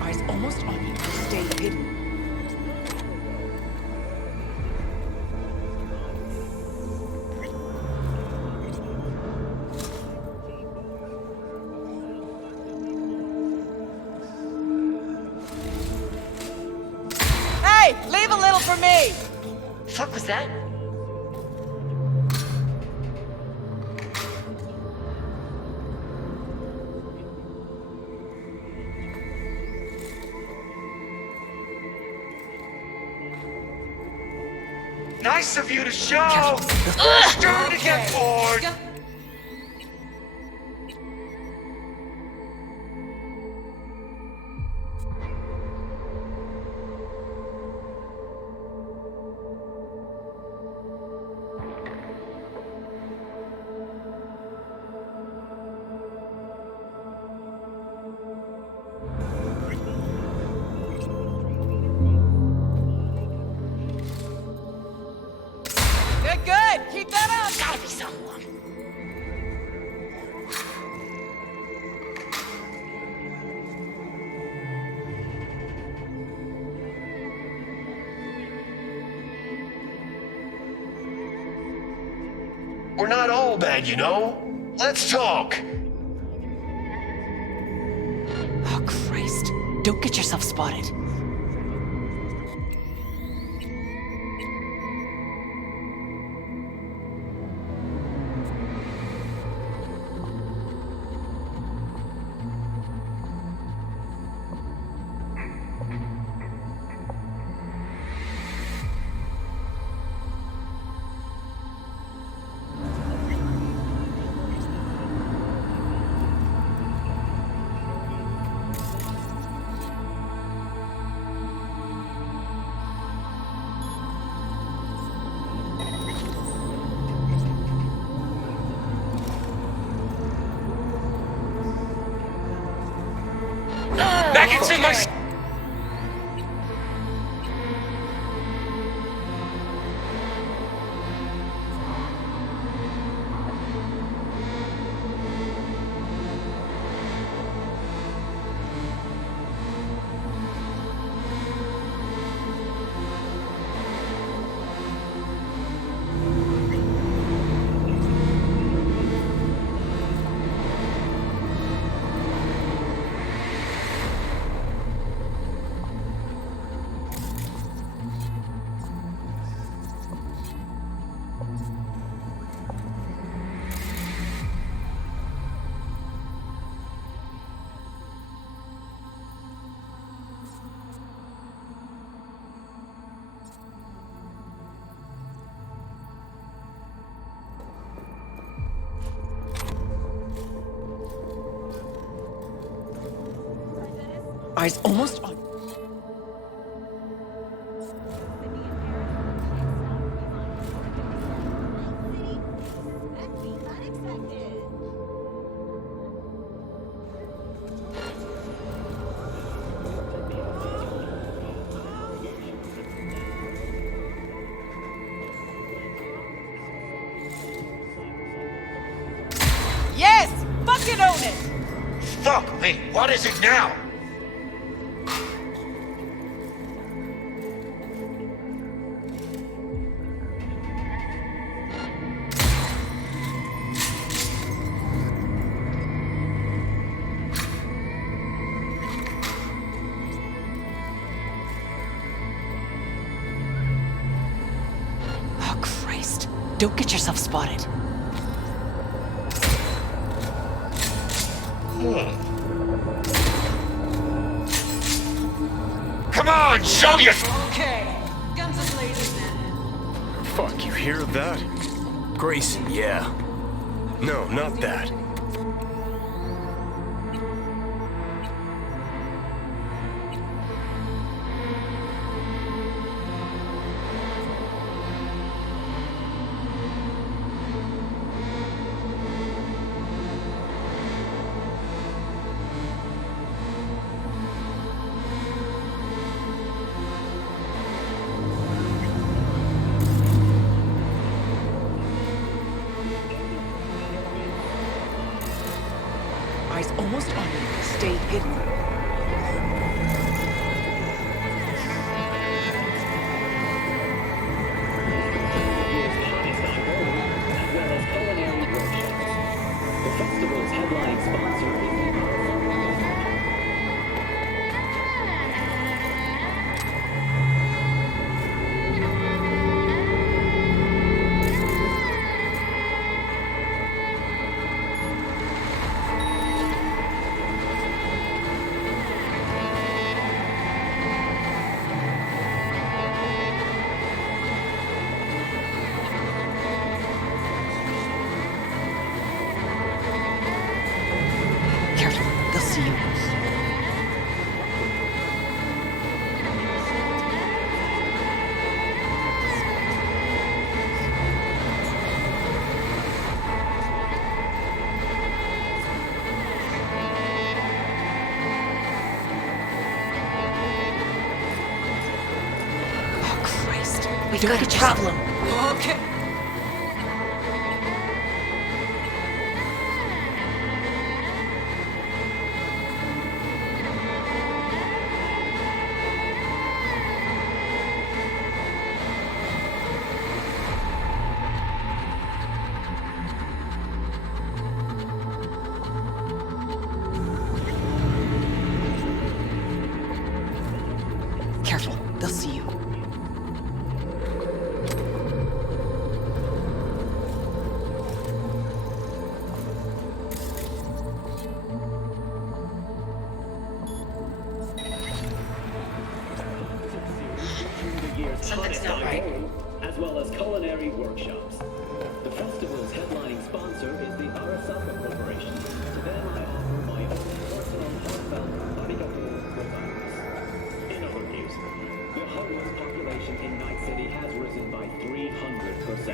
Eyes almost on you. Stay hidden. Hey, leave a little for me! Fuck was that? Nice of you to show! Starting to get bored! Good, good! Keep that up! Gotta be someone. We're not all bad, you know? Let's talk! Oh, Christ. Don't get yourself spotted. Back into my... Eyes almost on. Yes! Fucking own it! Fuck me, what is it now? Oh, Christ. Don't get yourself spotted. Come on, show your... Okay, guns a-blazing then. Fuck, you hear that? Grayson, yeah. No, not that. Eyes almost on you. Stay hidden. The festival's headline sponsor is Careful, they'll see you. Oh, Christ. We've got a problem. Okay. Careful, they'll see you. Something's not right. As well as culinary workshops. The festival's headlining sponsor is the Arasaka Corporation. To them, I offer my own personal heartfelt arigato gozaimasu. In other news, the homeless population in Night City has risen by 300%.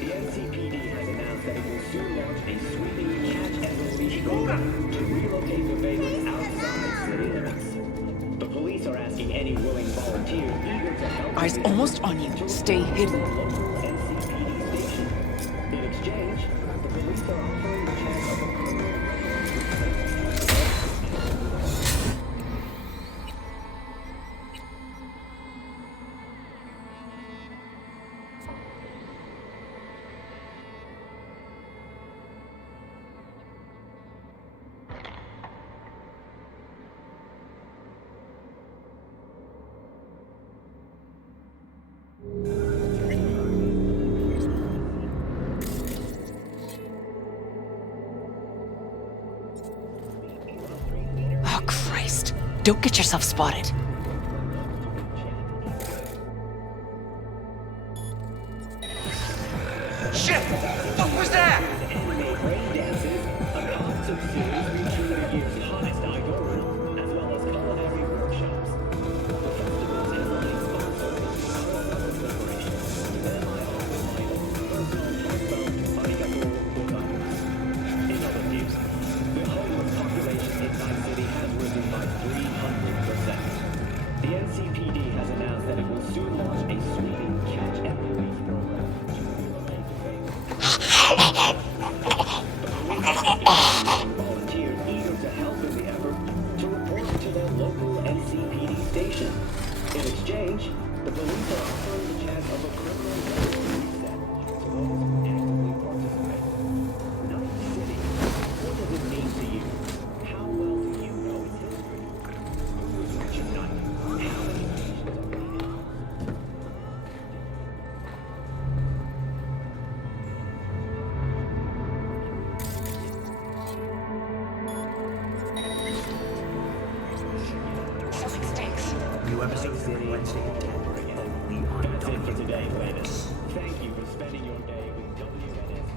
The NCPD has announced that it will soon launch a sweeping catch-and-release program to relocate the vagrants outside city limits. The police are asking any willing volunteer eager to help. Eyes almost on you. Stay hidden. NCPD station. In exchange, the police are offering the chance of a criminal Oh, Christ. Don't get yourself spotted. Shit! What was that? anime brain dances, a concert series featuring the year's hottest idol, as well as NCPD has announced that it will soon launch a sweeping catch and release program. Volunteers eager to help in the effort to report to their local NCPD station. In exchange, the police are offering the chance of a criminal justice reset to those who actively participate. Night City, what does it mean to you? How well do you know its history? Who is Richard Knight? How many nations are bleeding? Something stinks. New episode for Wednesday at 10. Only on That's it for today, Landis. Thank you for spending your day with WNS.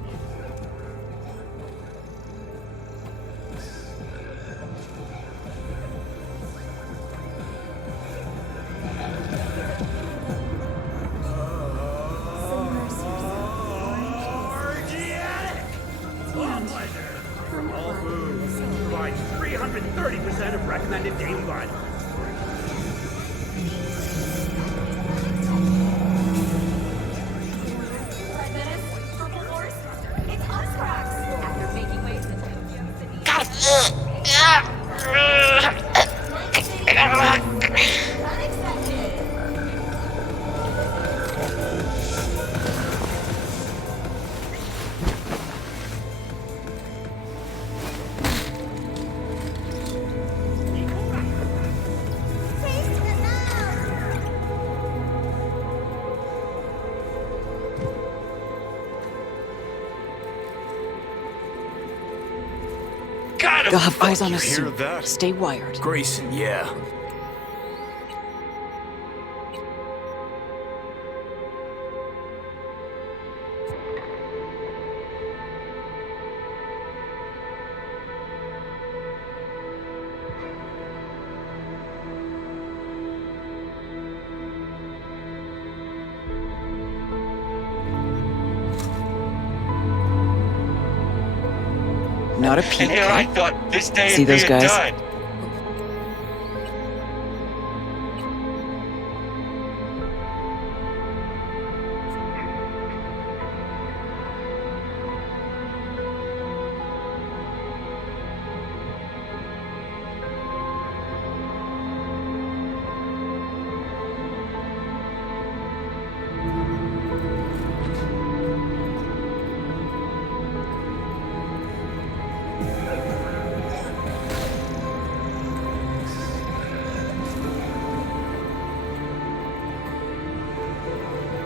From all foods, provides 330% of recommended daily volume. They'll have eyes on us You hear soon. that? Stay wired. Grayson, yeah. Not a peep. And here I thought this day See would be those a guys? dud.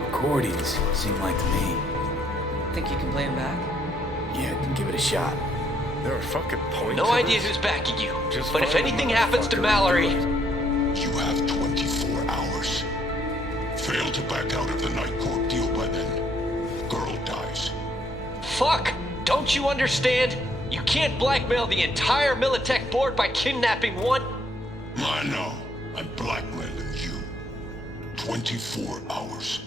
Accordions seem like to me. Think you can play him back? Yeah, I can give it a shot. There are fucking points. No to idea this? who's backing you. Just But if find the anything happens to motherfucker Mallory, and You have 24 hours. Fail to back out of the Night Court deal by then. Girl dies. fuck! Don't you understand? You can't blackmail the entire Militech board by kidnapping one. I know. I'm blackmailing you. 24 hours.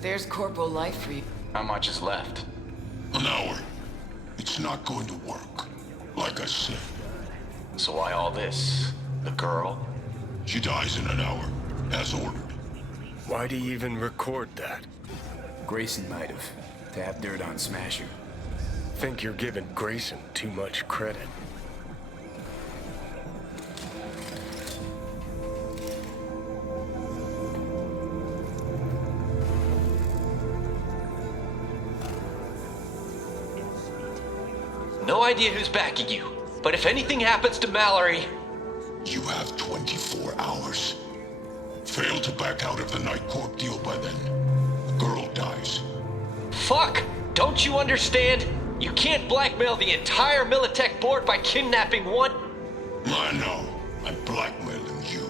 There's corporal life for you. How much is left? An hour. It's not going to work. Like I said. So why all this? The girl? She dies in an hour, as ordered. Why'd he even record that? Grayson might have. To have dirt on Smasher. Think you're giving Grayson too much credit. No idea who's backing you. But if anything happens to Mallory, You have 24 hours. Fail to back out of the Night Court deal by then. Girl dies. fuck! Don't you understand? You can't blackmail the entire Militech board by kidnapping one. I know. I'm blackmailing you.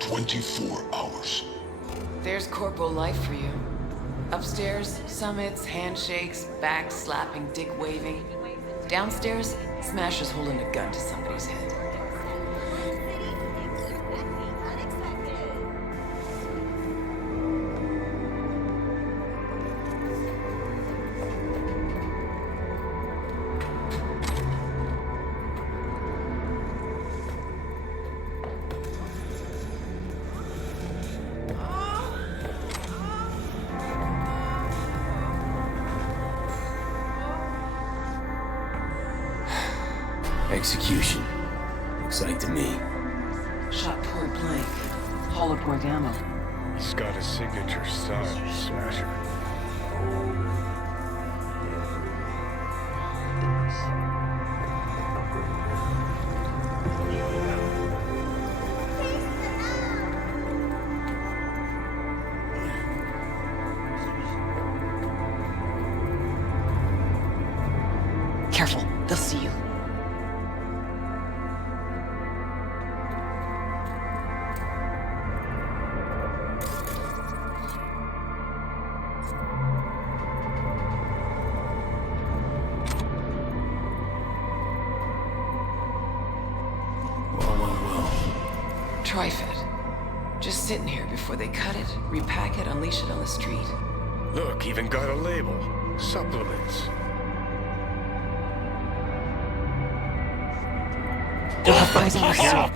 24 hours. There's corporal life for you. Upstairs, summits, handshakes, back slapping, dick waving. Downstairs, Smasher's holding a gun to somebody's head. Execution. Looks like to me. Shot point blank. Hollow point ammo. He's got a signature style, Smasher. Careful, they'll see you. Trifid. Just sitting here before they cut it, repack it, unleash it on the street. Look, even got a label. Supplements. Eyes on the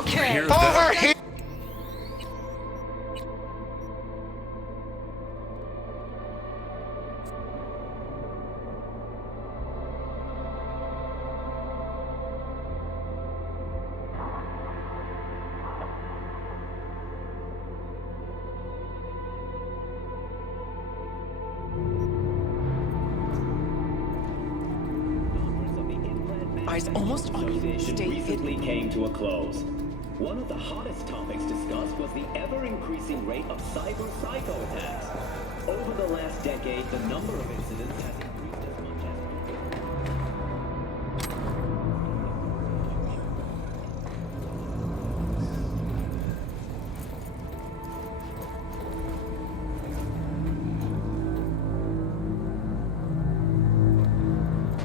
Okay. Over here. Eyes almost on you. Stay recently came to a close. One of the hottest topics discussed was the ever-increasing rate of cyber psycho attacks. Over the last decade, the number of incidents has increased as much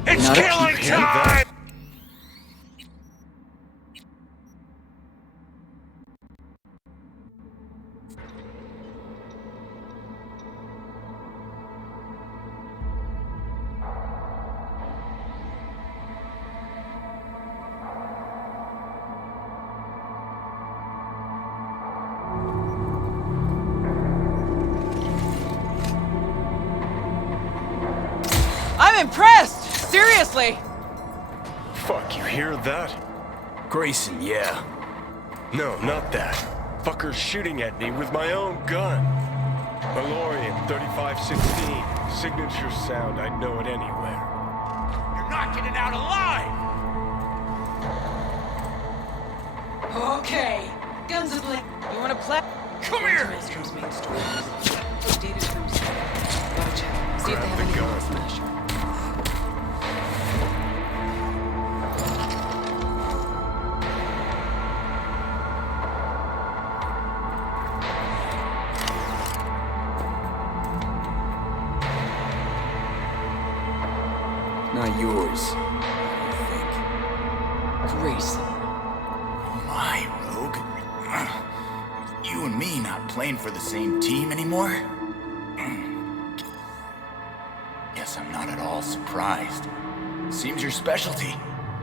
It's killing time! I'm impressed! Seriously! Fuck, you hear that? Grayson, yeah. No, not that. Fucker's shooting at me with my own gun. Malorian 3516. Signature sound, I'd know it anywhere. You're not getting out alive! Okay. Guns ablaze. You wanna play? Come here! Maelstrom's main story. David Cruz. Gotta check. See if they have anything on Smasher. Not yours. I think. Grayson. Oh my, Rogue. You and me not playing for the same team anymore? Guess I'm not at all surprised. Seems your specialty.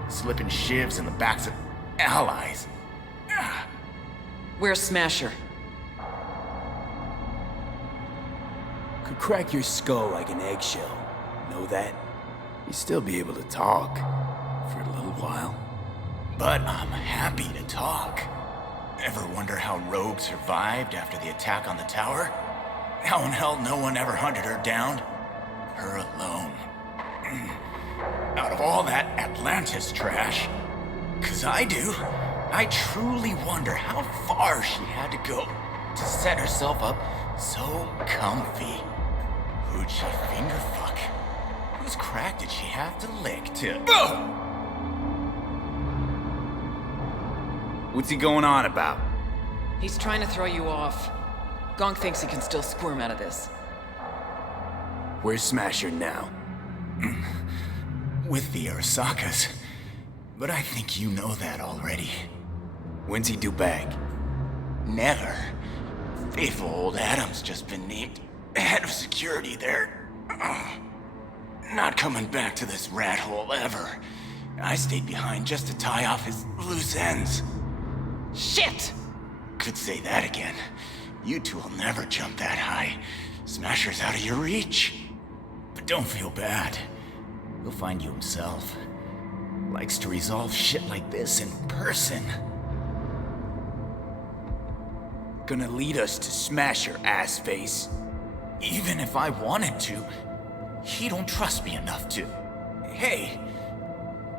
Slipping shivs in the backs of allies. Where's Smasher? Could crack your skull like an eggshell. Know that? You'd still be able to talk. For a little while. But I'm happy to talk. Ever wonder how Rogue survived after the attack on the tower? How in hell no one ever hunted her down? Her alone. Out of all that Atlantis trash. 'Cause I do. I truly wonder how far she had to go to set herself up so comfy. Who'd she finger fuck? Whose crack did she have to lick to... What's he going on about? He's trying to throw you off. Gonk thinks he can still squirm out of this. Where's Smasher now? With the Arasakas. but I think you know that already. When's he due back? Never. Faithful old Adam's just been named head of security there. Not coming back to this rat hole ever. I stayed behind just to tie off his loose ends. Shit! Could say that again. You two will never jump that high. Smasher's out of your reach. But don't feel bad. He'll find you himself. Likes to resolve shit like this in person. Gonna lead us to Smasher, ass face. Even if I wanted to, he don't trust me enough to. Hey,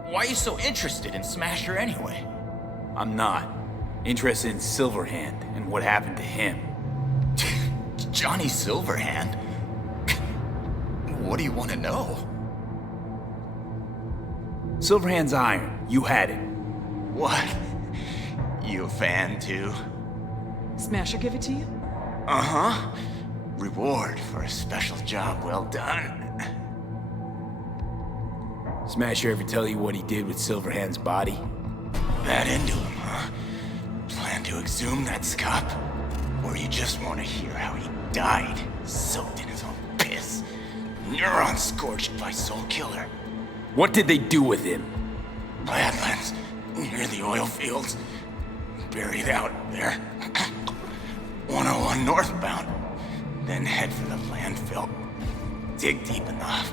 why are you so interested in Smasher anyway? I'm not. Interested in Silverhand and what happened to him. Johnny Silverhand? What do you want to know? Silverhand's iron. You had it. What? You a fan too? Smasher give it to you? Uh-huh. Reward for a special job well done. Smasher ever tell you what he did with Silverhand's body? That into him, huh? Plan to exhume that scop? Or you just want to hear how he died, soaked in his own piss? Neurons scorched by Soul Killer. What did they do with him? Badlands, near the oil fields. Buried out there. 101 northbound. Then head for the landfill. Dig deep enough.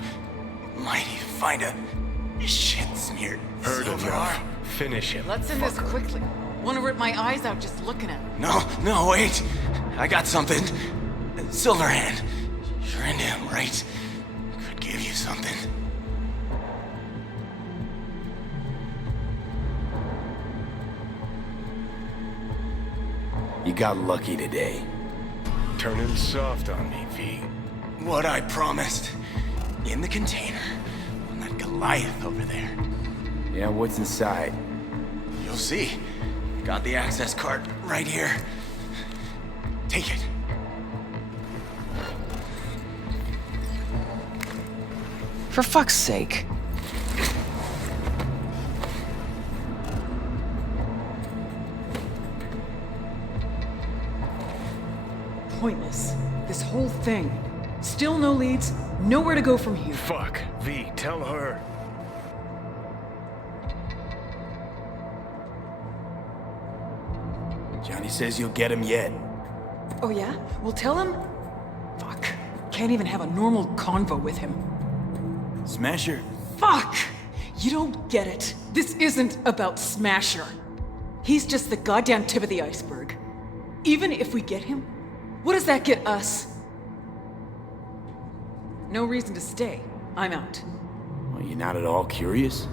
Might even find a shit-smeared Heard silver enough. arm. Finish him. Let's end this quickly. Want to rip my eyes out just looking at it. No, wait. I got something. Silverhand. You're into him, right? Could give you something. You got lucky today. Turning soft on me, V. What I promised. In the container. On that Goliath over there. Yeah, what's inside? You'll see. Got the access card right here. Take it. For fuck's sake. Pointless. This whole thing. Still no leads, nowhere to go from here. Fuck. V, tell her. Johnny says you'll get him yet. Oh yeah? Well, tell him... Fuck. Can't even have a normal convo with him. Smasher? Fuck! You don't get it. This isn't about Smasher. He's just the goddamn tip of the iceberg. Even if we get him, what does that get us? No reason to stay. I'm out. Well, you're not at all curious?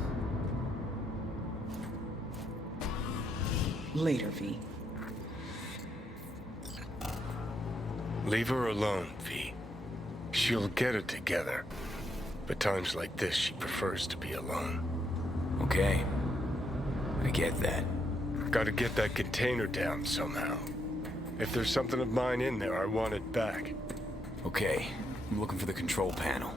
Later, V. Leave her alone, V. She'll get it together. But times like this, she prefers to be alone. Okay. I get that. Gotta get that container down somehow. If there's something of mine in there, I want it back. Okay. I'm looking for the control panel.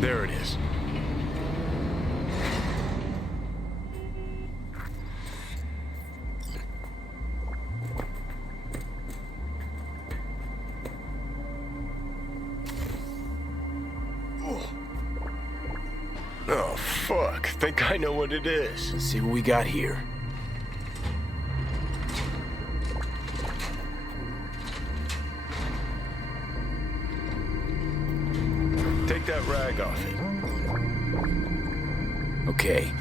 There it is. Oh, fuck. Think I know what it is. Let's see what we got here. Take that rag off it. Okay.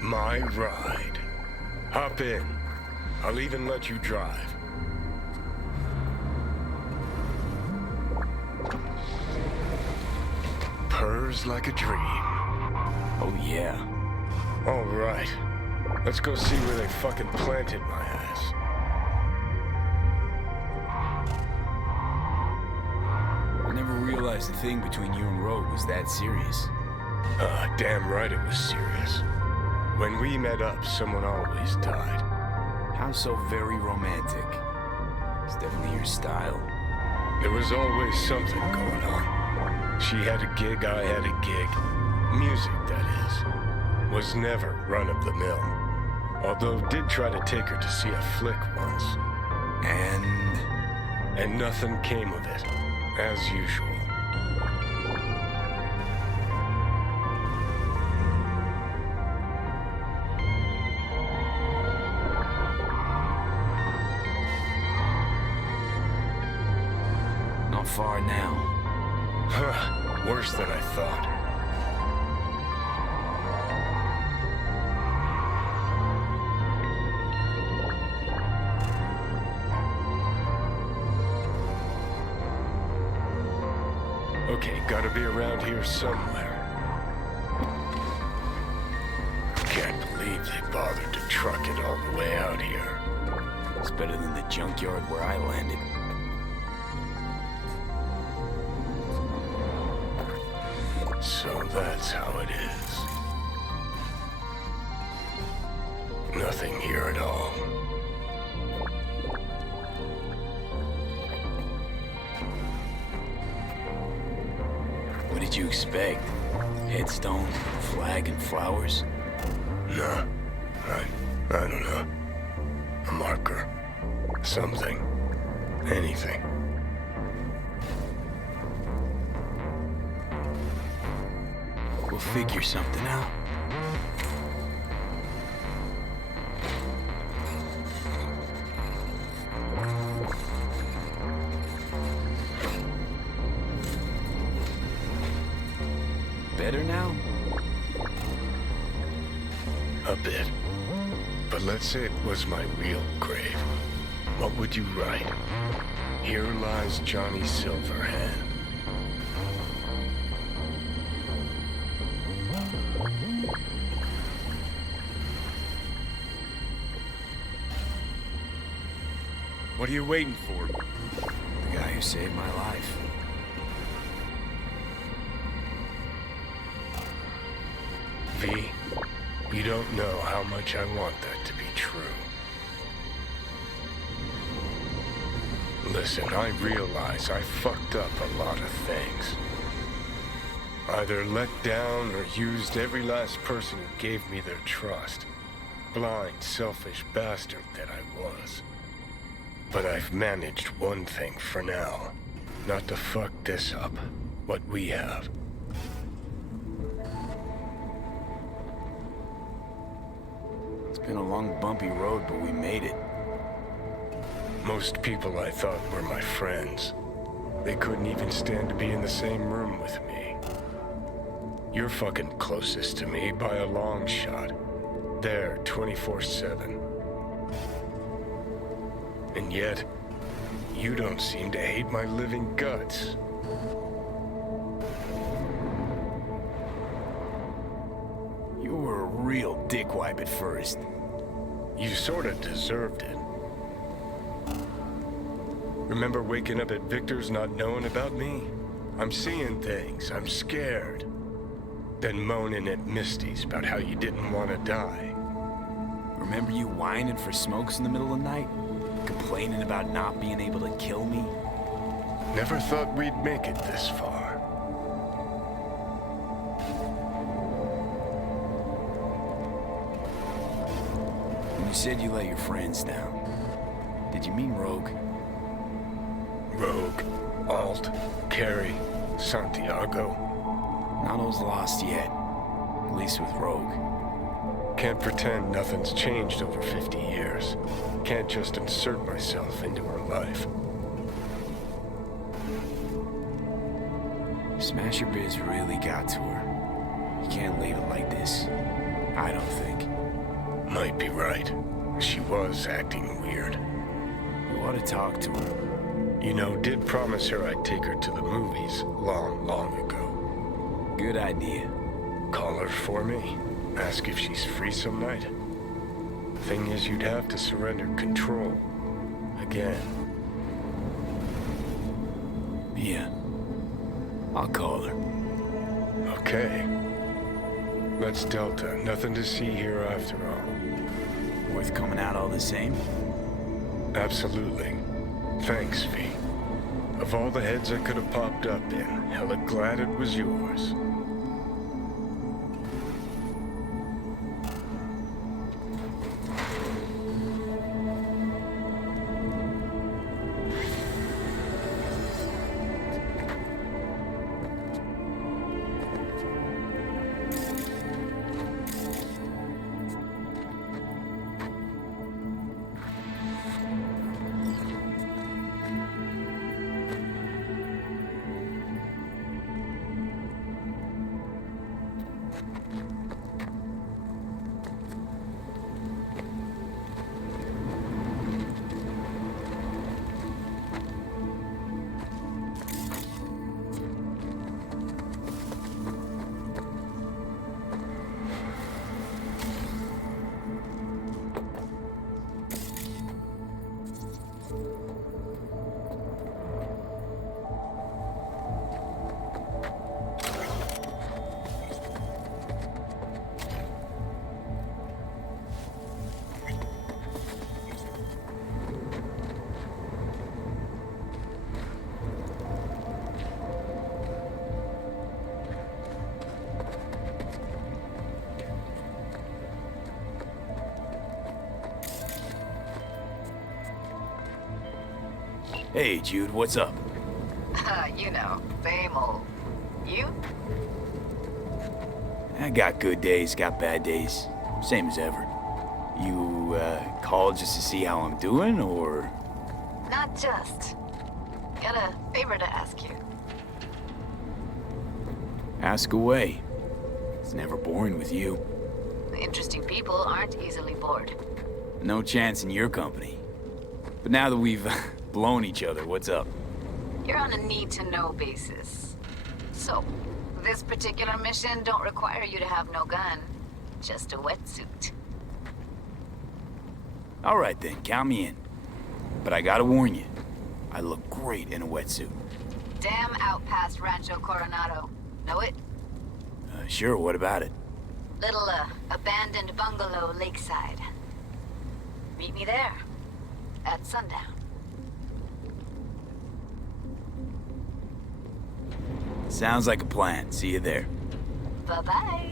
My ride. Hop in. I'll even let you drive. Purrs like a dream. Oh, yeah. All right. Let's go see where they fucking planted my ass. guess the thing between you and Rogue was that serious. Damn right it was serious. When we met up, someone always died. How so very romantic? It's definitely your style. There was always something going on. She had a gig, I had a gig. Music, that is. Was never run-of-the-mill. Although did try to take her to see a flick once. And nothing came of it, as usual. Not far now. Huh, worse than I thought. Okay, gotta be around here somewhere. Can't believe they bothered to truck it all the way out here. It's better than the junkyard where I landed. So that's how it is. Nothing here at all. What did you expect? Headstone, flag, and flowers? No. I don't know. A marker. Something. Anything. We'll figure something out. Better now? A bit. But let's say it was my real grave. What would you write? Here lies Johnny Silverhand. What are you waiting for? The guy who saved my life. V, you don't know how much I want that to be true. Listen, I realize I fucked up a lot of things. Either let down or used every last person who gave me their trust. Blind, selfish bastard that I was. But I've managed one thing for now. Not to fuck this up. What we have. It's been a long, bumpy road, but we made it. Most people I thought were my friends. They couldn't even stand to be in the same room with me. You're fucking closest to me by a long shot. There, 24/7. And yet, you don't seem to hate my living guts. You were a real dickwipe at first. You sorta deserved it. Remember waking up at Victor's not knowing about me? I'm seeing things, I'm scared. Then moaning at Misty's about how you didn't want to die. Remember you whining for smokes in the middle of the night? Complaining about not being able to kill me? Never thought we'd make it this far. When you said you let your friends down, did you mean Rogue? Rogue, Alt, Carrie, Santiago. Not all's lost yet. At least with Rogue. Can't pretend nothing's changed over 50 years. Can't just insert myself into her life. Smasher Biz really got to her. You can't leave it like this. I don't think. Might be right. She was acting weird. You ought to talk to her. You know, did promise her I'd take her to the movies long, long ago. Good idea. Call her for me. Ask if she's free some night. Thing is, you'd have to surrender control. Again. Yeah. I'll call her. Okay. Let's Delta. Nothing to see here after all. Worth coming out all the same? Absolutely. Thanks, V. Of all the heads I could have popped up in, hella glad it was yours. Hey, Jude, what's up? You know, same old. You? I got good days, got bad days. Same as ever. You, called just to see how I'm doing, or...? Not just. Got a favor to ask you. Ask away. It's never boring with you. Interesting people aren't easily bored. No chance in your company. But now that we've blown each other, what's up? You're on a need-to-know basis. So, this particular mission don't require you to have no gun. Just a wetsuit. All right then, count me in. But I gotta warn you, I look great in a wetsuit. Damn out past Rancho Coronado. Know it? Sure, what about it? Little, abandoned bungalow lakeside. Meet me there. At sundown. Sounds like a plan. See you there. Bye-bye.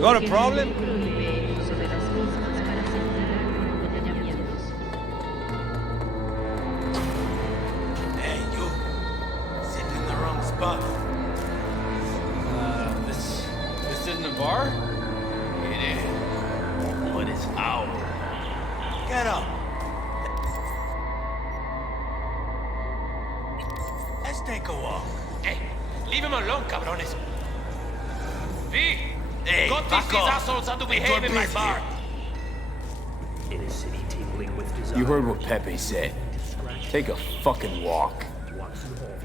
Got a problem? Hey, you. Sitting in the wrong spot. This isn't a bar? It is. But it's ours. Get up. Let's take a walk. Hey, leave him alone, cabrones. V, Hey, go teach back these off. assholes how to Enjoy behave in my biz bar. In a city tingling with desire. You heard what Pepe said. Take a fucking walk.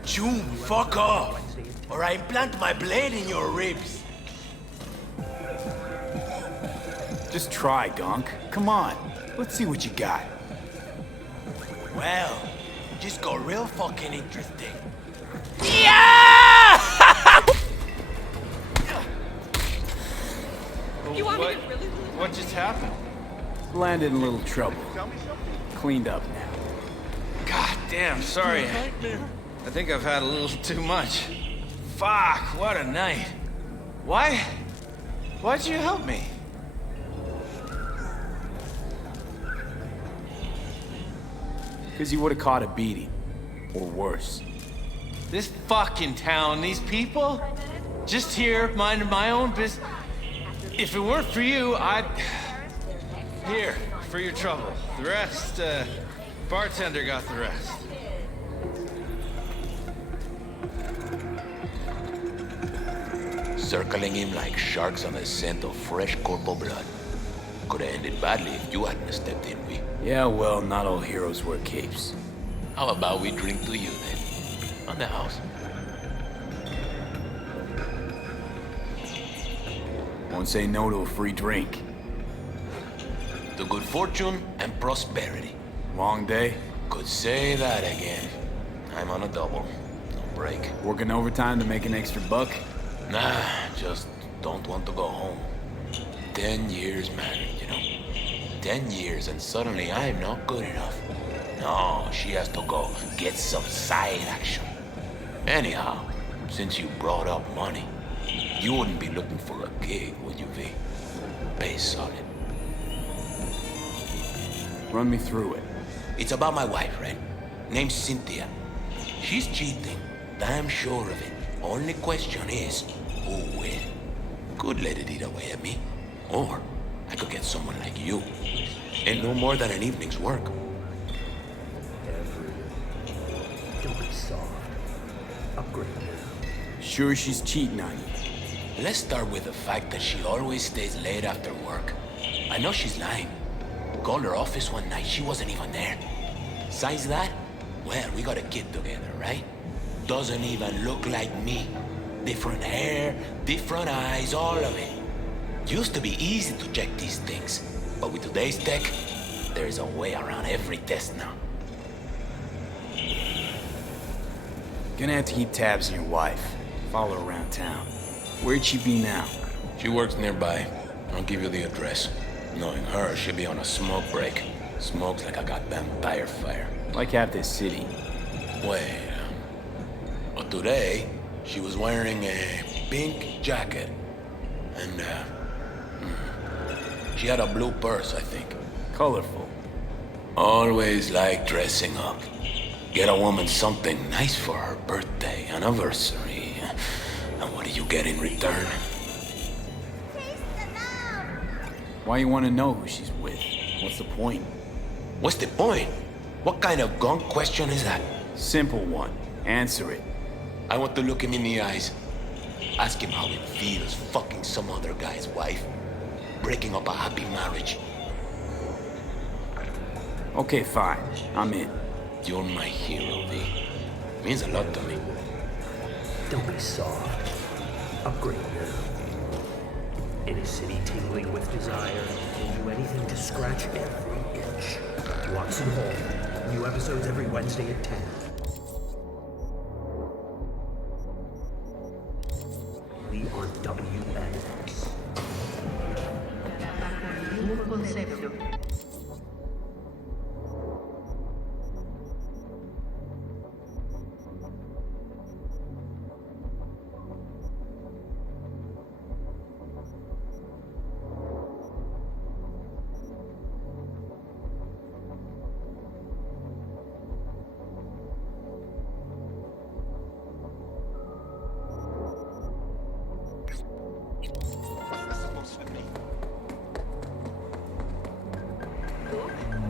June, fuck off. Or I implant my blade in your ribs. Just try, Gunk. Come on. Let's see what you got. Well, just got real fucking interesting. What just happened? Landed in a little trouble. Cleaned up now. God damn, sorry. I think I've had a little too much. Fuck, what a night. Why'd you help me? Because you would have caught a beating. Or worse. This fucking town, these people? Just here, minding my own business. If it weren't for you, I'd... Here, for your trouble. The rest, bartender got the rest. Circling him like sharks on the scent of fresh corpo-rat. Could have ended badly if you hadn't stepped in, we. Yeah, well, not all heroes wear capes. How about we drink to you then? On the house. Won't say no to a free drink. To good fortune and prosperity. Long day? Could say that again. I'm on a double. No break. Working overtime to make an extra buck? Nah, just don't want to go home. 10 years married, you know. 10 years and suddenly I'm not good enough. No, she has to go get some side action. Anyhow, since you brought up money, you wouldn't be looking for a gig, would you, V? Pay solid. Run me through it. It's about my wife, right? Name's Cynthia. She's cheating. Damn sure of it. Only question is, who will? Could let it eat away at me. Or I could get someone like you. Ain't no more than an evening's work. Don't be soft. Upgrade now. Sure she's cheating on you? Let's start with the fact that she always stays late after work. I know she's lying. Called her office one night, she wasn't even there. Besides that, well, we got a kid together, right? Doesn't even look like me. Different hair, different eyes, all of it. Used to be easy to check these things, but with today's tech, there's a way around every test now. Gonna have to keep tabs on your wife. Follow her around town. Where'd she be now? She works nearby. I'll give you the address. Knowing her, she'll be on a smoke break. Smokes like a goddamn tire fire. Like half this city. Well, but today, she was wearing a pink jacket. And, she had a blue purse, I think. Colorful. Always like dressing up. Get a woman something nice for her birthday, anniversary. And what do you get in return? Why you want to know who she's with? What's the point? What's the point? What kind of gunk question is that? Simple one. Answer it. I want to look him in the eyes. Ask him how it feels fucking some other guy's wife. Breaking up a happy marriage. Okay, fine. I'm in. You're my hero, V. Means a lot to me. Don't be soft. Upgrade now. In a city tingling with desire, we'll do anything to scratch every itch. Watson Hall. New episodes every Wednesday at 10. We on WNX.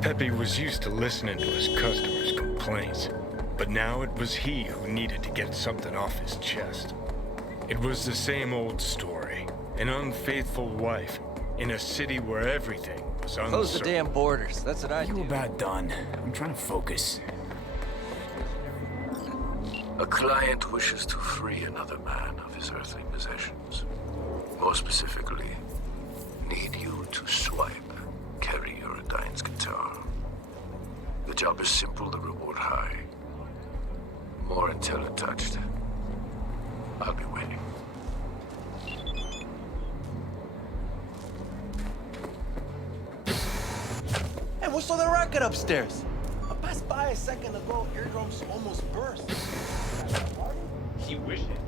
Pepe was used to listening to his customers' complaints, but now it was he who needed to get something off his chest. It was the same old story. An unfaithful wife in a city where everything was uncertain. Close the damn borders. That's what I do. You about done. I'm trying to focus. A client wishes to free another man of his earthly possessions. More specifically, need you to swipe Kerry Eurodine's guitar. The job is simple, the reward high. More intel attached. I'll be waiting. Hey, what's all the racket upstairs? I passed by a second ago, eardrums almost burst. He wished it.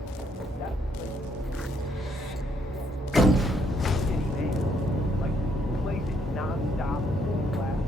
Plays it non-stop, full blast.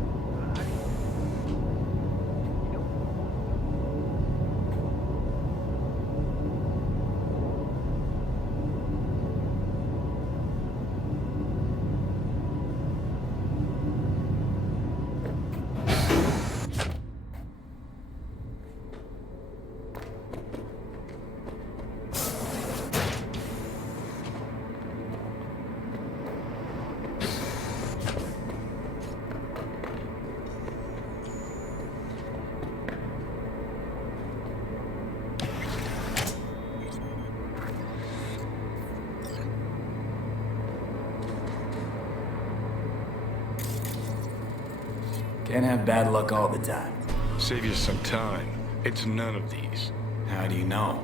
Can't have bad luck all the time. Save you some time. It's none of these. How do you know?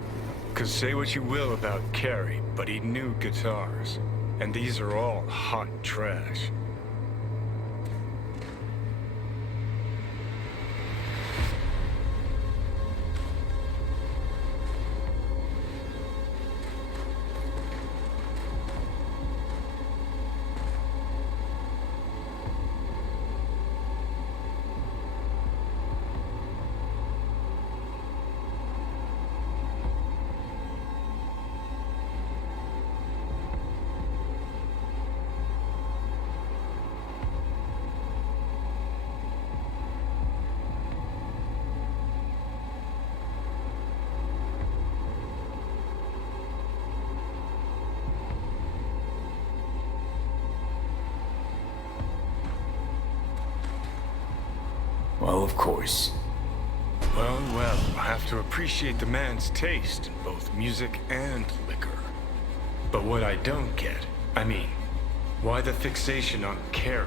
'Cause say what you will about Carey, but he knew guitars. And these are all hot trash. Well, of course. Well, I have to appreciate the man's taste in both music and liquor. But what I don't get, I mean, why the fixation on Carey?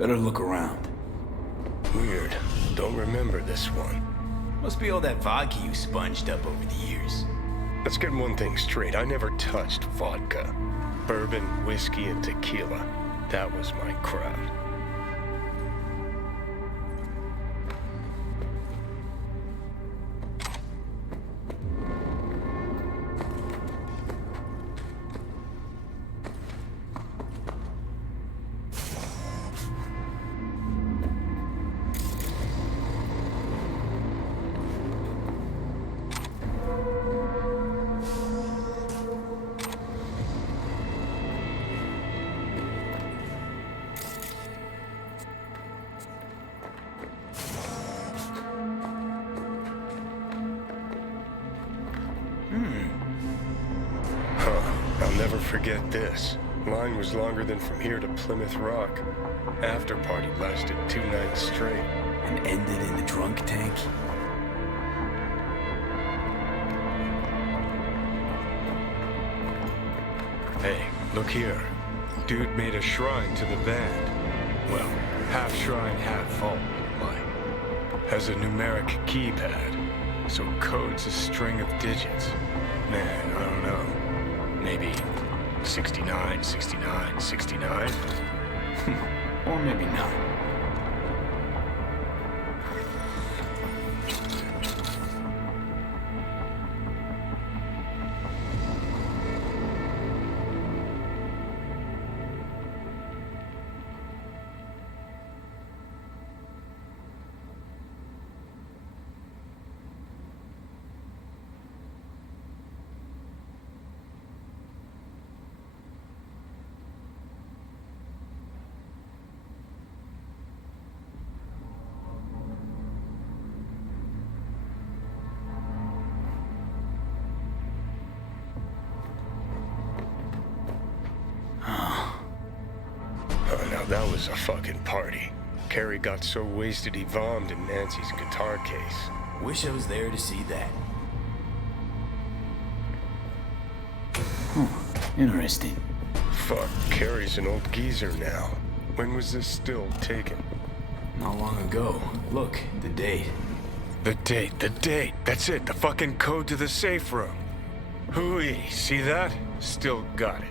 Better look around. Weird. Don't remember this one. Must be all that vodka you sponged up over the years. Let's get one thing straight. I never touched vodka. Bourbon, whiskey, and tequila. That was my crowd. I'll never forget this. Line was longer than from here to Plymouth Rock. After party lasted 2 nights straight. And ended in the drunk tank? Hey, look here. Dude made a shrine to the band. Well, half shrine, half vault, like. Has a numeric keypad. So code's a string of digits. Man, I don't know. Maybe 69, 69, 69? Or maybe not. That was a fucking party. Carrie got so wasted he vommed in Nancy's guitar case. Wish I was there to see that. Interesting. Fuck, Carrie's an old geezer now. When was this still taken? Not long ago. Look, the date. The date. That's it, the fucking code to the safe room. Hooey, see that? Still got it.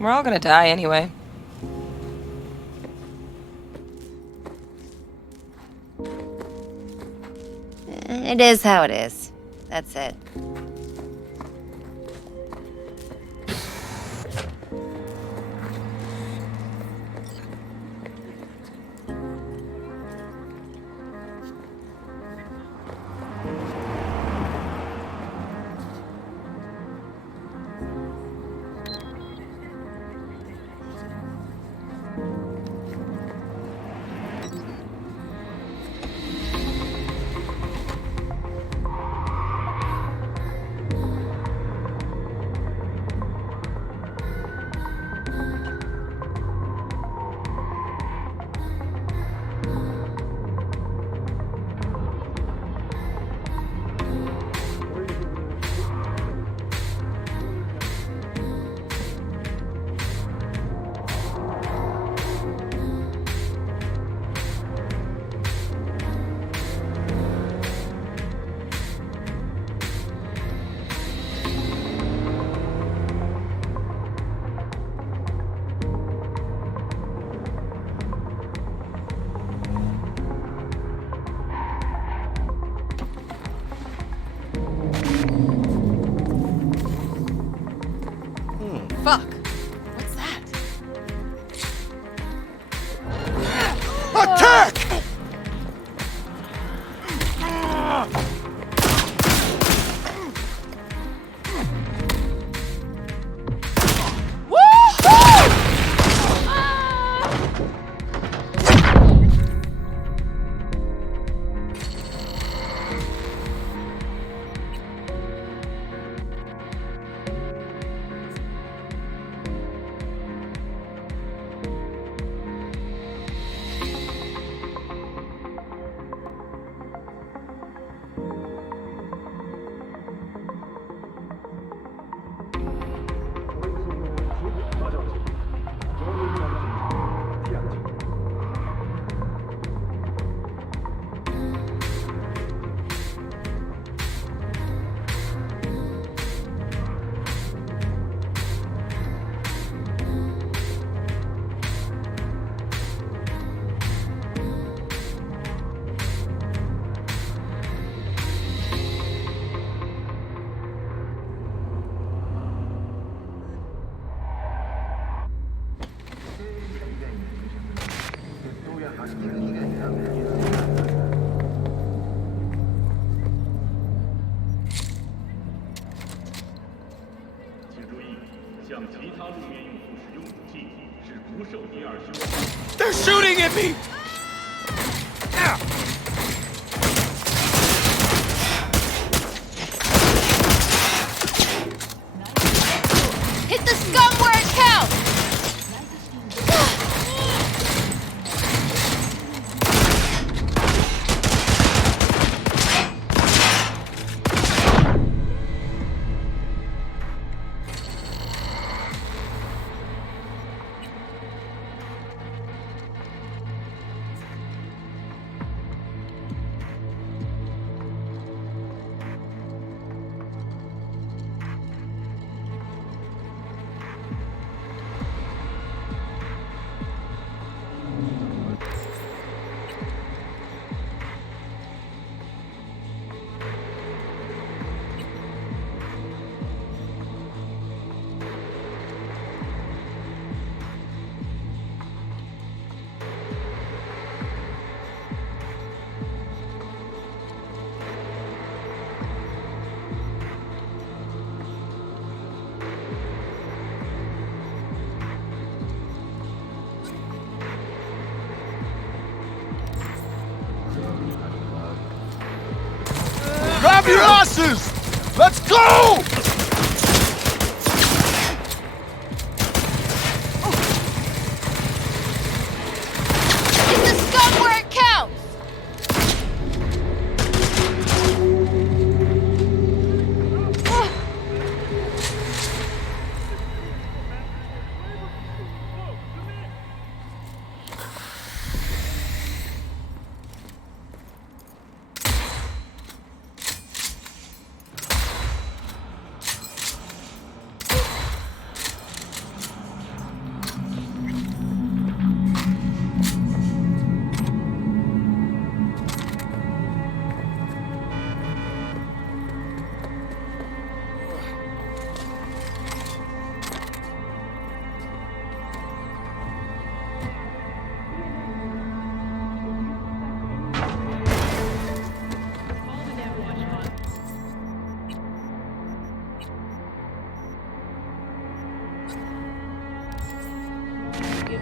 We're all gonna die anyway. It is how it is. That's it. Fuck. What's that? Attack! They're shooting at me! Hit the scum where it counts! Grab your asses! Let's go! Hit the scum where it counts!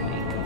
immediately.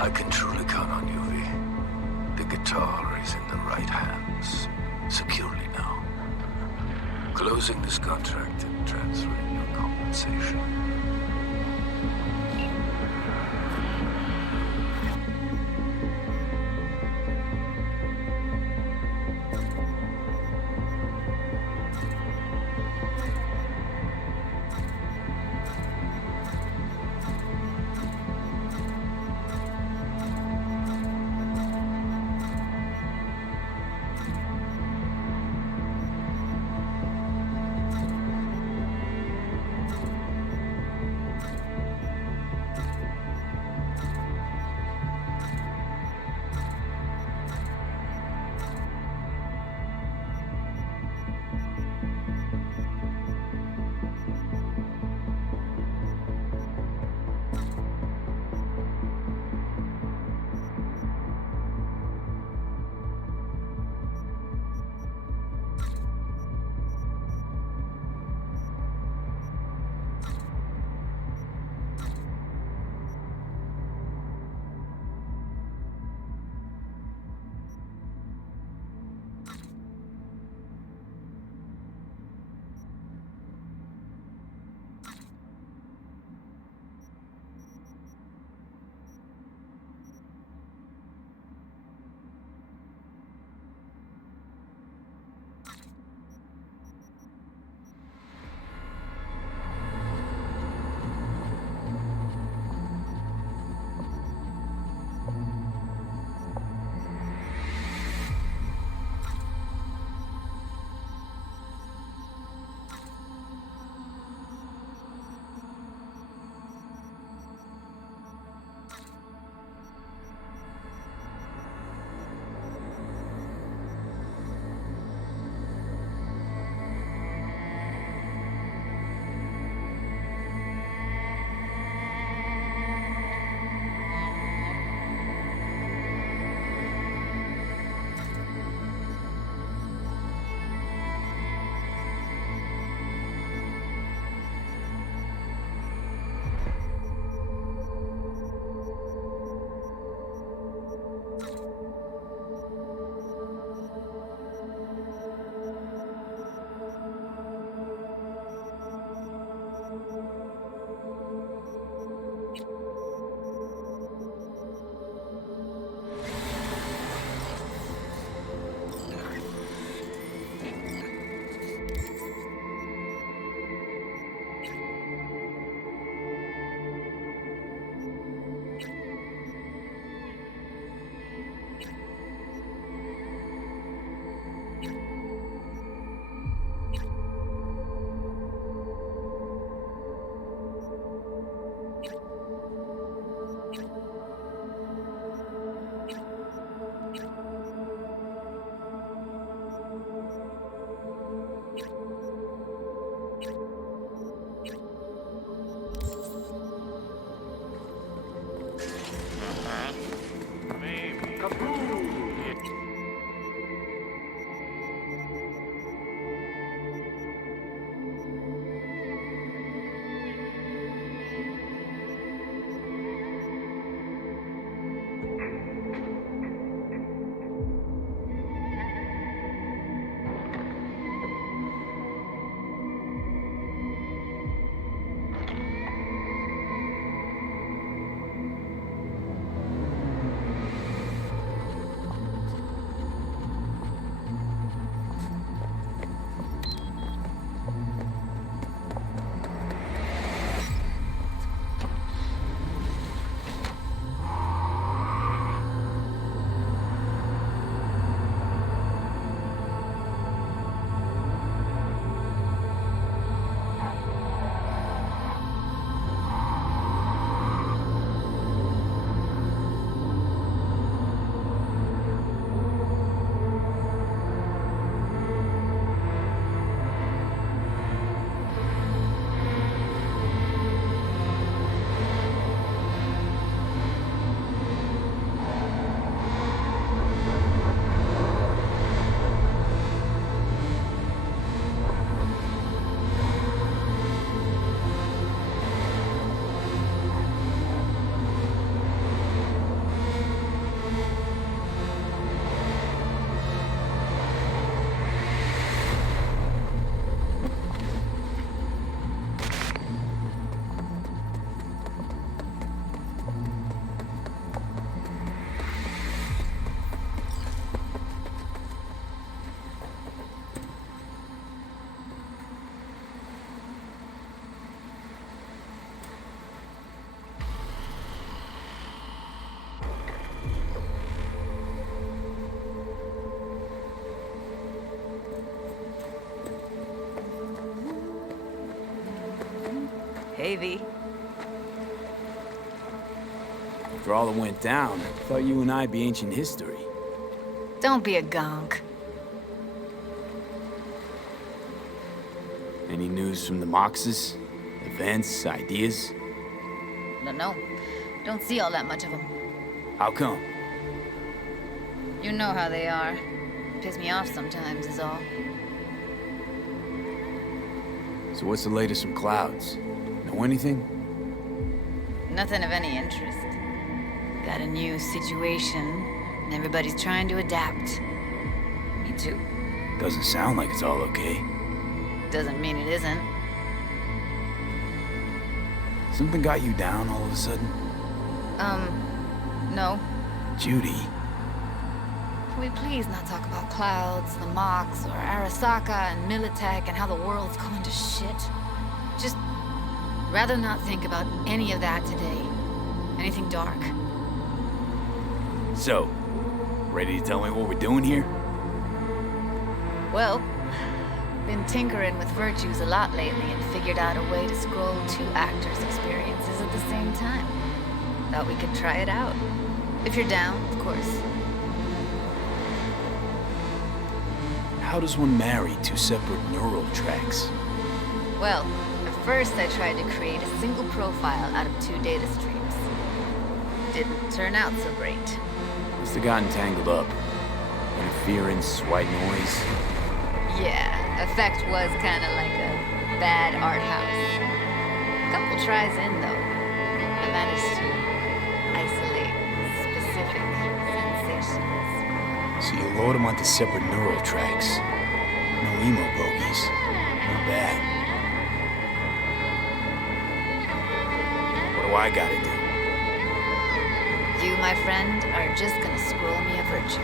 I can truly count on you, V. The guitar is in the right hands. Securely now. Closing this contract and transferring your compensation. Hey, V. After all that went down, I thought you and I'd be ancient history. Don't be a gonk. Any news from the Moxes? Events, ideas? No. Don't see all that much of them. How come? You know how they are. Piss me off sometimes is all. So what's the latest from Clouds? Know anything? Nothing of any interest. Got a new situation, and everybody's trying to adapt. Me too. Doesn't sound like it's all okay. Doesn't mean it isn't. Something got you down all of a sudden? No. Judy. Can we please not talk about Clouds, the Mox, or Arasaka and Militech and how the world's going to shit? Just rather not think about any of that today. Anything dark. So, ready to tell me what we're doing here? Well, been tinkering with virtues a lot lately and figured out a way to scroll 2 actors' experiences at the same time. Thought we could try it out. If you're down, of course. How does one marry 2 separate neural tracks? Well, at first I tried to create a single profile out of 2 data streams. Didn't turn out so great. Must have gotten tangled up. Interference, white noise. Yeah, effect was kind of like a bad art house. Couple tries in, though. I managed to isolate specific sensations. So you load them onto separate neural tracks. No emo bogies. Not bad. What do I gotta do? You, my friend, are just gonna scroll me a virtue.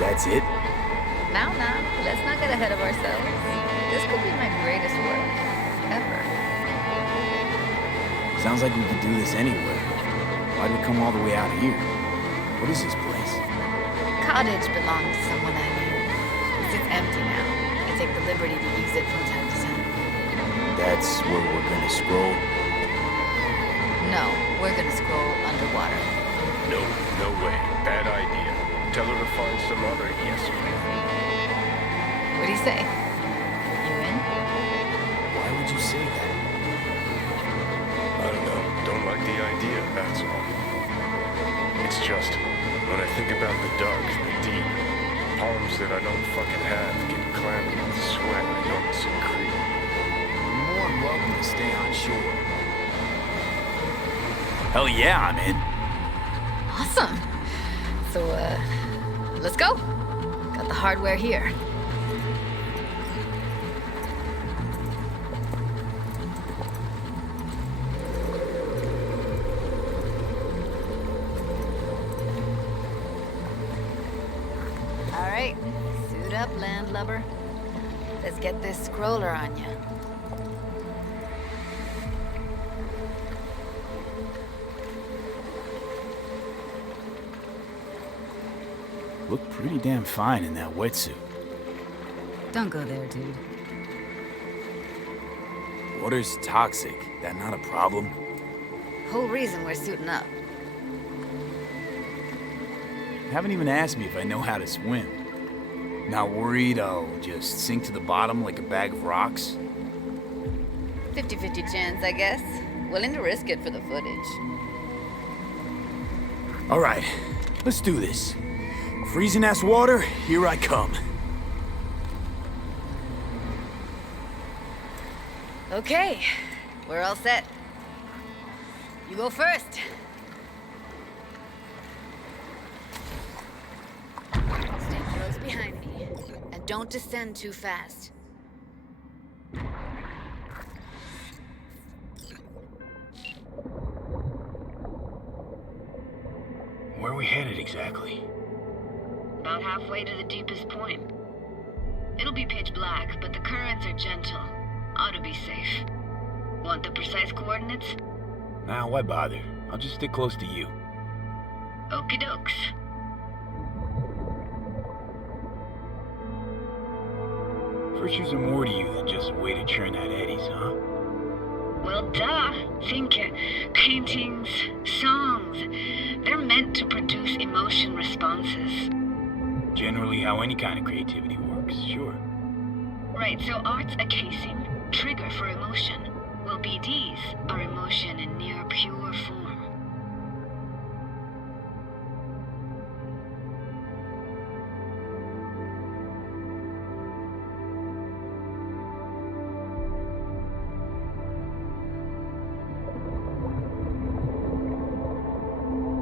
That's it? Now, let's not get ahead of ourselves. This could be my greatest work ever. Sounds like we could do this anywhere. Why'd we come all the way out here? What is this place? Cottage belonged to someone I knew. It sits empty now. I take the liberty to use it from time to time. That's where we're gonna scroll? No, we're gonna scroll underwater. No, no way. Bad idea. Tell her to find some other yes man. What'd he say? You in? Why would you say that? I don't know. Don't like the idea, that's all. It's just, when I think about the dark, the deep, palms that I don't fucking have get clammy with sweat I don't secrete. You're more than welcome to stay on shore. Hell yeah, I'm in. Awesome. So, let's go. Got the hardware here. All right, suit up, landlubber. Let's get this scroller on ya. Look pretty damn fine in that wetsuit. Don't go there, dude. Water's toxic. That not a problem? Whole reason we're suiting up. You haven't even asked me if I know how to swim. Not worried I'll just sink to the bottom like a bag of rocks? 50-50 chance, I guess. Willing to risk it for the footage. All right, let's do this. Freezing-ass water, here I come. Okay, we're all set. You go first. Stay close behind me, and don't descend too fast. Where are we headed exactly? About halfway to the deepest point. It'll be pitch black, but the currents are gentle. Ought to be safe. Want the precise coordinates? Nah, why bother? I'll just stick close to you. Okie dokes. Virtues are more to you than just a way to churn out eddies, huh? Well, duh. Think paintings, songs. They're meant to produce emotion responses. Generally how any kind of creativity works, sure. Right, so art's a casing, trigger for emotion. Well, BDs are emotion in near pure form.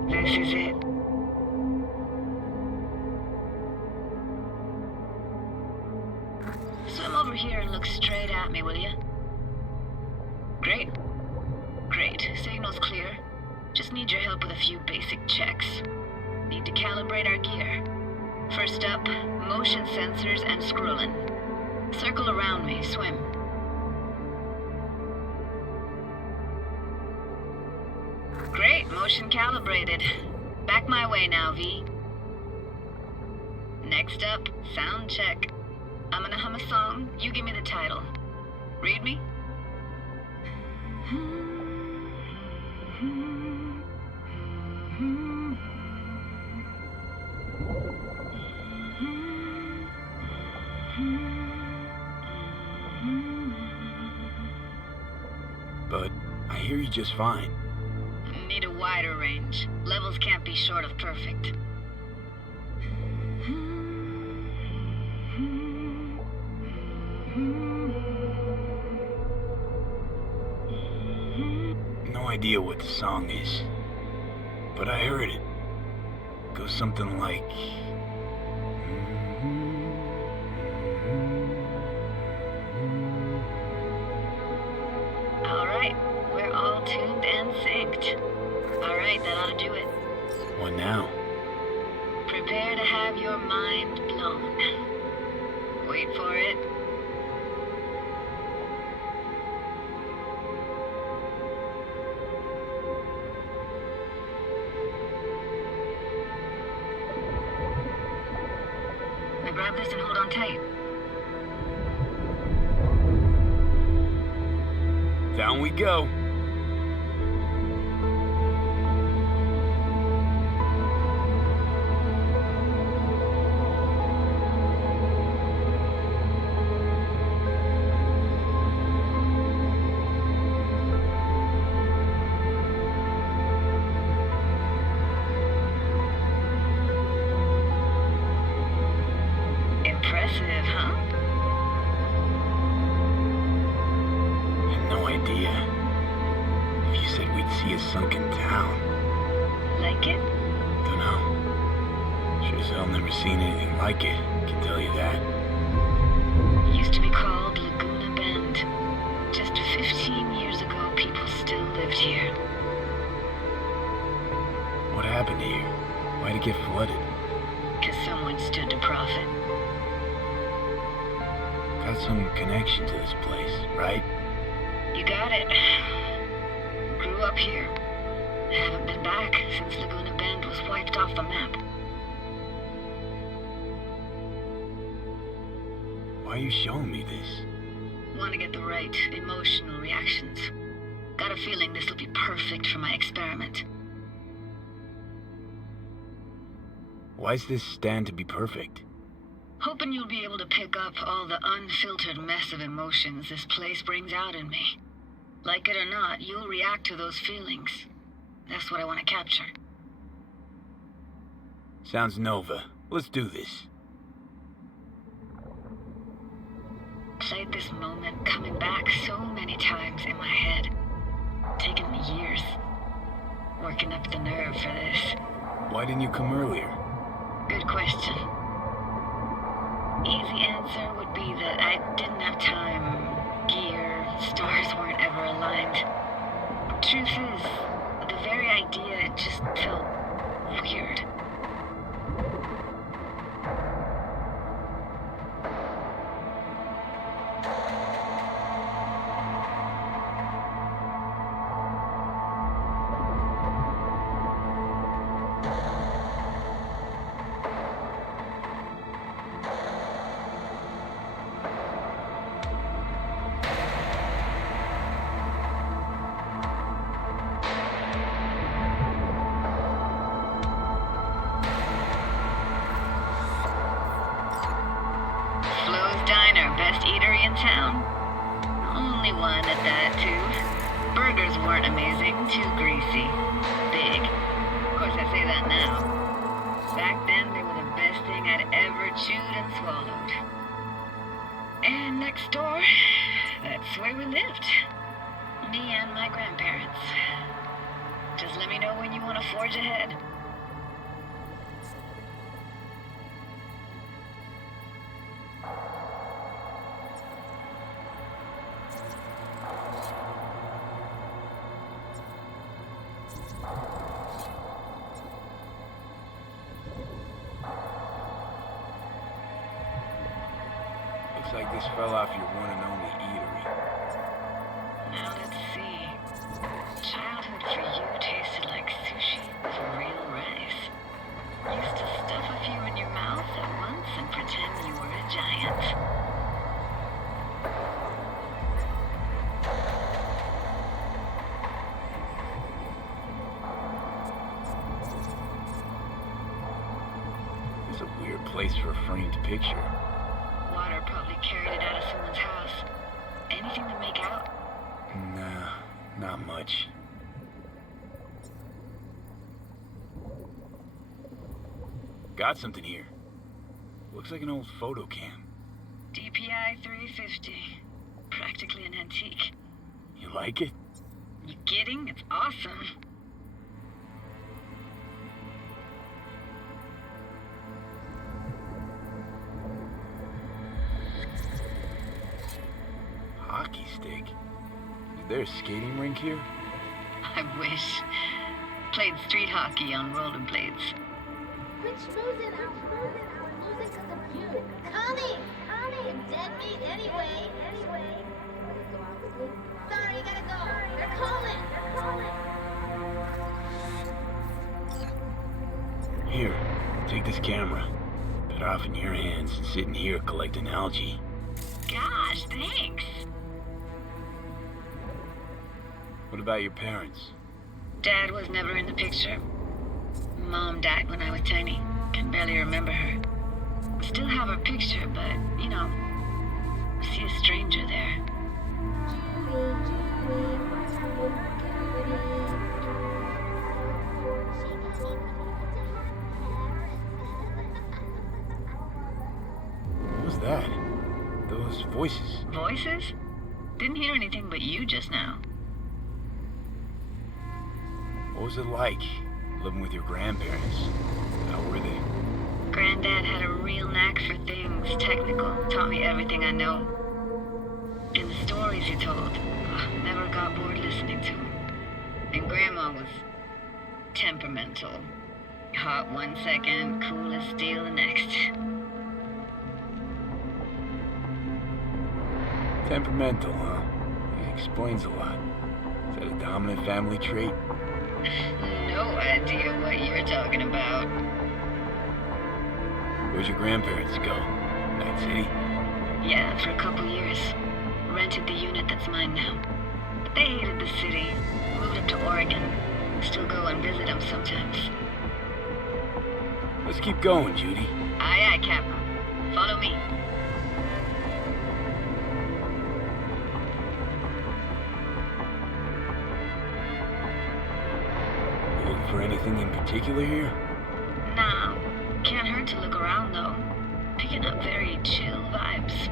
This is it. Swim over here and look straight at me, will you? Great. Great. Signal's clear. Just need your help with a few basic checks. Need to calibrate our gear. First up, motion sensors and scrolling. Circle around me, swim. Great, motion calibrated. Back my way now, V. Next up, sound check. I'm gonna hum a song, you give me the title. Read me? But I hear you just fine. Need a wider range. Levels can't be short of perfect. No idea what the song is, but I heard it. Goes something like... Alright, we're all tuned and synced. Alright, that ought to do it. What now? Prepare to have your mind blown. Wait for it. Now grab this and hold on tight. Down we go. Impressive, huh? Had no idea. If you said we'd see a sunken town. Like it? Dunno. Sure as hell never seen anything like it, can tell you that. Used to be called Laguna Bend. Just 15 years ago, people still lived here. What happened here? Why'd it get flooded? Because someone stood to profit. Got some connection to this place, right? You got it. Grew up here. Haven't been back since Laguna Bend was wiped off the map. Why are you showing me this? Want to get the right emotional reactions. Got a feeling this will be perfect for my experiment. Why's this stand to be perfect? Hoping you'll be able to pick up all the unfiltered mess of emotions this place brings out in me. Like it or not, you'll react to those feelings. That's what I want to capture. Sounds Nova. Let's do this. Played this moment coming back so many times in my head. Taken me years. Working up the nerve for this. Why didn't you come earlier? Good question. Easy answer would be that I didn't have time. Gear, stars weren't ever aligned. Truth is, the very idea, it just felt weird. in town. Only one at that, too. Burgers weren't amazing, too greasy. Big. Of course, I say that now. Back then, they were the best thing I'd ever chewed and swallowed. And next door, that's where we lived. Me and my grandparents. Just let me know when you want to forge ahead. Looks like this fell off your one and only eatery. Now let's see. Childhood for you tasted like sushi with real rice. Used to stuff a few in your mouth at once and pretend you were a giant. It's a weird place for a framed picture. Water probably carried it out of someone's house. Anything to make out? Nah, not much. Got something here. Looks like an old photo cam. DPI 350. Practically an antique. You like it? You kidding? It's awesome. Hockey stick? Is there a skating rink here? I wish. Played street hockey on rollerblades. Quit schmoozing, I'm losing because of you. Connie! Dead meat anyway. Sorry, you gotta go. They're calling. Here, take this camera. Put it off in your hands and sit in here collecting algae. Gosh, thanks. What about your parents? Dad was never in the picture. Mom died when I was tiny. Can barely remember her. Still have her picture, but, you know, see a stranger there. What was that? Those voices. Voices? Didn't hear anything but you just now. What was it like, living with your grandparents? How were they? Granddad had a real knack for things technical. Taught me everything I know. And the stories he told, never got bored listening to them. And Grandma was temperamental. Hot one second, cool as steel the next. Temperamental, huh? It explains a lot. Is that a dominant family trait? No idea what you're talking about. Where'd your grandparents go? Night City? Yeah, for a couple years. Rented the unit that's mine now. But they hated the city. Moved up to Oregon. Still go and visit them sometimes. Let's keep going, Judy. Aye, aye, Captain. Follow me. You looking for anything in particular here? Nah. Can't hurt to look around, though. Picking up very chill vibes.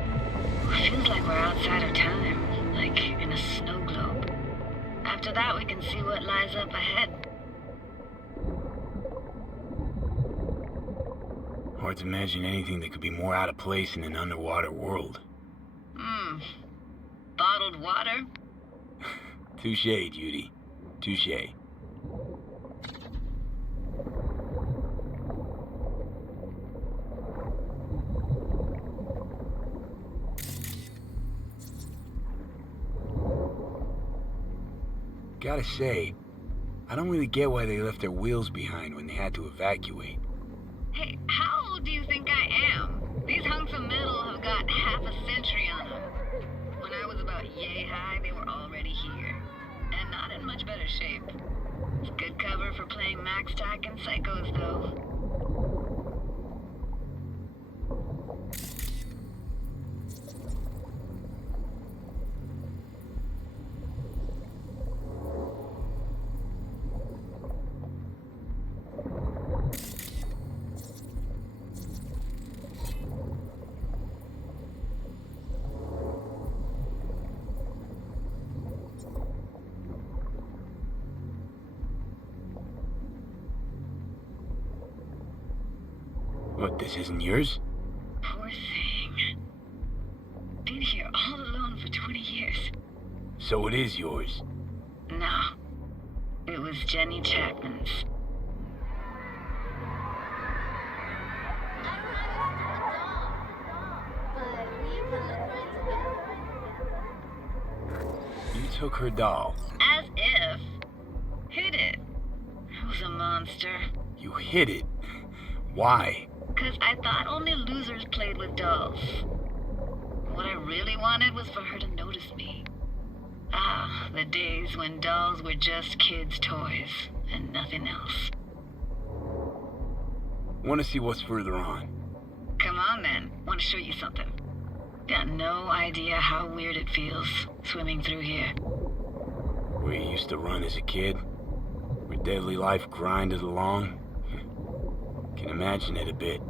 Feels like we're outside of time, like in a snow globe. After that, we can see what lies up ahead. Hard to imagine anything that could be more out of place in an underwater world. Bottled water? Touché, Judy. Touché. Gotta say, I don't really get why they left their wheels behind when they had to evacuate. Hey, how old do you think I am? These hunks of metal have got half a century on them. When I was about yay high, they were already here. And not in much better shape. It's good cover for playing Max Tack and Psychos, though. What, this isn't yours? Poor thing. Been here all alone for 20 years. So it is yours. No. It was Jenny Chapman's. You took her doll. As if. Hid it. I was a monster. You hid it. Why? 'Cause I thought only losers played with dolls. What I really wanted was for her to notice me. Ah, the days when dolls were just kids' toys and nothing else. Want to see what's further on? Come on then, want to show you something. Got no idea how weird it feels swimming through here. Where you used to run as a kid? Where daily life grinded along? Can imagine it a bit.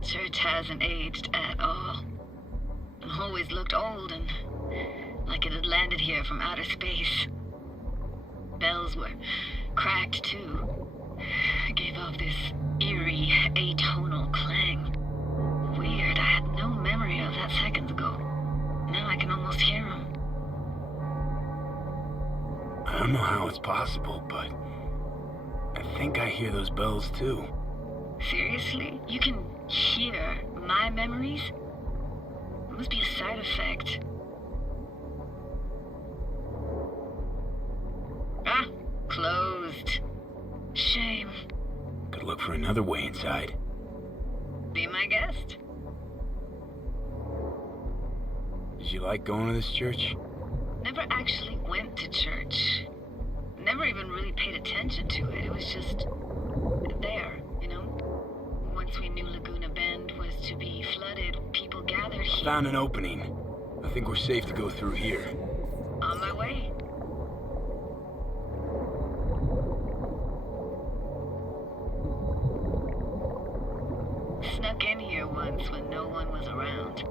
Church hasn't aged at all. Always looked old and like it had landed here from outer space. Bells were cracked too. Gave off this eerie, atonal clang. Weird, I had no memory of that seconds ago. Now I can almost hear them. I don't know how it's possible, but I think I hear those bells too. Seriously? You can hear my memories? It must be a side effect. Ah, closed. Shame. Could look for another way inside. Be my guest. Did you like going to this church? Never actually went to church. Never even really paid attention to it. It was just there, you know? Once we knew Laguna Bend was to be flooded, people gathered here. Found an opening. I think we're safe to go through here. On my way. Snuck in here once when no one was around.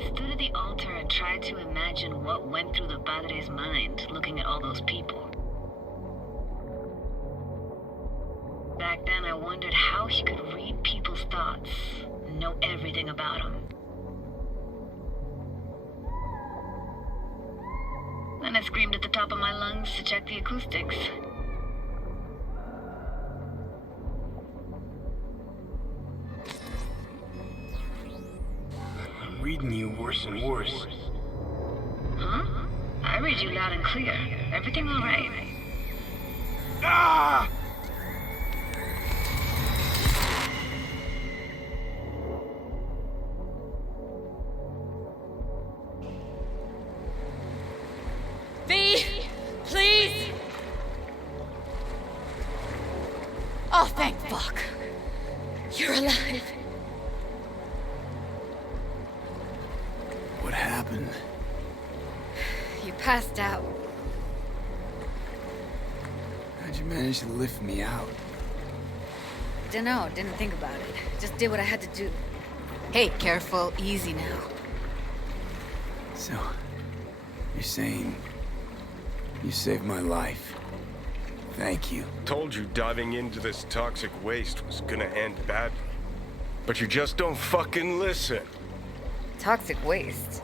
Stood at the altar and tried to imagine what went through the Padre's mind looking at all those people. Back then I wondered how he could read people's thoughts and know everything about them. Then I screamed at the top of my lungs to check the acoustics. I'm reading you worse and worse. Huh? I read you loud and clear. Everything all right? Ah! V, please! Oh, thank fuck. You're alive. What happened? You passed out. How'd you manage to lift me out? Dunno, didn't think about it. Just did what I had to do. Hey, careful, easy now. So, you're saying you saved my life. Thank you. Told you diving into this toxic waste was gonna end badly. But you just don't fucking listen. Toxic waste?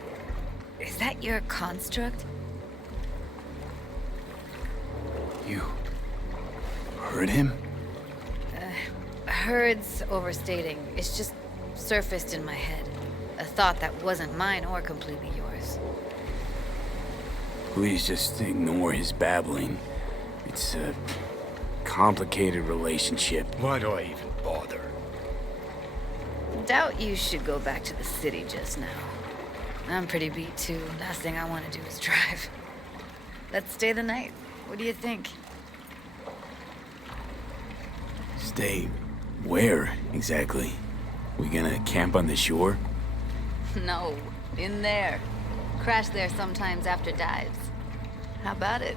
Is that your construct? You heard him? Heard's overstating. It's just surfaced in my head. A thought that wasn't mine or completely yours. Please just ignore his babbling. It's a complicated relationship. Why do I even bother? Doubt you should go back to the city just now. I'm pretty beat too. Last thing I want to do is drive. Let's stay the night. What do you think? Stay where, exactly? We gonna camp on the shore? No, in there. Crash there sometimes after dives. How about it?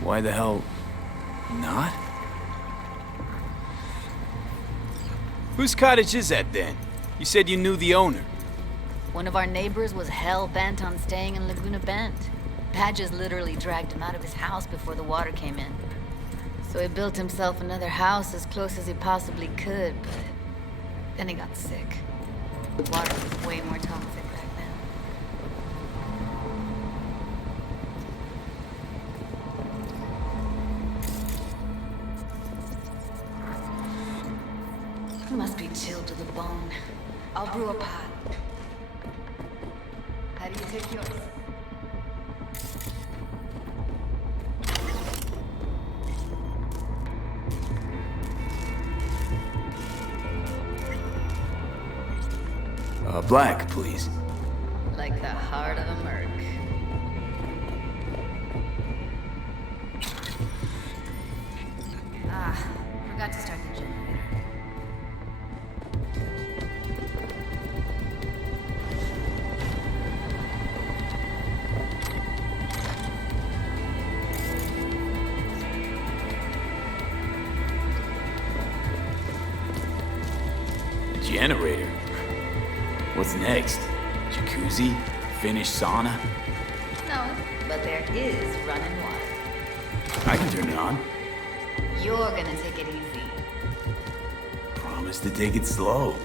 Why the hell not? Whose cottage is that then? You said you knew the owner. One of our neighbors was hell-bent on staying in Laguna Bend. Badges literally dragged him out of his house before the water came in. So he built himself another house as close as he possibly could, but then he got sick. The water was way more toxic back then. He must be chilled to the bone. I'll brew a pot. How do you take yours? Black, please. Like the heart of a merc. Forgot to start the generator. Generator? What's next? Jacuzzi? Finnish sauna? No, but there is running water. I can turn it on. You're gonna take it easy. Promise to take it slow.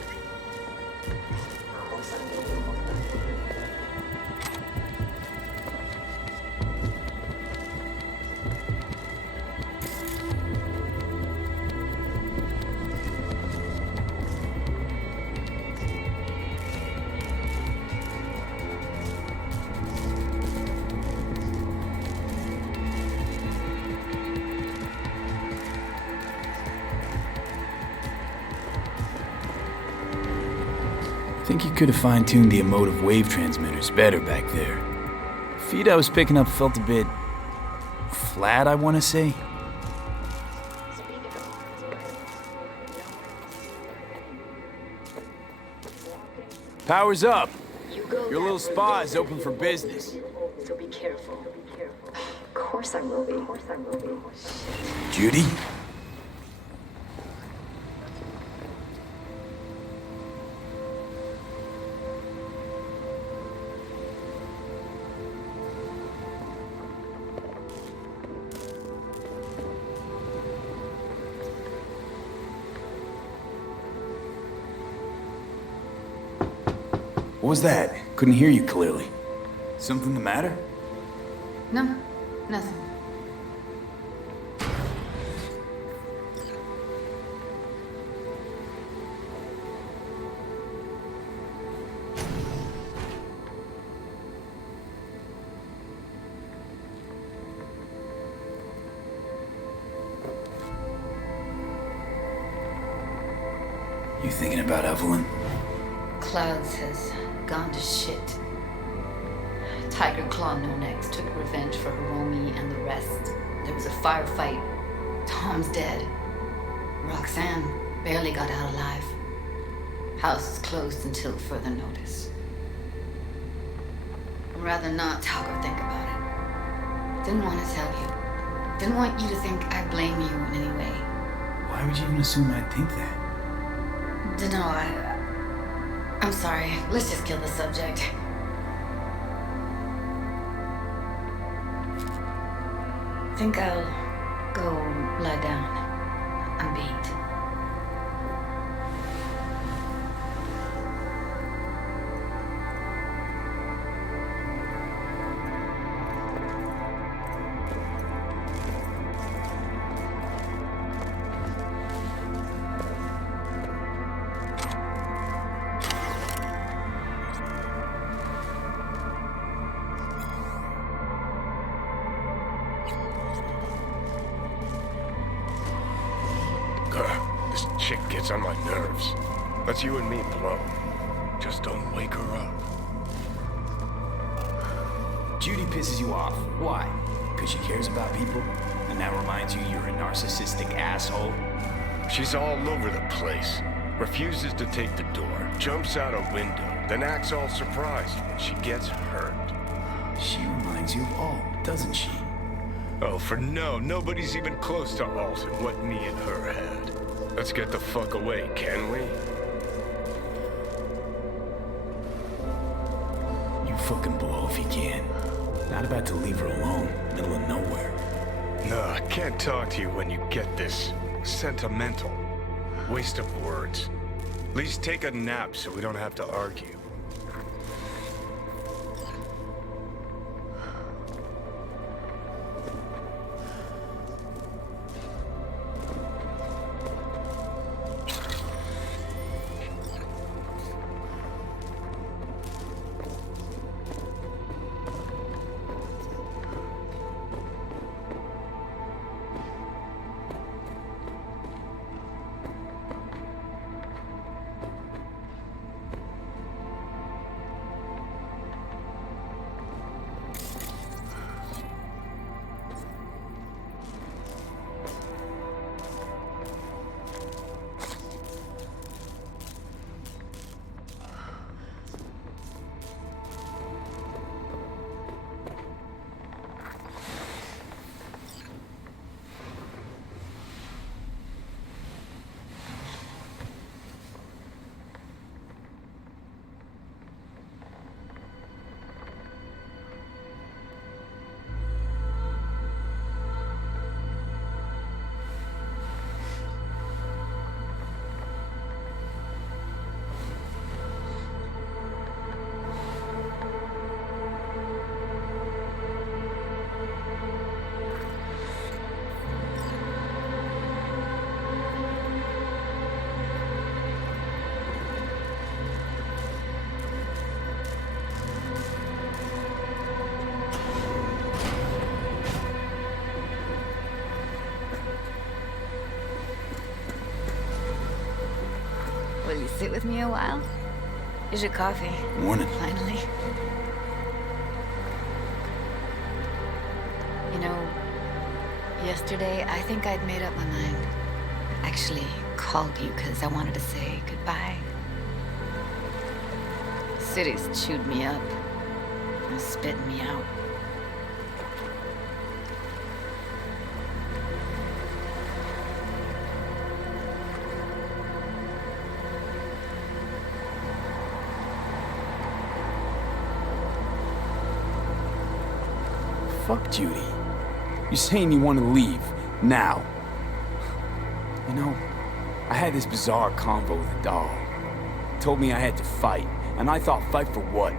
I think you could have fine-tuned the emotive wave transmitters better back there. The feed I was picking up felt a bit flat, I want to say. Power's up. Your little spa is open for business. So be careful. Of course I will be. Judy? What was that? Couldn't hear you clearly. Something the matter? No, nothing. You thinking about Evelyn? Clouds has gone to shit. Tiger Claw No Necks took revenge for Hiromi and the rest. There was a firefight. Tom's dead. Roxanne barely got out alive. House is closed until further notice. I'd rather not talk or think about it. Didn't want to tell you. Didn't want you to think I blame you in any way. Why would you even assume I'd think that? Dunno, I'm sorry. Let's just kill the subject. Think I'll go lie down. I'm beat. This chick gets on my nerves. That's you and me, below. Just don't wake her up. Judy pisses you off. Why? Because she cares about people? And that reminds you you're a narcissistic asshole? She's all over the place. Refuses to take the door, jumps out a window, then acts all surprised when she gets hurt. She reminds you of Alt, doesn't she? Oh, for no, nobody's even close to Alt and what me and her had. Let's get the fuck away, can we? he can. Not about to leave her alone, middle of nowhere. No, I can't talk to you when you get this sentimental. Waste of words. At least take a nap so we don't have to argue. Will you sit with me a while? Here's your coffee. Morning. Finally. You know, yesterday I think I'd made up my mind. Actually called you because I wanted to say goodbye. City's chewed me up. And spitting me out. Fuck Judy. You're saying you want to leave, now. You know, I had this bizarre convo with the doll. Told me I had to fight, and I thought, fight for what?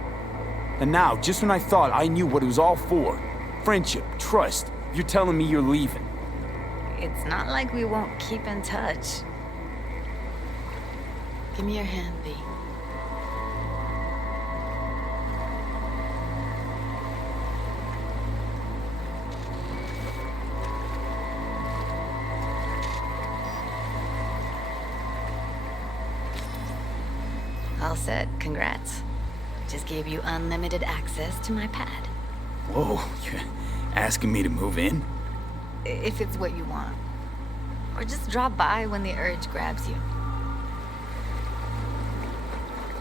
And now, just when I thought I knew what it was all for, friendship, trust, you're telling me you're leaving. It's not like we won't keep in touch. Give me your hand, V. All set. Congrats. Just gave you unlimited access to my pad. Whoa, you're asking me to move in? If it's what you want. Or just drop by when the urge grabs you.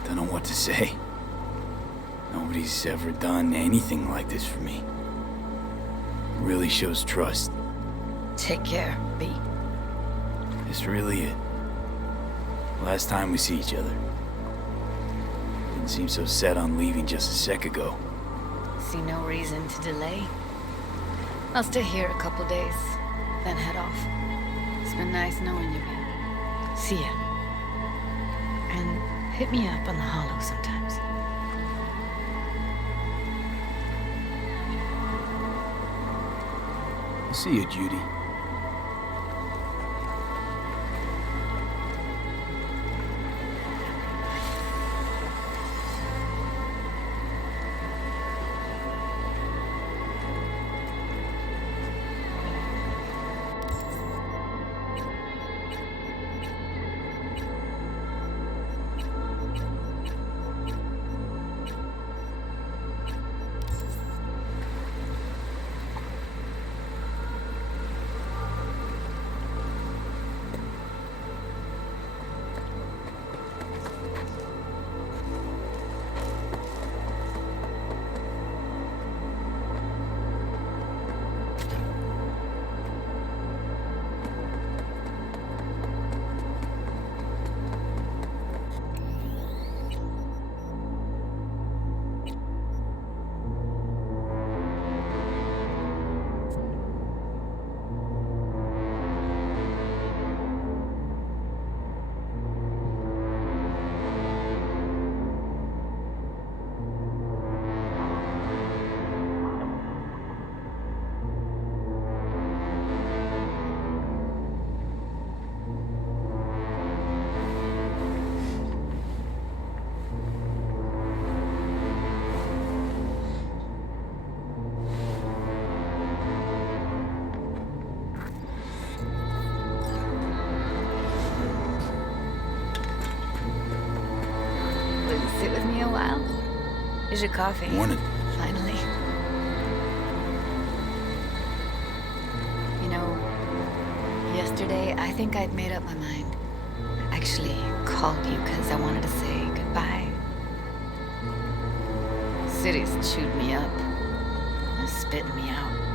Don't know what to say. Nobody's ever done anything like this for me. Really shows trust. Take care, B. It's really it. Last time we see each other. Didn't seem so set on leaving just a sec ago. See no reason to delay. I'll stay here a couple days, then head off. It's been nice knowing you, B. See ya. And hit me up on the holo sometimes. I'll see you, Judy. Here's your coffee. Morning. Finally. You know, yesterday I think I'd made up my mind. I actually called you because I wanted to say goodbye. City's chewed me up. And spitting me out.